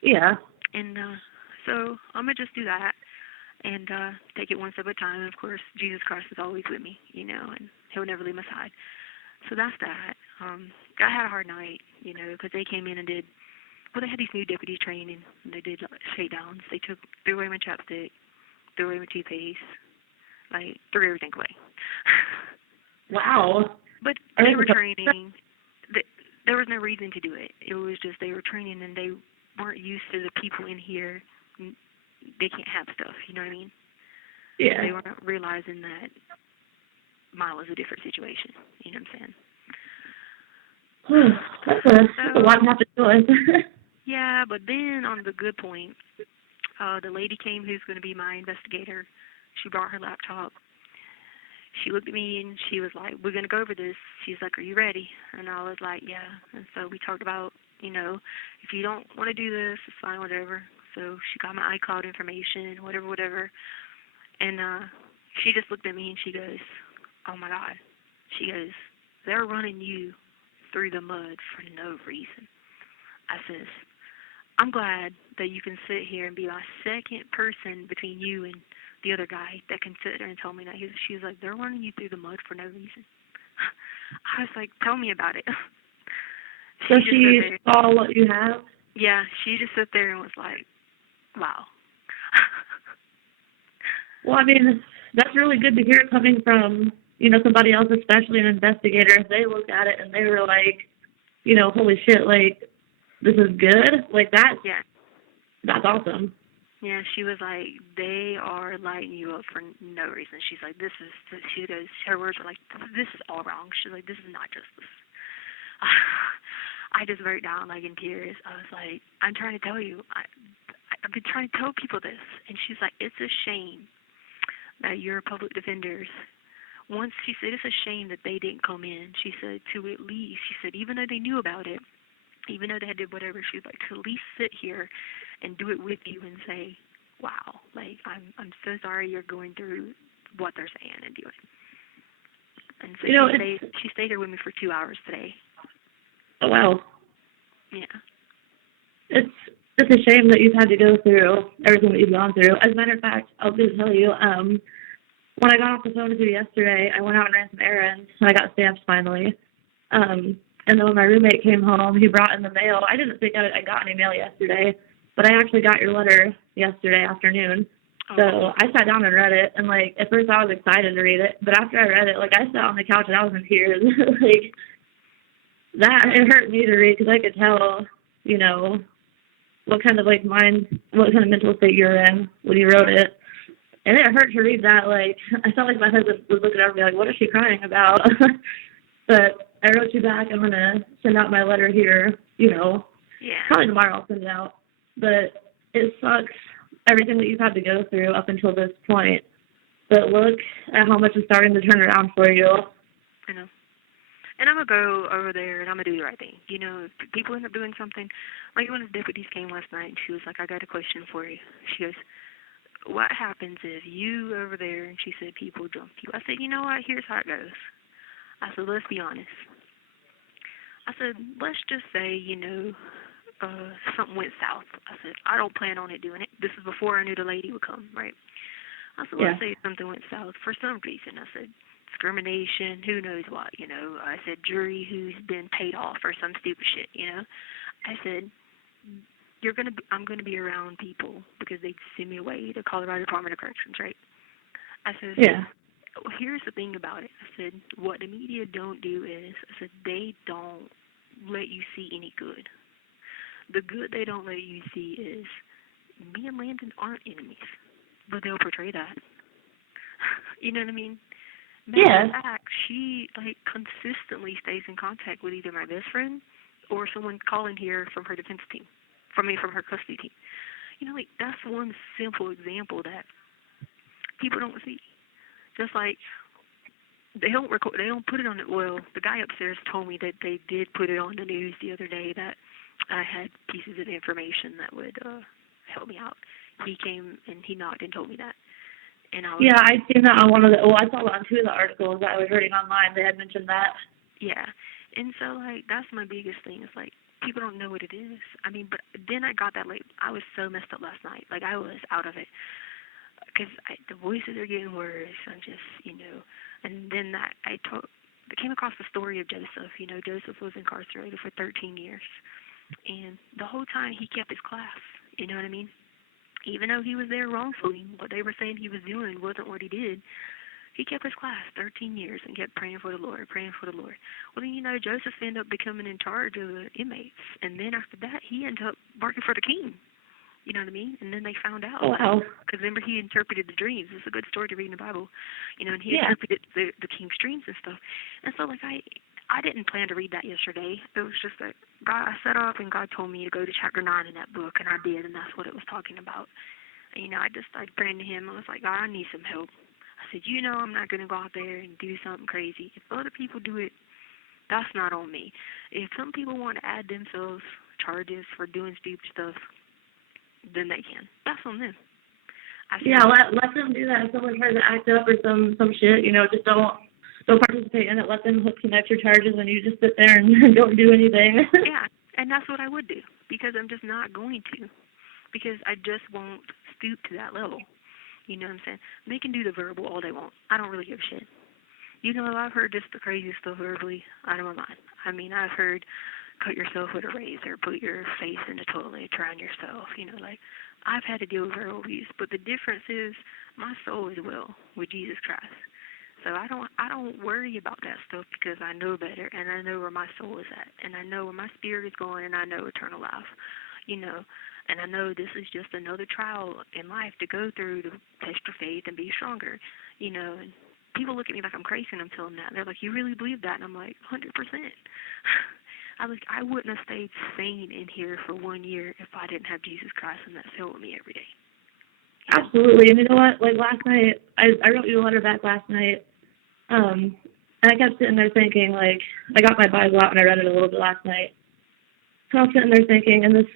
Yeah. And so I'm going to just do that and take it one step at a time. And, of course, Jesus Christ is always with me, and he'll never leave my side. So that's that. I had a hard night, because they came in and they had these new deputies training, and they did shakedowns. They threw away my chapstick, threw away my toothpaste, like, threw everything away. Wow. But they were training. There was no reason to do it. It was just they were training, and they weren't used to the people in here. They can't have stuff, you know what I mean? Yeah. They weren't realizing that mine was a different situation, you know what I'm saying? That's a lot to have to do with. Yeah, but then on the good point, the lady came who's going to be my investigator. She brought her laptop. She looked at me and she was like, we're going to go over this. She's like, are you ready? And I was like, yeah. And so we talked about, if you don't want to do this, it's fine, whatever. So she got my iCloud information, whatever. And she just looked at me and she goes, oh, my God. She goes, they're running you through the mud for no reason. I says, I'm glad that you can sit here and be my second person between you and the other guy that can sit there and tell me that. She was like, they're running you through the mud for no reason. I was like, tell me about it. So she saw what you have? Yeah, she just sat there and was like, wow. Well, I mean, that's really good to hear coming from, somebody else, especially an investigator. If they looked at it and they were like, holy shit, like, this is good, like that. Yeah. That's awesome. Yeah, she was like, they are lighting you up for no reason. She's like, she goes, her words were like, this is all wrong. She's like, this is not justice. I just broke down, like, in tears. I was like, I'm trying to tell you. I've been trying to tell people this. And she's like, it's a shame that your public defenders, once she said, it's a shame that they didn't come in. She said, to at least, she said, even though they knew about it, even though they did whatever, she was like, to at least sit here and do it with you and say, wow, like, I'm so sorry you're going through what they're saying and doing. And so she stayed here with me for 2 hours today. Oh, wow. Yeah. It's a shame that you've had to go through everything that you've gone through. As a matter of fact, I was going to tell you, when I got off the phone with you yesterday, I went out and ran some errands, and I got stamps finally. And then when my roommate came home, he brought in the mail. I didn't think I got any mail yesterday, but I actually got your letter yesterday afternoon. So I sat down and read it, and, like, at first I was excited to read it, but after I read it, like, I sat on the couch and I was in tears. Like, it hurt me to read because I could tell, what kind of mental state you're in when you wrote it. And it hurt to read that. Like, I felt like my husband was looking over me like, what is she crying about? But I wrote you back. I'm going to send out my letter here, probably tomorrow I'll send it out. But it sucks, everything that you've had to go through up until this point. But look at how much is starting to turn around for you. I know. And I'm going to go over there and I'm going to do the right thing. If people end up doing something, like when the deputies came last night, and she was like, I got a question for you. She goes, what happens if you over there, and she said, people jump you? I said, you know what, here's how it goes. I said, let's be honest. I said, let's just say, something went south. I said, I don't plan on it doing it. This is before I knew the lady would come, right? I said, let's say something went south for some reason. I said, discrimination, who knows what, I said, jury who's been paid off or some stupid shit, I said, I'm gonna be around people because they simulate the Colorado Department of Corrections, right? I said, Yeah. well, here's the thing about it. I said, what the media don't do is, I said, they don't let you see any good. The good they don't let you see is me and Landon aren't enemies, but they'll portray that. You know what I mean? Matter of fact, she consistently stays in contact with either my best friend or someone calling here from her defense team, from her custody team. That's one simple example that people don't see. Just like they don't put it on it. Well, the guy upstairs told me that they did put it on the news the other day that I had pieces of information that would help me out. He came and he knocked and told me that. And I'd seen that on I saw that on 2 of the articles that I was reading online. They had mentioned that. Yeah. And so, that's my biggest thing. Is, people don't know what it is. I mean, but then I got that, I was so messed up last night. I was out of it. Because the voices are getting worse. I'm just, And then I came across the story of Joseph. Joseph was incarcerated for 13 years. And the whole time he kept his class. You know what I mean? Even though he was there wrongfully, what they were saying he was doing wasn't what he did. He kept his class 13 years and kept praying for the Lord, praying for the Lord. Well, then, Joseph ended up becoming in charge of the inmates. And then after that, he ended up working for the king. You know what I mean? And then they found out. Oh, wow. Because remember, he interpreted the dreams. It's a good story to read in the Bible. And he interpreted the king's dreams and stuff. And so, I didn't plan to read that yesterday. It was just that I set up and God told me to go to chapter 9 in that book, and I did, and that's what it was talking about. And, I just started praying to him. I was like, God, I need some help. I said, I'm not going to go out there and do something crazy. If other people do it, that's not on me. If some people want to add themselves charges for doing stupid stuff, then they can. That's on them. Let them do that. If someone tries to act up or some shit, just don't participate in it. Let them connect your charges, and you just sit there and don't do anything. Yeah, and that's what I would do, because I'm just not going to, because I just won't stoop to that level. You know what I'm saying? They can do the verbal all they want. I don't really give a shit. I've heard just the craziest stuff verbally out of my mind. I mean, I've heard cut yourself with a razor, put your face in the toilet, drown yourself. I've had to deal with verbal abuse, but the difference is my soul is well with Jesus Christ. So I don't worry about that stuff, because I know better, and I know where my soul is at, and I know where my spirit is going, and I know eternal life. And I know this is just another trial in life to go through to test your faith and be stronger. And people look at me like I'm crazy, and I'm telling them that. They're like, you really believe that? And I'm like, 100%. I wouldn't have stayed sane in here for 1 year if I didn't have Jesus Christ in that cell with me every day. Absolutely. And you know what? Last night, I wrote you a letter back last night. And I kept sitting there thinking, I got my Bible out and I read it a little bit last night. So I was sitting there thinking, and this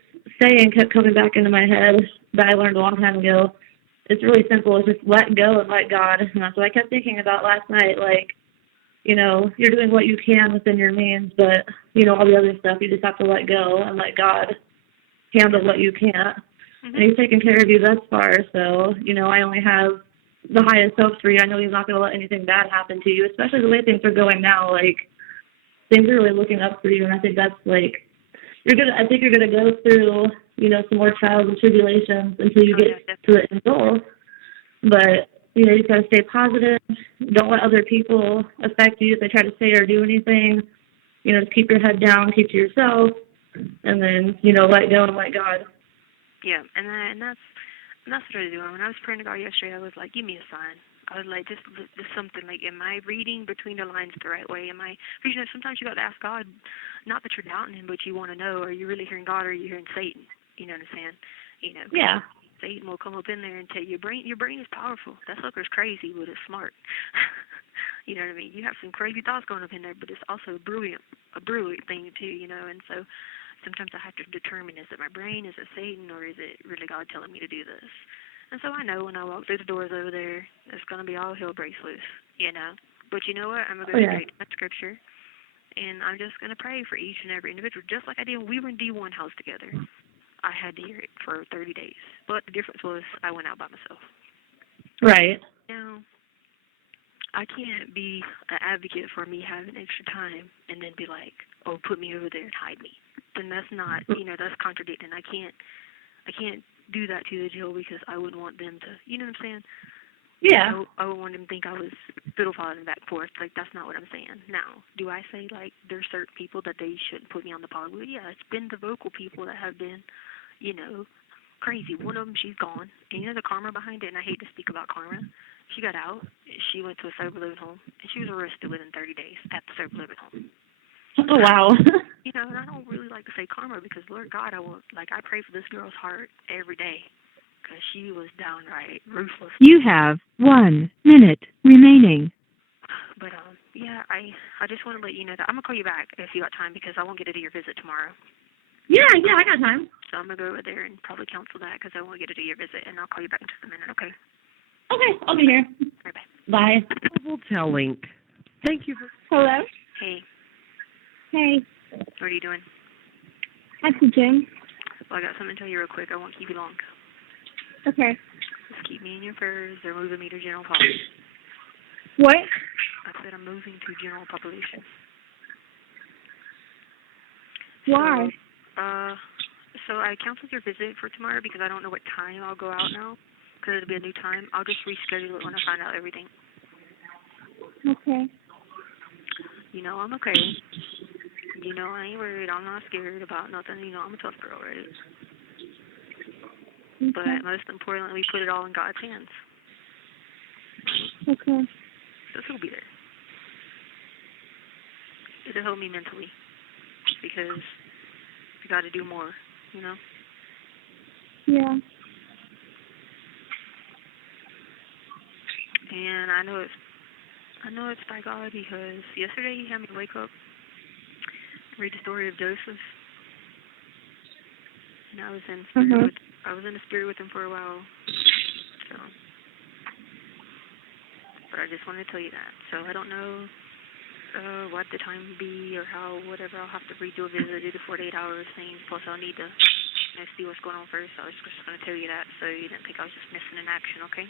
saying kept coming back into my head that I learned a long time ago. It's really simple. It's just let go and let God. And that's what I kept thinking about last night. You're doing what you can within your means, but, all the other stuff, you just have to let go and let God handle what you can't. Mm-hmm. And he's taken care of you thus far, so, I only have the highest hopes for you. I know he's not going to let anything bad happen to you, especially the way things are going now. Things are really looking up for you, and I think that's, I think you're going to go through, some more trials and tribulations until you get to the end goal. But, you just got to stay positive. Don't let other people affect you if they try to say or do anything. Just keep your head down, keep to yourself, and then, let go and let God. Yeah, and that's what I do. When I was praying to God yesterday, I was like, give me a sign. I was like, just something, am I reading between the lines the right way? Because sometimes you got to ask God, not that you're doubting him, but you want to know, are you really hearing God or are you hearing Satan? You know what I'm saying? Yeah. Satan will come up in there and tell you, your brain is powerful. That sucker's crazy, but it's smart. You know what I mean? You have some crazy thoughts going up in there, but it's also a brilliant thing too, and so sometimes I have to determine, is it my brain, is it Satan, or is it really God telling me to do this? And so I know when I walk through the doors over there, it's going to be all hell breaks loose, But you know what? I'm going to go straight to that scripture, and I'm just going to pray for each and every individual, just like I did when we were in D1 house together. I had to hear it for 30 days. But the difference was I went out by myself. Right. I can't be an advocate for me having extra time and then be like, oh, put me over there and hide me. then that's not, that's contradicting. I can't do that to the jail because I wouldn't want them to, you know what I'm saying? Yeah. I would want them to think I was fiddle-faddling back and forth. Like, that's not what I'm saying. Now, do I say, like, there's certain people that they shouldn't put me on the pod with? Yeah, it's been the vocal people that have been, crazy. One of them, she's gone. And the karma behind it, and I hate to speak about karma. She got out. She went to a sober living home, and she was arrested within 30 days at the sober living home. Oh, wow. And I don't really like to say karma because, Lord God, I pray for this girl's heart every day because she was downright ruthless. You have 1 minute remaining. But, yeah, I just want to let you know that I'm going to call you back if you got time because I won't get to do your visit tomorrow. Yeah, I got time. So I'm going to go over there and probably cancel that because I won't get to do your visit, and I'll call you back in just a minute, okay? Okay, I'll be here. All right, Bye. We'll tell Link. Thank you for... Hello? Hey, Hey, what are you doing? at the gym. Well, I got something to tell you real quick. I won't keep you long. Okay. Just keep me in your prayers. They're moving me to general pop. What? I said I'm moving to general population. Why? So I canceled your visit for tomorrow because I don't know what time I'll go out now because it'll be a new time. I'll just reschedule it when I find out everything. Okay. I'm okay. I ain't worried. I'm not scared about nothing. I'm a tough girl, right? Okay. But most importantly, we put it all in God's hands. Okay. So he'll be there. It'll help me mentally because we got to do more, Yeah. And I know it's by God because yesterday he had me wake up, read the story of Joseph, and I was in the spirit with him for a while. So, but I just wanted to tell you that. So I don't know what the time would be or how, whatever. I'll have to redo a visit, do the 48 hours thing. Plus, I'll need to see what's going on first. I was just going to tell you that so you didn't think I was just missing in action, okay?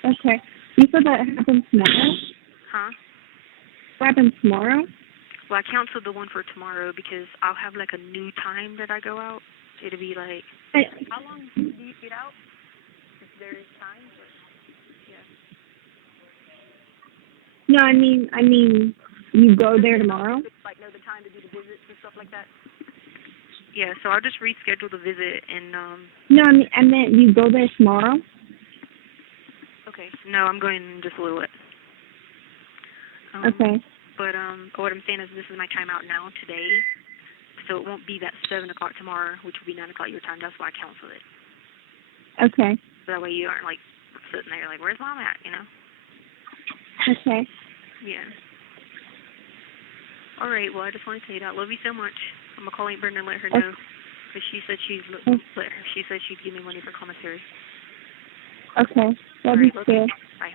Okay. You said that happens tomorrow? Huh? What happens tomorrow? Well, I canceled the one for tomorrow because I'll have like a new time that I go out. It'll be like, how long do you get out? If there is time? Yeah. No, I mean, you go there tomorrow? Like, know the time to do the visits and stuff like that? Yeah, so I'll just reschedule the visit and, No, I meant you go there tomorrow? Okay. No, I'm going in just a little bit. Okay. But what I'm saying is this is my time out now today, so it won't be that 7 o'clock tomorrow, which will be 9 o'clock your time. That's why I canceled it. Okay. So that way you aren't, like, sitting there like, where's Mom at, Okay. Yeah. All right, well, I just want to tell you that. Love you so much. I'm going to call Aunt Brenda and let her know, because she said she'd give me money for commissary. Okay. Love you too. Bye.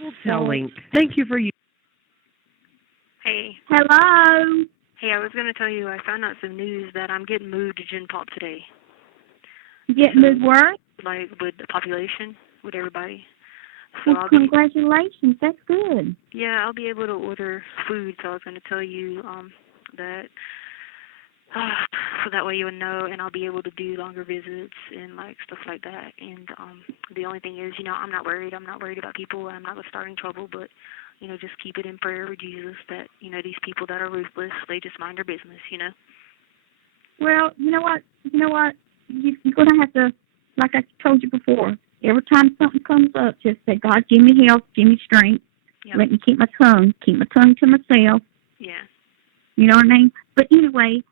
We'll tell Link. Thank you for you. Hey. Hello. Hey, I was going to tell you, I found out some news that I'm getting moved to Gen Pop today. Getting moved where? Like, with the population, with everybody. So Well, congratulations. That's good. Yeah, I'll be able to order food, so I was going to tell you that, so that way you'll know, and I'll be able to do longer visits and, like, stuff like that. And the only thing is, I'm not worried. I'm not worried about people. I'm not going to start any trouble, but, just keep it in prayer with Jesus that, these people that are ruthless, they just mind their business, Well, you know what? You're going to have to, like I told you before, every time something comes up, just say, God, give me health, give me strength. Yep. Let me keep my tongue to myself. Yeah. You know what I mean? But anyway,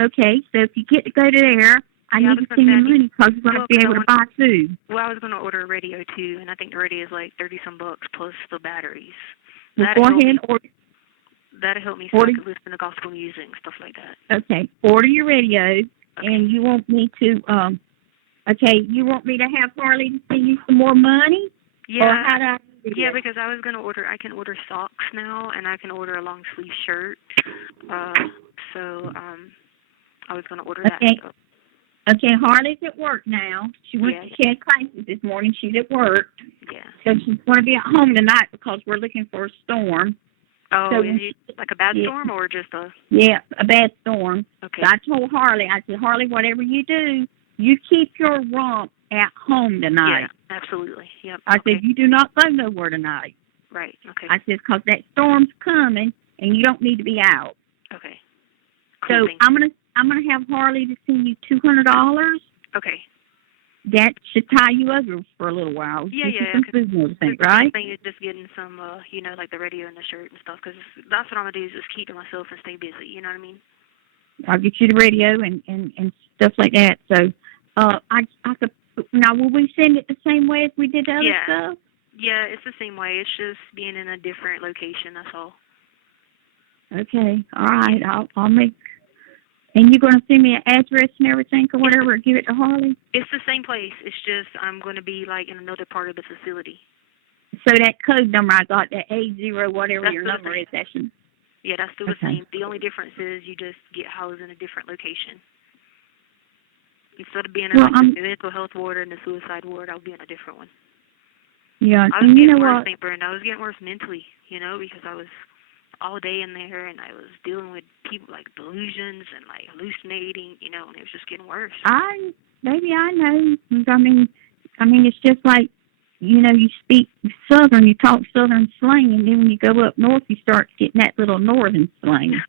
okay, so if you get to go to there, I need to send you money because you're going to be able to buy food. Well, I was going to order a radio, too, and I think the radio is like $30-some plus the batteries. Well, go ahead and order. That'll help me so I can listen to gospel music and stuff like that. Okay, order your radio, and you want me to, you want me to have Harley to send you some more money? Yeah. Or how do I do Yeah, that? because I can order socks now, and I can order a long sleeve shirt. I was going to order that. So. Okay, Harley's at work now. She went to had classes this morning. She's at work. Yeah. So she's going to be at home tonight because we're looking for a storm. Oh, So is it like a bad storm or just a? Yeah, a bad storm. Okay. So I told Harley, I said, Harley, whatever you do, you keep your rump at home tonight. Yeah, absolutely. Yep. I said, you do not go nowhere tonight. Right. Okay. I said, because that storm's coming and you don't need to be out. Okay. So Cool, I'm gonna have Harley to send you $200. Okay. That should tie you over for a little while. Yeah, Get you yeah. some food and everything, right? The thing is just getting some, like the radio and the shirt and stuff, because that's what I'm gonna do is just keep to myself and stay busy. You know what I mean? I'll get you the radio and stuff like that. So, I could now. Will we send it the same way as we did the other stuff? Yeah, it's the same way. It's just being in a different location. That's all. Okay. All right. I'll make. And you're gonna send me an address and everything or whatever, or give it to Harley. It's the same place. It's just I'm gonna be like in another part of the facility. So that code number I got, that A0 whatever That's your number is, that should. Yeah, that's still the same. The only difference is you just get housed in a different location. Instead of being in the mental health ward and the suicide ward, I'll be in a different one. Yeah, I was and you getting know worse, what? St. Brenda. I was getting worse mentally, because I was all day in there and I was dealing with people like delusions and like hallucinating, and it was just getting worse. Maybe I know. I mean, it's just like, you speak Southern, you talk Southern slang, and then when you go up north, you start getting that little Northern slang.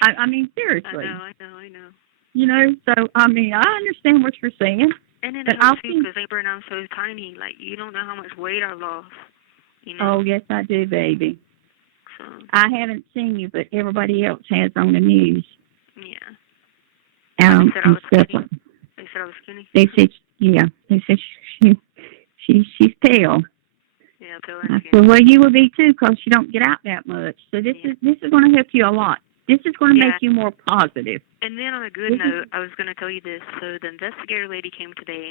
I mean, seriously. I know. So, I mean, I understand what you're saying. And then it helps too, because St. Brenda, I'm so tiny. Like, you don't know how much weight I lost. Oh, yes, I do, baby. So. I haven't seen you, but everybody else has on the news. Yeah. They said I was skinny. They said I was skinny? They said, yeah. They said she's pale. Yeah, pale I and said, well, you will be too, because you don't get out that much. So this is going to help you a lot. This is going to make you more positive. And then on a good note, I was going to tell you this. So the investigator lady came today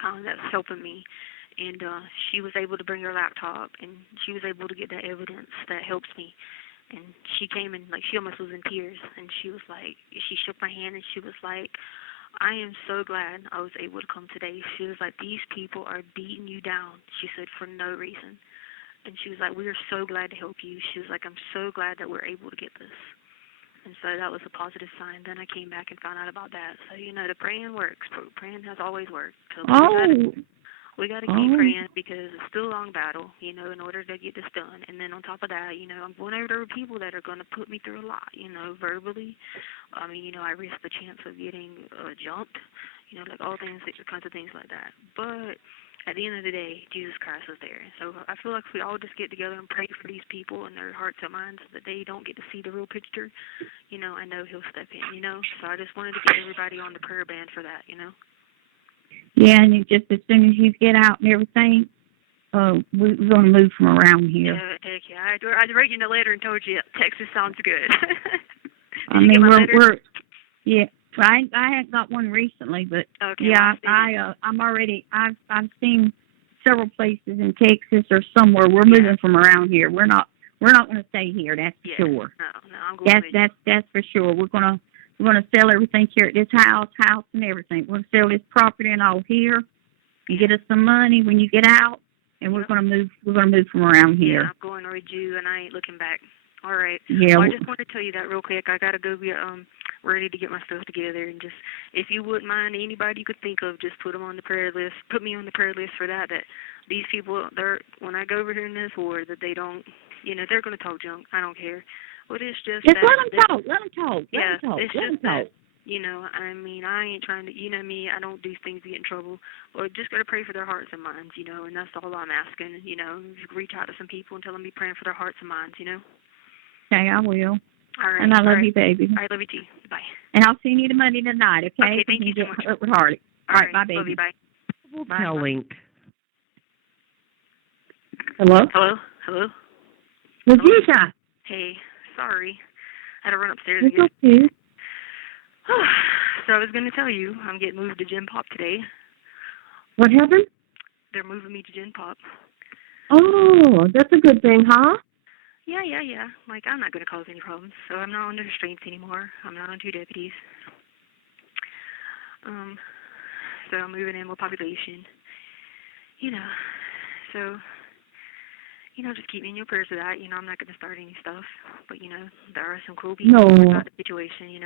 that's helping me. And she was able to bring her laptop, and she was able to get that evidence that helps me. And she came and, she almost was in tears. And she was like, she shook my hand, and she was like, I am so glad I was able to come today. She was like, these people are beating you down, she said, for no reason. And she was like, we are so glad to help you. She was like, I'm so glad that we're able to get this. And so that was a positive sign. Then I came back and found out about that. So, the praying works. Praying has always worked. So we got to keep praying because it's still a long battle, in order to get this done. And then on top of that, I'm going over to people that are going to put me through a lot, verbally. I mean, I risk the chance of getting jumped, like all kinds of things like that. But at the end of the day, Jesus Christ is there. So I feel like if we all just get together and pray for these people and their hearts and minds that they don't get to see the real picture, I know he'll step in, So I just wanted to get everybody on the prayer band for that, Yeah, and just as soon as you get out and everything, we're going to move from around here. Yeah, heck yeah. I'd write you in a letter and told you Texas sounds good. I mean, we're yeah. I haven't got one recently, but yeah, I'm already. I've seen several places in Texas or somewhere. We're moving from around here. We're not going to stay here. That's for sure. No, I'm going that's for sure. We're gonna sell everything here at this house and everything. We're gonna sell this property and all here, and get us some money when you get out. And we're gonna move. We're gonna move from around here. Yeah, I'm going to read you, and I ain't looking back. All right. Yeah. Well, I just wanted to tell you that real quick. I gotta go get ready to get my stuff together, and just if you wouldn't mind, anybody you could think of, just put them on the prayer list. Put me on the prayer list for that. That these people, when I go over here in this ward, that they don't, they're gonna talk junk. I don't care. But it's just let them talk. Let them talk. Yeah, let them talk. it's let just them that. Talk. I mean, I ain't trying to, me, I don't do things to get in trouble. Or just got to pray for their hearts and minds, and that's all I'm asking, Just reach out to some people and tell them to be praying for their hearts and minds, Okay, I will. All right. And I love you, baby. I love you too. Bye. And I'll see you Monday tonight, okay? Okay, thank you so much. Up with Harley. All right, bye, baby. Love you, bye. Telling. Hello? Hello? Letecia. Hey, sorry. I had to run upstairs It's again. okay. So I was going to tell you, I'm getting moved to Gen Pop today. What happened? They're moving me to Gen Pop. Oh, that's a good thing, huh? Yeah. Like, I'm not going to cause any problems, so I'm not under restraints anymore. I'm not on 2 deputies. So I'm moving in with population. So, just keep me in your prayers with that. I'm not going to start any stuff. But, there are some cool people No. about the situation,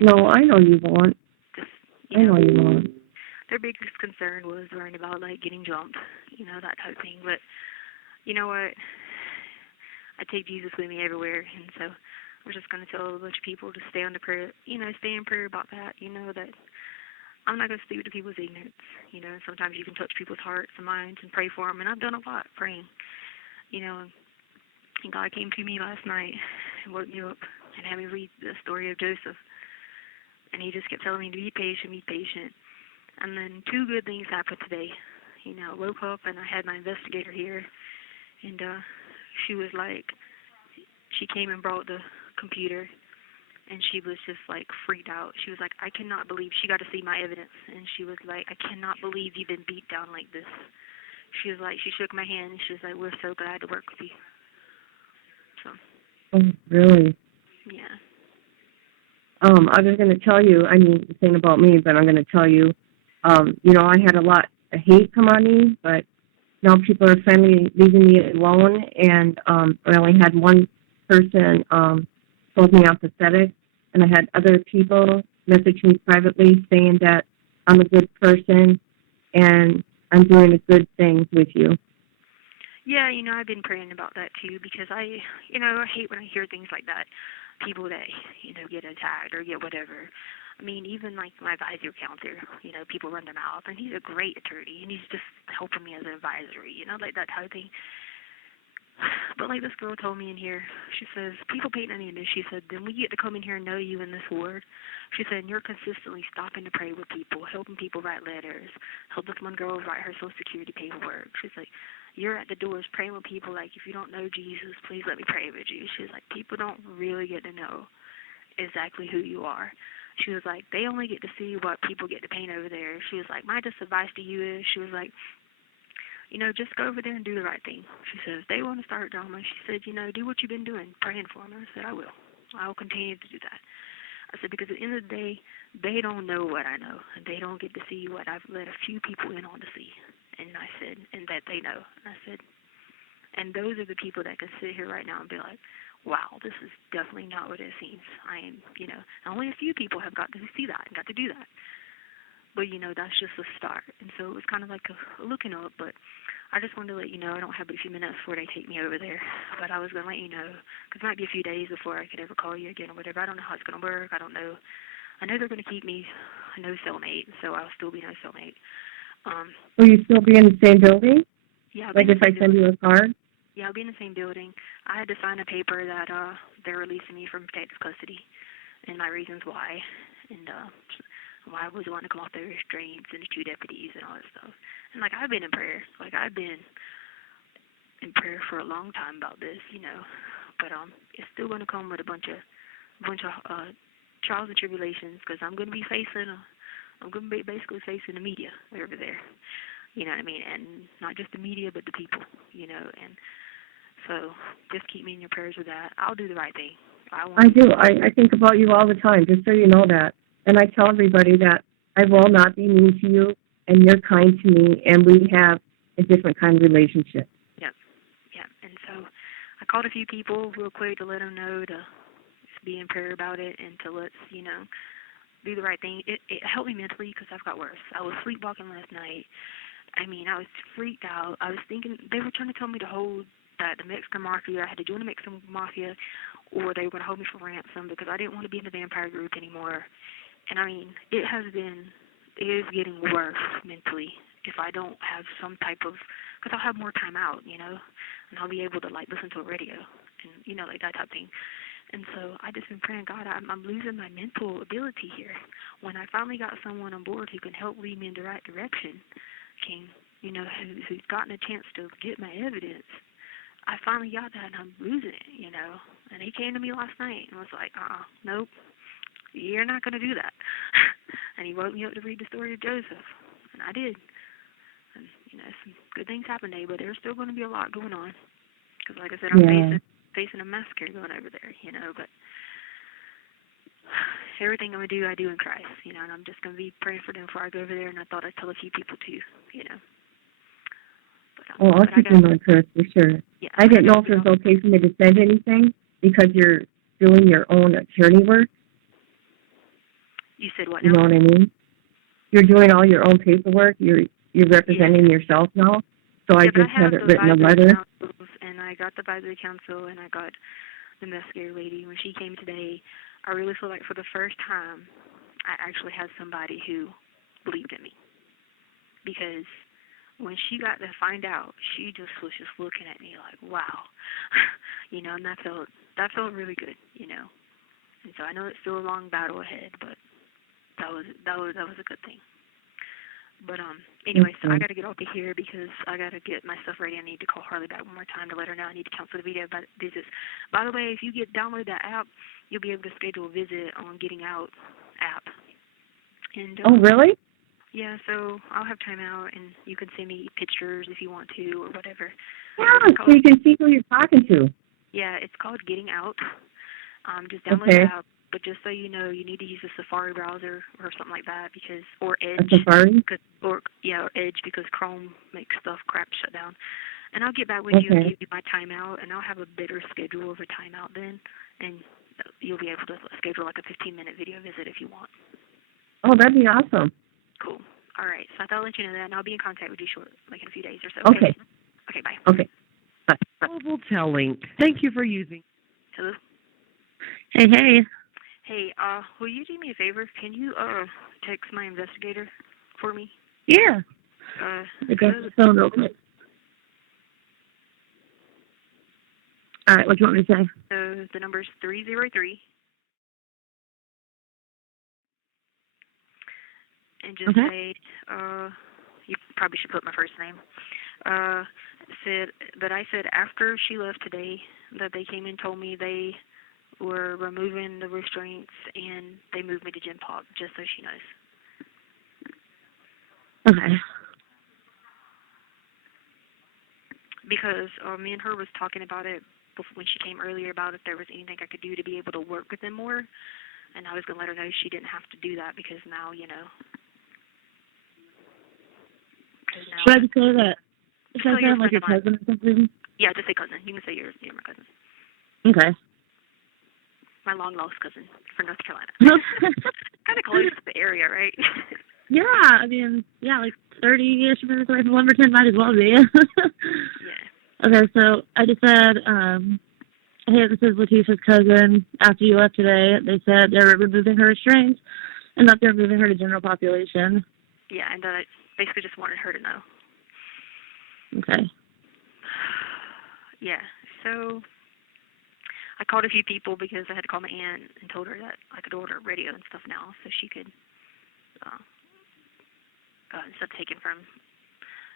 No, I know you won't. Just, I know you won't. Their biggest concern was worrying about, getting jumped, that type of thing. But, you know what? I take Jesus with me everywhere, and so I'm just going to tell a bunch of people to stay on the prayer, stay in prayer about that, that I'm not going to speak to people's ignorance. Sometimes you can touch people's hearts and minds and pray for them, and I've done a lot praying, and God came to me last night and woke me up and had me read the story of Joseph, and he just kept telling me to be patient, and then two good things happened today. I woke up and I had my investigator here, and she was like, she came and brought the computer, and she was just freaked out. She was like, I cannot believe, she got to see my evidence, and she was like, I cannot believe you've been beat down like this. She was like, she shook my hand, and she was like, we're so glad to work with you. So. Oh, really? Yeah. I was going to tell you, the thing about me, but I'm going to tell you, I had a lot of hate come on me, but now people are finally leaving me alone, and I only had one person told me I'm pathetic, and I had other people message me privately saying that I'm a good person and I'm doing a good thing with you. Yeah, I've been praying about that too, because I hate when I hear things like that. People that, get attacked or get whatever. Even my advisory counselor, people run their mouth, and he's a great attorney, and he's just helping me as an advisory, that type of thing. But this girl told me in here, she says, people paint an image. She said, then we get to come in here and know you in this ward. She said, and you're consistently stopping to pray with people, helping people write letters, help this one girl write her Social Security paperwork. She's like, you're at the doors praying with people, if you don't know Jesus, please let me pray with you. She's like, people don't really get to know exactly who you are. She was like, they only get to see what people get to paint over there. She was like, my just advice to you is, she was like, just go over there and do the right thing. She says, they want to start drama. She said, do what you've been doing, praying for them. I said, I will. I will continue to do that. I said, because at the end of the day, they don't know what I know, and they don't get to see what I've let a few people in on to see. And I said, and that they know. I said, and those are the people that can sit here right now and be like, wow, this is definitely not what it seems. I am, only a few people have got to see that and got to do that. But, that's just a start. And so it was kind of like a looking up, but I just wanted to let you know I don't have but a few minutes before they take me over there. But I was going to let you know, because it might be a few days before I could ever call you again or whatever. I don't know how it's going to work. I don't know. I know they're going to keep me a no cellmate, so I'll still be no cellmate. Will you still be in the same building? Yeah. If I send you a card? Yeah, I'll be in the same building. I had to sign a paper that they're releasing me from protective custody, and my reasons why, and why I was wanting to come off the restraints and the 2 deputies and all that stuff. And I've been in prayer. I've been in prayer for a long time about this, But it's still going to come with a bunch of trials and tribulations, because I'm going to be basically facing the media over there. You know what I mean? And not just the media, but the people, and so just keep me in your prayers with that. I'll do the right thing. I do. I think about you all the time, just so you know that. And I tell everybody that I will not be mean to you, and you're kind to me, and we have a different kind of relationship. Yeah. And so I called a few people real quick to let them know to be in prayer about it, and to let's, do the right thing. It helped me mentally, because I've got worse. I was sleepwalking last night. I was freaked out. I was thinking they were trying to tell me to hold that the Mexican Mafia. I had to join the Mexican Mafia, or they were going to hold me for ransom, because I didn't want to be in the vampire group anymore. And it is getting worse mentally if I don't have some type of, because I'll have more time out, and I'll be able to listen to a radio and that type of thing. And so I just been praying, God, I'm losing my mental ability here. When I finally got someone on board who can help lead me in the right direction, who's gotten a chance to get my evidence, I finally got that, and I'm losing it, And he came to me last night and was like, nope. You're not going to do that. And he woke me up to read the story of Joseph. And I did. And, some good things happened today, but there's still going to be a lot going on. Because, like I said, I'm facing a massacre going over there, But everything I'm going to do, I do in Christ, And I'm just going to be praying for them before I go over there. And I thought I'd tell a few people, too, But Oh, I'll keep you in my prayers for sure. Yeah, I didn't know if it was okay for me to send anything because you're doing your own attorney work. You said what now? You know what I mean? You're doing all your own paperwork. You're representing yourself now. So I just haven't written a letter. And I got the advisory council, and I got the investigator lady. When she came today, I really feel like for the first time, I actually had somebody who believed in me. Because when she got to find out, she just was just looking at me like, wow. You know, and that felt really good, you know. And so I know it's still a long battle ahead, but that was a good thing. But anyway, so I got to get off of here because I got to get my stuff ready. I need to call Harley back one more time to let her know I need to cancel the video visits. By the way, if you download that app, you'll be able to schedule a visit on Getting Out app. And oh, really? Yeah, so I'll have time out, and you can send me pictures if you want to or whatever. Yeah, so you can see who you're talking to. Yeah, it's called Getting Out. Just download the app. But just so you know, you need to use a Safari browser or something like that or Edge. A Safari? Or Edge because Chrome makes stuff crap shut down. And I'll get back with you and give you my timeout, and I'll have a better schedule of a timeout then, and you'll be able to schedule like a 15-minute video visit if you want. Oh, that'd be awesome. Cool. All right. So I thought I'll let you know that, and I'll be in contact with you like in a few days or so. Okay. Okay, bye. Okay. Bye. Global Telling. Thank you for using. Hello? Hey. Hey, will you do me a favor? Can you text my investigator for me? Yeah. I got the phone real quick. All right, what do you want me to say? So the number's 303. And just say, you probably should put my first name. I said after she left today that they came and told me they were removing the restraints and they moved me to Gym Pop, just so she knows. Okay. Because me and her was talking about it when she came earlier about if there was anything I could do to be able to work with them more, and I was going to let her know she didn't have to do that because now, you know. Should I just say that? Should I say I'm like your cousin or something? Yeah, just say cousin. You can say you're my cousin. Okay. My long-lost cousin from North Carolina. Kind of close to the area, right? Yeah, I mean, like 30-ish minutes away from Lumberton, might as well be. Yeah. Okay, so I just said, hey, this is Letecia's cousin. After you left today, they said they were removing her restraints and that they're moving her to general population. Yeah, and I basically just wanted her to know. Okay. Yeah, so I called a few people because I had to call my aunt and told her that I could order radio and stuff now so she could instead of taking from,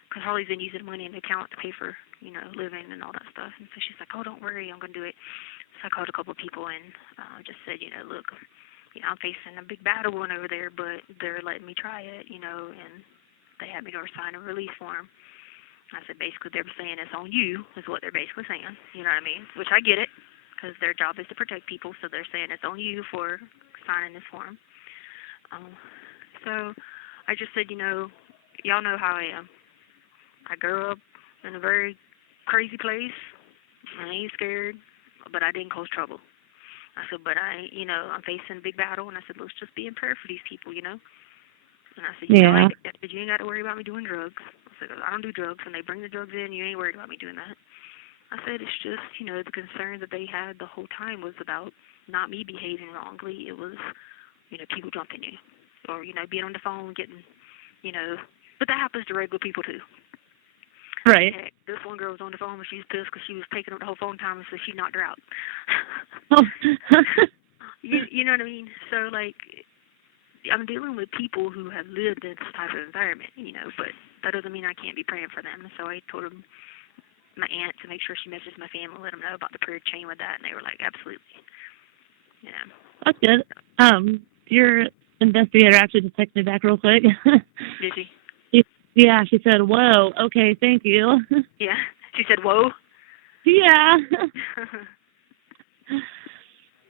because Harley's been using money in the account to pay for, you know, living and all that stuff. And so she's like, oh, don't worry, I'm going to do it. So I called a couple of people and just said, you know, look, you know, I'm facing a big battle going over there, but they're letting me try it, you know, and they had me go sign a release form. I said, basically, they're saying it's on you, is what they're basically saying. You know what I mean? Which I get it, because their job is to protect people, so they're saying it's on you for signing this form. So I just said, you know, y'all know how I am. I grew up in a very crazy place. I ain't scared, but I didn't cause trouble. I said, but I'm facing a big battle, and I said, let's just be in prayer for these people, you know. And I said, you ain't got to worry about me doing drugs. I said, I don't do drugs. When they bring the drugs in, you ain't worried about me doing that. I said, it's just, you know, the concern that they had the whole time was about not me behaving wrongly. It was, you know, people jumping you. Or, you know, being on the phone, getting, you know, but that happens to regular people too. Right. Heck, this one girl was on the phone and she was pissed because she was taking up the whole phone time, and so she knocked her out. Oh. you know what I mean? So, like, I'm dealing with people who have lived in this type of environment, you know, but that doesn't mean I can't be praying for them. So I told my aunt to make sure she messaged my family, let them know about the prayer chain with that, and they were like, absolutely. You know. That's good. Your investigator actually just texted me back real quick. Did she? Yeah, she said, whoa, okay, thank you. Yeah, she said, whoa? Yeah.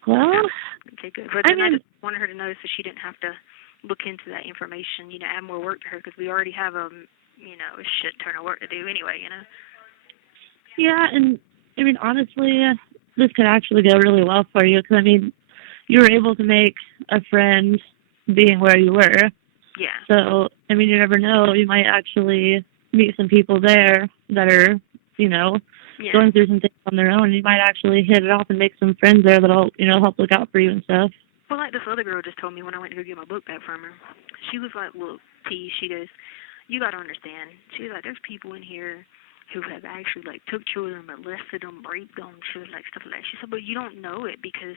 Well, okay, good. But then I just wanted her to know so she didn't have to look into that information, you know, add more work to her, because we already have a a shit ton of work to do anyway, Yeah, and I mean, honestly, this could actually go really well for you because, I mean, you were able to make a friend being where you were. Yeah. So, I mean, you never know. You might actually meet some people there that are, going through some things on their own. You might actually hit it off and make some friends there that'll, help look out for you and stuff. Well, like this other girl just told me when I went to go get my book back from her. She was like, look, T, she goes, you got to understand. She was like, there's people in here who have actually, like, took children, molested them, raped them, she was like, stuff like that. She said, but you don't know it because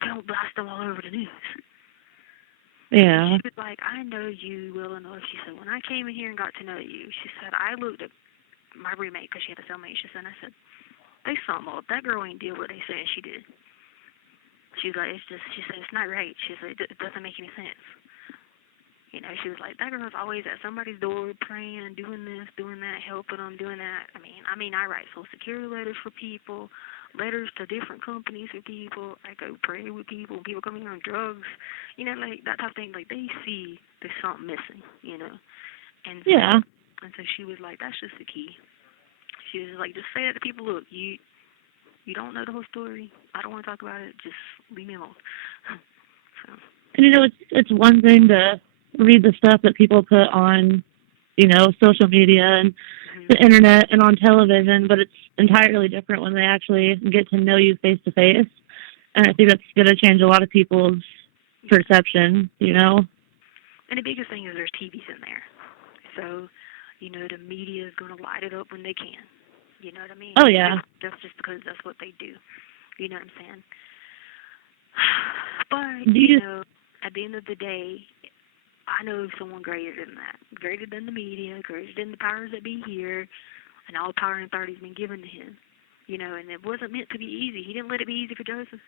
they don't blast them all over the news. Yeah. She was like, I know you well enough. She said, when I came in here and got to know you, she said, I looked at my roommate because she had a cellmate. She said, I said, they something up. That girl ain't did what they said she did. She was like, she said, it's not right. She said, it doesn't make any sense. She was like, that girl's always at somebody's door praying, doing this, doing that, helping them, doing that. I mean, I write Social Security letters for people, letters to different companies for people. I go pray with people. People come here on drugs, like that type of thing. Like, they see there's something missing, And so, yeah. And so she was like, that's just the key. She was like, just say that to people. Look, you don't know the whole story. I don't want to talk about it. Just leave me alone. So. And it's one thing to read the stuff that people put on, social media and the internet and on television, but it's entirely different when they actually get to know you face to face. And I think that's going to change a lot of people's perception, And the biggest thing is there's TVs in there. So, the media is going to light it up when they can. You know what I mean? Oh, yeah. That's just because that's what they do. You know what I'm saying? But, at the end of the day, I know someone greater than that. Greater than the media, greater than the powers that be here, and all power and authority has been given to him. And it wasn't meant to be easy. He didn't let it be easy for Joseph.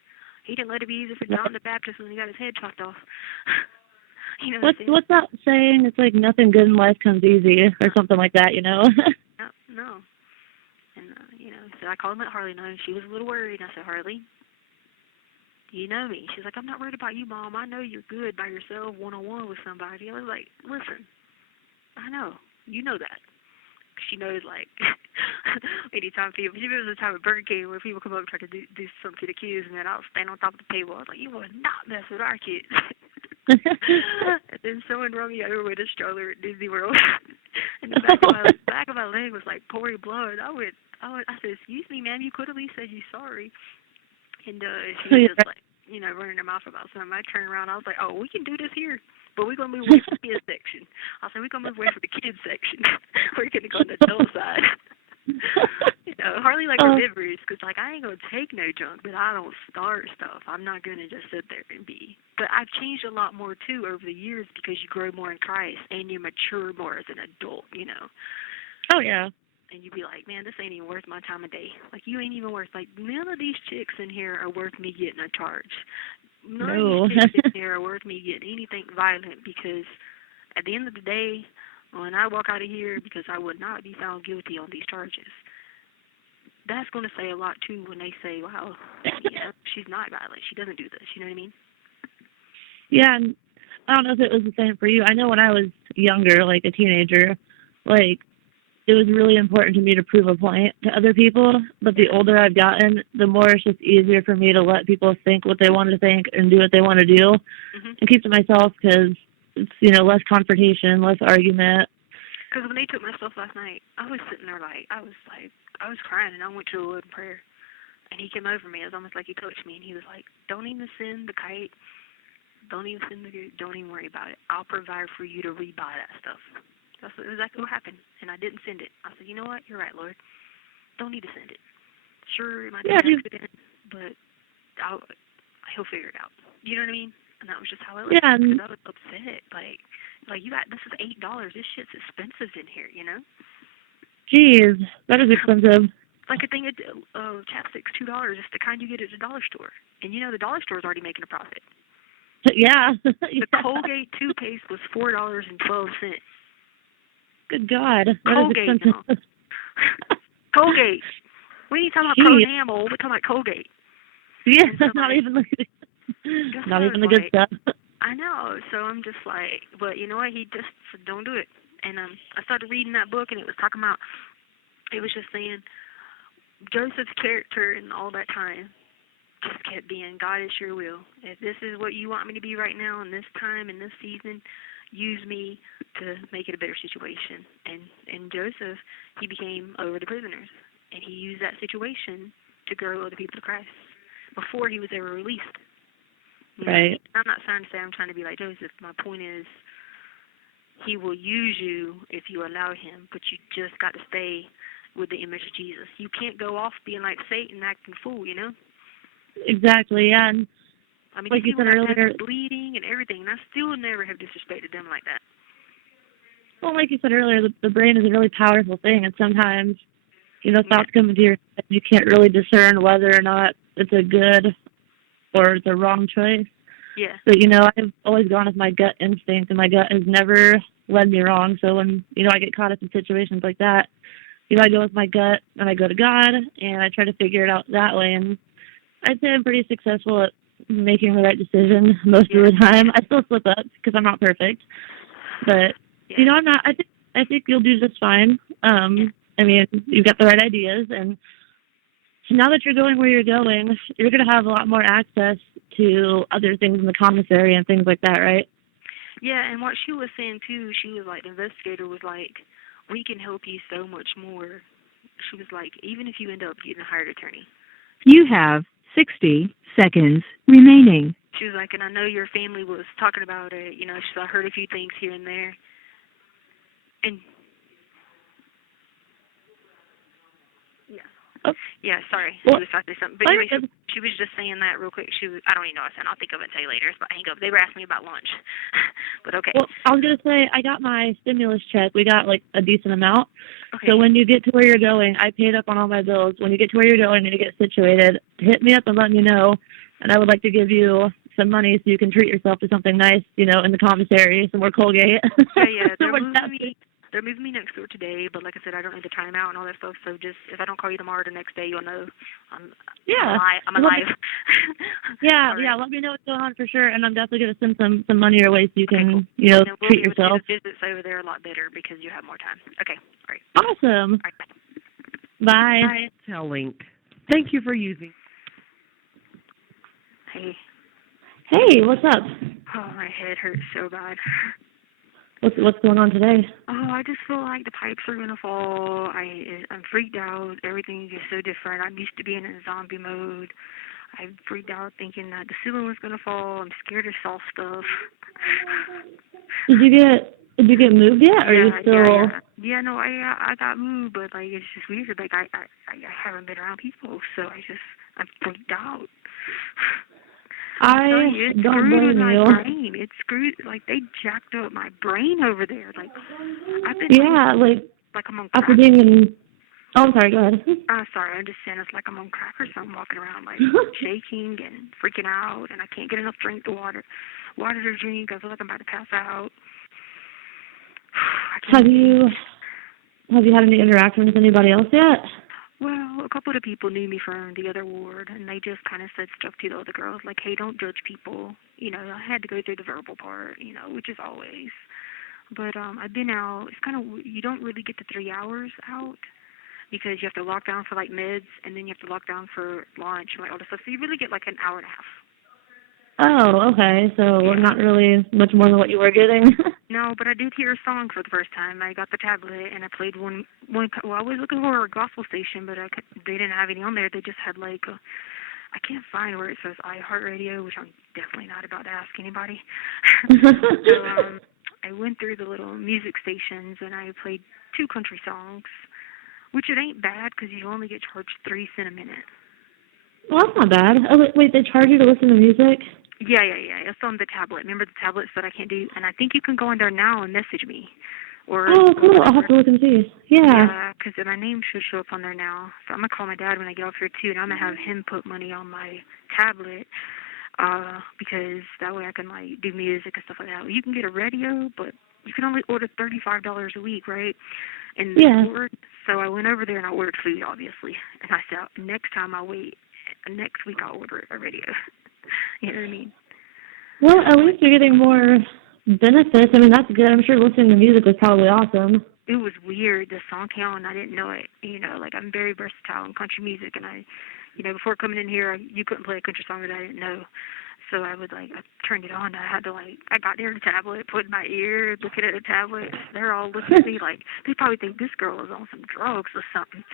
He didn't let it be easy for John the Baptist when he got his head chopped off. What's that saying? It's like nothing good in life comes easy, or something like that, No. And, so I called him at Harley, and she was a little worried. And I said, Harley, you know me. She's like, I'm not worried about you, Mom. I know you're good by yourself, one-on-one with somebody. I was like, listen, I know. You know that. She knows, like, anytime she was the time at Burger King where people come up and try to do something to the kids, and then I'll stand on top of the table. I was like, you will not mess with our kids. And then someone run me over with a stroller at Disney World, and the back of my leg was like pouring blood. I said, excuse me, ma'am, you could at least said you sorry. And she was just like, running her mouth about something. I turned around, I was like, oh, we can do this here, but we're going to move away from the kids section. I said, we're going to move away from the kids section. We're going to go on the adult side. Harley remembers, because, I ain't going to take no junk, but I don't start stuff. I'm not going to just sit there and be. But I've changed a lot more, too, over the years because you grow more in Christ and you mature more as an adult, Oh, yeah. And you'd be like, man, this ain't even worth my time of day. You ain't even worth, none of these chicks in here are worth me getting a charge. None of these chicks in here are worth me getting anything violent because at the end of the day, when I walk out of here, because I would not be found guilty on these charges, that's going to say a lot, too, when they say, wow, she's not violent. She doesn't do this. You know what I mean? Yeah, and I don't know if it was the same for you. I know when I was younger, a teenager, it was really important to me to prove a point to other people, but the older I've gotten, the more it's just easier for me to let people think what they want to think and do what they want to do and keep to myself because it's, less confrontation, less argument. Because when they took my stuff last night, I was sitting there I was crying and I went to the Lord in prayer. And he came over me. It was almost like he touched me and he was like, don't even send the kite. Don't even send the goat. Don't even worry about it. I'll provide for you to rebuy that stuff. That's exactly what happened, and I didn't send it. I said, you know what? You're right, Lord. Don't need to send it. Sure, it might be an accident, but he'll figure it out. You know what I mean? And that was just how it was. Yeah. Because I was upset. You got, this is $8. This shit's expensive in here, Jeez, that is expensive. A thing of chapstick's $2. It's the kind you get at the dollar store. And the dollar store's already making a profit. Yeah. The Colgate toothpaste was $4.12. Good God. Colgate, no. Colgate. We ain't talking about Pro Enamel. We're talking about Colgate. Yeah, not even the good stuff. I know. So I'm just like, but you know what? He just said, don't do it. And I started reading that book, and it was talking about, it was just saying Joseph's character in all that time just kept being, God is your will. If this is what you want me to be right now in this time, in this season, use me to make it a better situation. And Joseph, he became over the prisoners, and he used that situation to grow other people to Christ before he was ever released. Right. I'm not trying to say I'm trying to be like Joseph. My point is, he will use you if you allow him, but you just got to stay with the image of Jesus. You can't go off being like Satan, acting fool, you know? Exactly, yeah. And I mean, like you said earlier, bleeding and everything, and I still never have disrespected them like that. well, like you said earlier, the brain is a really powerful thing, and sometimes, thoughts come into your head, you can't really discern whether or not it's a good or it's a wrong choice. Yeah. But, I've always gone with my gut instinct, and my gut has never led me wrong. So when, I get caught up in situations like that, I go with my gut, and I go to God, and I try to figure it out that way. And I'd say I'm pretty successful at making the right decision most of the time. I still slip up because I'm not perfect. But, I'm not, I think you'll do just fine. I mean, you've got the right ideas, and now that you're going where you're going, you're going to have a lot more access to other things in the commissary and things like that, right? Yeah, and what she was saying, too, she was like, the investigator was like, we can help you so much more. She was like, even if you end up getting a hired attorney. You have 60 seconds remaining. She was like, and I know your family was talking about it. She said, I heard a few things here and there. And yeah, sorry. She was talking to something. But anyway, she was just saying that real quick. I don't even know what I said. I'll think of it and tell you later. But hang up. They were asking me about lunch. But okay. Well, I was going to say, I got my stimulus check. We got, a decent amount. Okay. So when you get to where you're going, I paid up on all my bills. When you get to where you're going and you get situated, hit me up and let me know. And I would like to give you some money so you can treat yourself to something nice, in the commissary, some more Colgate. Yeah. They're moving me next door today, but like I said, I don't need the timeout and all that stuff. So just if I don't call you tomorrow, the next day you'll know I'm alive. Yeah. Let me know what's going on for sure, and I'm definitely gonna send some money your way so you can treat yourself. The visits over there a lot better because you have more time. Okay, all right. Awesome. All right, bye. Bye. Tell Link. Thank you for using. Hey. Hey, what's up? Oh, my head hurts so bad. What's going on today? Oh, I just feel like the pipes are gonna fall. I'm freaked out. Everything is so different. I'm used to being in zombie mode. I'm freaked out thinking that the ceiling was gonna fall. I'm scared of soft stuff. Did you get moved yet? Or are you still? Yeah. No, I got moved, but it's just weird. I haven't been around people, so I'm freaked out. I don't blame you. Brain. It's screwed. They jacked up my brain over there. I've been. Yeah, like I'm on crack. After being in. Oh, I'm sorry. Go ahead. Sorry. I'm just saying it's like I'm on crack or something, walking around shaking and freaking out, and I can't get enough water to drink. I feel like I'm about to pass out. Have you had any interaction with anybody else yet? Well, a couple of people knew me from the other ward, and they just kind of said stuff to the other girls, like, hey, don't judge people. I had to go through the verbal part, which is always. But I've been out. It's kind of, you don't really get the 3 hours out because you have to lock down for, meds, and then you have to lock down for lunch and, all this stuff. So you really get, an hour and a half. Oh, okay. So not really much more than what you were getting. No, but I did hear a song for the first time. I got the tablet and I played one. Well, I was looking for a gospel station, but they didn't have any on there. They just had I can't find where it says iHeartRadio, which I'm definitely not about to ask anybody. So I went through the little music stations and I played 2 country songs, which it ain't bad because you only get charged 3 cents a minute. Well, that's not bad. Oh, wait, they charge you to listen to music? Yeah. It's on the tablet. Remember the tablets that I can't do? And I think you can go in there now and message me. Oh, cool. I'll have to look and see. Yeah, because my name should show up on there now. So I'm going to call my dad when I get off here, too, and I'm going to have him put money on my tablet because that way I can, do music and stuff like that. You can get a radio, but you can only order $35 a week, right? And so I went over there and I ordered food, obviously. And I said, next week I'll order a radio. You know what I mean? Well, at least you're getting more benefits. I mean, that's good. I'm sure listening to music was probably awesome. It was weird. The song came on, I didn't know it. You know, like I'm very versatile in country music, and before coming in here, you couldn't play a country song that I didn't know. So I turned it on. I got near the tablet, put in my ear, looking at the tablet. They're all looking at me like, they probably think this girl is on some drugs or something.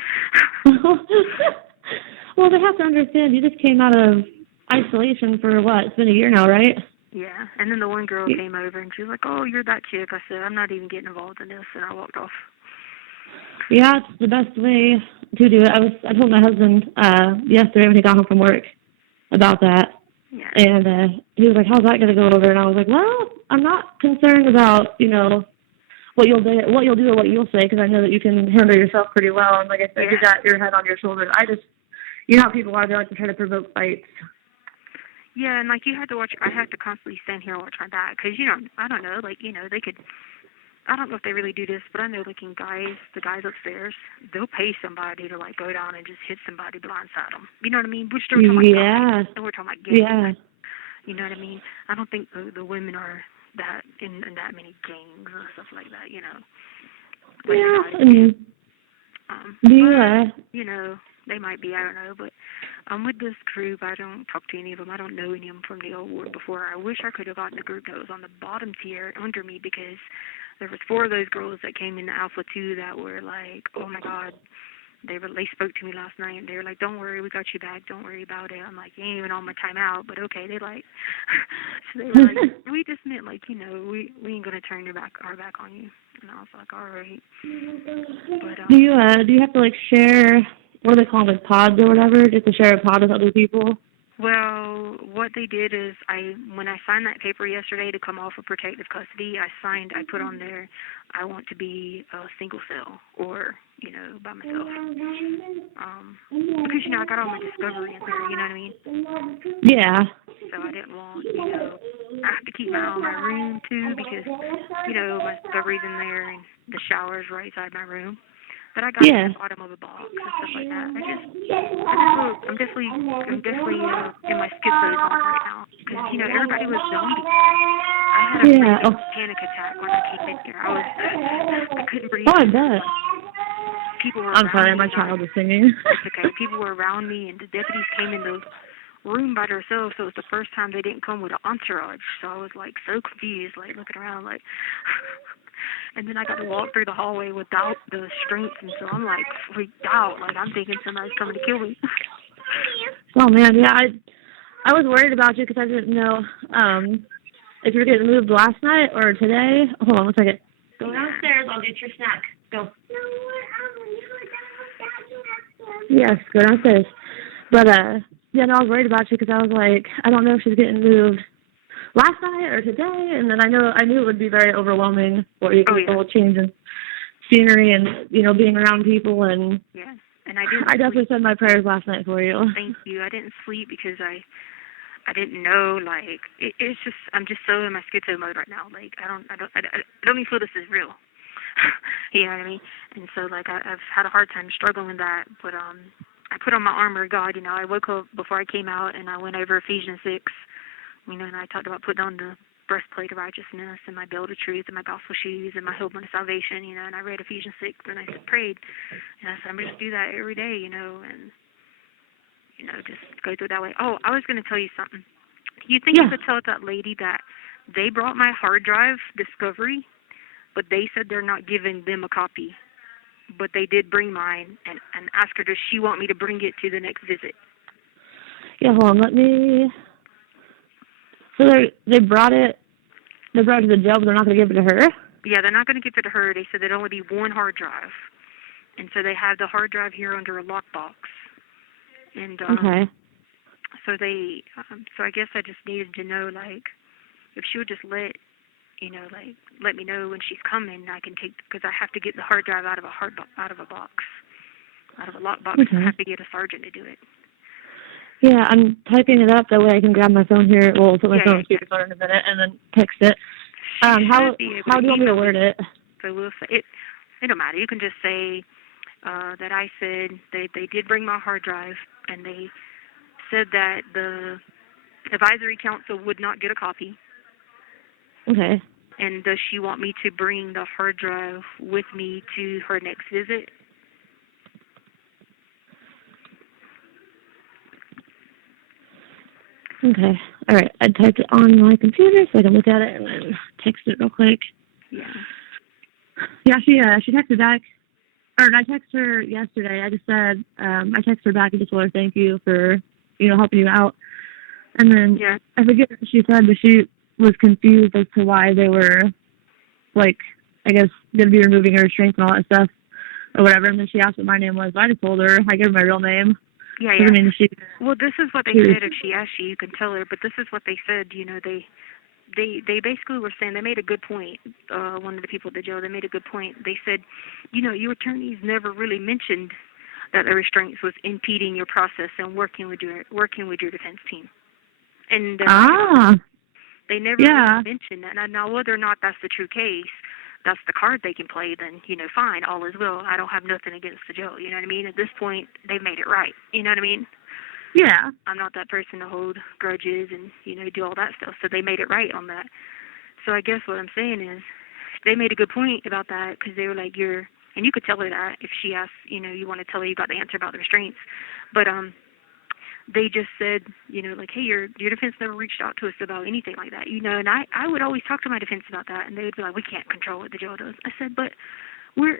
Well, they have to understand, you just came out of isolation for what? It's been a year now, right? Yeah, and then the one girl came over and she was like, "Oh, you're that chick." I said, "I'm not even getting involved in this," and I walked off. Yeah, it's the best way to do it. I told my husband yesterday when he got home from work about that. Yeah. And he was like, "How's that going to go over?" And I was like, "Well, I'm not concerned about, what you'll do or what you'll say, because I know that you can handle yourself pretty well. And like I said, you got your head on your shoulders. You know how people are, they like to try to provoke fights." Yeah, and you had to watch. I had to constantly stand here and watch my back because I don't know, they could. I don't know if they really do this, but I know the guys upstairs, they'll pay somebody to go down and just hit somebody, blindside them. You know what I mean? Which they were talking about. They were talking about gangs. Yeah. You know what I mean? I don't think the women are that in that many gangs and stuff like that. They might be. I don't know, but with this group, I don't talk to any of them. I don't know any of them from the old ward before. I wish I could have gotten a group that was on the bottom tier under me, because there was 4 of those girls that came in the Alpha 2 that were like, oh my God, they spoke to me last night and they were like, "Don't worry, we got you back. Don't worry about it." I'm like, "You ain't even on my time out, but okay." They so they were like, "We just meant we ain't gonna turn our back on you." And I was like, "All right." But do you have to share, what do they call them, pods or whatever, just to share a pod with other people? Well, what they did is when I signed that paper yesterday to come off of protective custody, I put on there, I want to be a single cell or, by myself. Because, I got all my discovery in there, you know what I mean? Yeah. So I didn't want, I have to keep my eye on my room too, because, my discovery's in there and the shower's right side my room. But I got it at the bottom of a box and stuff like that. I'm definitely in my schizo zone right now. Because, everybody was deleting. I had a panic attack when I came in here. I couldn't breathe. Oh, I bet. People were I'm sorry, my child is singing. It's okay. People were around me, and the deputies came in the room by themselves, so it was the first time they didn't come with an entourage. So I was, so confused, looking around, And then I got to walk through the hallway without the strength, and so I'm freaked out. I'm thinking somebody's coming to kill me. Oh man, yeah, I was worried about you because I didn't know if you were getting moved last night or today. Hold on 1 second. Go downstairs. I'll get your snack. Go. Yes, go downstairs. But I was worried about you because I was like, I don't know if she's getting moved last night or today, and then I knew it would be very overwhelming for you, because the whole change in scenery and being around people, and yes, and I definitely said my prayers last night for you. Thank you. I didn't sleep because I didn't know, it's just, I'm just so in my schizo mode right now. I don't even feel this is real. You know what I mean? And so I've had a hard time struggling with that, but I put on my armor of God. I woke up before I came out and I went over Ephesians 6. And I talked about putting on the breastplate of righteousness and my belt of truth and my gospel shoes and my helmet of salvation, and I read Ephesians 6 and I prayed. And I said, I'm going to do that every day, and, just go through it that way. Oh, I was going to tell you something. Do you think you could tell that lady that they brought my hard drive, Discovery, but they said they're not giving them a copy, but they did bring mine, and ask her, does she want me to bring it to the next visit? Yeah, hold on, let me... So they brought it to the jail, but they're not going to give it to her? Yeah, they're not going to give it to her. They said there'd only be one hard drive. And so they have the hard drive here under a lockbox. And okay. So so I guess I just needed to know, if she would just let me know when she's coming, I can take, because I have to get the hard drive out of a box, out of a lockbox. Okay. I have to get a sergeant to do it. Yeah, I'm typing it up. That way I can grab my phone here. Well, put my phone on speakerphone in a minute and then text it. How do you want me to word it? So we'll say it don't matter. You can just say that I said they did bring my hard drive, and they said that the advisory council would not get a copy. Okay. And does she want me to bring the hard drive with me to her next visit? Okay. All right. I typed it on my computer so I can look at it and then text it real quick. Yeah. Yeah, she texted back. Or I texted her yesterday. I just said, I texted her back and just told her thank you for, helping you out. And then I forget what she said, but she was confused as to why they were, like, I guess, going to be removing her restraints and all that stuff or whatever. And then she asked what my name was. I just told her. I gave her my real name. Yeah. I mean, Well, this is what they said. If she asked you, you can tell her. But this is what they said. They basically were saying, they made a good point. One of the people at the jail, they made a good point. They said, your attorneys never really mentioned that the restraints was impeding your process and working with your defense team. And they never really mentioned that. Now, whether or not that's the true case, that's the card they can play, then, fine, all is well. I don't have nothing against the jail, you know what I mean? At this point, they've made it right, you know what I mean? Yeah. I'm not that person to hold grudges and, do all that stuff, so they made it right on that. So I guess what I'm saying is they made a good point about that because they were like, and you could tell her that if she asks, you want to tell her you got the answer about the restraints. But they just said, like, hey, your defense never reached out to us about anything like that, and I would always talk to my defense about that, and they would be like, we can't control what the jail does. I said, but you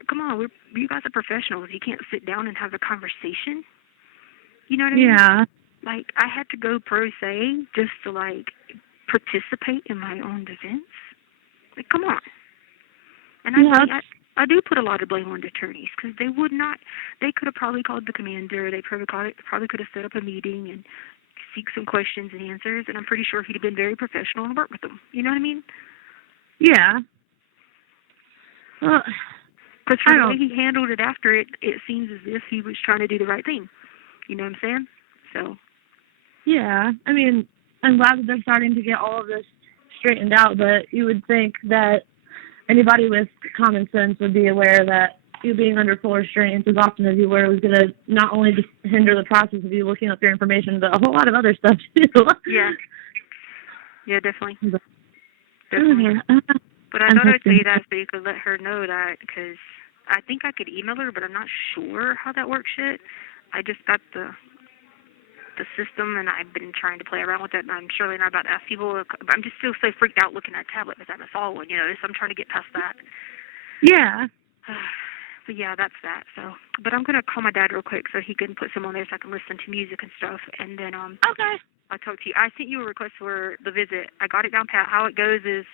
guys are professionals. You can't sit down and have a conversation. You know what I mean? Yeah. Like, I had to go pro se just to, like, participate in my own defense. Like, come on. And I do put a lot of blame on the attorneys because they could have probably called the commander. They probably could have set up a meeting and seek some questions and answers, and I'm pretty sure he'd have been very professional and worked with them. You know what I mean? Yeah. Well, because for the way he handled it after it seems as if he was trying to do the right thing. You know what I'm saying? So. Yeah. I mean, I'm glad that they're starting to get all of this straightened out, but you would think that anybody with common sense would be aware that you being under full restraints as often as you were was going to not only just hinder the process of you looking up your information, but a whole lot of other stuff, too. Yeah. Yeah, definitely. Definitely. But I thought I'd say that so you could let her know that, because I think I could email her, but I'm not sure how that works yet. I just got the system, and I've been trying to play around with it, and I'm surely not about to ask people. I'm just still so freaked out looking at a tablet because I'm a small one, so I'm trying to get past that. Yeah. But yeah, that's that. So, but I'm gonna call my dad real quick so he can put some on there so I can listen to music and stuff, and then okay. I'll talk to you. I sent you a request for the visit. I got it down pat. How it goes is,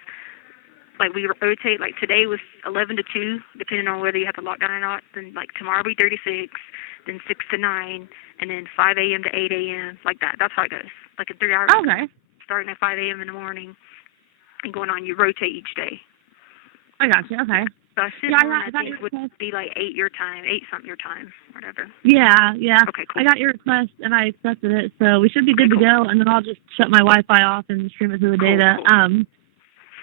like, we rotate. Like, today was 11 to 2, depending on whether you have the lockdown or not. Then, like, tomorrow will be 36, then 6 to 9, and then 5 a.m. to 8 a.m., like that. That's how it goes. Like, in 3 hours. Okay. Starting at 5 a.m. in the morning and going on. You rotate each day. I got you. Okay. So I think would be like 8 your time, 8-something your time, whatever. Yeah. Okay, cool. I got your request, and I accepted it, so we should be good to go, and then I'll just shut my Wi-Fi off and stream it through the data. Cool.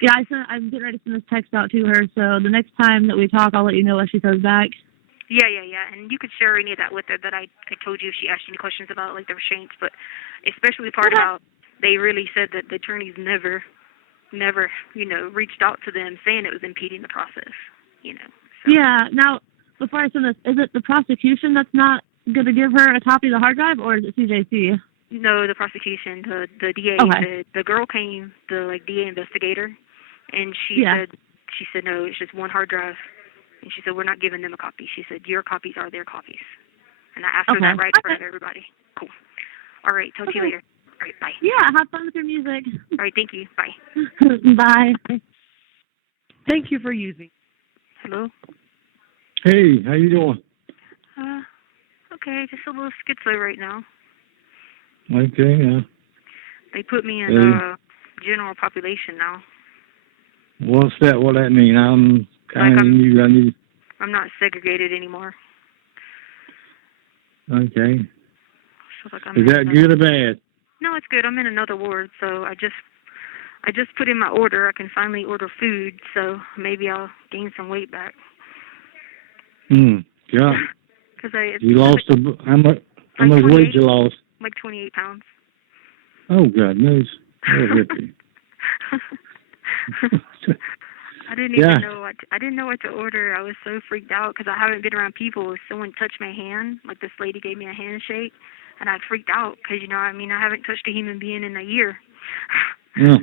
Yeah, I'm getting ready to send this text out to her, so the next time that we talk, I'll let you know what she says back. Yeah. And you could share any of that with her that I told you if she asked you any questions about, like, the restraints, but especially the part about they really said that the attorneys never, reached out to them saying it was impeding the process, So. Yeah. Now, before I send this, is it the prosecution that's not going to give her a copy of the hard drive, or is it CJC? No, the prosecution, the DA. Okay. The girl came, the DA investigator, and she said no, it's just one hard drive, and she said we're not giving them a copy. She said your copies are their copies, and I asked her that right in front of everybody. Cool. All right, talk to you later. All right, bye. Yeah, have fun with your music. All right, thank you. Bye. Bye. Thank you for using. Hello. Hey, how you doing? Okay, just a little schizo right now. Okay, yeah. They put me in general population now. What's that? What that mean? I'm kind of new. I'm not segregated anymore. Okay. So, like, Is that good or bad? No, it's good. I'm in another ward, so I just put in my order. I can finally order food, so maybe I'll gain some weight back. Yeah. You lost how much weight you lost? Like 28 pounds. Oh, God knows. I didn't even know I didn't know what to order. I was so freaked out because I haven't been around people. Someone touched my hand, like this lady gave me a handshake, and I freaked out because I haven't touched a human being in a year. Yeah.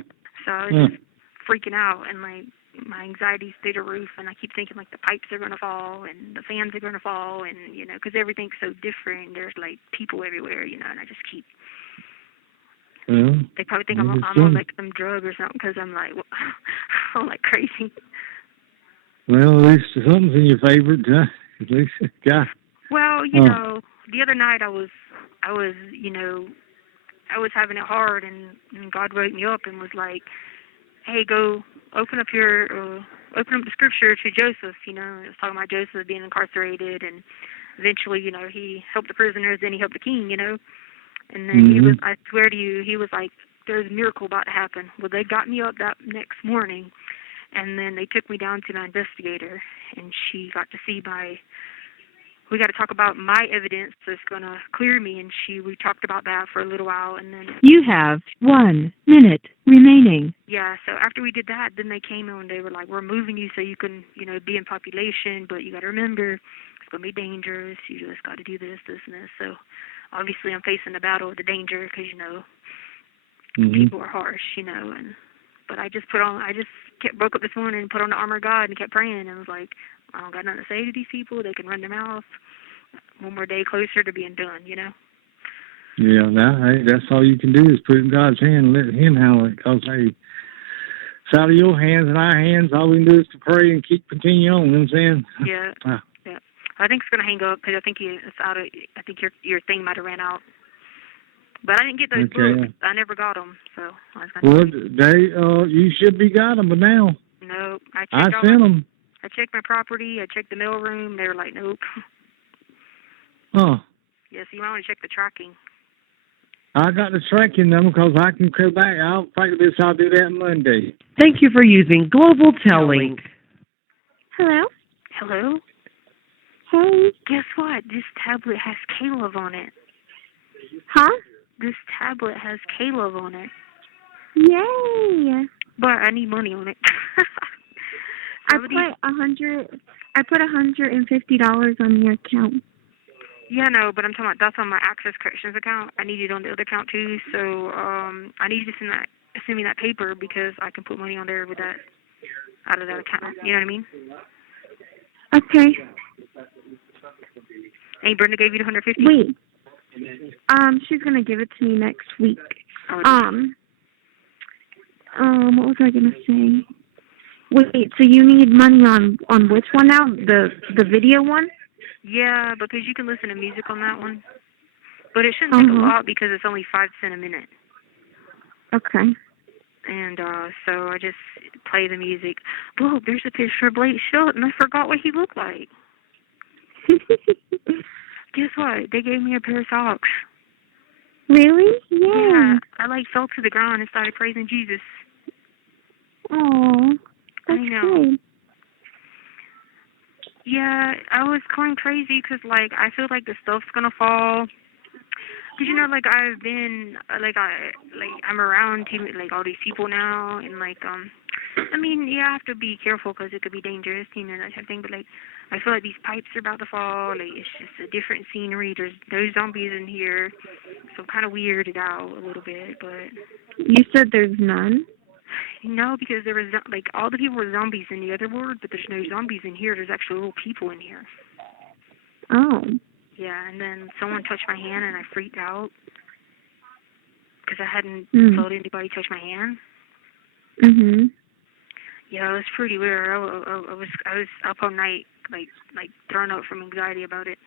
So I was just freaking out, and like my anxiety's through the roof, and I keep thinking like the pipes are gonna fall and the fans are gonna fall, and because everything's so different. There's like people everywhere, and I just keep. Well, they probably think I'm on like some drug or something because I'm like I'm like crazy. Well, at least something's in your favor, at least, yeah. Well, the other night I was having it hard, and God woke me up and was like, "Hey, go open up the scripture to Joseph." It was talking about Joseph being incarcerated, and eventually, he helped the prisoners, then he helped the king, And then he was, I swear to you, he was like, "There's a miracle about to happen." Well, they got me up that next morning, and then they took me down to my investigator, and she got to see we got to talk about my evidence that's going to clear me, and we talked about that for a little while, and then... You have 1 minute remaining. Yeah, so after we did that, then they came in and they were like, "We're moving you so you can, be in population, but you got to remember, it's going to be dangerous, you just got to do this, this, and this." So obviously I'm facing the battle of the danger because, people are harsh, but I just broke up this morning and put on the armor of God and kept praying, and was like, I don't got nothing to say to these people. They can run their mouth. One more day closer to being done, Yeah, hey, that's all you can do is put it in God's hand and let Him handle it. Because, hey, it's out of your hands and our hands. All we can do is to pray and continue on. You know what I'm saying? Yeah. Yeah. I think it's going to hang up because I think it's out of. I think your thing might have ran out. But I didn't get those books. I never got them, so I was going to. You should be got them, but now. No, I sent them. I checked my property. I checked the mail room. They were like, "Nope." Oh. Yeah, so you might want to check the tracking. I got the tracking number because I can come back. I'll do that Monday. Thank you for using Global Telling. Hello? Hello? Hey. Guess what? This tablet has Caleb on it. Huh? This tablet has Caleb on it. Yay! But I need money on it. I put $150 on your account. Yeah, no, but I'm talking about that's on my Access Corrections account. I need it on the other account too, so I need you to send me that paper because I can put money on there with that out of that account. You know what I mean? Okay. Hey, Brenda gave you the 150. Wait. She's gonna give it to me next week. What was I gonna say? Wait, so you need money on which one now? The video one? Yeah, because you can listen to music on that one. But it shouldn't take a lot because it's only 5 cents a minute. Okay. And so I just play the music. Whoa, there's a picture of Blake Shelton. I forgot what he looked like. Guess what? They gave me a pair of socks. Really? Yeah. I fell to the ground and started praising Jesus. Oh, that's I know. good. Yeah, I was going crazy because, I feel like the stuff's going to fall. Because, I've been, I'm around, all these people now. And, you have to be careful because it could be dangerous, that type of thing. But, I feel like these pipes are about to fall. It's just a different scenery. There's no zombies in here. So I'm kind of weirded out a little bit, but... You said there's none? No, because there was, all the people were zombies in the other ward, but there's no zombies in here. There's actually little people in here. Oh. Yeah, and then someone touched my hand, and I freaked out because I hadn't felt anybody touch my hand. Mhm. Yeah, it was pretty weird. I was up all night, thrown up from anxiety about it.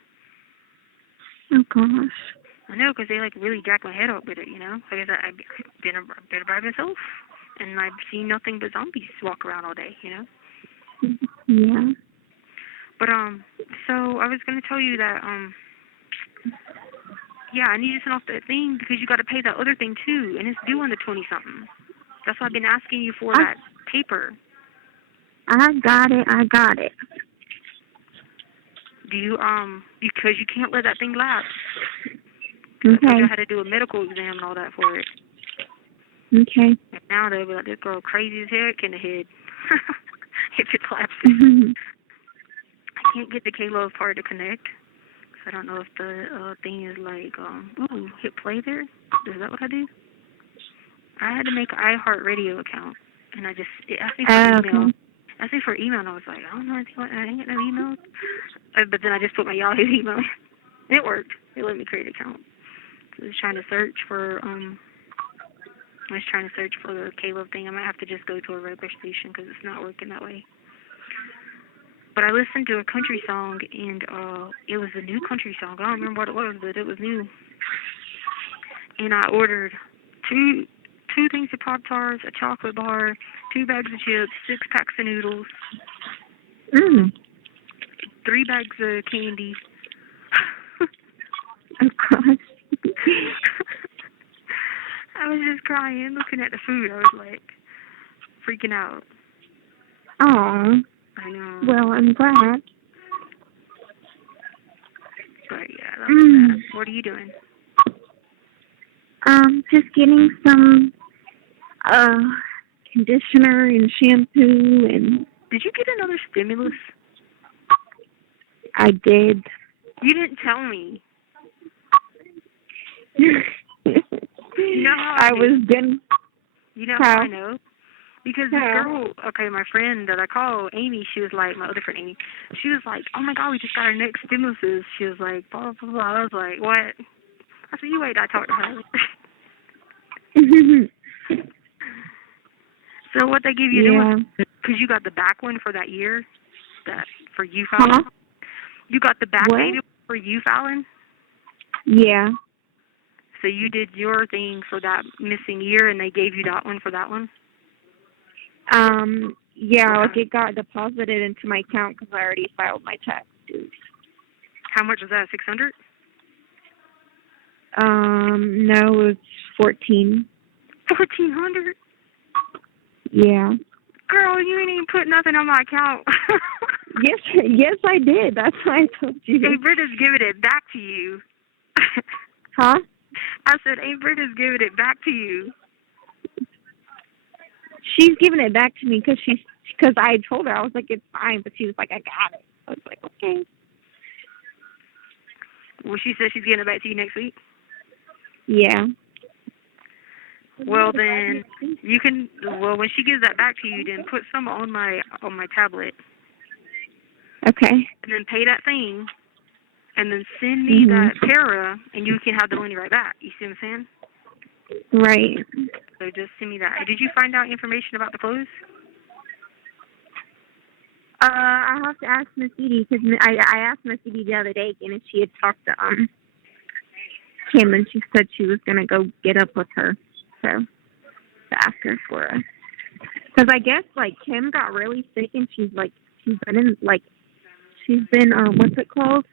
Oh gosh. I know, because they really jacked my head up with it. Like I said, I've been by myself, and I've seen nothing but zombies walk around all day. Yeah. But so I was gonna tell you that I need to send off that thing because you got to pay that other thing too, and it's due on the 20-something. That's why I've been asking you for that paper. I got it. Do you because you can't let that thing lapse. Okay. I had to do a medical exam and all that for it. Okay. And now they'll be like, this girl crazy as heck in the head. if it lapses. I can't get the K-Love part to connect. So I don't know if the thing is like, hit play there. Is that what I do? I had to make an iHeartRadio account, and it asked me for email. Asked me for email, and I was like, I don't know anything about that. I ain't got no emails. But then I just put my Yahoo email. It worked. It let me create an account. So I was trying to search for the K-Love thing. I might have to just go to a regular station because it's not working that way. But I listened to a country song, and it was a new country song. I don't remember what it was, but it was new. And I ordered two things of Pop-Tarts, a chocolate bar, 2 bags of chips, 6 packs of noodles, 3 bags of candy. Oh, gosh. I was just crying looking at the food. I was like freaking out. Oh. I know. Well, I'm glad. But yeah, that was bad. What are you doing? Just getting some conditioner and shampoo and. Did you get another stimulus? I did. You didn't tell me. You know how I was gonna. You know how I know? Because this girl, my friend that I call, Amy, she was like, my other friend Amy, she was like, oh my God, we just got our next stimuluses. She was like, blah, blah, blah. I was like, what? I said, you wait, I talked to her. So what they give you, because you got the back one for that year, for you filing? You got the back data for you filing? Yeah. So you did your thing for that missing year, and they gave you that one for that one? Yeah, like it got deposited into my account because I already filed my taxes. How much was that, 600? No, it was 14. 1,400? Yeah. Girl, you ain't even put nothing on my account. Yes, I did. That's why I told you. Hey, Britta's giving it back to you. Huh? I said, hey, Britta's giving it back to you. She's giving it back to me because I told her, I was like, it's fine, but she was like, I got it. I was like, okay. Well, she said she's getting it back to you next week? Yeah. Well, then you can. Well, when she gives that back to you, then put some on my tablet. Okay. And then pay that thing, and then send me that para, and you can have the money right back. You see what I'm saying? Right. So just send me that. Did you find out information about the clothes? I have to ask Miss Edie because I asked Miss Edie the other day again if she had talked to Kim, and she said she was gonna go get up with her. So to ask her for us, because I guess like Kim got really sick and she's been what's it called?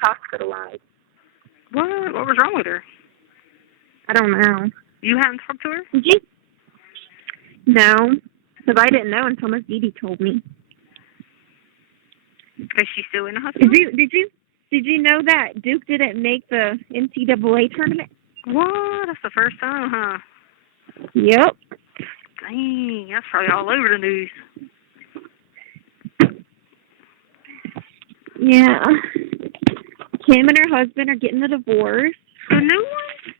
Hospitalized. What was wrong with her? I don't know. You haven't talked to her? Did you? No, because I didn't know until Miss Edie told me. Is she still in the hospital? Did you know that Duke didn't make the NCAA tournament? What? That's the first time, huh? Yep. Dang, that's probably all over the news. Yeah. Kim and her husband are getting a divorce. The new one?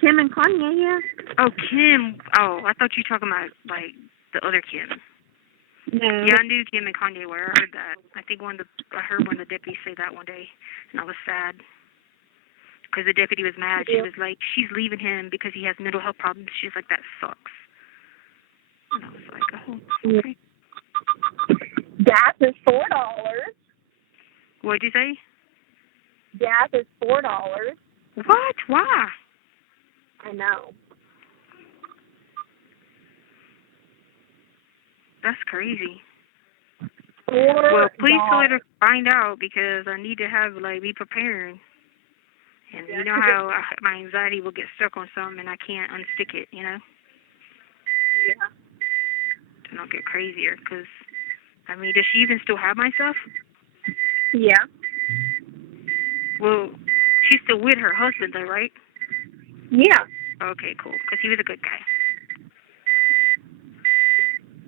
Kim and Kanye, yeah. Oh, Kim. Oh, I thought you were talking about, like, the other Kim. No. Yeah, I knew Kim and Kanye were. I heard that. I heard one of the deputies say that one day, and I was sad. Because the deputy was mad. She was like, she's leaving him because he has mental health problems. She's like, that sucks. And I was like, oh, okay. Gas is $4. What'd you say? Gas is $4. What? Why? I know. That's crazy. $4. Well, please let her find out because I need to be preparing. And you know how my anxiety will get stuck on something and I can't unstick it, you know? Yeah. And I'll get crazier because, does she even still have my stuff? Yeah. Well, she's still with her husband though, right? Yeah. Okay, cool. Because he was a good guy.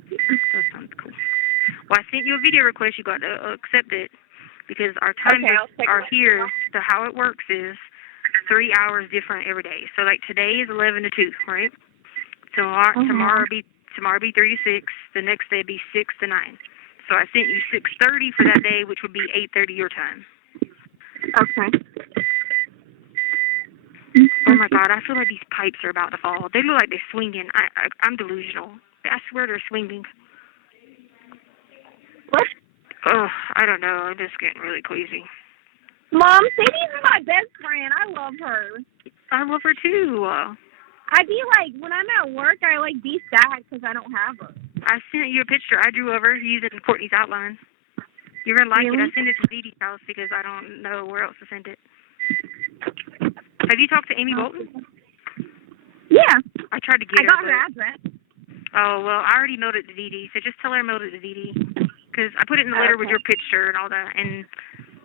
Because Well, I sent you a video request. You got to accept it because our times are here. So how it works is 3 hours different every day. So like today is 11 to 2, right? Tomorrow be 3 to 6. The next day be 6 to 9. So I sent you 6:30 for that day, which would be 8:30 your time. Okay. Oh my God, I feel like these pipes are about to fall. They look like they're swinging. I'm delusional. I swear they're swinging. What? Oh, I don't know. I'm just getting really queasy. Mom, Sadie's my best friend. I love her. I love her too. I be like, when I'm at work, I like be sad because I don't have her. I sent you a picture I drew of her using Courtney's outline. You're going to like it. I sent it to Dee Dee's house because I don't know where else to send it. Have you talked to Amy Bolton? Yeah. I tried to get her. I got her address. Oh, well, I already mailed it to Dee Dee, so just tell her I mailed it to Dee Dee. Because I put it in the letter with your picture and all that. And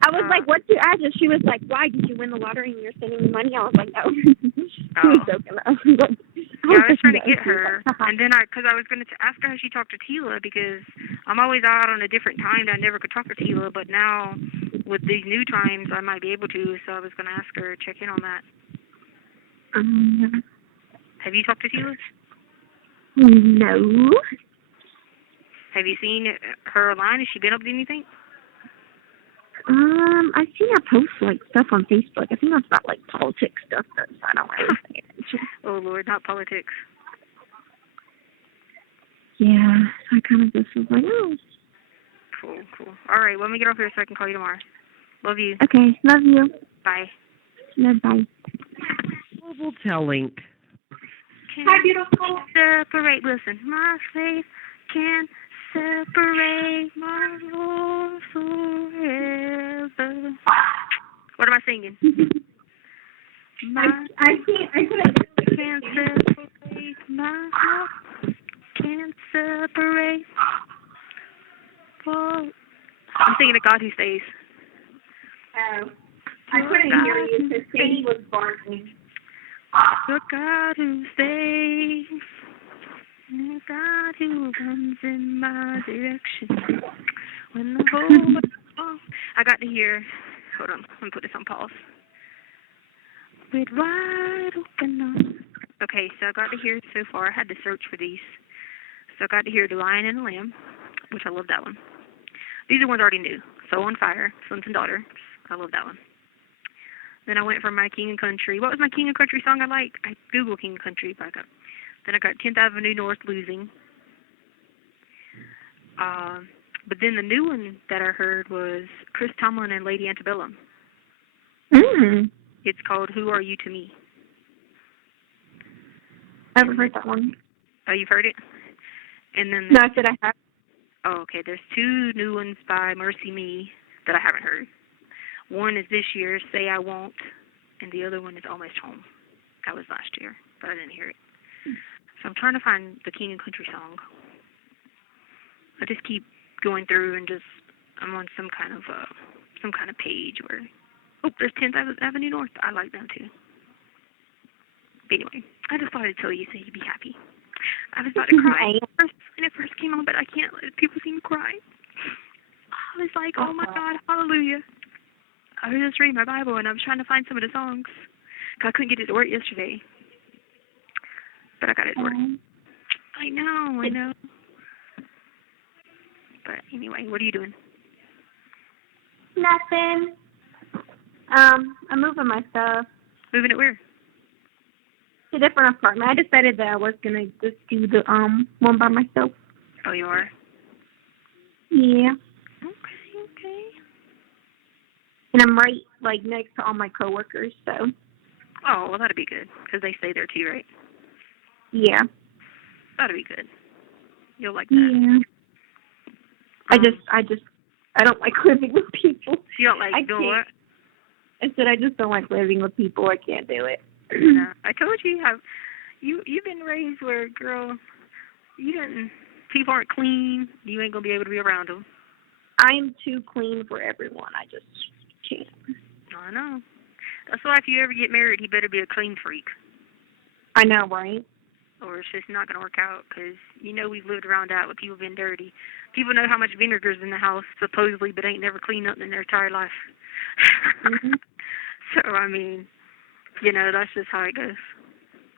I was like, what's your address? She was like, why? Did you win the lottery and you're sending me money? I was like, no. She was joking. I was trying to get her. And then because I was going to ask her how she talked to Tila, because I'm always out on a different time that I never could talk to Tila. But now, with these new times, I might be able to. So I was going to ask her, check in on that. Have you talked to Tila? No. Have you seen her online? Has she been up to anything? I've seen her post like stuff on Facebook. I think that's about like politics stuff, so I don't really pay attention. Oh Lord, not politics. Yeah, I kind of just was like, oh. Cool. All right, let me get off here so I can call you tomorrow. Love you. Okay, love you. Bye. No, bye. Global Telling. Hi, beautiful. Separate. Listen, my faith can separate my love forever. What am I singing? I can't separate my love. Can't separate. I'm singing a God Who Stays. I couldn't hear you because Sadie was barking. The God who stays. The God who runs in my direction. When the whole world... I got to hear... Hold on. Let me put this on pause. With wide open arms. Okay, so I got to hear so far. I had to search for these. So I got to hear The Lion and the Lamb, which I love that one. These are ones I already knew. Soul and Fire, Sons and Daughters. I love that one. Then I went for my King and Country. What was my King and Country song I like? I Googled King and Country, but then I got 10th Avenue North, Losing. But then the new one that I heard was Chris Tomlin and Lady Antebellum. It's called Who Are You to Me? I haven't heard that one. Oh, you've heard it? And then No, I said I have. Oh, okay. There's two new ones by Mercy Me that I haven't heard. One is this year, Say I Won't, and the other one is Almost Home. That was last year, but I didn't hear it. So I'm trying to find the King and Country song. I just keep going through and I'm on some kind of page where, there's 10th Avenue North. I like them too. But anyway, I just thought I'd tell you so you'd be happy. I was about to cry when it first came on, but I can't let people see me cry. I was like, oh my God, hallelujah. I was just reading my Bible, and I was trying to find some of the songs. Cause I couldn't get it to work yesterday. But I got it to work. I know. But anyway, what are you doing? Nothing. I'm moving my stuff. Moving it where? To a different apartment. I decided that I was going to just do the one by myself. Oh, you are? Yeah. Okay. And I'm right, like, next to all my coworkers, so. Oh, well, that'd be good, because they stay there too, right? Yeah. That'd be good. You'll like that. Yeah. I don't like living with people. You don't like doing what? I said I just don't like living with people. I can't do it. No, I told you you've been raised where, girl, people aren't clean. You ain't gonna be able to be around them. I'm too clean for everyone. I just can't. I know. That's why if you ever get married, he better be a clean freak. I know, right? or it's just not going to work out because, we've lived around that with people being dirty. People know how much vinegar's in the house, supposedly, but ain't never cleaned nothing in their entire life. Mm-hmm. So, that's just how it goes.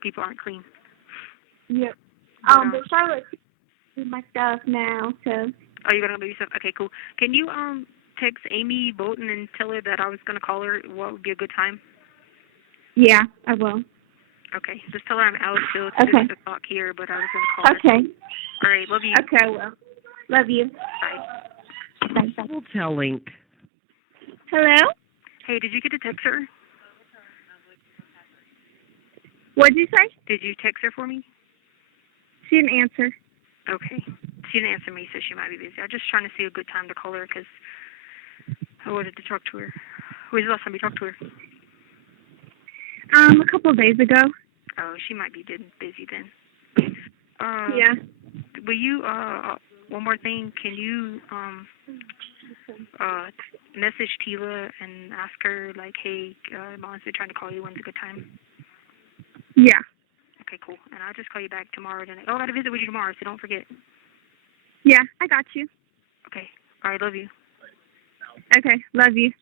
People aren't clean. Yep. But Charlotte do my stuff now, so. Oh, you're going to do something? Okay, cool. Can you, text Amy Bolton and tell her that I was going to call her what would be a good time? Yeah, I will. Okay, just tell her I'm out till 6 o'clock here, but I was going to call her. Okay. All right, love you. Okay, I will. Love you. Bye. Bye. Double tell link. Hello? Hey, did you get to text her? What did you say? Did you text her for me? She didn't answer. Okay. She didn't answer me, so she might be busy. I'm just trying to see a good time to call her because I wanted to talk to her. When's the last time you talked to her? A couple of days ago. Oh, she might be busy then. Yeah. Will you, one more thing, can you, message Tila and ask her, like, hey, Mom's been trying to call you, when's a good time? Yeah. Okay, cool. And I'll just call you back tomorrow. I got to visit with you tomorrow, so don't forget. Yeah, I got you. Okay. All right, love you. Okay, love you.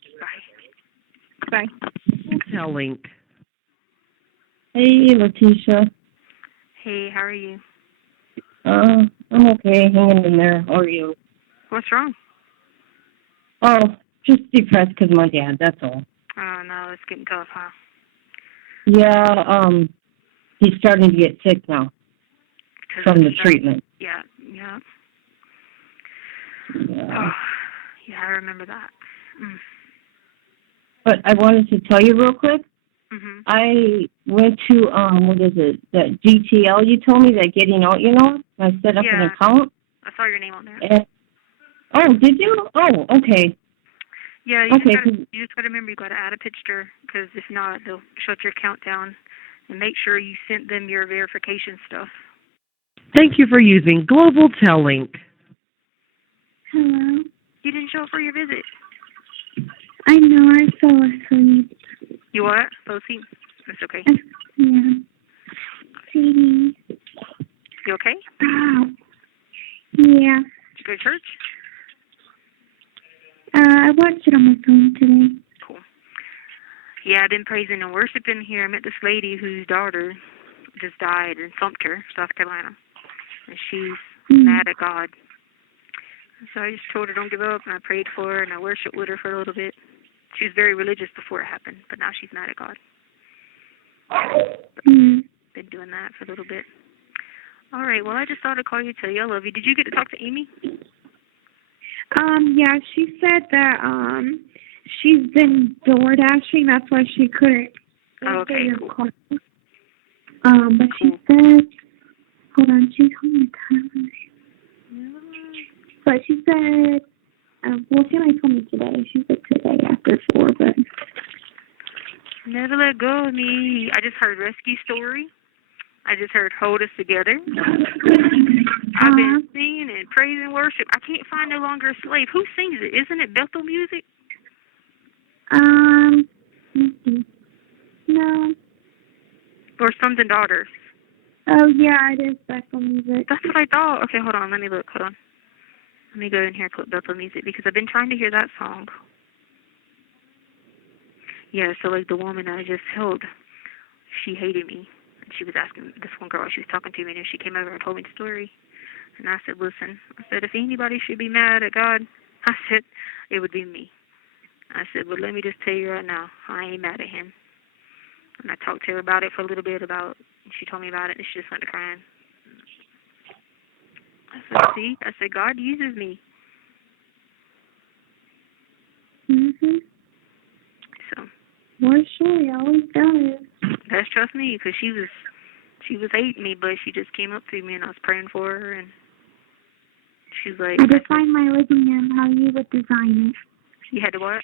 Bye. Bye. Tell link. Hey, Letecia. Hey, how are you? I'm okay, hanging in there. How are you? What's wrong? Oh, just depressed because of my dad, that's all. Oh, no, it's getting tough, huh? Yeah, he's starting to get sick now from the treatment. Yeah. Yeah. Oh, yeah, I remember that. Mm. But I wanted to tell you real quick. Mm-hmm. I went to, what is it, that GTL you told me, that getting out, I set up an account. I saw your name on there. And, oh, did you? Oh, okay. Yeah, you just got to remember you got to add a picture because if not, they'll shut your account down. And make sure you sent them your verification stuff. Thank you for using Global Tel Link. Hello? You didn't show up for your visit. I know, I fell asleep. You what? Fell asleep? That's okay. Yeah. Sadie. You okay? Yeah. Did you go to church? I watched it on my phone today. Cool. Yeah, I've been praising and worshiping here. I met this lady whose daughter just died in Sumter, South Carolina. And she's mad at God. So I just told her don't give up, and I prayed for her, and I worshiped with her for a little bit. She was very religious before it happened, but now she's mad at God. Been doing that for a little bit. All right, well, I just thought I'd call you to tell you I love you. Did you get to talk to Amy? Yeah, she said that, she's been door dashing, that's why she couldn't answer your call. But she said, hold on, she told me time. But she said, well, she only told me today. She said today after 4, but. Never let go of me. I just heard Rescue Story. I just heard Hold Us Together. I've been singing and praising worship. I can't find No Longer a Slave. Who sings it? Isn't it Bethel Music? Let's see. No. Or Sons and Daughters? Oh, yeah, it is Bethel Music. That's what I thought. Okay, hold on. Let me look. Hold on. Let me go in here and put Bethel Music because I've been trying to hear that song. Yeah, so like the woman I just held, she hated me. And she was asking this one girl, she was talking to me, and she came over and told me the story. And I said, listen, I said, if anybody should be mad at God, I said, it would be me. I said, but let me just tell you right now, I ain't mad at him. And I talked to her about it for a little bit she told me about it, and she just went to crying. I said, see, I said, God uses me. So. Well, sure, he always does. That's trust me, because she was hating me, but she just came up to me, and I was praying for her, and she's like... I designed my living room how you would design it. You had to what?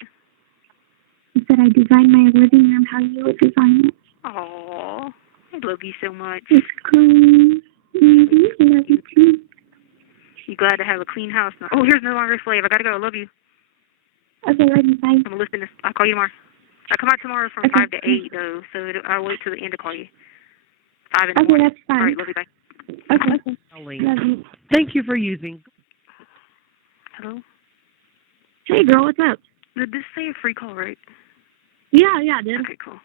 I said I designed my living room how you would design it. Aww, I love you so much. It's clean. I love you too. You glad to have a clean house now? Oh, here's No Longer a Slave. I gotta go. I love you. Okay, love you. Bye. I'm gonna listen to this. I'll call you tomorrow. I come out tomorrow from 5 to 8 though, so I'll wait till the end to call you. 5 in the Okay, morning. that's fine. All right, love you, bye. Okay. Calling. Love you. Thank you for using. Hello? Hey, girl, what's up? Did this say a free call, right? Yeah, it did. Okay, cool.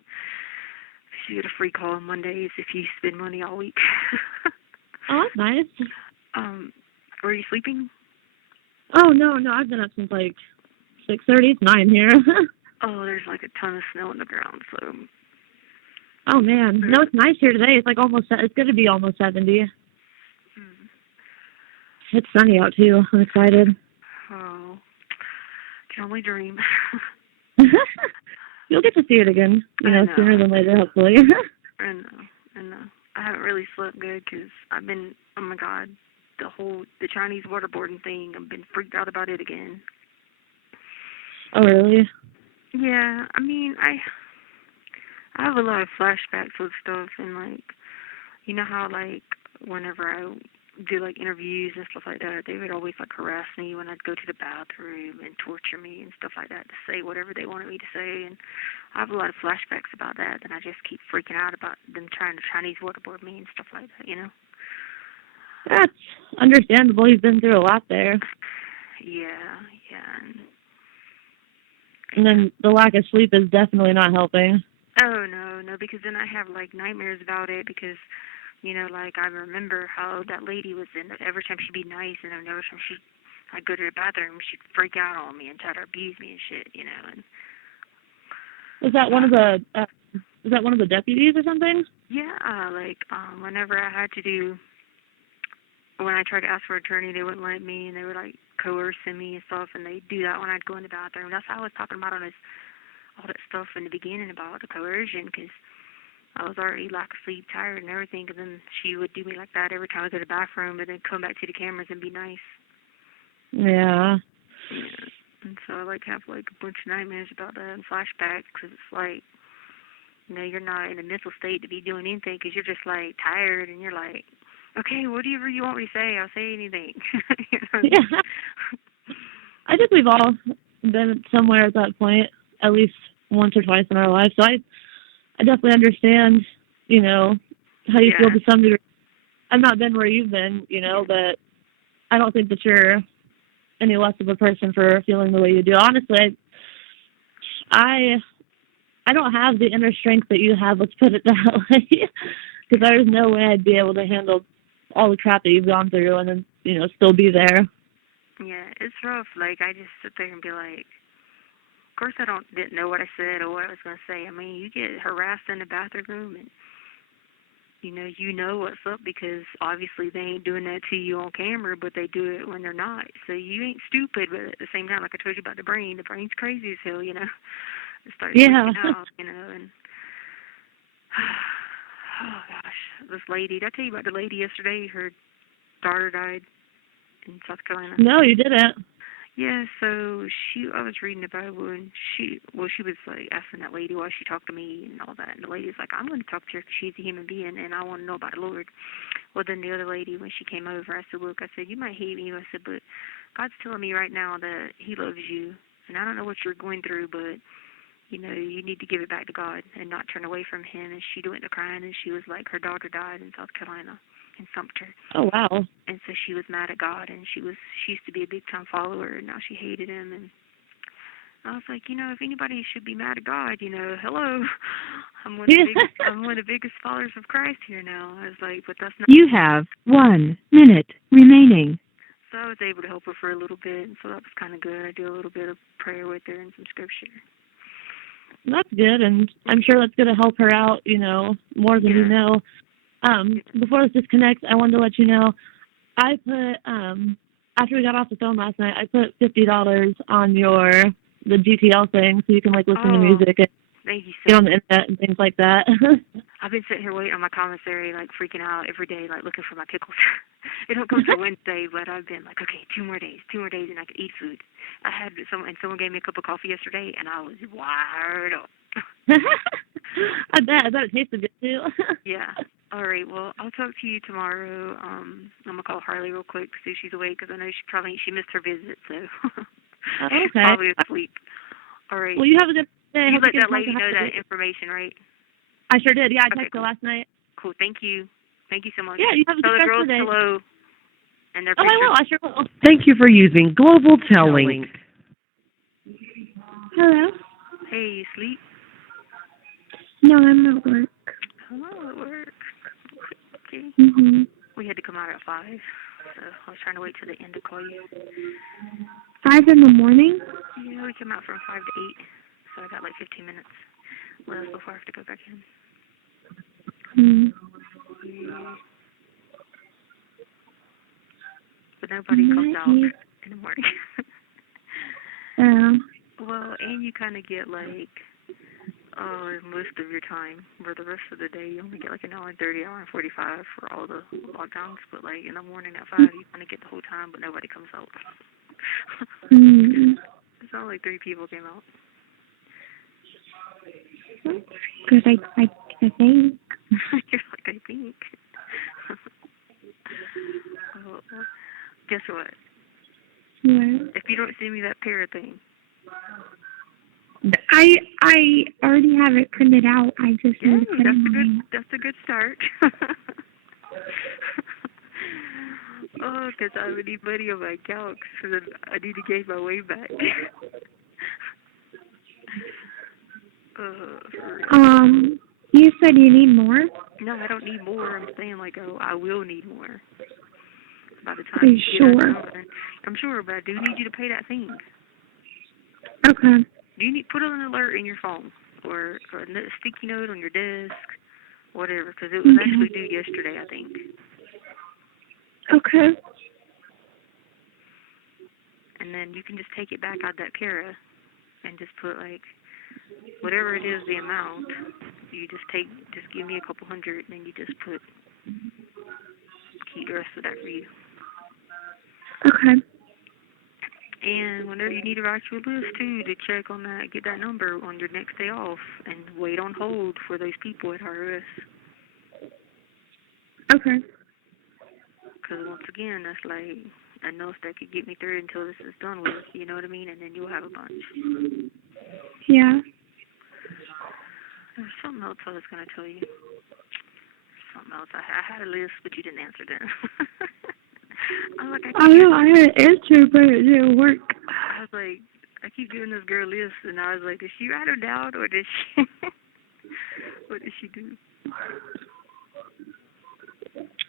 You get a free call on Mondays if you spend money all week. Oh, that's nice. Were you sleeping? Oh, no, I've been up since like 6:30. It's 9 here. Oh, there's like a ton of snow on the ground, so. Oh, man. No, it's nice here today. It's like it's going to be almost 70. It's sunny out, too. I'm excited. Oh, can only dream. You'll get to see it again, sooner than later, hopefully. I know. I haven't really slept good because I've been, oh my God, the Chinese waterboarding thing, I've been freaked out about it again. Oh, really? Yeah, I mean, I have a lot of flashbacks with stuff, and like, you know how like whenever I do like interviews and stuff like that, they would always like harass me when I'd go to the bathroom and torture me and stuff like that to say whatever they wanted me to say, and I have a lot of flashbacks about that, and I just keep freaking out about them trying to Chinese waterboard me and stuff like that, That's understandable. You've been through a lot there. Yeah. And then the lack of sleep is definitely not helping. Oh, no, because then I have, like, nightmares about it because, like, I remember how that lady was in it. Every time she'd be nice, and then every time I'd go to the bathroom, she'd freak out on me and try to abuse me and shit, and... Was that one of the deputies or something? Yeah, like, whenever I had to do... When I tried to ask for an attorney, they wouldn't let me, and they were, like, coercing me and stuff, and they'd do that when I'd go in the bathroom. That's how I was talking about all that stuff in the beginning about the coercion, because I was already lack of sleep, tired, and everything, and then she would do me like that every time I go to the bathroom, and then come back to the cameras and be nice. Yeah. And so I, like, have, like, a bunch of nightmares about that and flashbacks, because it's like, you're not in a mental state to be doing anything, because you're just, like, tired, and you're like, okay, whatever you want me to say, I'll say anything. Yeah. I think we've all been somewhere at that point, at least once or twice in our life. So I definitely understand, how you feel to some degree. I've not been where you've been, but I don't think that you're any less of a person for feeling the way you do. Honestly, I don't have the inner strength that you have, let's put it that way, because there's no way I'd be able to handle all the crap that you've gone through and then, still be there. Yeah, it's rough. Like, I just sit there and be like, of course I didn't know what I said or what I was going to say. I mean, you get harassed in the bathroom and, you know what's up because obviously they ain't doing that to you on camera, but they do it when they're not. So you ain't stupid, but at the same time, like I told you about the brain's crazy as hell, It starts freaking out, and oh gosh, this lady, did I tell you about the lady yesterday? Her daughter died in South Carolina. No, you didn't. Yeah, so I was reading the Bible, and she was like asking that lady why she talked to me and all that, and the lady was like, I'm going to talk to her because she's a human being, and I want to know about the Lord. Well, then the other lady, when she came over, I said, look, you might hate me, I said, but God's telling me right now that He loves you, and I don't know what you're going through, but you need to give it back to God and not turn away from Him. And she went to crying, and she was like, her daughter died in South Carolina, in Sumter. Oh, wow. And so she was mad at God, and she used to be a big-time follower, and now she hated Him. And I was like, if anybody should be mad at God, hello, I'm one of the biggest followers of Christ here now. I was like, but that's not... You have 1 minute remaining. So I was able to help her for a little bit, and so that was kind of good. I do a little bit of prayer with her and some scripture. That's good, and I'm sure that's going to help her out, more than you know. Before this disconnects, I wanted to let you know, I put, after we got off the phone last night, I put $50 on the GTL thing so you can, listen to music and thank you get on the internet and things like that. I've been sitting here waiting on my commissary, freaking out every day, looking for my pickles. It don't come till Wednesday, but I've been like, okay, 2 more days, and I can eat food. Someone gave me a cup of coffee yesterday, and I was wired up. I bet it tasted good, too. Yeah. All right, well, I'll talk to you tomorrow. I'm going to call Harley real quick to see if she's awake, because I know she missed her visit, so she's probably asleep. All right. Well, you have a good day. You let that lady know that information, right? I sure did. Yeah, I texted her last night. cool. Thank you. Thank you so much. Yeah, you have a Tell good the rest girls of the day. hello. And their Oh, I pictures. will. I sure will. Thank you for using Global Telling. Hello? Hey, you sleep? No, I'm at work. Hello, at work. Okay. Mhm. We had to come out at 5, so I was trying to wait till the end to call you. 5 in the morning? Yeah, we came out from 5 to 8, so I got like 15 minutes left before I have to go back in. Hmm. But nobody comes out Nice. in the morning. Well, and you kind of get like most of your time, where the rest of the day you only get like an hour and 30, hour and 45 for all the lockdowns. But like in the morning at 5, you kind of get the whole time, but nobody comes out. It's not like 3 people came out. Good, I think. You're like, I think. Oh, well, guess what? What? If you don't send me that parrot thing. I already have it printed out. I just Yeah, need to put it in. that's a good start. Oh, because I would need money on my account, because I need to gain my way back. You said you need more? No, I don't need more. I'm saying, like, I will need more. By the time Are you get sure? done. I'm sure, but I do need you to pay that thing. Okay. Do you need put an alert in your phone or a sticky note on your desk, whatever, because it was actually due yesterday, I think. Okay. And then you can just take it back out that Kara and just put, like, whatever it is, the amount, you just give me a couple hundred, and then you just keep the rest of that for you. Okay. And whenever you need to write you a list, too, to check on that, get that number on your next day off, and wait on hold for those people at ROS. Okay. Because once again, that's like enough that could get me through until this is done with, you know what I mean? And then you'll have a bunch. Yeah. There's something else I was going to tell you. Something else. I had a list, but you didn't answer that. I know, I had an answer, but it didn't work. I was like, I keep doing this girl list, and I was like, did she write them down, or did she, what did she do?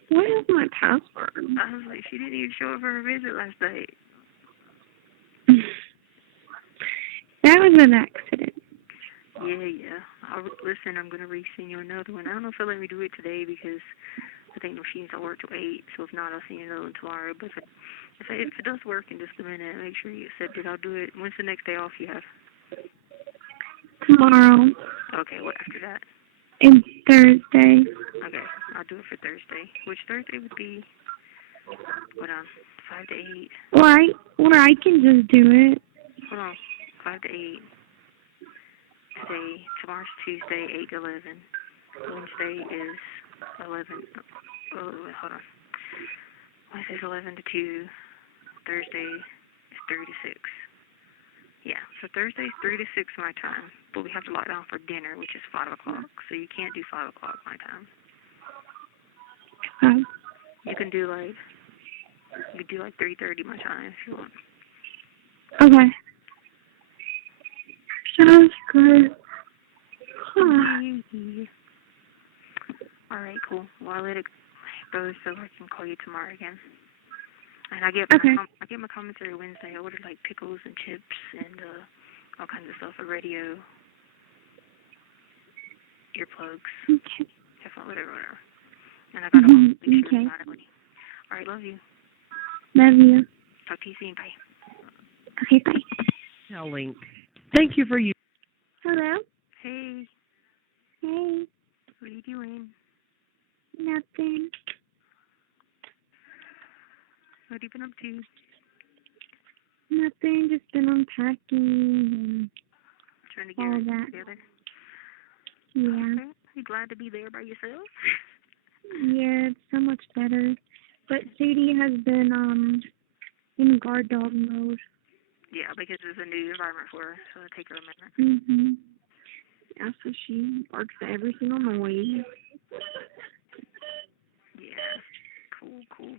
What is my password? I was like, she didn't even show up for her visit last night. That was an accident. Yeah. Listen, I'm going to resend you another one. I don't know if they'll let me do it today because I think the machines don't work till 8, so if not, I'll send you another one tomorrow. But if it does work in just a minute, make sure you accept it. I'll do it. When's the next day off you have? Tomorrow. Okay, what after that? And Thursday. Okay, I'll do it for Thursday. Which Thursday would be, hold on, 5 to 8. Or I can just do it. Hold on, 5 to 8. Today, tomorrow's Tuesday, 8 to 11. Wednesday is 11. Oh, wait, hold on. Wednesday's 11 to 2. Thursday is 3 to 6. Yeah, so Thursday's 3 to 6 my time, but we have to lock down for dinner, which is 5 o'clock. So you can't do 5 o'clock my time. You can do like 3:30 my time if you want. Okay. Sounds good. All right, cool. Well, I'll let it go so I can call you tomorrow again. And I get my commentary Wednesday. I ordered like pickles and chips and all kinds of stuff, a radio, earplugs, headphones, whatever. And I got them all. Okay. All right, love you. Love you. Talk to you soon. Bye. Okay, bye. Telling. Thank you for using. Hello? Hey. Hey. What are you doing? Nothing. What have you been up to? Nothing. Just been unpacking and Trying to get all everything that. together. Yeah. Okay. You glad to be there by yourself? Yeah, it's so much better. But Sadie has been in guard dog mode. Yeah, because it's a new environment for her, so it'll take her a minute. Yeah, so she barks at every single noise. Cool.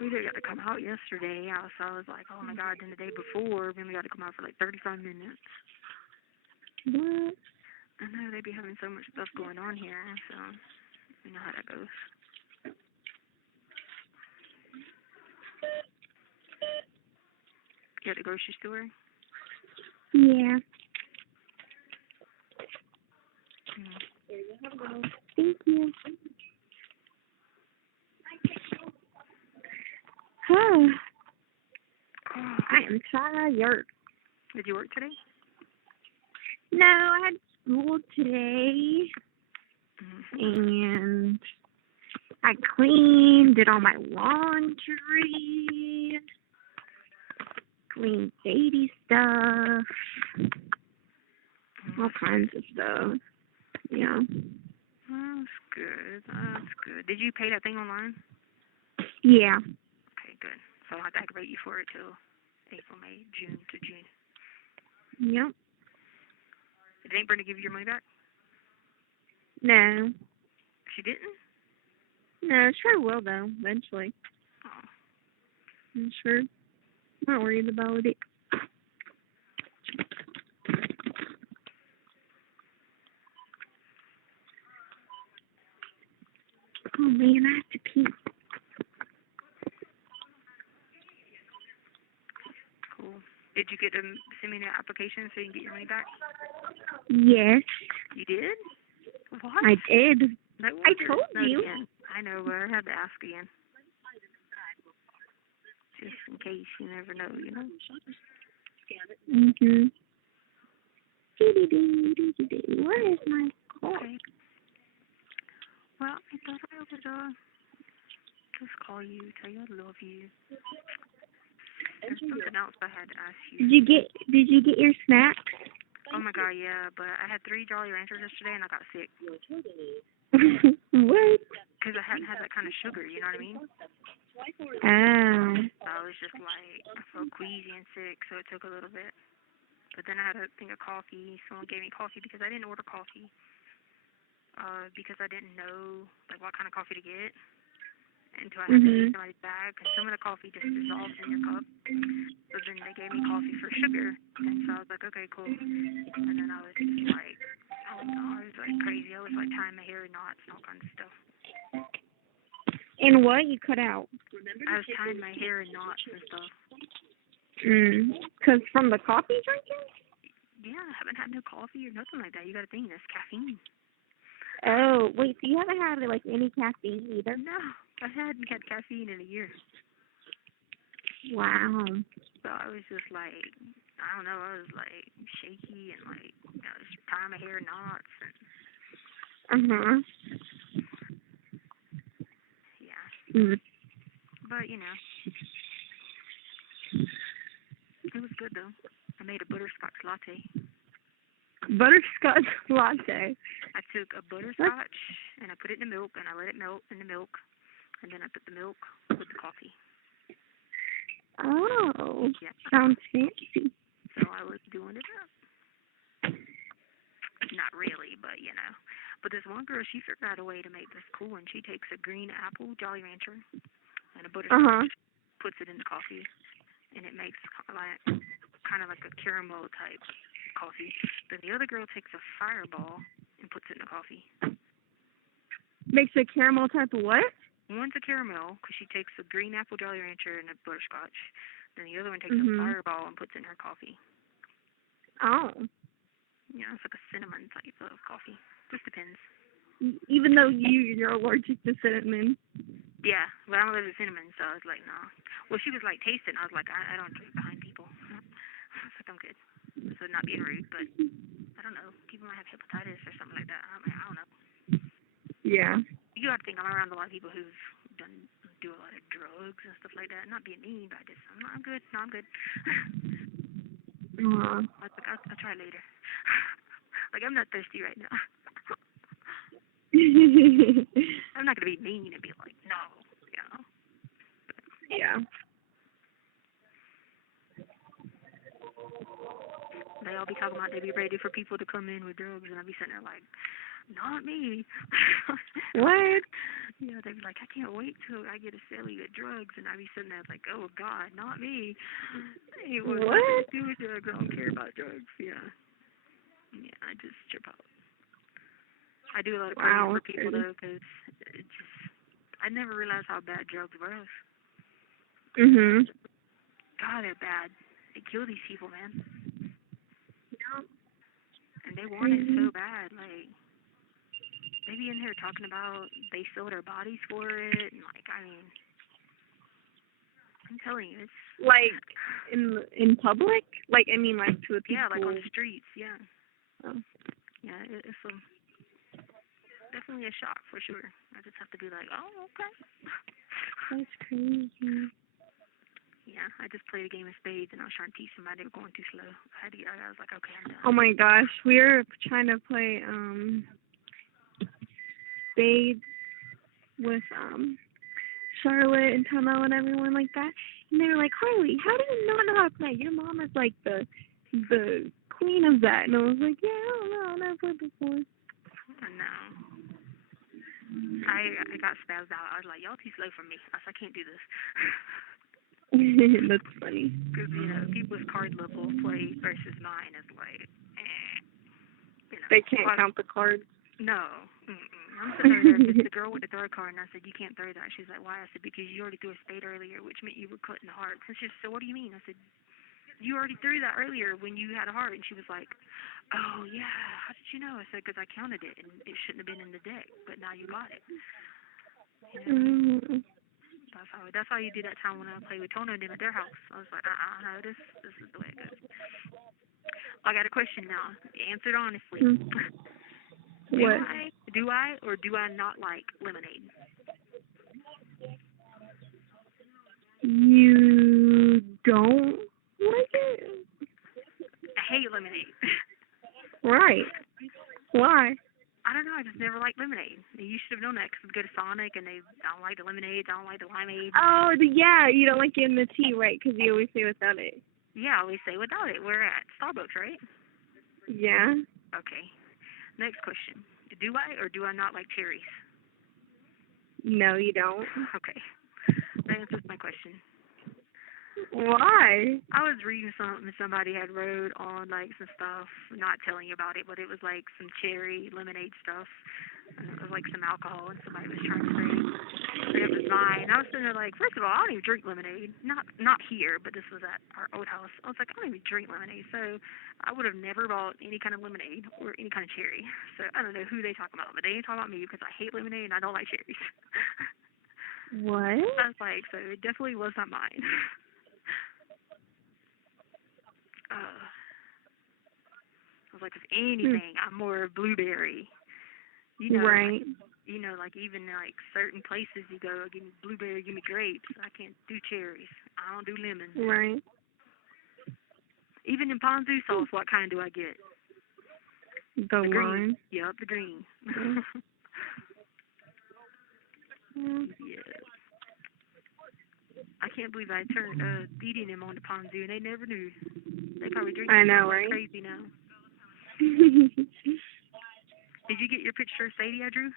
We did got to come out yesterday. So I was like, oh my God. Then the day before, then we got to come out for like 35 minutes. What? I know they be having so much stuff going on here, so you know how that goes. You at the grocery store? Yeah. Thank you. I am tired. Did you work today? No, I had school today, and I cleaned, did all my laundry, cleaned baby stuff, all kinds of stuff. Yeah. That's good. That's good. Did you pay that thing online? Yeah. Okay, good. So I'll have to activate you for it till April, May, June to June. Yep. Did Aunt Brenda give you your money back? No. She didn't? No, sure will though, eventually. Oh. I'm sure. Not worried about it. Oh man, I have to pee. Cool. Did you get to send me the application so you can get your money back? Yes. You did? What? I did. No I told you. Again. I know, but I had to ask again. Just in case, you never know, you know? Mhm. Where is my cord? Okay. Well, I thought I would just call you, tell you I love you. There's something else I had to ask you. Did you get your snacks? Oh my God, yeah, but I had 3 Jolly Ranchers yesterday and I got sick. What? Because I hadn't had that kind of sugar, you know what I mean? Oh. I was just like, I felt queasy and sick, so it took a little bit. But then I had a thing of coffee. Someone gave me coffee because I didn't order coffee. Because I didn't know like what kind of coffee to get until I had to get somebody's bag. Because some of the coffee just dissolves in your cup. So then they gave me coffee for sugar, and so I was like, okay, cool. And then I was just like, I was like crazy. I was like tying my hair in knots and all kinds of stuff. And what you cut out? I was tying my hair in knots and stuff. 'Cause from the coffee drinking? Yeah, I haven't had no coffee or nothing like that. You got to think, that's caffeine. Oh, wait, so you haven't had like any caffeine either? No, I hadn't had caffeine in a year. Wow. So I was just like, I don't know, I was like shaky and like, I was tying my hair in knots and yeah. But you know, it was good though. I made a butterscotch latte. Butterscotch latte. I took a butterscotch and I put it in the milk and I let it melt in the milk, and then I put the milk with the coffee. Oh, yeah. Sounds fancy. So I was doing it up. Not really, but you know. But this one girl, she figured out a way to make this cool, and she takes a green apple Jolly Rancher and a butterscotch, puts it in the coffee, and it makes kind of like a caramel type coffee. Then the other girl takes a Fireball and puts it in the coffee. Makes a caramel type of what? One's a caramel because she takes a green apple Jolly Rancher and a butterscotch. Then the other one takes a Fireball and puts it in her coffee. Oh. Yeah, it's like a cinnamon type of coffee. Just depends. Even though you're allergic to cinnamon. Yeah, but I'm allergic to cinnamon, so I was like, no. Well, she was like, taste it, and I was like, I don't drink behind people. I was like, I'm good. So not being rude, but I don't know. People might have hepatitis or something like that. I don't know. Yeah. You got to think I'm around a lot of people who've do a lot of drugs and stuff like that. Not being mean, but I'm good. No, I'm good. I was like, I'll try later. Like, I'm not thirsty right now. I'm not going to be mean and be like, no, you know. Yeah. They all be talking about they be ready for people to come in with drugs, and I'll be sitting there like, Not me. What? Yeah, they'd be like, I can't wait till I get a celly with drugs, and I'd be sitting there like, oh God, not me. Hey, what? What? Do with drugs? I don't care about drugs. Yeah. Yeah, I just trip out. I do a lot of praying for people though, because it just I never realized how bad drugs were. Mhm. God, they're bad. They kill these people, man. Yep. And they want it so bad. Like, they be in here talking about they sell their bodies for it, and like, I mean, I'm telling you, it's Like in public? Like I mean, like to a people. yeah, like on the streets, yeah. Oh. Yeah, it's definitely a shock for sure. I just have to be like, oh, okay. That's crazy. Yeah, I just played a game of spades and I was trying to teach somebody they were going too slow. I was like, okay, I'm done. Oh my gosh, we were trying to play spades with Charlotte and Tomo and everyone like that. And they were like, Harley, how do you not know how to play? Your mom is like the queen of that. And I was like, yeah, I don't know, I've never played before. No. I got spazzed out. I was like, y'all too slow for me. I can't do this. That's funny. Because, you know, people's card level play versus mine is like, you know. They can't count the cards? No. I'm sitting there, the girl with the throw card, and I said, you can't throw that. She's like, why? I said, because you already threw a spade earlier, which meant you were cutting the hearts. And she said, so what do you mean? I said, you already threw that earlier when you had a heart. And she was like, oh, yeah, how did you know? I said, because I counted it, and it shouldn't have been in the deck, but now you got it. You know? That's how you do that time when I played with Tono and them at their house. I was like, no, this is the way it goes. I got a question now. Answer it honestly. What? Do I or do I not like lemonade? You don't like it? I hate lemonade. Right. Why? I don't know. I just never liked lemonade. You should have known that because we go to Sonic and they don't like the lemonade, don't like the limeade. Oh, yeah. You don't like it in the tea, right? Because you always say without it. Yeah, I always say without it. We're at Starbucks, right? Yeah. Okay. Next question. Do I or do I not like cherries? No, you don't. Okay. That answers my question. Why? I was reading something somebody had wrote on like some stuff, not telling you about it, but it was like some cherry lemonade stuff. And it was like some alcohol and somebody was trying to say it was mine. I was sitting there like, first of all, I don't even drink lemonade. Not here, but this was at our old house. I was like, I don't even drink lemonade, so I would have never bought any kind of lemonade or any kind of cherry. So I don't know who they talking about, but they ain't talking about me because I hate lemonade and I don't like cherries. What? I was like, so it definitely was not mine. I was like, if anything, I'm more blueberry. You know, right. Like, you know, like even like certain places you go, give me blueberry, give me grapes. I can't do cherries. I don't do lemons. Right. Even in ponzu sauce, what kind do I get? The green. Yep, the green. Yeah. I can't believe I turned feeding them on the ponzu and they never knew. They probably drink it. I know, right? Crazy now. Did you get your picture of Sadie I drew?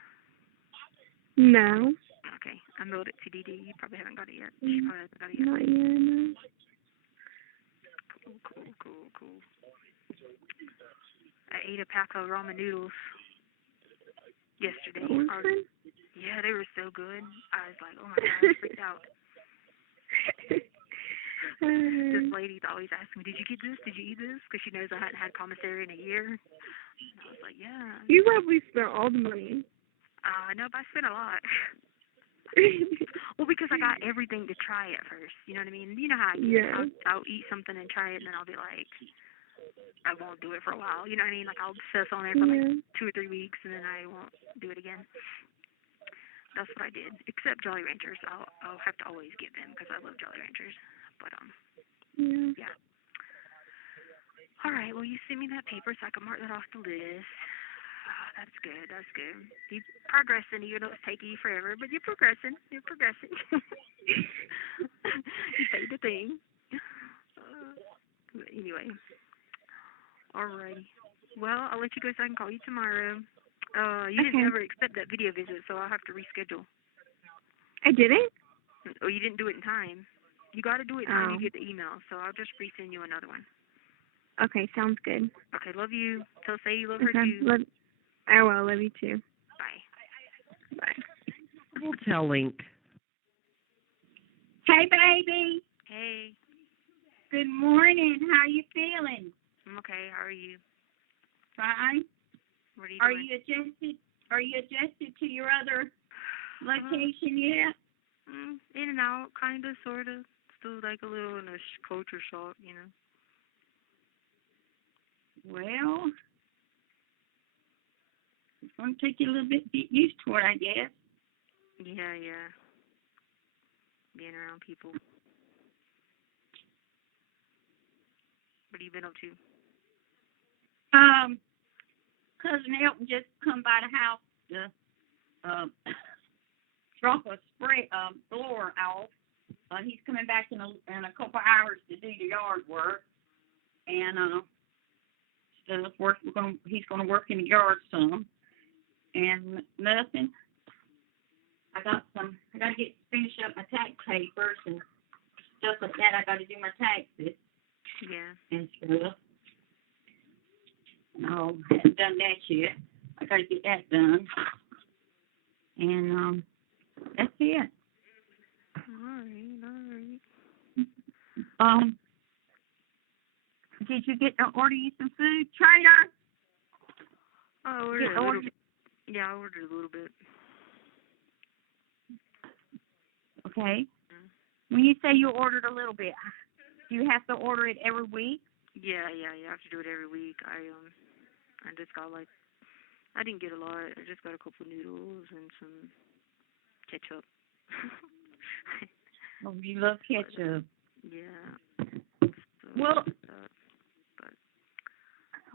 No. Okay, I mailed it to DD. You probably haven't got it yet. She probably hasn't got it yet. Not yet, no. Cool. I ate a pack of ramen noodles yesterday. Yeah, they were so good. I was like, oh my God, I freaked out. This lady's always asking me, did you get this? Did you eat this? Because she knows I hadn't had commissary in a year. And I was like, yeah. You probably spent all the money. I know, but I spent a lot. Well, because I got everything to try at first. You know what I mean? You know how I get. Yeah. I'll eat something and try it, and then I'll be like, I won't do it for a while. You know what I mean? Like, I'll obsess on it for like 2 or 3 weeks, and then I won't do it again. That's what I did. Except Jolly Ranchers. I'll have to always get them because I love Jolly Ranchers. But, yeah. All right, well, you send me that paper so I can mark that off the list. Oh, that's good. You're progressing, even though it's taking you forever, but you're progressing. You say the thing. Anyway. All righty. Well, I'll let you go so I can call you tomorrow. You didn't ever accept that video visit, so I'll have to reschedule. I didn't? Oh, you didn't do it in time. You got to do it in time you get the email, so I'll just resend you another one. Okay, sounds good. Okay, love you. Tell Say you love her too. I will. Love you too. Bye. Bye. Hotel link. Hey, baby. Hey. Good morning. How you feeling? I'm okay. How are you? Fine. What are you doing? Are you adjusted to your other location yet? In and out, kind of, sort of. Still like a little in a culture shock, you know. Well, it's going to take you a little bit to get used to it, I guess. Yeah. Being around people. What have you been up to? Cousin Elton just come by the house to drop a spray blower off. He's coming back in a couple hours to do the yard work, and he's going to work in the yard some, and nothing. I got to finish up my tax papers and stuff like that. I got to do my taxes. Yeah. And stuff. No, I haven't done that yet. I got to get that done. And that's it. All right. Did you order you some food, Trader? I ordered a little bit. Yeah, I ordered a little bit. Okay. When you say you ordered a little bit, do you have to order it every week? Yeah. You have to do it every week. I just got I didn't get a lot. I just got a couple of noodles and some ketchup. Oh, you love ketchup. Yeah.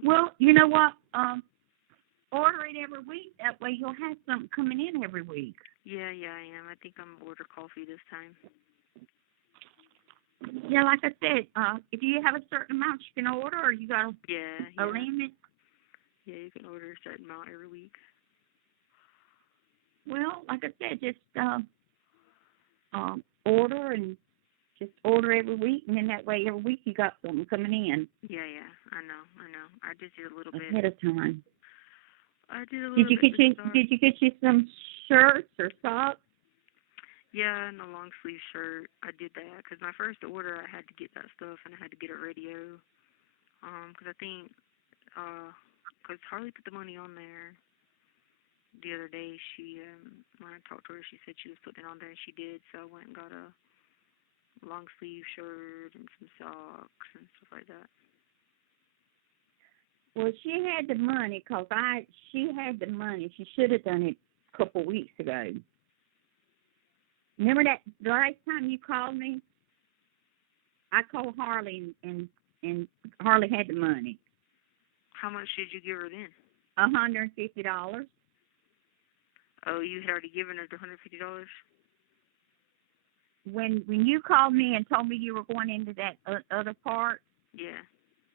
Well, you know what? Order it every week. That way you'll have something coming in every week. Yeah, I am. I think I'm gonna order coffee this time. Yeah, like I said, if you have a certain amount you can order, or you got a limit. Yeah, you can order a certain amount every week. Well, like I said, just order and just order every week, and then that way every week you got something coming in. Yeah, I know. I just did a little bit ahead of time. I did a little Did you get you some shirts or socks? Yeah, and a long sleeve shirt. I did that because my first order I had to get that stuff and I had to get a radio. Because I think because Harley put the money on there the other day. She when I talked to her, she said she was putting it on there, and she did. So I went and got a long sleeve shirt and some socks and stuff like that. Well, she had the money because she had the money. She should have done it a couple weeks ago. Remember that the last time you called me? I called Harley and Harley had the money. How much did you give her then? $150. Oh, you had already given her the $150? When you called me and told me you were going into that other part, yeah,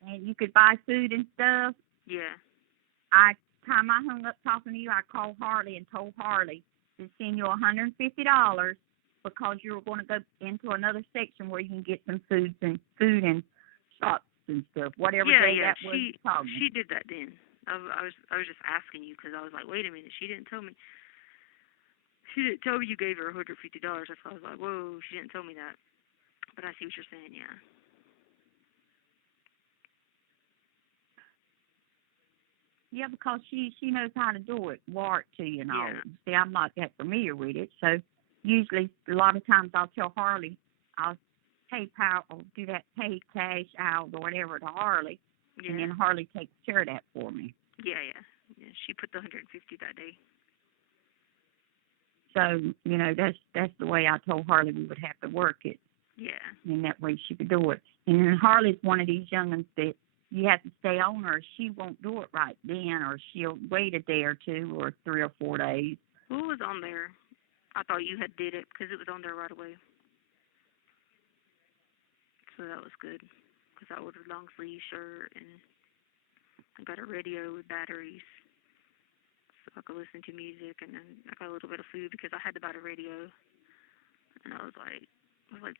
and you could buy food and stuff, yeah. Time I hung up talking to you, I called Harley and told Harley to send you $150 because you were going to go into another section where you can get some food and shops and stuff, whatever day that was. She did that then. I was just asking you because I was like, wait a minute, she didn't tell me. She didn't tell me you gave her $150. That's why I was like, whoa, she didn't tell me that. But I see what you're saying, yeah. Yeah, because she knows how to do it, wire it to you and all. Yeah. See, I'm not that familiar with it, so usually a lot of times I'll tell Harley, I'll PayPal or do that pay cash out or whatever to Harley, and then Harley takes care of that for me. Yeah. She put the $150 that day. So, that's the way I told Harley we would have to work it. Yeah. And that way she could do it. And then Harley's one of these young'uns that you have to stay on her. She won't do it right then, or she'll wait a day or two or 3 or 4 days. Who was on there? I thought you had did it because it was on there right away. So that was good because I ordered a long sleeve shirt and I got a radio with batteries. so I could listen to music, and then I got a little bit of food because I had to buy the radio, and it was like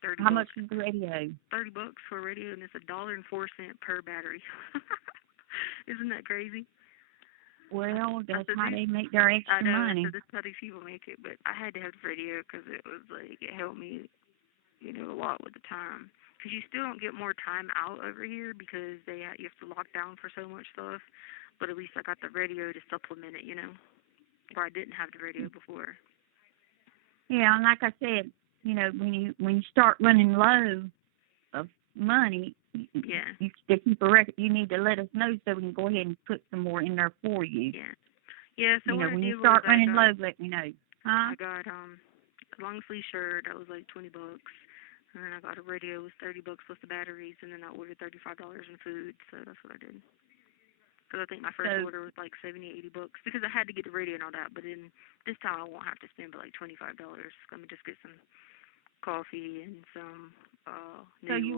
30. How much is the radio? $30 for a radio, and it's $1.04 per battery. Isn't that crazy? Well, that's how they make their extra money. So that's how these people make it. But I had to have the radio because it was like it helped me, a lot with the time. Because you still don't get more time out over here because you have to lock down for so much stuff. But at least I got the radio to supplement it, where I didn't have the radio before. Yeah, and like I said, when you start running low of money, they keep a record. You need to let us know so we can go ahead and put some more in there for you. Yeah. Yeah. So when you start running low, let me know. Huh? I got a long sleeve shirt. That was like $20, and then I got a radio. It was $30 plus the batteries, and then I ordered $35 in food. So that's what I did. Because I think my first order was like $70-$80 because I had to get the radio and all that. But then this time I won't have to spend but like $25. Let me just get some coffee and some So you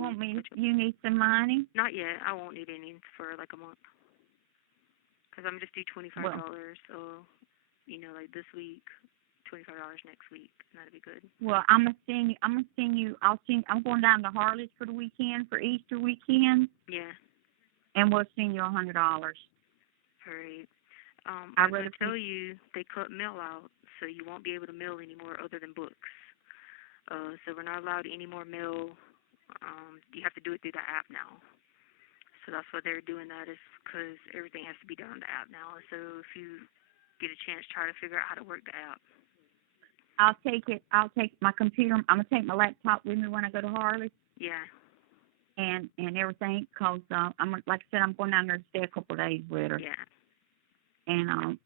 you need some money? Not yet. I won't need any for like a month. Because I'm just do $25. So, like this week, $25 next week. And that'd be good. Well, I'm going down to Harley's for the weekend, for Easter weekend. Yeah. And we'll send you $100. Great. I was going to tell you they cut mail out, so you won't be able to mail anymore other than books. So we're not allowed any more mail. You have to do it through the app now. So that's why they're doing that, is because everything has to be done on the app now. So if you get a chance, try to figure out how to work the app. I'll take my computer. I'm going to take my laptop with me when I go to Harley. Yeah. And everything, because like I said, I'm going down there to stay a couple of days with her. Yeah. And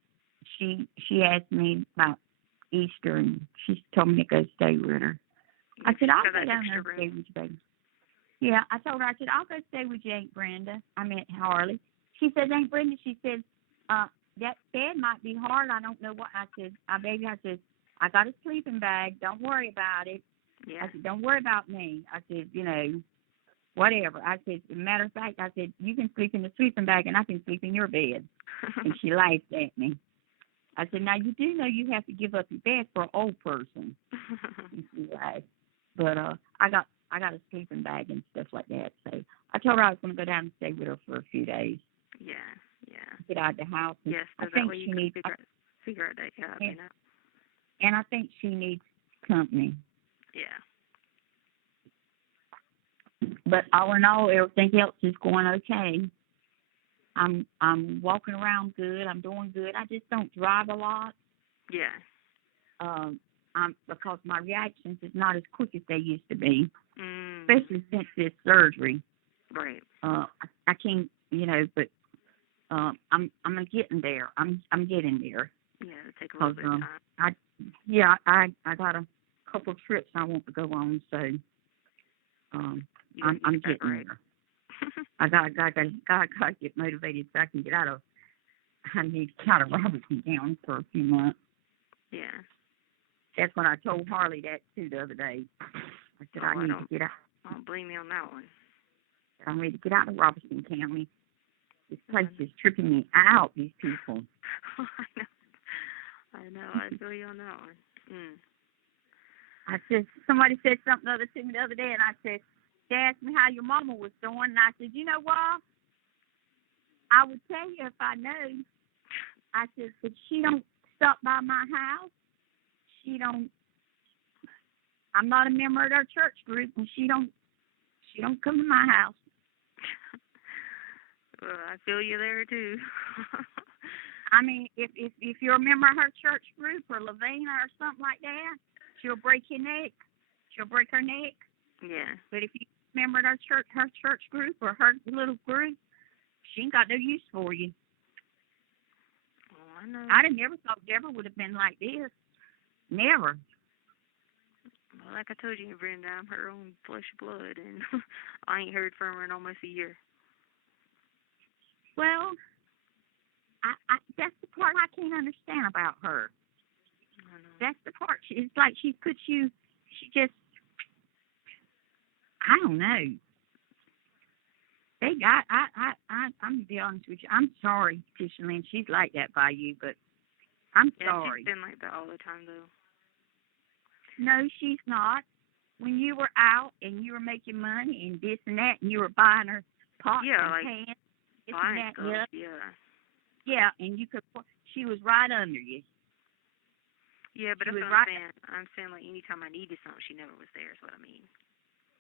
she asked me about Easter, and she told me to go stay with her. I said, I'll go down there and stay with you, baby. Yeah, I told her, I'll go stay with you, Aunt Brenda. I mean, Harley. She said, Aunt Brenda, she said, that bed might be hard. I don't know what. I said, baby, I got a sleeping bag. Don't worry about it. Yeah. I said, don't worry about me. I said, whatever. I said, as a matter of fact, I said, you can sleep in the sleeping bag and I can sleep in your bed. And she laughed at me. I said, now you do know you have to give up your bed for an old person. And she laughed. But I got a sleeping bag and stuff like that. So I told her I was going to go down and stay with her for a few days. Yeah. Get out of the house. Yes, so that way you can figure out that job, And I think she needs company. Yeah. But all in all, everything else is going okay. I'm walking around good. I'm doing good. I just don't drive a lot. Yeah. Because my reactions is not as quick as they used to be, Mm. especially since this surgery. Right. I can't, but I'm getting there. I'm getting there. Yeah, it'll take a little bit of time. I got a couple of trips I want to go on, so I'm getting there. I gotta get motivated so I can get out of. I need to get out of Robertson County for a few months. Yeah. That's when I told Harley that too the other day. I said I need to get out. Don't blame me on that one. I need to get out of Robertson County. This place is tripping me out. These people. I know. I feel you on that one. I said, somebody said something to me the other day, and I said, they asked me how your mama was doing, and I said, you know what? I would tell you if I knew. I said, but she don't stop by my house. She don't. I'm not a member of their church group, and she don't come to my house. Well, I feel you there too. I mean, if you're a member of her church group or Lavina or something like that, she'll break your neck. She'll break her neck. Yeah. But if you're a member of her church group or her little group, she ain't got no use for you. Oh, I know. I'd have never thought Deborah would have been like this. Never. Well, like I told you, Brenda, I'm her own flesh and blood, and I ain't heard from her in almost a year. Well, I that's the part I can't understand about her. I know. That's the part. It's like she puts you. She just. I don't know. I'm gonna be honest with you. I'm sorry, Tisha Lynn. She's like that by you, but I'm Yeah, sorry. she's been like that all the time, though. No, she's not. When you were out and you were making money and this and that, and you were buying her pots Yeah, and like pans, this and buying that, stuff, yeah. yeah. Yeah, and you could. She was right under you. Yeah, but She that's was what I'm right. saying. I'm saying, like, anytime I needed something, she never was there, is what I mean.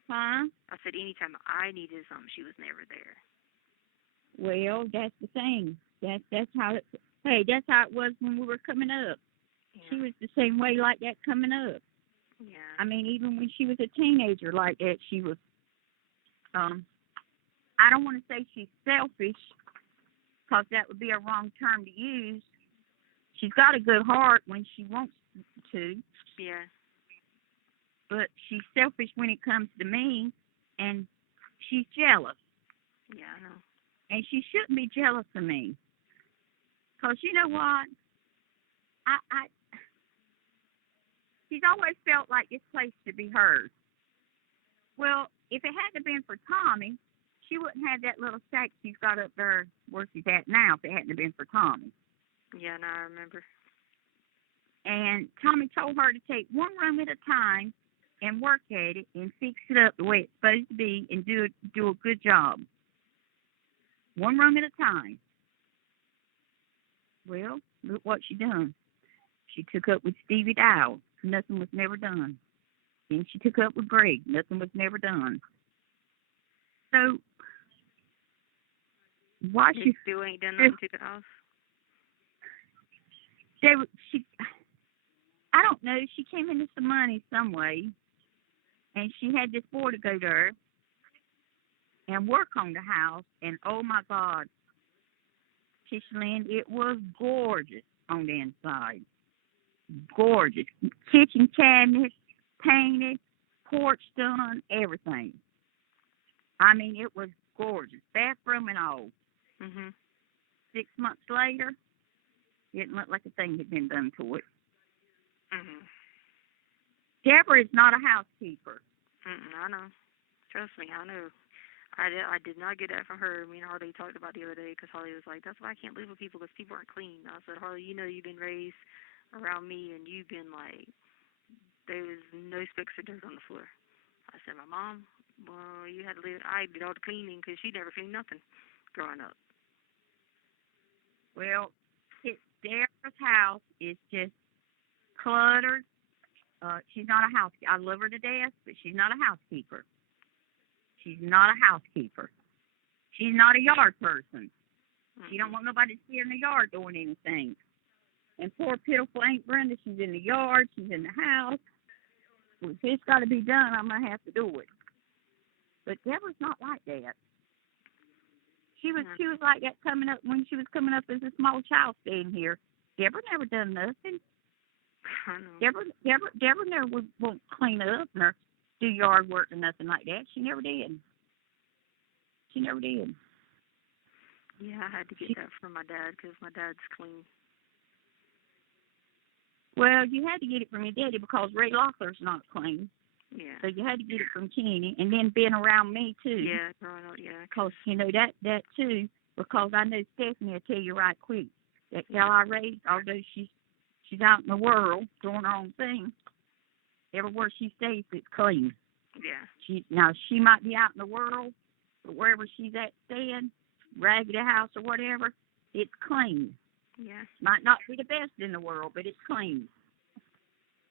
Huh? I said anytime I needed something, she was never there. Well, that's the thing. That's how it. Hey, that's how it was when we were coming up. Yeah. She was the same way like that coming up. Yeah. I mean, even when she was a teenager like that, she was. I don't want to say she's selfish, because that would be a wrong term to use. She's got a good heart when she wants to. Yeah. But she's selfish when it comes to me, and she's jealous. Yeah, I know. And she shouldn't be jealous of me. Because you know what? She's always felt like this place should be hers. Well, if it hadn't been for Tommy, she wouldn't have that little shack she's got up there where she's at now if it hadn't been for Tommy. Yeah, no, I remember. And Tommy told her to take one room at a time and work at it and fix it up the way it's supposed to be and do a good job. One room at a time. Well, look what she done. She took up with Stevie Dow. Nothing was never done. Then she took up with Greg. Nothing was never done. So, why They she still ain't done nothing to the house? I don't know. She came into some money some way, and she had this boy to go there and work on the house. And oh my God, Tishlyn, it was gorgeous on the inside. Gorgeous. Kitchen cabinets, painted, porch done, everything. I mean, it was gorgeous. Bathroom and all. 6 months later, it didn't look like a thing had been done to it. Deborah is not a housekeeper. I know. Trust me, I know. I did not get that from her. Me and Harley talked about the other day because Harley was like, that's why I can't live with people because people aren't clean. I said, Harley, you know you've been raised around me and you've been like, there was no specks of dirt on the floor. I said, my mom, well, you had to live, I did all the cleaning because she never cleaned nothing growing up. Well, Deborah's house is just cluttered. She's not a housekeeper. I love her to death, but she's not a housekeeper. She's not a housekeeper. She's not a yard person. She don't want nobody to see her in the yard doing anything. And poor pitiful Aunt Brenda, she's in the yard, she's in the house. Well, if it's got to be done, I'm going to have to do it. But Deborah's not like that. She was like that coming up when she was coming up as a small child staying here. Deborah never done nothing. Deborah never won't clean up or do yard work or nothing like that. She never did. Yeah, I had to get that from my dad because my dad's clean. Well, you had to get it from your daddy because Ray Loeffler's not clean. Yeah. So you had to get it from Kenny, and then being around me too. Yeah, growing up, yeah. Because you know that too. Because I know Stephanie will tell you right quick that gal I raised, although she's out in the world doing her own thing, everywhere she stays, it's clean. Yeah. She might be out in the world, but wherever she's at staying, raggedy house or whatever, it's clean. Yeah. Might not be the best in the world, but it's clean.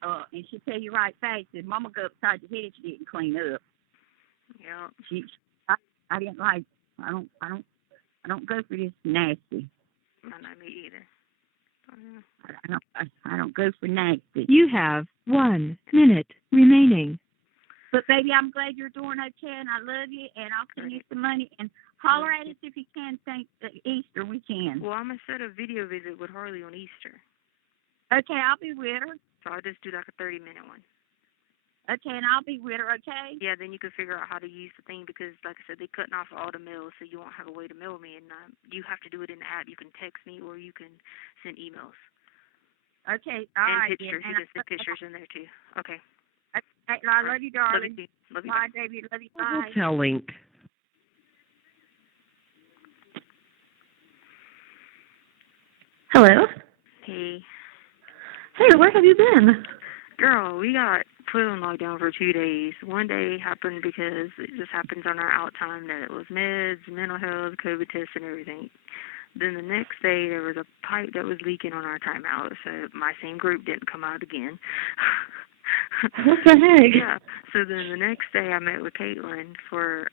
And she'll tell you right fast, if Mama go upside your head, she didn't clean up. Yeah. I didn't like. I don't go for this nasty. Not me either. I don't go for nasty. You have 1 minute remaining. But baby, I'm glad you're doing okay, and I love you, and I'll send you some money. And holler at us if you can. Thanks Easter weekend. Well, I'm gonna set a video visit with Harley on Easter. Okay, I'll be with her. So I'll just do like a 30-minute one. Okay, and I'll be with her. Okay. Yeah, then you can figure out how to use the thing because, like I said, they're cutting off all the mail, so you won't have a way to mail me, and you have to do it in the app. You can text me or you can send emails. Okay, all and right. Pictures. You can send pictures in there too. Okay. I love you, darling. Love you. Bye, baby. Love you. Bye. Hotel link. Hello? Hey. Hey, where have you been? Girl, we got put on lockdown for 2 days. One day happened because it just happens on our out time that it was meds, mental health, COVID tests, and everything. Then the next day there was a pipe that was leaking on our timeout, so my same group didn't come out again. What the heck? Yeah. So then the next day I met with Caitlin for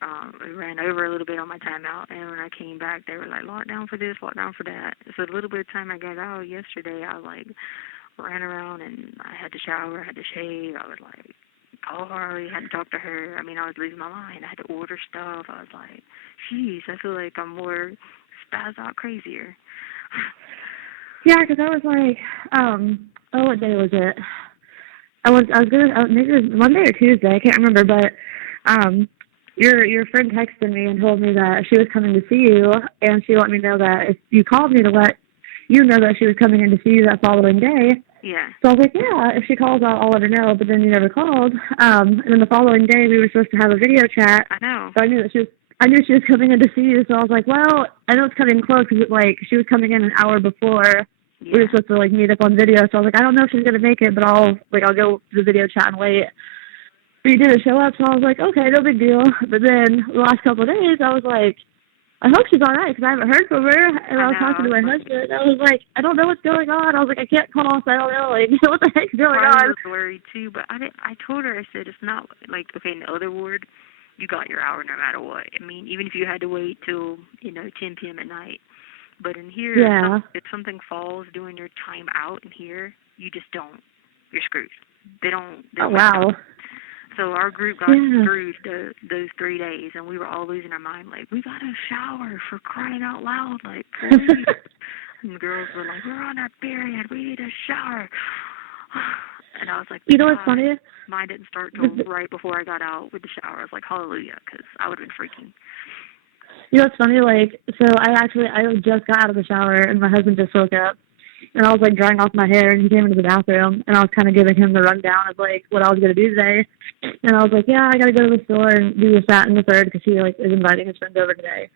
we ran over a little bit on my timeout, and when I came back they were like lockdown for this, lockdown for that. So the little bit of time I got out yesterday I ran around and I had to shower, I had to shave, I was like call Harley, had to talk to her. I mean, I was losing my mind. I had to order stuff. I was like, jeez, I feel like I'm more spazzed out crazier. Yeah, because I was like, what day was it? I was gonna, maybe it was Monday or Tuesday, I can't remember, but, your friend texted me and told me that she was coming to see you, and she let me know that if you called me to let you know that she was coming in to see you that following day. Yeah. So I was like, yeah, if she calls, I'll let her know, but then you never called. And then the following day, we were supposed to have a video chat. I know. So I knew she was coming in to see you, so I was like, well, I know it's coming close, because, she was coming in an hour before. Yeah. We were supposed to, meet up on video, so I was like, I don't know if she's going to make it, but I'll go to the video chat and wait. But you didn't show up, so I was like, okay, no big deal. But then the last couple of days, I was like, I hope she's all right, because I haven't heard from her. And I was talking to my husband. I was like, I don't know what's going on. I was like, I can't call, so I don't know. What the heck's going on? I was worried, too, but I told her, I said, it's not, okay, in the other ward, you got your hour no matter what. I mean, even if you had to wait till, 10 p.m. at night. But in here, if something falls during your time out in here, you just don't. You're screwed. They don't. Oh, wow. So our group got screwed those 3 days, and we were all losing our mind. We got a shower for crying out loud. Please. And the girls were like, we're on our period. We need a shower. And I was like, you know what's funny? Mine didn't start till right before I got out with the shower. I was like, hallelujah, because I would have been freaking. You know what's funny? So I just got out of the shower, and my husband just woke up. And I was, drying off my hair, and he came into the bathroom, and I was kind of giving him the rundown of, what I was going to do today. And I was like, yeah, I got to go to the store and do this, that, and the third, because he, is inviting his friends over today.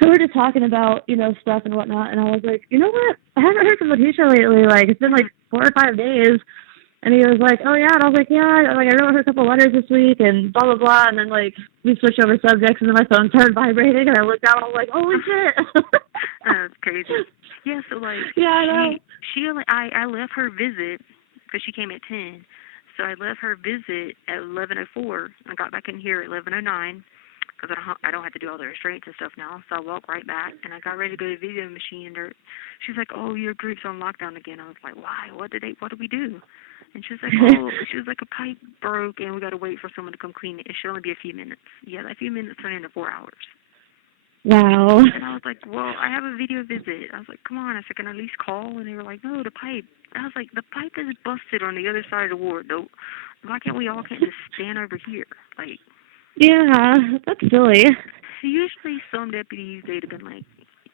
So we're just talking about, stuff and whatnot, and I was like, you know what? I haven't heard from Letecia lately. It's been, 4 or 5 days. And he was like, oh, yeah. And I was like, yeah, I wrote her a couple letters this week and blah, blah, blah. And then, we switched over subjects, and then my phone started vibrating, and I looked out, and I was like, holy shit. That's crazy. Yeah, so, yeah, I know. I left her visit, because she came at 10. So I left her visit at 11:04. I got back in here at 11:09, because I don't have to do all the restraints and stuff now. So I walked right back, and I got ready to go to the video machine, and she's like, oh, your group's on lockdown again. I was like, why? What did we do? And she was like, a pipe broke, and we got to wait for someone to come clean it. It should only be a few minutes. Yeah, that few minutes turned into 4 hours. Wow. And I was like, well, I have a video visit. I was like, come on. I said, can I at least call? And they were like, no, the pipe. I was like, the pipe is busted on the other side of the ward, though. Why can't we all just stand over here? Yeah, that's silly. Usually some deputies, they'd have been like,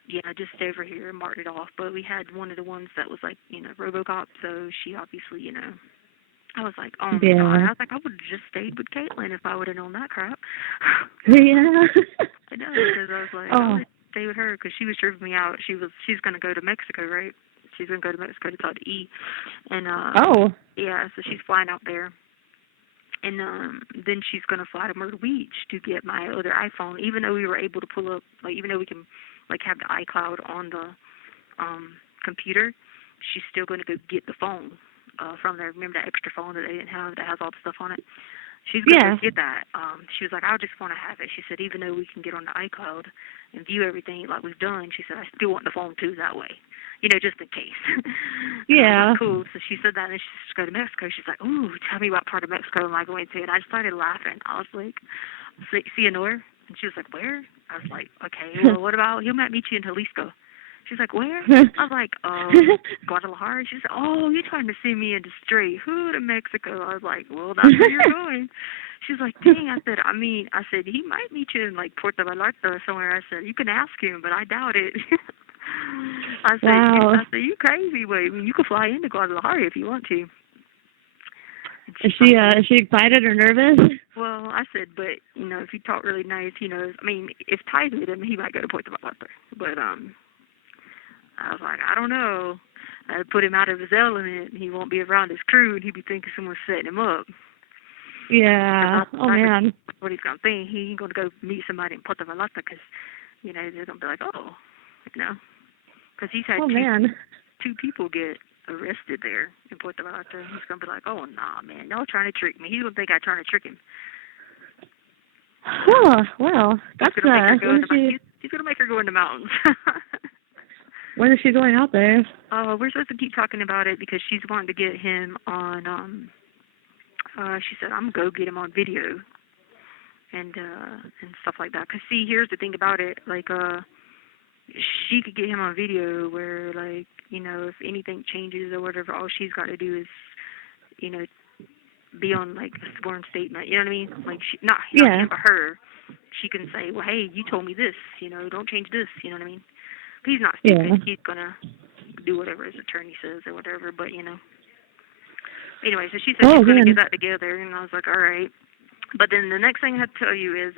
yeah, just stay over here and marked it off. But we had one of the ones that was RoboCop, so she obviously, I was like, oh, my God. I was like, I would have just stayed with Caitlin if I would have known that crap. Yeah. I know, because I was like, I would stay with her, because she was tripping me out. She's going to go to Mexico, right? She's going to go to Mexico to talk to E. And, yeah, so she's flying out there. And then she's going to fly to Myrtle Beach to get my other iPhone, even though we were able to pull up, even though we can, have the iCloud on the computer, she's still going to go get the phone from there. Remember that extra phone that they didn't have that has all the stuff on it? She's going to get that. She was like, I just want to have it. She said, even though we can get on the iCloud and view everything like we've done, she said, I still want the phone, too, that way. Just in case. Yeah. Cool. So she said that, and she's just go to Mexico. She's like, ooh, tell me what part of Mexico am I going to? And I just started laughing. I was like, Cianor? And she was like, where? I was like, okay, well, what about, he might meet you in Jalisco. She's like, where? I was like, Guadalajara. She said, oh, you're trying to send me into straight. Who to Mexico? I was like, well, that's where you're going. She's like, dang. I said, he might meet you in, Puerto Vallarta or somewhere. I said, you can ask him, but I doubt it. I said, you crazy, but you can fly into Guadalajara if you want to. Is she excited or nervous? Well, I said, but, if you talk really nice, he knows. I mean, if Ty's with him, he might go to Puerto Vallarta. But, I was like, I don't know. I put him out of his element. He won't be around his crew, and he'd be thinking someone's setting him up. Yeah. Oh, man. What he's going to think. He ain't going to go meet somebody in Puerto Vallarta because, you know, they're going to be like, oh, you know. Because he's had two people get arrested there in Puerto Vallarta. He's going to be like, oh, nah, man, y'all trying to trick me. He's going to think I'm trying to trick him. Oh, well, that's he's going to make her go in the mountains. When is she going out there? Oh, we're supposed to keep talking about it because she's wanting to get him on, she said, I'm going to go get him on video and stuff like that. Because, see, here's the thing about it. Like, she could get him on video where, like, you know, if anything changes or whatever, all she's got to do is, you know, be on, like, a sworn statement. You know what I mean? Like, not him, but her. She can say, well, hey, you told me this. You know, don't change this. You know what I mean? He's not stupid. Yeah. He's going to do whatever his attorney says or whatever, but, you know. Anyway, so she said she's going to get that together, and I was like, all right. But then the next thing I had to tell you is,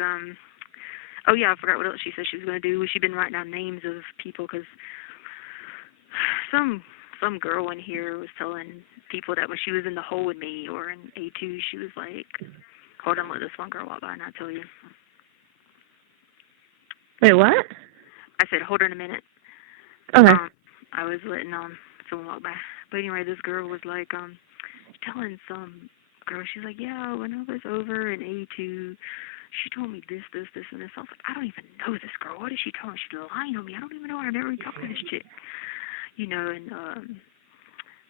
oh, yeah, I forgot what else she said she was going to do. She'd been writing down names of people because some girl in here was telling people that when she was in the hole with me or in A2, she was like, hold on, let this one girl walk by and I'll tell you. Wait, what? I said, hold on a minute. Okay. I was letting someone walk by. But anyway, this girl was like telling some girl, she's like, yeah, when I was over in A2, she told me this, and this. I was like, I don't even know this girl. What is she telling me? She's lying on me. I don't even know her. I never even talked to this chick. You know, and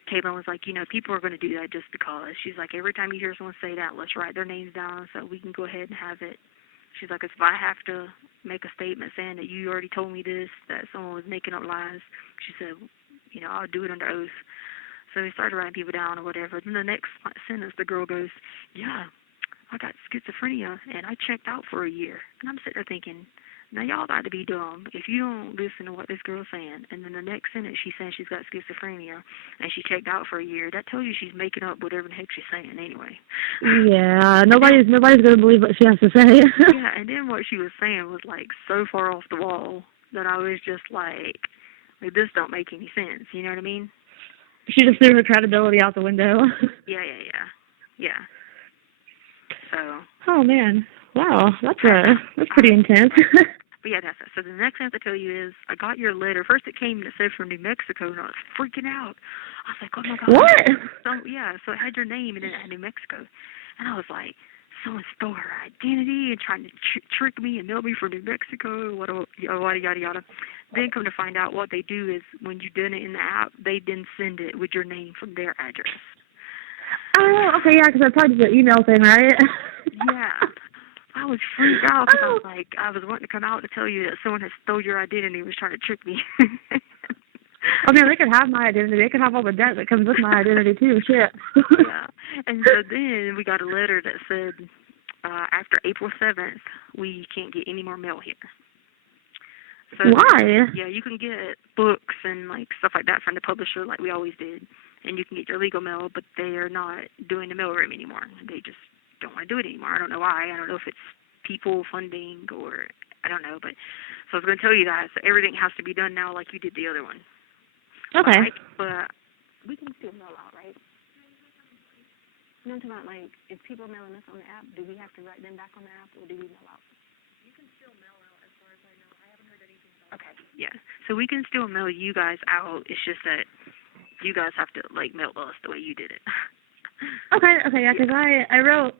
Caitlin was like, you know, people are going to do that just because. She's like, every time you hear someone say that, let's write their names down so we can go ahead and have it. She's like, if I have to make a statement saying that you already told me this, that someone was making up lies, she said, you know, I'll do it under oath. So we started writing people down or whatever. Then the next sentence, the girl goes, yeah, I got schizophrenia, and I checked out for a year. And I'm sitting there thinking, now y'all got to be dumb if you don't listen to what this girl's saying. And then the next sentence, she's saying she's got schizophrenia, and she checked out for a year. That tells you she's making up whatever the heck she's saying anyway. Yeah, nobody's going to believe what she has to say. Yeah, and then what she was saying was, like, so far off the wall that I was just like, this don't make any sense. You know what I mean? She just threw her credibility out the window. Yeah. So. Oh man, wow, that's pretty intense. But yeah, that's it. So the next thing I have to tell you is, I got your letter. First, it came and it said from New Mexico, and I was freaking out. I was like, oh my God. What? So it had your name and then it had New Mexico, and I was like, someone stole her identity and trying to trick me and mail me from New Mexico. Yada yada. Then come to find out, what they do is when you done it in the app, they then send it with your name from their address. Oh, okay, yeah, because I probably did the email thing, right? Yeah. I was freaked out because I was like, I was wanting to come out to tell you that someone had stole your identity and was trying to trick me. I mean, they could have my identity. They could have all the debt that comes with my identity, too. Shit. Yeah. And so then we got a letter that said, after April 7th, we can't get any more mail here. So, why? Yeah, you can get books and, like, stuff like that from the publisher like we always did. And you can get your legal mail, but they are not doing the mailroom anymore. They just don't want to do it anymore. I don't know why. I don't know if it's people funding or I don't know. But so I was going to tell you that. So everything has to be done now like you did the other one. Okay. But we can still mail out, right? You know what I'm talking about, like, if people are mailing us on the app, do we have to write them back on the app, or do we mail out? You can still mail out as far as I know. I haven't heard anything about it. Okay, yeah. So we can still mail you guys out. It's just that you guys have to, like, mail us the way you did it. Okay, yeah, because I wrote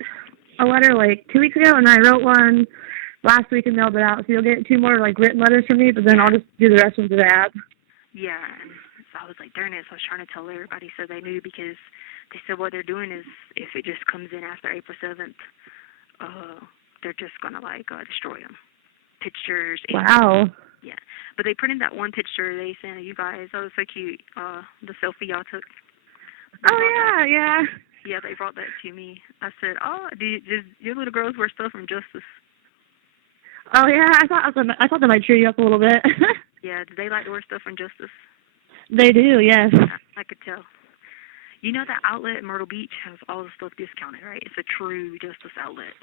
a letter, like, 2 weeks ago, and I wrote one last week and mailed it out. So you'll get 2 more, like, written letters from me, but then I'll just do the rest of the app. Yeah, and so I was like, darn it. So I was trying to tell everybody so they knew, because they said what they're doing is if it just comes in after April 7th, they're just going to, like, destroy them. Pictures. Wow. Yeah. But they printed that one picture they sent you guys. That was so cute. The selfie y'all took. Yeah. Yeah, they brought that to me. I said, oh, did your little girls wear stuff from Justice? Oh, yeah. I thought that might cheer you up a little bit. Yeah, do they like to wear stuff from Justice? They do, yes. Yeah, I could tell. You know that outlet in Myrtle Beach has all the stuff discounted, right? It's a true Justice outlet.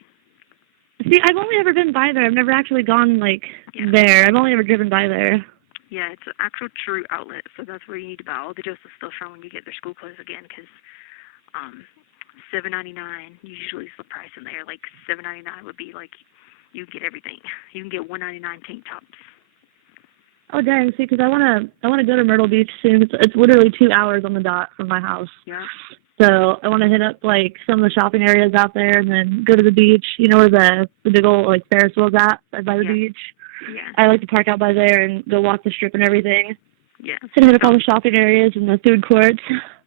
See, I've only ever been by there. I've never actually gone, like, there. I've only ever driven by there. Yeah, it's an actual true outlet, so that's where you need to buy all the Joseph stuff from when you get their school clothes again, because $7.99 usually is the price in there. Like $7.99 would be like you get everything. You can get $1.99 tank tops. Oh dang! See, because I wanna go to Myrtle Beach soon. It's literally 2 hours on the dot from my house. Yeah. So I want to hit up like some of the shopping areas out there, and then go to the beach. You know where the big old like Ferris wheel's at by the beach. Yeah. I like to park out by there and go walk the strip and everything. Yeah. So hit up all the shopping areas and the food courts.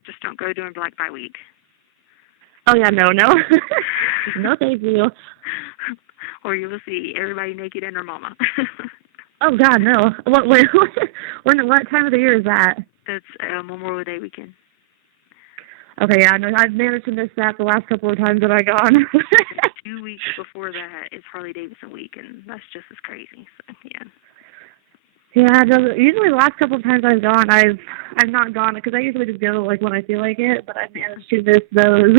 Just don't go during Black Friday week. Oh yeah, no, no thank you. Or you will see everybody naked and their mama. Oh God, no. What time of the year is that? It's Memorial Day weekend. Okay, yeah, no, I've managed to miss that the last couple of times that I've gone. 2 weeks before that is Harley Davidson week, and that's just as crazy. So yeah. Yeah, no, usually the last couple of times I've gone, I've not gone because I usually just go like when I feel like it, but I've managed to miss those.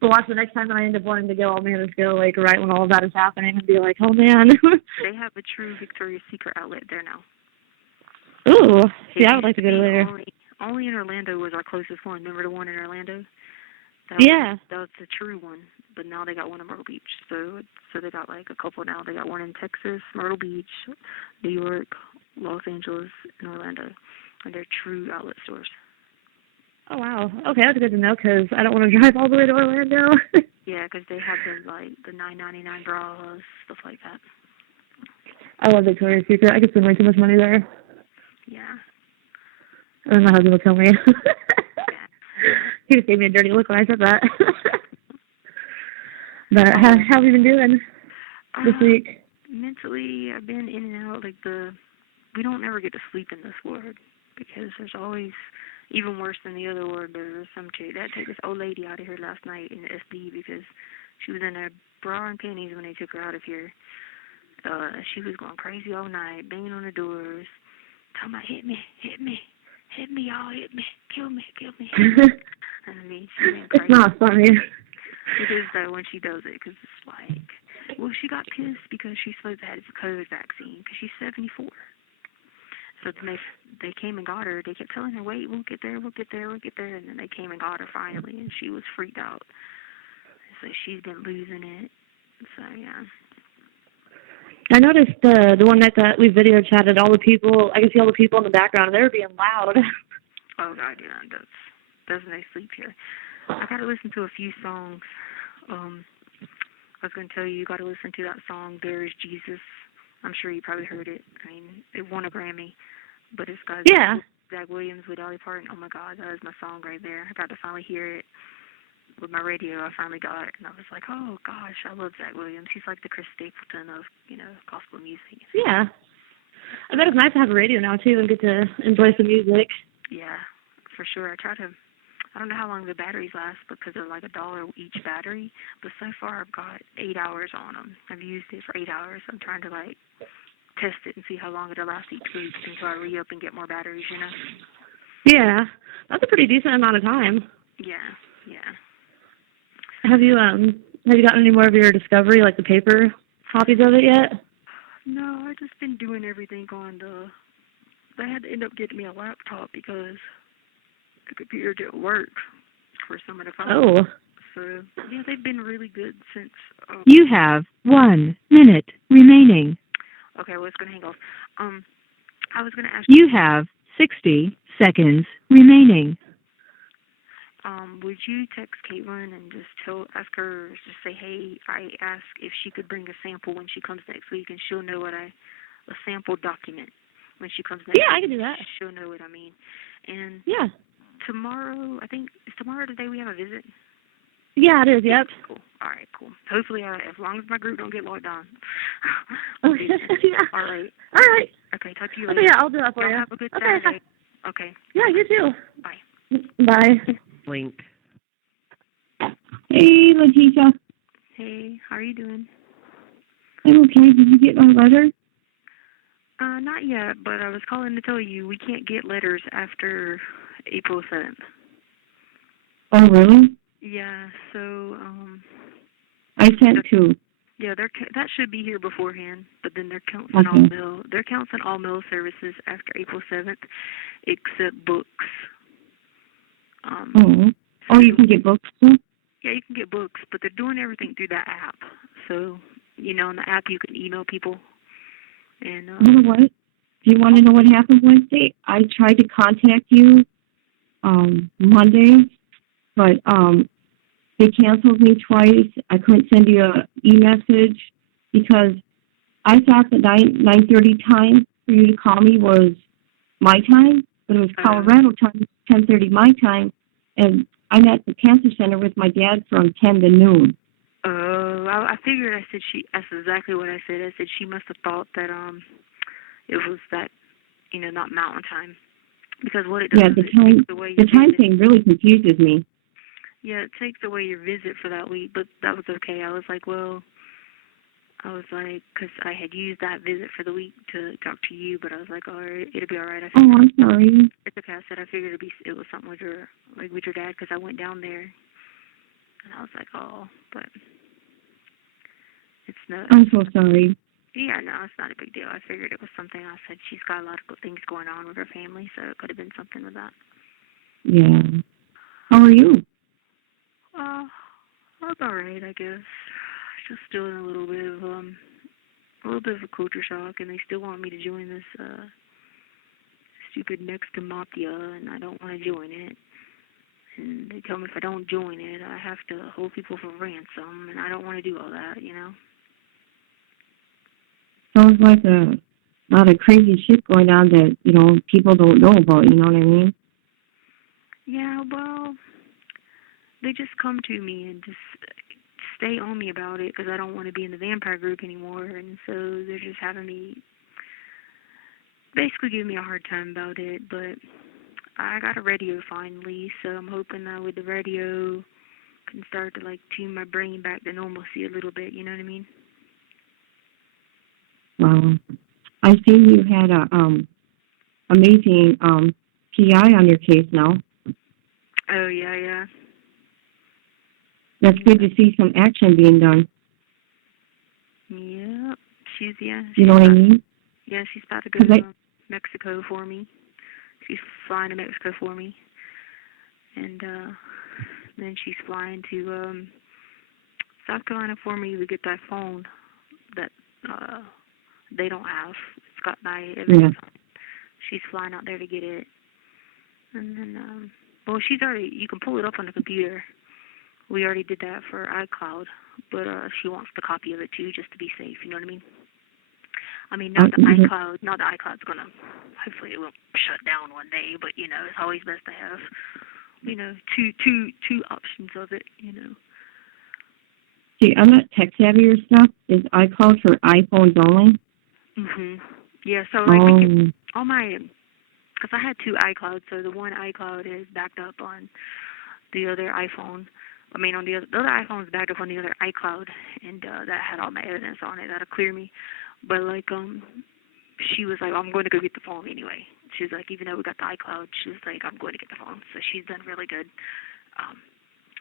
But watch the next time that I end up wanting to go, I'll manage to go like right when all of that is happening and be like, oh man. They have a true Victoria's Secret outlet there now. Ooh, yeah, I would like to go to there. Only in Orlando was our closest one. Remember the one in Orlando? That was the true one. But now they got one in Myrtle Beach. So they got like a couple now. They got one in Texas, Myrtle Beach, New York, Los Angeles, and Orlando. And they're true outlet stores. Oh, wow. Okay, that's good to know because I don't want to drive all the way to Orlando. Yeah, because they have the $9.99 bras, stuff like that. I love Victoria's Secret. I could spend way too much money there. Yeah. And my husband will kill me. He just gave me a dirty look when I said that. But how have you been doing this week? Mentally, I've been in and out. We don't ever get to sleep in this ward because there's always, even worse than the other ward, there's some chick that took this old lady out of here last night in the SD because she was in a bra and panties when they took her out of here. She was going crazy all night, banging on the doors, talking about hit me, y'all, hit me, kill me. And I mean, she went crazy. It's not funny. It is though when she does it, because it's like, well, she got pissed because she's supposed to have the COVID vaccine because she's 74. So then they came and got her. They kept telling her, wait, we'll get there. And then they came and got her finally, and she was freaked out. So she's been losing it. So yeah. I noticed the one night that we video chatted, all the people, I could see all the people in the background, they were being loud. Oh God, yeah, doesn't they sleep here? I got to listen to a few songs. I was going to tell you got to listen to that song, There Is Jesus. I'm sure you probably heard it. I mean, it won a Grammy, but it's got Zach Williams with Dolly Parton. Oh my God, that is my song right there. I got to finally hear it with my radio. I finally got it, and I was like, oh gosh, I love Zach Williams. He's like the Chris Stapleton of, gospel music. Yeah. I bet it's nice to have a radio now too and get to enjoy some music. Yeah, for sure. I don't know how long the batteries last because they're like $1 each battery, but so far I've got 8 hours on them. I've used it for 8 hours. I'm trying to test it and see how long it'll last each week until I re-up and get more batteries, Yeah, that's a pretty decent amount of time. Yeah. Have you gotten any more of your Discovery, like the paper copies of it yet? No, I've just been doing everything on they had to end up getting me a laptop because the computer didn't work for some of the files. Oh. So, yeah, they've been really good since... You have 1 minute remaining. Okay, well, it's going to hang off. I was going to ask you... You have 60 seconds remaining. Would you text Caitlin and just ask her, just say, hey, I asked if she could bring a sample when she comes next week, and she'll know a sample document when she comes next week. Yeah, I can do that. She'll know what I mean. And yeah. Tomorrow, is tomorrow the day we have a visit? Yeah, it is, yep. Cool. All right, cool. Hopefully, as long as my group don't get logged on. Okay. Yeah. All right. Okay, talk to you later. Okay, yeah, I'll do that for you. Have a good Saturday. Okay. Yeah, you too. Bye. Bye. Link. Hey, Letecia. Hey, how are you doing? I'm okay. Did you get my letter? Not yet, but I was calling to tell you we can't get letters after April 7th. Oh, really? Yeah, so, I sent 2. Yeah, that should be here beforehand, but then they're canceling all mail. They're canceling all mail services after April 7th, except books. You can get books too? Yeah, you can get books, but they're doing everything through that app. So, on the app you can email people. And you know what? Do you want to know what happened Wednesday? I tried to contact you Monday, but they canceled me twice. I couldn't send you an e-message because I thought the 9:30 time for you to call me was my time, but it was Colorado time, 10:30 my time, and I'm at the cancer center with my dad from 10 to noon. I figured. That's exactly what I said. I said she must have thought that it was that, not mountain time, because what it does is it takes away your time visit. thing really confuses me. Yeah, it takes away your visit for that week, but that was okay. I was like, because I had used that visit for the week to talk to you, but I was like, all right, it'll be all right. I'm sorry. It's okay. I said I figured it was something with your dad, because I went down there, and I was like, but it's not. I'm so sorry. Yeah, no, it's not a big deal. I figured it was something else. I said she's got a lot of things going on with her family, so it could have been something with that. Yeah. How are you? I was all right, I guess. Just still in a little bit of a culture shock, and they still want me to join this stupid Mexican mafia, and I don't want to join it. And they tell me if I don't join it, I have to hold people for ransom, and I don't want to do all that, Sounds like a lot of crazy shit going on that, people don't know about, you know what I mean? Yeah, well, they just come to me and just stay on me about it because I don't want to be in the vampire group anymore, and so they're just having me basically give me a hard time about it. But I got a radio finally, so I'm hoping that with the radio can start to tune my brain back to normalcy a little bit, you know what I mean? I seen you had a amazing PI on your case now. Oh yeah. That's good to see some action being done. Yeah, she's you know what I mean? Yeah, she's about to go to Mexico for me. She's flying to Mexico for me, and then she's flying to South Carolina for me to get that phone that they don't have. It's got my evidence. Yeah. She's flying out there to get it, and then she's already. You can pull it up on the computer. We already did that for iCloud, but she wants the copy of it too, just to be safe. You know what I mean? I mean, not the iCloud. Not the iCloud's gonna. Hopefully, it won't shut down one day. But it's always best to have, two options of it. See, I'm not tech savvy or stuff. Is iCloud for iPhones only? Yeah. So all my, because I had two iClouds. So the one iCloud is backed up on the other iPhone. I mean, on the other iPhone's backed up on the other iCloud, and that had all my evidence on it. That'll clear me. But she was like, I'm going to go get the phone anyway. She was like, even though we got the iCloud, she was like, I'm going to get the phone. So she's done really good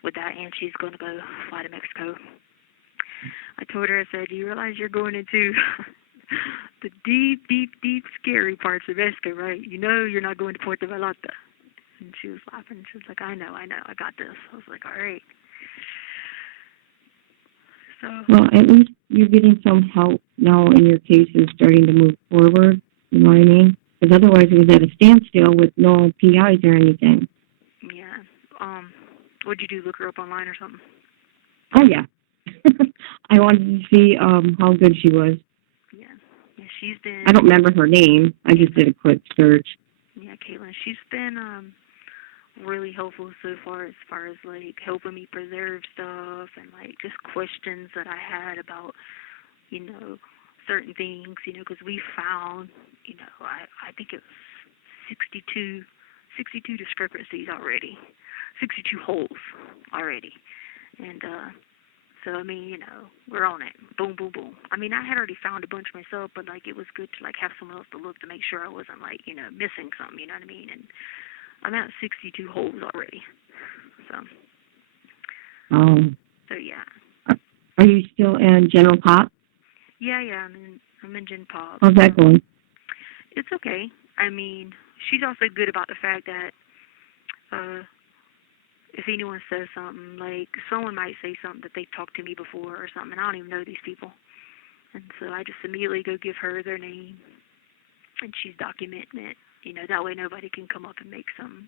with that, and she's going to go fly to Mexico. I told her, I said, do you realize you're going into the deep, deep, deep scary parts of Mexico, right? You're not going to Puerto Vallarta. And she was laughing. She was like, I know, I got this. I was like, all right. So, well, at least you're getting some help now and your case is starting to move forward. You know what I mean? Because otherwise it was at a standstill with no PIs or anything. Yeah. What'd you do? Look her up online or something? Oh, yeah. I wanted to see how good she was. Yeah. Yeah, she's been... I don't remember her name. I just did a quick search. Yeah, Caitlin. She's been really helpful so far as helping me preserve stuff and just questions that I had about certain things because we found I think it was 62 discrepancies already, 62 holes already, and so I mean we're on it, boom boom boom. I mean I had already found a bunch myself, but it was good to have someone else to look to make sure I wasn't missing something, you know what I mean? And I'm at 62 holes already. So. So yeah. Are you still in General Pop? Yeah, I'm in Gen Pop. How's that going? It's okay. I mean, she's also good about the fact that if anyone says something, like someone might say something that they talked to me before or something, and I don't even know these people. And so I just immediately go give her their name, and she's documenting it. You know, that way nobody can come up and make some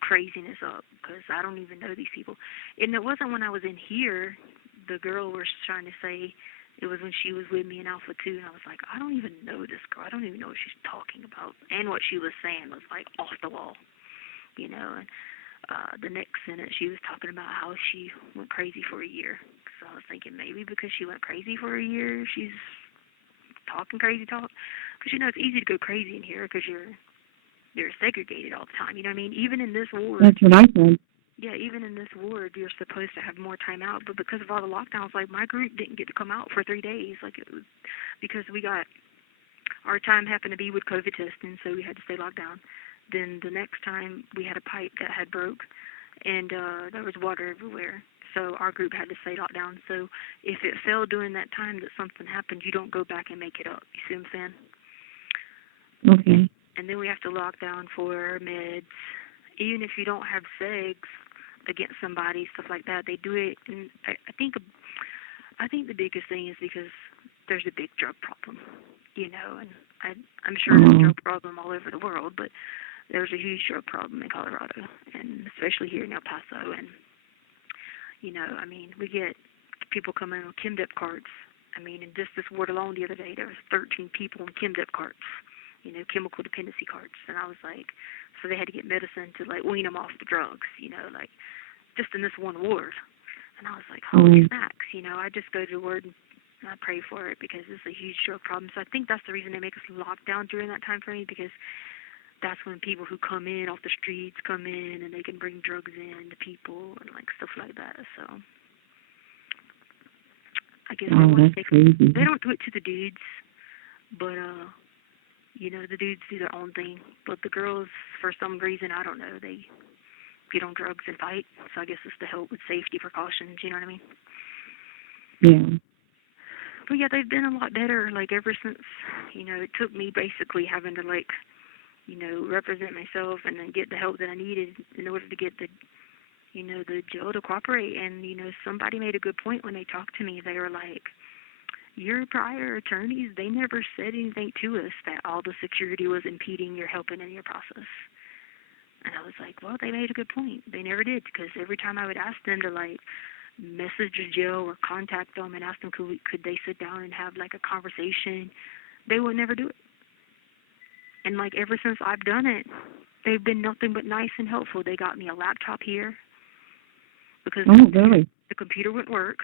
craziness up, because I don't even know these people. And it wasn't when I was in here. The girl was trying to say it was when she was with me in Alpha 2, and I was like, I don't even know this girl. I don't even know what she's talking about. And what she was saying was, like, off the wall, you know. And the next sentence, she was talking about how she went crazy for a year. So I was thinking maybe because she went crazy for a year, she's talking crazy talk. Because, you know, it's easy to go crazy in here because you're segregated all the time. You know what I mean? Even in this ward. That's what I said. Yeah, even in this ward, you're supposed to have more time out. But because of all the lockdowns, like, my group didn't get to come out for 3 days. Like, it was because our time happened to be with COVID testing, so we had to stay locked down. Then the next time, we had a pipe that had broke, and there was water everywhere. So our group had to stay locked down. So if it fell during that time that something happened, you don't go back and make it up. You see what I'm saying? Okay. And then we have to lock down for meds. Even if you don't have segs against somebody, stuff like that, they do it. And I think the biggest thing is because there's a big drug problem, you know. And I'm sure there's a drug problem all over the world, but there's a huge drug problem in Colorado, and especially here in El Paso. And, you know, I mean, we get people coming on Chemdep carts. I mean, in just this ward alone the other day, there was 13 people on Chemdep carts, you know, chemical dependency carts. And I was like, so they had to get medicine to, like, wean them off the drugs, you know, like, just in this one ward. And I was like, holy smacks, you know, I just go to the ward and I pray for it because it's a huge drug problem. So I think that's the reason they make us lock down during that time frame, because that's when people who come in off the streets come in and they can bring drugs in to people and, like, stuff like that. So I guess they want to take them. They don't do it to the dudes, but, you know, the dudes do their own thing. But the girls, for some reason, I don't know, they get on drugs and fight. So I guess it's to help with safety precautions, you know what I mean? Yeah. But yeah, they've been a lot better, like, ever since, you know, it took me basically having to, like, you know, represent myself and then get the help that I needed in order to get the, you know, the jail to cooperate. And, you know, somebody made a good point when they talked to me. They were like, your prior attorneys, they never said anything to us that all the security was impeding your helping in your process. And I was like, well, they made a good point. They never did, because every time I would ask them to, like, message the jail or contact them and ask them could they sit down and have, like, a conversation, they would never do it. And, like, ever since I've done it, they've been nothing but nice and helpful. They got me a laptop here because the computer wouldn't work.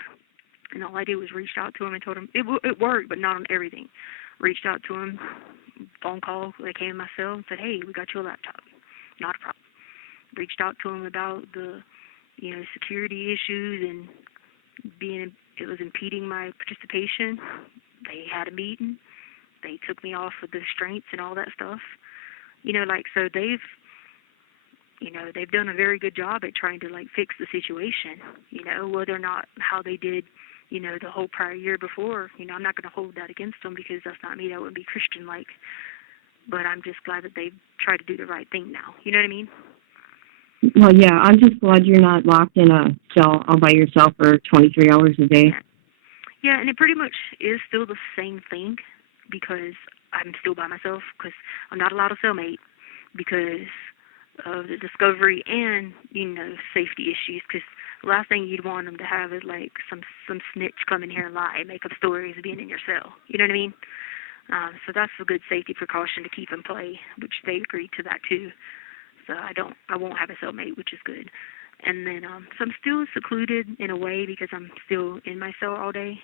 And all I did was reached out to them and told them it worked, but not on everything. Reached out to them, phone call. They came in my cell and said, hey, we got you a laptop. Not a problem. Reached out to them about the, you know, security issues and it was impeding my participation. They had a meeting. They took me off of the restraints and all that stuff. You know, like, so they've done a very good job at trying to, like, fix the situation, you know, whether or not how they did, you know, the whole prior year before. You know, I'm not going to hold that against them because that's not me. That wouldn't be Christian-like. But I'm just glad that they've tried to do the right thing now. You know what I mean? Well, yeah, I'm just glad you're not locked in a cell all by yourself for 23 hours a day. Yeah, and it pretty much is still the same thing because I'm still by myself because I'm not allowed a cellmate because of the discovery and, you know, safety issues, because the last thing you'd want them to have is, like, some snitch come in here and lie and make up stories of being in your cell. You know what I mean? So that's a good safety precaution to keep in play, which they agreed to that too. So I won't have a cellmate, which is good. And then, so I'm still secluded in a way because I'm still in my cell all day.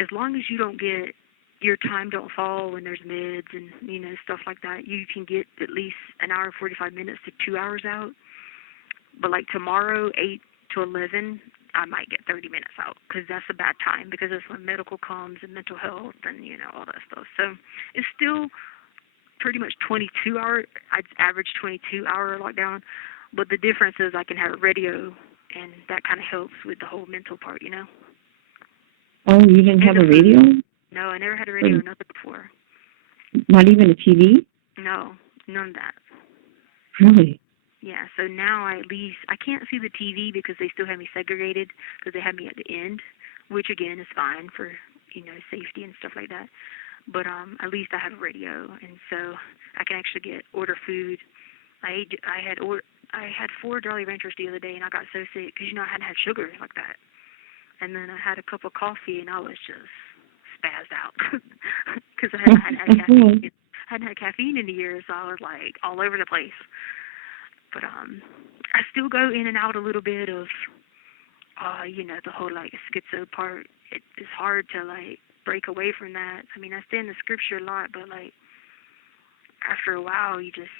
As long as you don't get, your time don't fall when there's meds and, you know, stuff like that, you can get at least an hour, 45 minutes to 2 hours out. But, like, tomorrow, 8 to 11, I might get 30 minutes out because that's a bad time because that's when medical comes and mental health and, you know, all that stuff. So it's still pretty much 22-hour. I'd average 22-hour lockdown. But the difference is I can have a radio, and that kind of helps with the whole mental part, you know? Oh, you didn't have a radio? No, I never had a radio or nothing before. Not even a TV? No, none of that. Really? Yeah, so now I can't see the TV because they still have me segregated because they have me at the end, which again is fine for, safety and stuff like that. But at least I have a radio, and so I can actually order food. I had 4 Jolly Ranchers the other day, and I got so sick because I hadn't had sugar like that. And then I had a cup of coffee, and I was just spazzed out because I hadn't had caffeine. Hadn't had caffeine in a year, so I was like all over the place. But I still go in and out a little bit of, the whole like schizo part. It's hard to like break away from that. I mean, I stay in the scripture a lot, but like after a while, you just,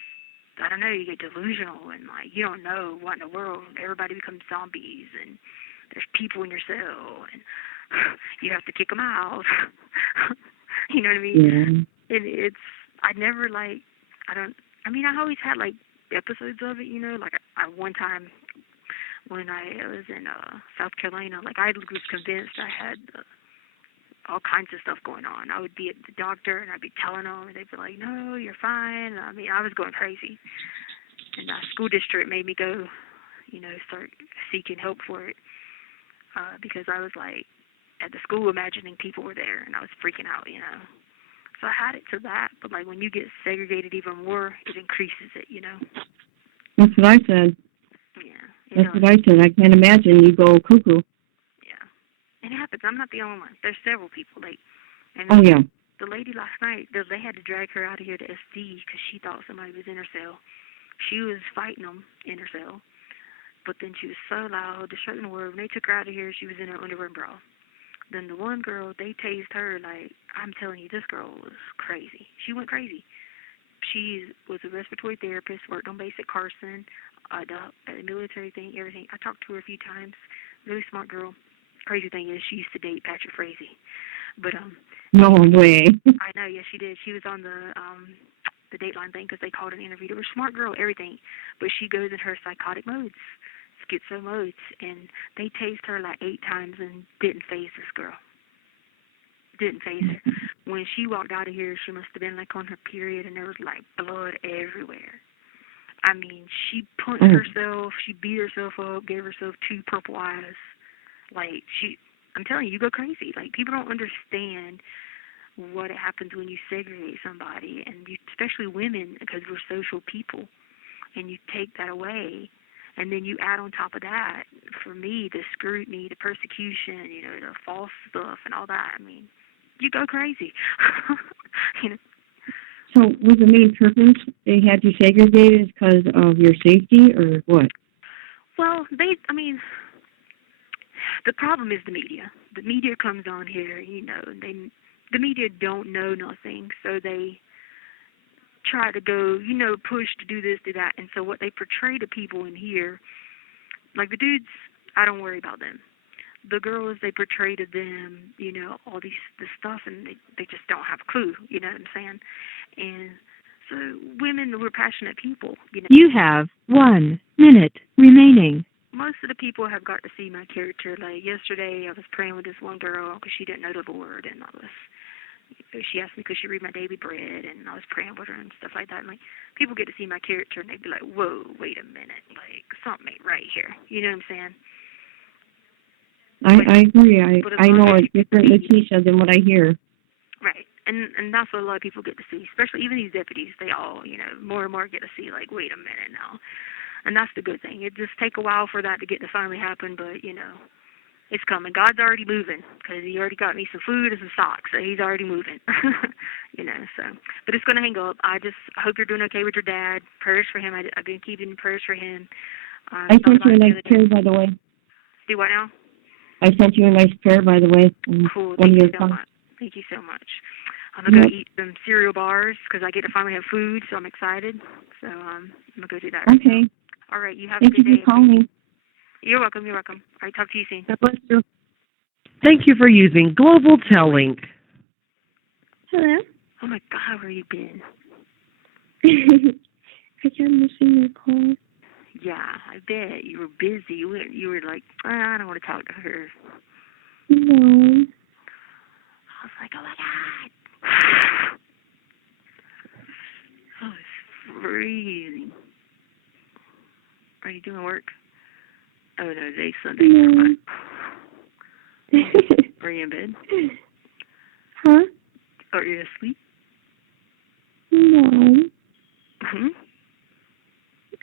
I don't know, you get delusional and like you don't know what in the world. Everybody becomes zombies and there's people in your cell and you have to kick them out. You know what I mean? Yeah. And I always had like episodes of it, like I one time when I was in South Carolina, like I was convinced I had all kinds of stuff going on. I would be at the doctor and I'd be telling them and they'd be like, no, you're fine. I mean, I was going crazy. And the school district made me go, start seeking help for it because I was like at the school imagining people were there and I was freaking out, So I had it to that, but like when you get segregated even more, it increases it, That's what I said. Yeah. That's what I said. I can't imagine you go cuckoo. Yeah. It happens. I'm not the only one. There's several people. Oh, yeah. The lady last night, they had to drag her out of here to SD because she thought somebody was in her cell. She was fighting them in her cell, but then she was so loud, destructing the word. When they took her out of here, she was in her underwear and bra. Then the one girl, they tased her like, I'm telling you, this girl was crazy. She went crazy. She was a respiratory therapist, worked on basic Carson, the military thing, everything. I talked to her a few times. Really smart girl. Crazy thing is, she used to date Patrick Frazee. But no way. I know, yes, she did. She was on the Dateline thing because they called an interview. They were a smart girl, everything. But she goes in her psychotic modes. Schizo modes, and they tased her like 8 times and didn't phase this girl. Didn't phase her. When she walked out of here, she must have been like on her period, and there was like blood everywhere. I mean, she punched herself, she beat herself up, gave herself 2 purple eyes. Like I'm telling you, you go crazy. Like people don't understand what happens when you segregate somebody, and especially women, because we're social people, and you take that away. And then you add on top of that, for me, the scrutiny, the persecution, the false stuff and all that. I mean, you go crazy. So was the main purpose they had you segregated because of your safety or what? Well, the problem is the media. The media comes on here, the media don't know nothing, so they try to go, push to do this, do that. And so what they portray to people in here, like the dudes, I don't worry about them. The girls, they portray to them, all this stuff, and they just don't have a clue, you know what I'm saying? And so women, we're passionate people, You have 1 minute remaining. Most of the people have got to see my character. Like yesterday, I was praying with this one girl because she didn't know the Lord, and she asked me, could she read my daily bread, and I was praying with her and stuff like that. And like, people get to see my character, and they'd be like, whoa, wait a minute, like, something ain't right here. You know what I'm saying? I agree. I know a different Letecia than what I hear. Right. And that's what a lot of people get to see, especially even these deputies. They all, more and more get to see, like, wait a minute now. And that's the good thing. It just take a while for that to get to finally happen, but, it's coming. God's already moving because he already got me some food and some socks, so he's already moving. So. But it's going to hang up. I hope you're doing okay with your dad. Prayers for him. I've been keeping prayers for him. I sent you a nice prayer, by the way. Do what now? I sent you a nice prayer, by the way. Cool. Thank you so much. Thank you so much. I'm going to go eat some cereal bars because I get to finally have food, so I'm excited. So I'm going to go do that right now. All right. You have a good day. Thank you for calling. You're welcome. All right, talk to you soon. God bless you. Thank you for using Global Tellink. Hello. Oh my God, where you been? I kept missing your call. Yeah, I bet you were busy. You were like, I don't want to talk to her. No. like, oh my God. Oh, it's freezing. Are you doing work? Oh no, today's Sunday. No. Are you in bed? Huh? Are you asleep? No. Hmm?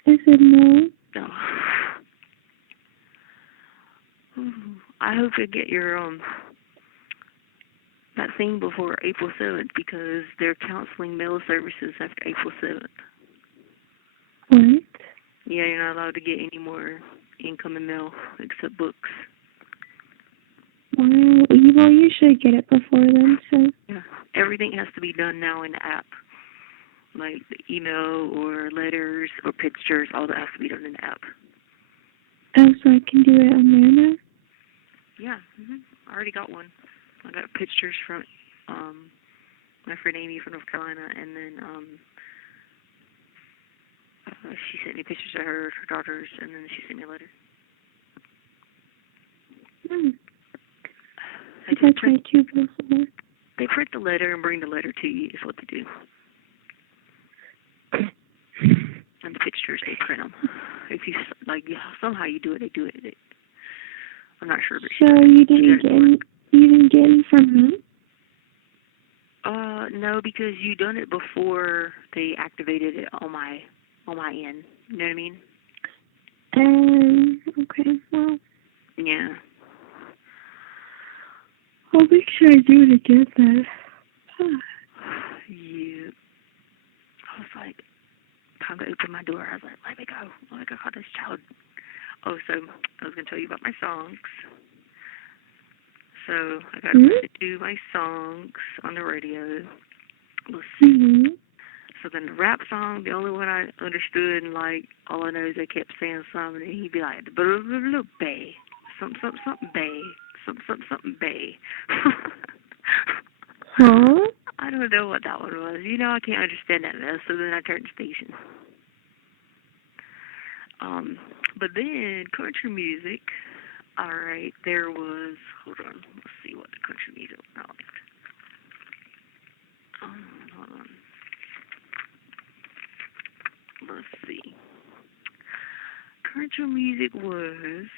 I said no. No. I hope you get your that thing before April 7th because they're canceling mail services after April 7th. What? Yeah, you're not allowed to get any more incoming mail except books. Well, you should get it before then, so. Yeah, everything has to be done now in the app. Like the email or letters or pictures, all that has to be done in the app. Oh, so I can do it on there now? Yeah, I already got one. I got pictures from my friend Amy from North Carolina, and then she sent me pictures of her daughters, and then she sent me a letter. I tried to before. They print the letter and bring the letter to you is what they do. And the pictures, they print them. If you, like, somehow you do it, they do it. I'm not sure, but so you didn't get any from me? No, because you done it before they activated it on my end. You know what I mean? Okay, well. Yeah. I'll make sure I do it again then. I was like, time to open my door. I was like, let me go call this child. Oh, so I was going to tell you about my songs. So I got to listen to my songs on the radio. Let's see. So then the rap song, the only one I understood, and like all I know is they kept saying something, and he'd be like, blah, blah, blah, bay, something, something, something, bay, something, something, something, bay. Huh? I don't know what that one was. You know, I can't understand that mess, so then I turned the station. But then country music, all right, there was, hold on, let's see what the country music was. Hold on. Let's see. Country music was,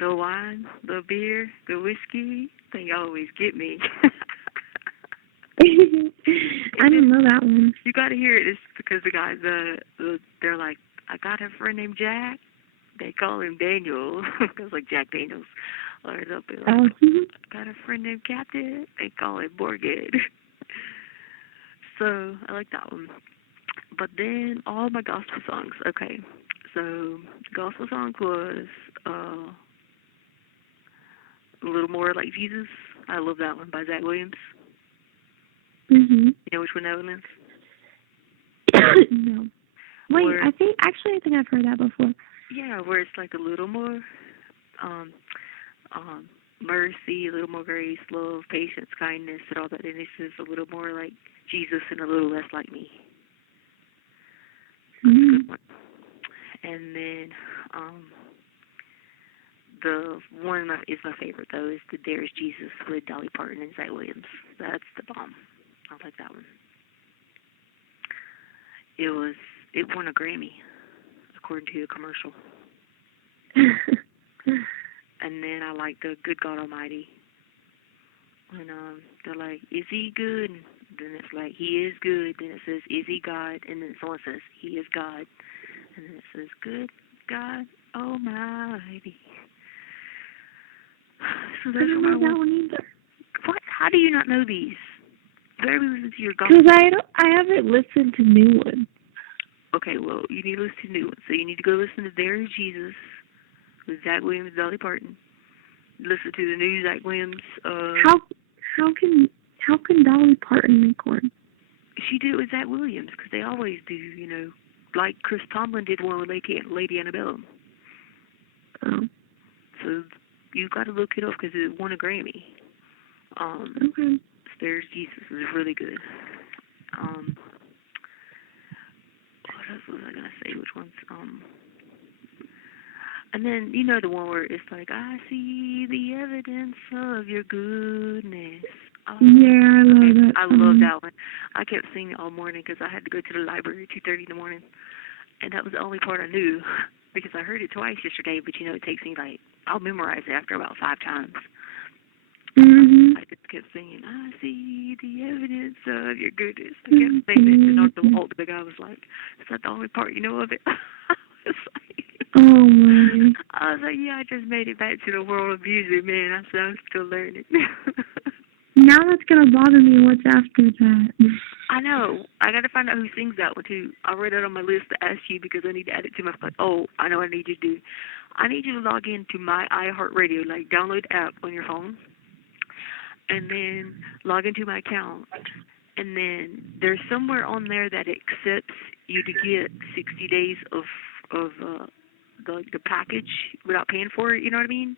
the wine, the beer, the whiskey. They always get me. I don't know that one. You got to hear it. It's because the guys, they're like, I got a friend named Jack. They call him Daniel. It's like Jack Daniels. Or they'll be like, I got a friend named Captain. They call him Morgan. So I like that one. But then all my gospel songs. Okay, so the gospel song was A Little More Like Jesus. I love that one by Zach Williams. You know which one that one is? No. Wait, I think I've heard that before. Yeah, where it's like a little more mercy, a little more grace, love, patience, kindness, and all that. And this is a little more like Jesus and a little less like me. That's a good one. And then the one that is my favorite, though, is the There's Jesus with Dolly Parton and Zach Williams. That's the bomb. I like that one. It won a Grammy, according to a commercial. And then I like the Good God Almighty. And they're like, is he good? And then it's like, he is good. Then it says, is he God? And then someone says, he is God. And then it says, good God Almighty. So those are my ones. What? How do you not know these? You better listen to your gospel. Because I haven't listened to new ones. Okay, well, you need to listen to new ones. So you need to go listen to There's Jesus with Zach Williams and Dolly Parton. Listen to the new Zach Williams. How can Dolly Parton make one? She did it with Zach Williams because they always do, you know, like Chris Tomlin did one with Lady Annabelle. Oh. So you got to look it up because it won a Grammy. Okay. There's Jesus is really good. What else was I gonna say? Which ones? And then, you know the one where it's like, I see the evidence of your goodness. Oh, Yeah, I love that I song. love that one. I kept singing it all morning because I had to go to the library at 2:30 in the morning. And that was the only part I knew because I heard it twice yesterday, but, you know, it takes me, like, I'll memorize it after about 5 times. Mm-hmm. I just kept singing, I see the evidence of your goodness. I kept singing it, and on the whole, the guy was like, is that the only part you know of it? I was like, Oh, my. I was like, yeah, I just made it back to the world of music, man. I said, I'm still learning. Now that's going to bother me. What's after that? I know. I got to find out who sings that one, too. I read it on my list to ask you because I need to add it to my, oh, I know what I need you to do. I need you to log into my iHeartRadio, like download the app on your phone, and then log into my account. And then there's somewhere on there that accepts you to get 60 days of the package without paying for it, you know what I mean?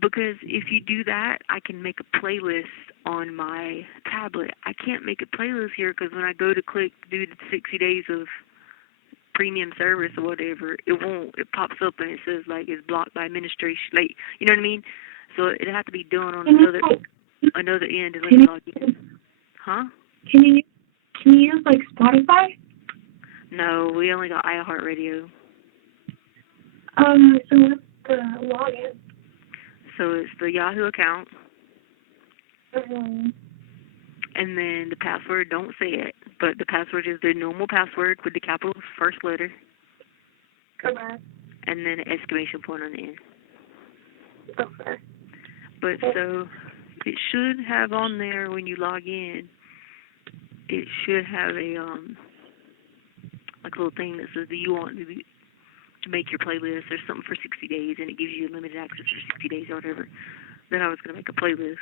Because if you do that, I can make a playlist on my tablet. I can't make a playlist here because when I go to click do the 60 days of premium service or whatever, it won't. It pops up and it says, like, it's blocked by administration. Like, you know what I mean? So it'd have to be done on another end to let me log in. Huh? Can you use, like, Spotify? No, we only got iHeartRadio. So what's the login? So it's the Yahoo account, Mm-hmm. and then the password, don't say it, but the password is the normal password with the capital first letter, Correct. and then an exclamation point on the end. Okay. But so it should have on there when you log in, it should have a like a little thing that says, do you want to make your playlist? There's something for 60 days, and it gives you limited access for 60 days or whatever. Then I was going to make a playlist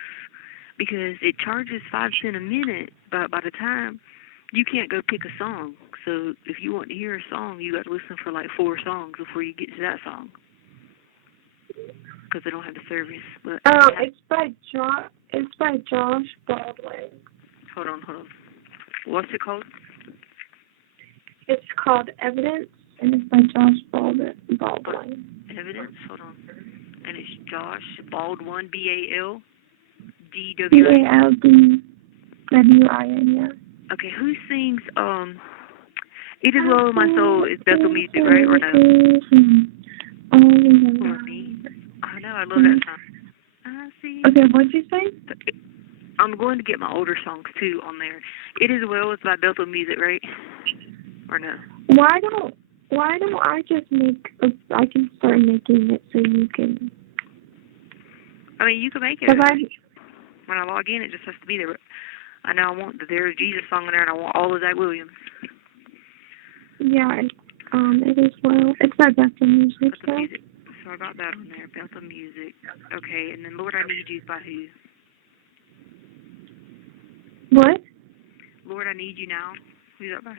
because it charges 5 cents a minute, but by the time you can't go pick a song. So if you want to hear a song, you got to listen for like 4 songs before you get to that song because they don't have the service. But it's by Josh Baldwin. Hold on. What's it called? It's called Evidence, and it's by Josh Baldwin. Evidence? Hold on. And it's Josh Baldwin, BALDWIN. BALDWIN, yeah. Okay, who sings, It Is Well With My Soul is Bethel Music, right, or no? Me. I know, I love that song. I see. Okay, what'd you say? I'm going to get my older songs, too, on there. It Is Well is by Bethel Music, right? Or no? Why don't I just I can start making it so you can... I mean, you can make it. When I log in, it just has to be there. But I know I want the There's Jesus song in there, and I want all of Zach Williams. Yeah, it is well. It's by Bethel Music, So I got that on there, Bethel Music. Okay, and then Lord, I Need You is by who? What? Lord, I Need You Now. Who's that by?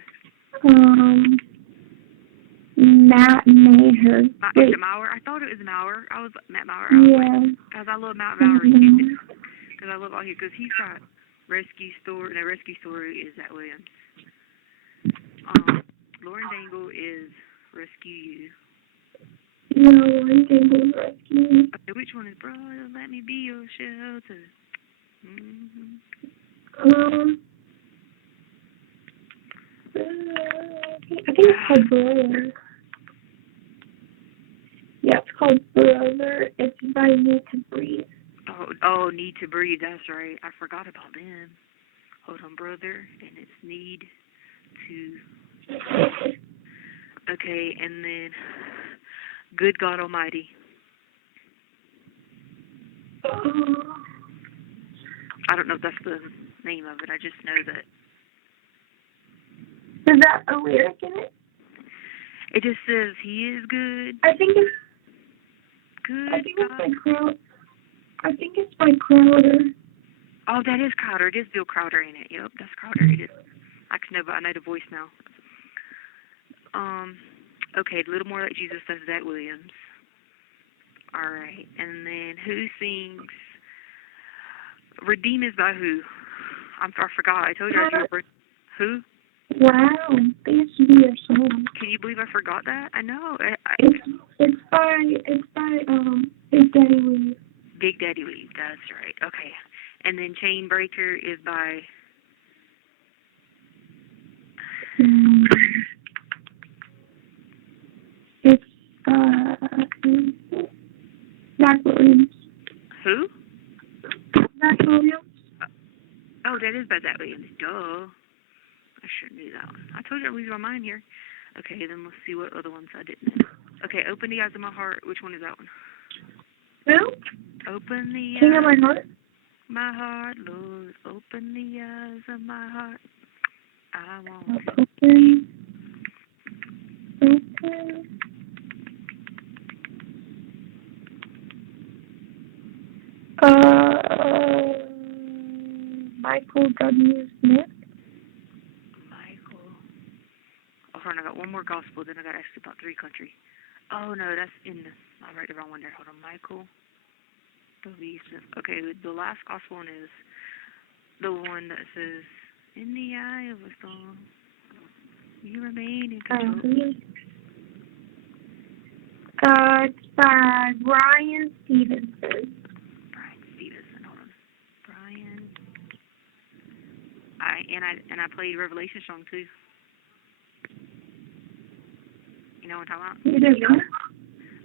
Matt Maher. Is it Maurer? I thought it was Maurer. I was Matt Maurer. Yeah. Because I love Matt Maurer. Because I love all here. Because he's got Rescue Story. And the Rescue Story is Zach Williams. Lauren Dangle is Rescue You. No, Lauren Dangle is Rescue You. Okay, which one is Brother, Let Me Be Your Shelter? Mm-hmm. I think it's called Brother. Yeah, it's called Brother. It's by Need to Breathe. Oh, Need to Breathe. That's right. I forgot about them. Hold on, Brother, and it's Need to. Okay, and then Good God Almighty. I don't know if that's the name of it. I just know that. Is that a lyric in it? It just says He is good. I think it's good. I think it's by Crowder. I think it's by Crowder. Oh, that is Crowder. It is Bill Crowder in it. Yep, that's Crowder. It is. I know the voice now. Okay, a little more like Jesus. That's Zach Williams. All right, and then who sings? Redeem is by who? I forgot. I told you I was your birth. Who? Wow, they used to be your song. Can you believe I forgot that? I know. It's by Big Daddy Weave. Big Daddy Weave, that's right. Okay. And then Chain Breaker is by... It's Zach Williams. Who? Zach Williams. Oh, that is by Zach Williams. Duh. I shouldn't do that one. I told you I'd lose my mind here. Okay, then let's see what other ones I didn't know. Okay, Open the Eyes of My Heart. Which one is that one? Who? Open the King eyes of My Heart. My heart, Lord. Open the eyes of my heart. I want Open. Michael W. Smith. Michael. Oh, hold on, I got one more gospel, then I got to ask you about 3 country. Oh, no, that's in the... I write the wrong one there. Hold on, Michael W. Smith. Okay, the last gospel one is the one that says, in the eye of a storm, you remain in control. It's by Brian Stevenson. Brian Stevenson, hold on. Brian. I played Revelation song too. You know what I'm talking about? You did what?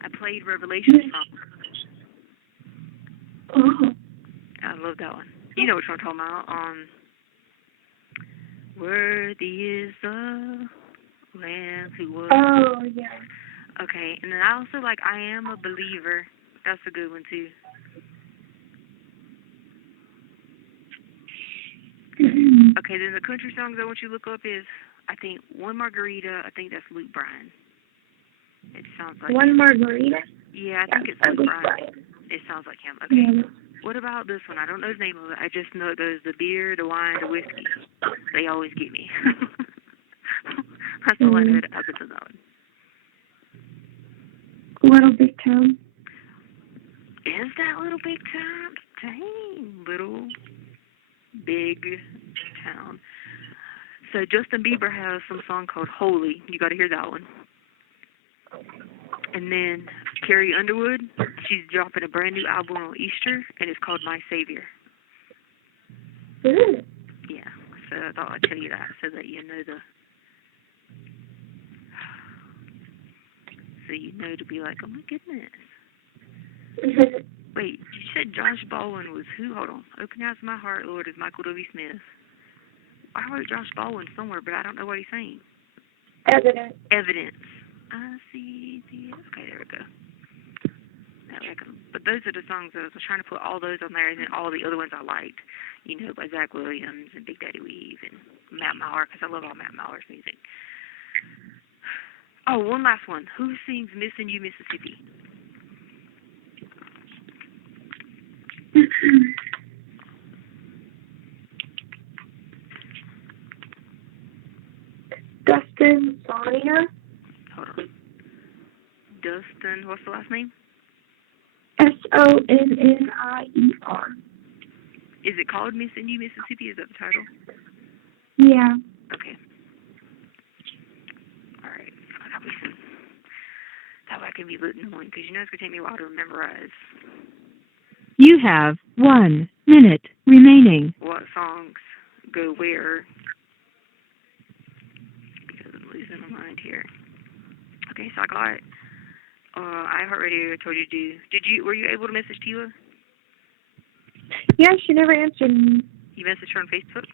I played Revelation song. Oh. I love that one. You know which one I'm talking about. Worthy is the Lamb who was. Oh, yeah. Okay, and then I also like I Am a Believer. That's a good one too. Okay, then the country songs I want you to look up is, I think, One Margarita. I think that's Luke Bryan. It sounds like One Margarita? Yeah, I think it's Luke Bryan. It sounds like him. Okay. Yeah. What about this one? I don't know his name of it. I just know it goes the beer, the wine, the whiskey. They always get me. That's all I know other than that one. Little Big Town. Is that Little Big Town? Dang, Little Big Town. So Justin Bieber has some song called Holy. You got to hear that one. And then Carrie Underwood, she's dropping a brand new album on Easter, and it's called My Savior. Ooh. Yeah, so I thought I'd tell you that so that you know so you know to be like, oh my goodness. Wait, you said Josh Baldwin was who? Hold on. Open Eyes of My Heart, Lord, is Michael W. Smith. I wrote Josh Baldwin somewhere, but I don't know what he's saying. Evidence. I see the... Okay, there we go. But those are the songs that I was trying to put all those on there, and then all the other ones I liked. You know, by Zach Williams and Big Daddy Weave and Matt Maher, because I love all Matt Maher's music. Oh, one last one. Who sings Missin' You, Mississippi? Dustin Sonnier. Hold on. Dustin, what's the last name? Sonnier. Is it called Missin' You, Mississippi? Is that the title? Yeah. Okay. All right. That way I can be lit in the morning, because you know it's going to take me a while to memorize. You have 1 minute remaining. What songs go where? Because I'm losing my mind here. Okay, so I got iHeartRadio. I told you to do. Were you able to message Tila? Yeah, she never answered me. You messaged her on Facebook?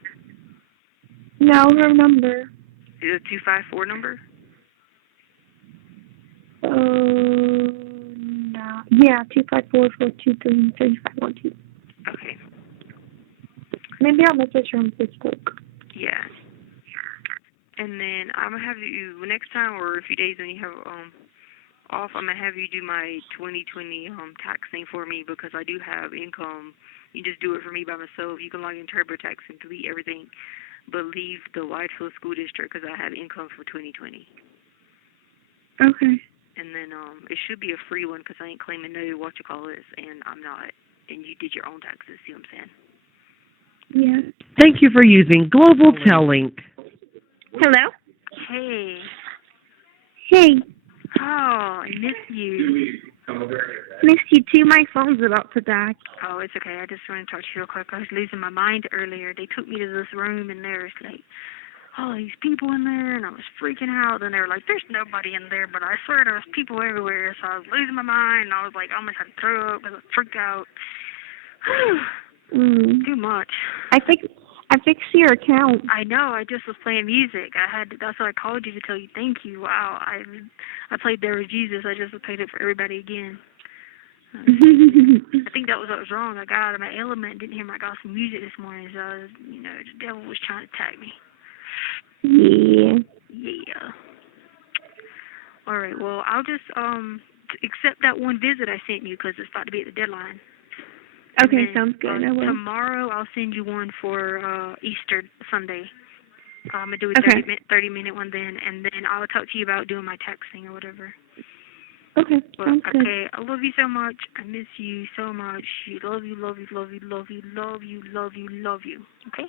No, her number. Is it a 254 number? No. Yeah, 254-423-3512. Okay. Maybe I'll message her on Facebook. Yeah. And then I'm going to have you, next time or a few days when you have off, I'm going to have you do my 2020 tax thing for me, because I do have income. You just do it for me by myself. You can log in TurboTax and delete everything, but leave the Whitefield School District, because I have income for 2020. Okay. And then it should be a free one, because I ain't claiming no whatchamacallits, and I'm not. And you did your own taxes, see what I'm saying? Yeah. Thank you for using Global Tel Link. Hello? Hey. Hey. Oh, I miss you. Missed you too. My phone's about to die. Oh, it's okay. I just want to talk to you real quick. I was losing my mind earlier. They took me to this room, and there's like all these people in there, and I was freaking out. And they were like, "There's nobody in there," but I swear there was people everywhere. So I was losing my mind. And I was like, I almost had to throw up because I freaked out. Too much. I fixed your account. I know. I just was playing music. That's why I called you to tell you thank you. Wow. I played There Was Jesus. I just played it for everybody again. I think that was what was wrong. I got out of my element. Didn't hear my gospel music this morning. So I was, the devil was trying to attack me. Yeah. All right. Well, I'll just accept that one visit I sent you because it's about to be at the deadline. Okay, sounds good. I will. Tomorrow I'll send you one for Easter Sunday. I'm going to do a 30-minute one then, and then I'll talk to you about doing my texting or whatever. Okay, sounds good. Okay, I love you so much. I miss you so much. Love you, love you, love you, love you, love you, love you, love you. Okay?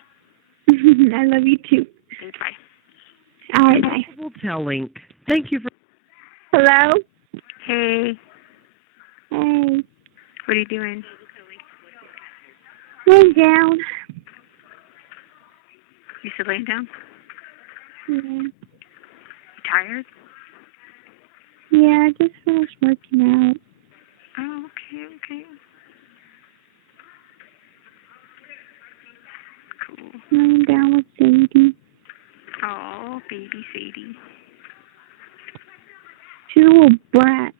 I love you too. Okay, bye. All right, bye. We'll tell Link. Thank you for... Hello? Hey. Hey. What are you doing? Laying down. You still laying down? Yeah. You tired? Yeah, I just finished working out. Oh, okay. Cool. Laying down with Sadie. Oh, baby Sadie. She's a little brat.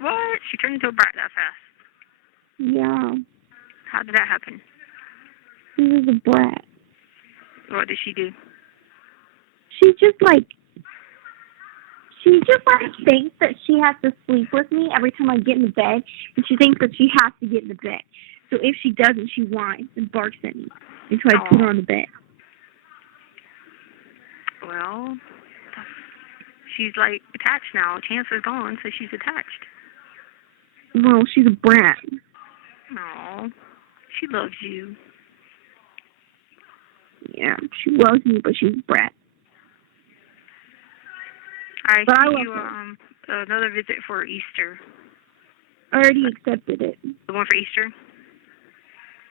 What? She turned into a brat that fast? Yeah. How did that happen? She was a brat. What did she do? She just thinks that she has to sleep with me every time I get in the bed, and she thinks that she has to get in the bed. So if she doesn't, she whines and barks at me until I put her on the bed. Well, she's like attached now. Chance is gone, so she's attached. Well, she's a brat. No, she loves you. Yeah, she loves me, but she's a brat. I see you another visit for Easter. I already accepted it. The one for Easter?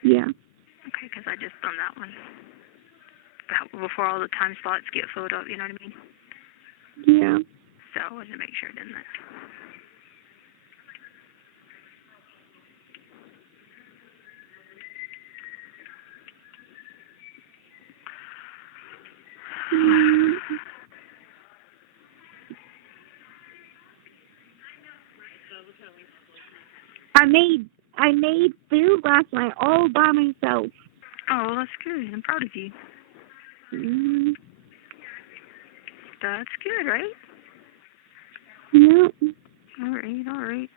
Yeah. Okay, because I just done that one. Before all the time slots get filled up, you know what I mean? Yeah. So I wanted to make sure I did that. I made food last night all by myself. Oh, that's good. I'm proud of you. Mm-hmm. That's good, right? Yep. All right.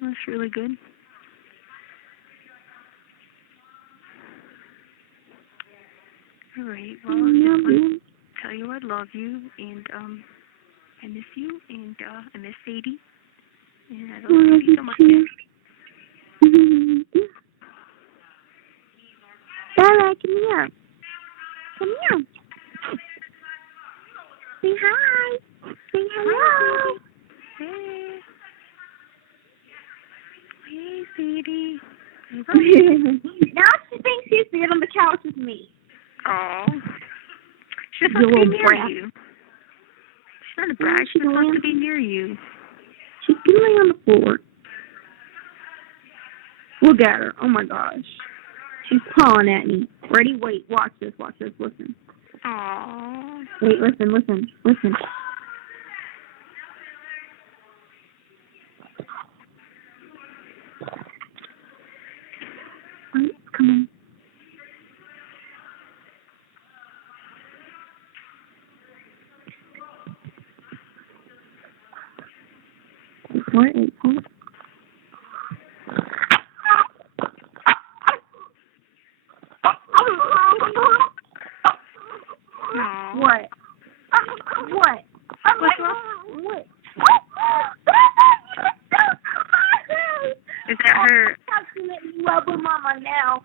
That's really good. All right. Well, I just want to tell you I love you, and I miss you, and I miss Sadie, and I love you so much. Bella, come here. Come here. Say hi. Say hello. Hey. Hey, Sadie. Now she thinks she's sitting on the couch with me. Oh. She's supposed to be near you. She's not a brat. She's supposed to be near you. She's going to lay on the floor. Look at her. Oh, my gosh. She's pawing at me. Ready? Wait. Watch this. Listen. Aww. Wait, listen. Wait, come on. What? What? What? Is that her? Love her mama now.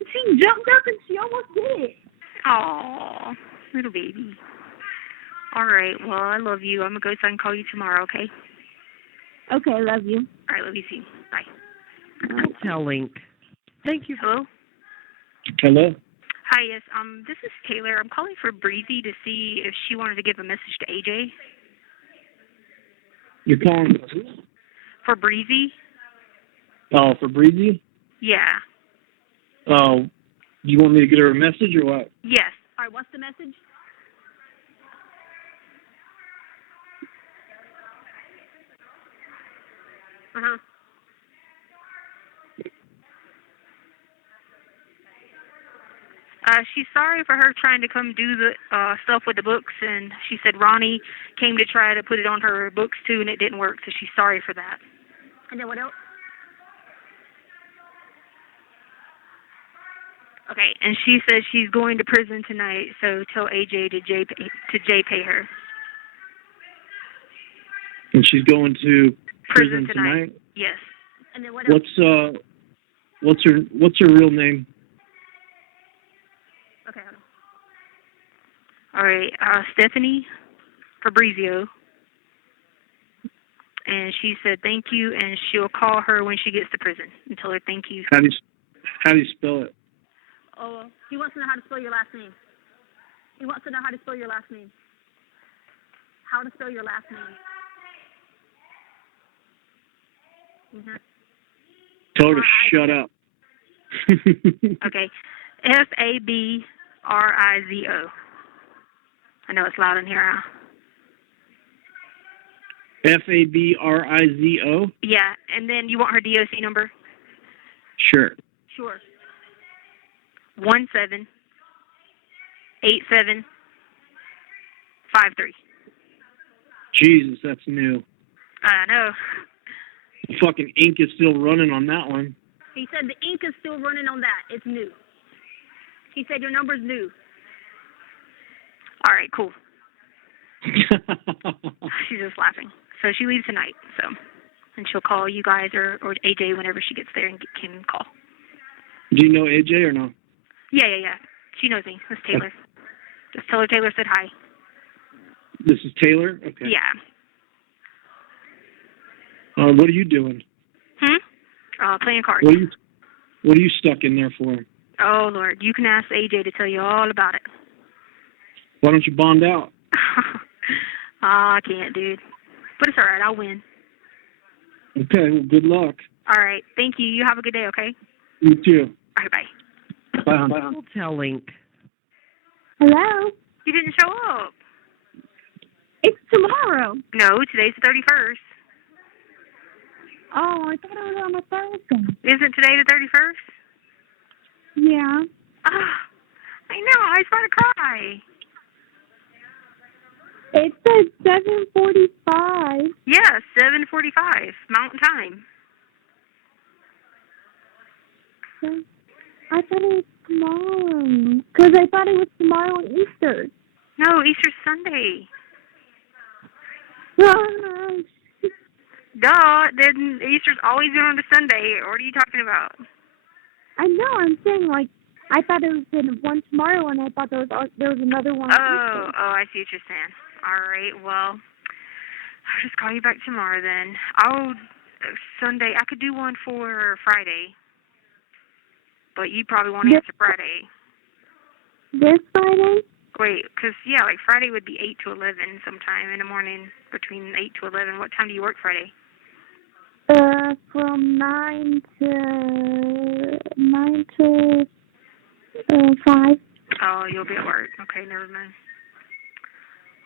She jumped up and she almost did it. Aww. Little baby. All right. Well, I love you. I'm going to go so I can call you tomorrow, okay? Okay, love you. All right, love you too. Bye. Hotel link. Thank you. Hello? Hello? Hi, yes. This is Taylor. I'm calling for Breezy to see if she wanted to give a message to AJ. You're calling For Breezy? Oh, for Breezy? Yeah. Oh, you want me to get her a message or what? Yes. All right, what's the message? Uh-huh. She's sorry for her trying to come do the stuff with the books, and she said Ronnie came to try to put it on her books too, and it didn't work, so she's sorry for that. And then what else? Okay, and she says she's going to prison tonight, so tell AJ to Jay pay her. And she's going to Prison tonight? Yes. And then what else? What's her real name? Okay, hold on. All right, Stephanie Fabrizio. And she said thank you, and she'll call her when she gets to prison and tell her thank you. How do you spell it? Oh, he wants to know how to spell your last name. He wants to know how to spell your last name. How to spell your last name. Mm-hmm. Tell her to shut up. Okay. Fabrizo. I know it's loud in here, huh? Fabrizo? Yeah, and then you want her DOC number? Sure. Sure. 178753. Jesus, that's new. I know. Fucking ink is still running on that one. He said the ink is still running on that. It's new. He said your number's new. All right, cool. She's just laughing. So she leaves tonight, and she'll call you guys or AJ whenever she gets there and can call. Do you know AJ or no? Yeah. She knows me. It's Taylor. Just tell her Taylor said hi. This is Taylor? Okay. Yeah. What are you doing? Playing cards. What are you stuck in there for? Oh, Lord. You can ask AJ to tell you all about it. Why don't you bond out? I can't, dude. But it's all right. I'll win. Okay, well, good luck. All right. Thank you. You have a good day, okay? You too. All right, bye. Bye. Hotel link. Hello? You didn't show up. It's tomorrow. No, today's the 31st. Oh, I thought it was on a Thursday. Isn't today the 31st? Yeah. I know. I was about to cry. It says 7:45. Yeah, 7:45 Mountain Time. I thought it was tomorrow. Because I thought it was tomorrow on Easter. No, Easter's Sunday. Duh. Then Easter's always been on a Sunday. What are you talking about? I know. I'm saying, like, I thought it was one tomorrow, and I thought there was another one. Oh, I see what you're saying. All right, well, I'll just call you back tomorrow then. Sunday, I could do one for Friday, but you probably won't answer Friday. This Friday? Wait, because, yeah, like Friday would be 8 to 11 sometime in the morning, between 8 to 11. What time do you work Friday? From 9 to 5. Oh, you'll be at work. Okay, never mind.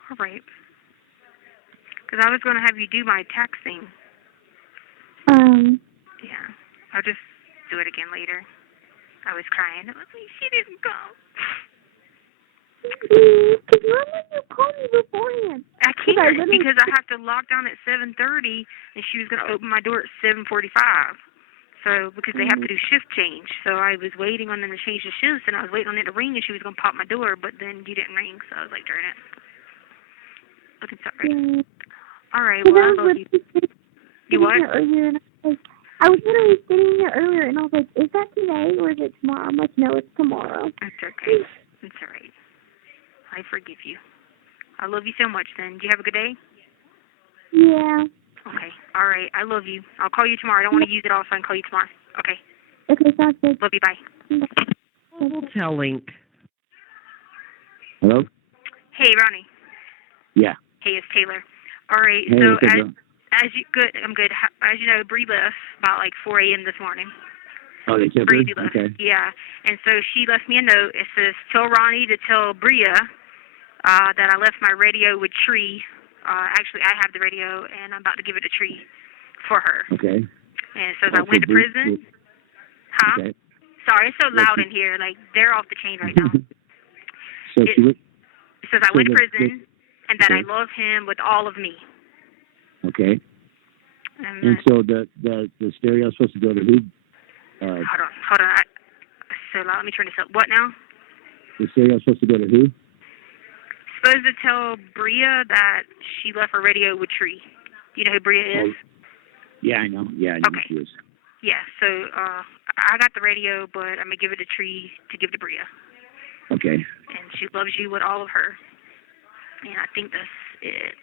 All right. Because I was going to have you do my tax thing. Yeah. I'll just do it again later. I was crying. I was like, she didn't come. Why didn't you call me beforehand? I can't because I have to lock down at 7:30, and she was going to open my door at 7:45. So, because they have to do shift change. So I was waiting on them to change the shifts, and I was waiting on it to ring, and she was going to pop my door, but then you didn't ring, so I was like, darn it. But it's all right. All right, well, I love you. You what? I was literally sitting here earlier, and I was like, is that today, or is it tomorrow? I'm like, no, it's tomorrow. That's okay. It's all right. I forgive you. I love you so much then. Do you have a good day? Yeah. Okay. All right. I love you. I'll call you tomorrow. I don't want to use it all, so I can call you tomorrow. Okay. Okay, sounds good. Love you. Bye. Hotel Link. Hello? Hey, Ronnie. Yeah. Hey, it's Taylor. All right. Hey, So what's up, girl? as you good, I'm good. As you know, Bree left about like 4 a.m. this morning. Oh, they took Bree her? left. Okay. Yeah. And so she left me a note. It says, "Tell Ronnie to tell Bria that I left my radio with Tree. Actually, I have the radio, and I'm about to give it to Tree for her." Okay. And it says I went to prison. Huh? Okay. Sorry, it's so loud in here. Like, they're off the chain right now. So she went, It says I went to prison and that I love him with all of me. okay. And And so the stereo is supposed to go to who? hold on. So let me turn this up. What now? The stereo is supposed to go to who? Supposed to tell Bria that she left her radio with Tree. You know who Bria is? Yeah, I know. Yeah, I know who she is. Yeah, so I got the radio, but I'm going to give it to Tree to give to Bria. Okay. And she loves you with all of her. And I think that's it.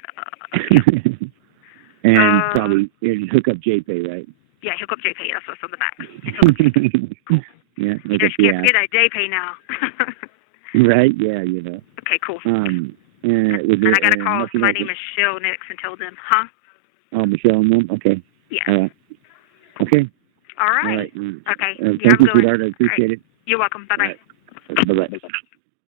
And probably hook up JPay, right? Yeah, hook up JPay. That's what's on the back. And hook up JPay. Yeah, You hook know, up she the can't app. forget that JPay now. Right, yeah, you know. Okay, cool. And And I got to call somebody named Michelle next and tell them, huh? Oh, Michelle and them? Okay. Yeah. All right. Okay. All right. All right. Okay. Thank you, sweetheart. I appreciate it. You're welcome. Bye-bye. Bye-bye.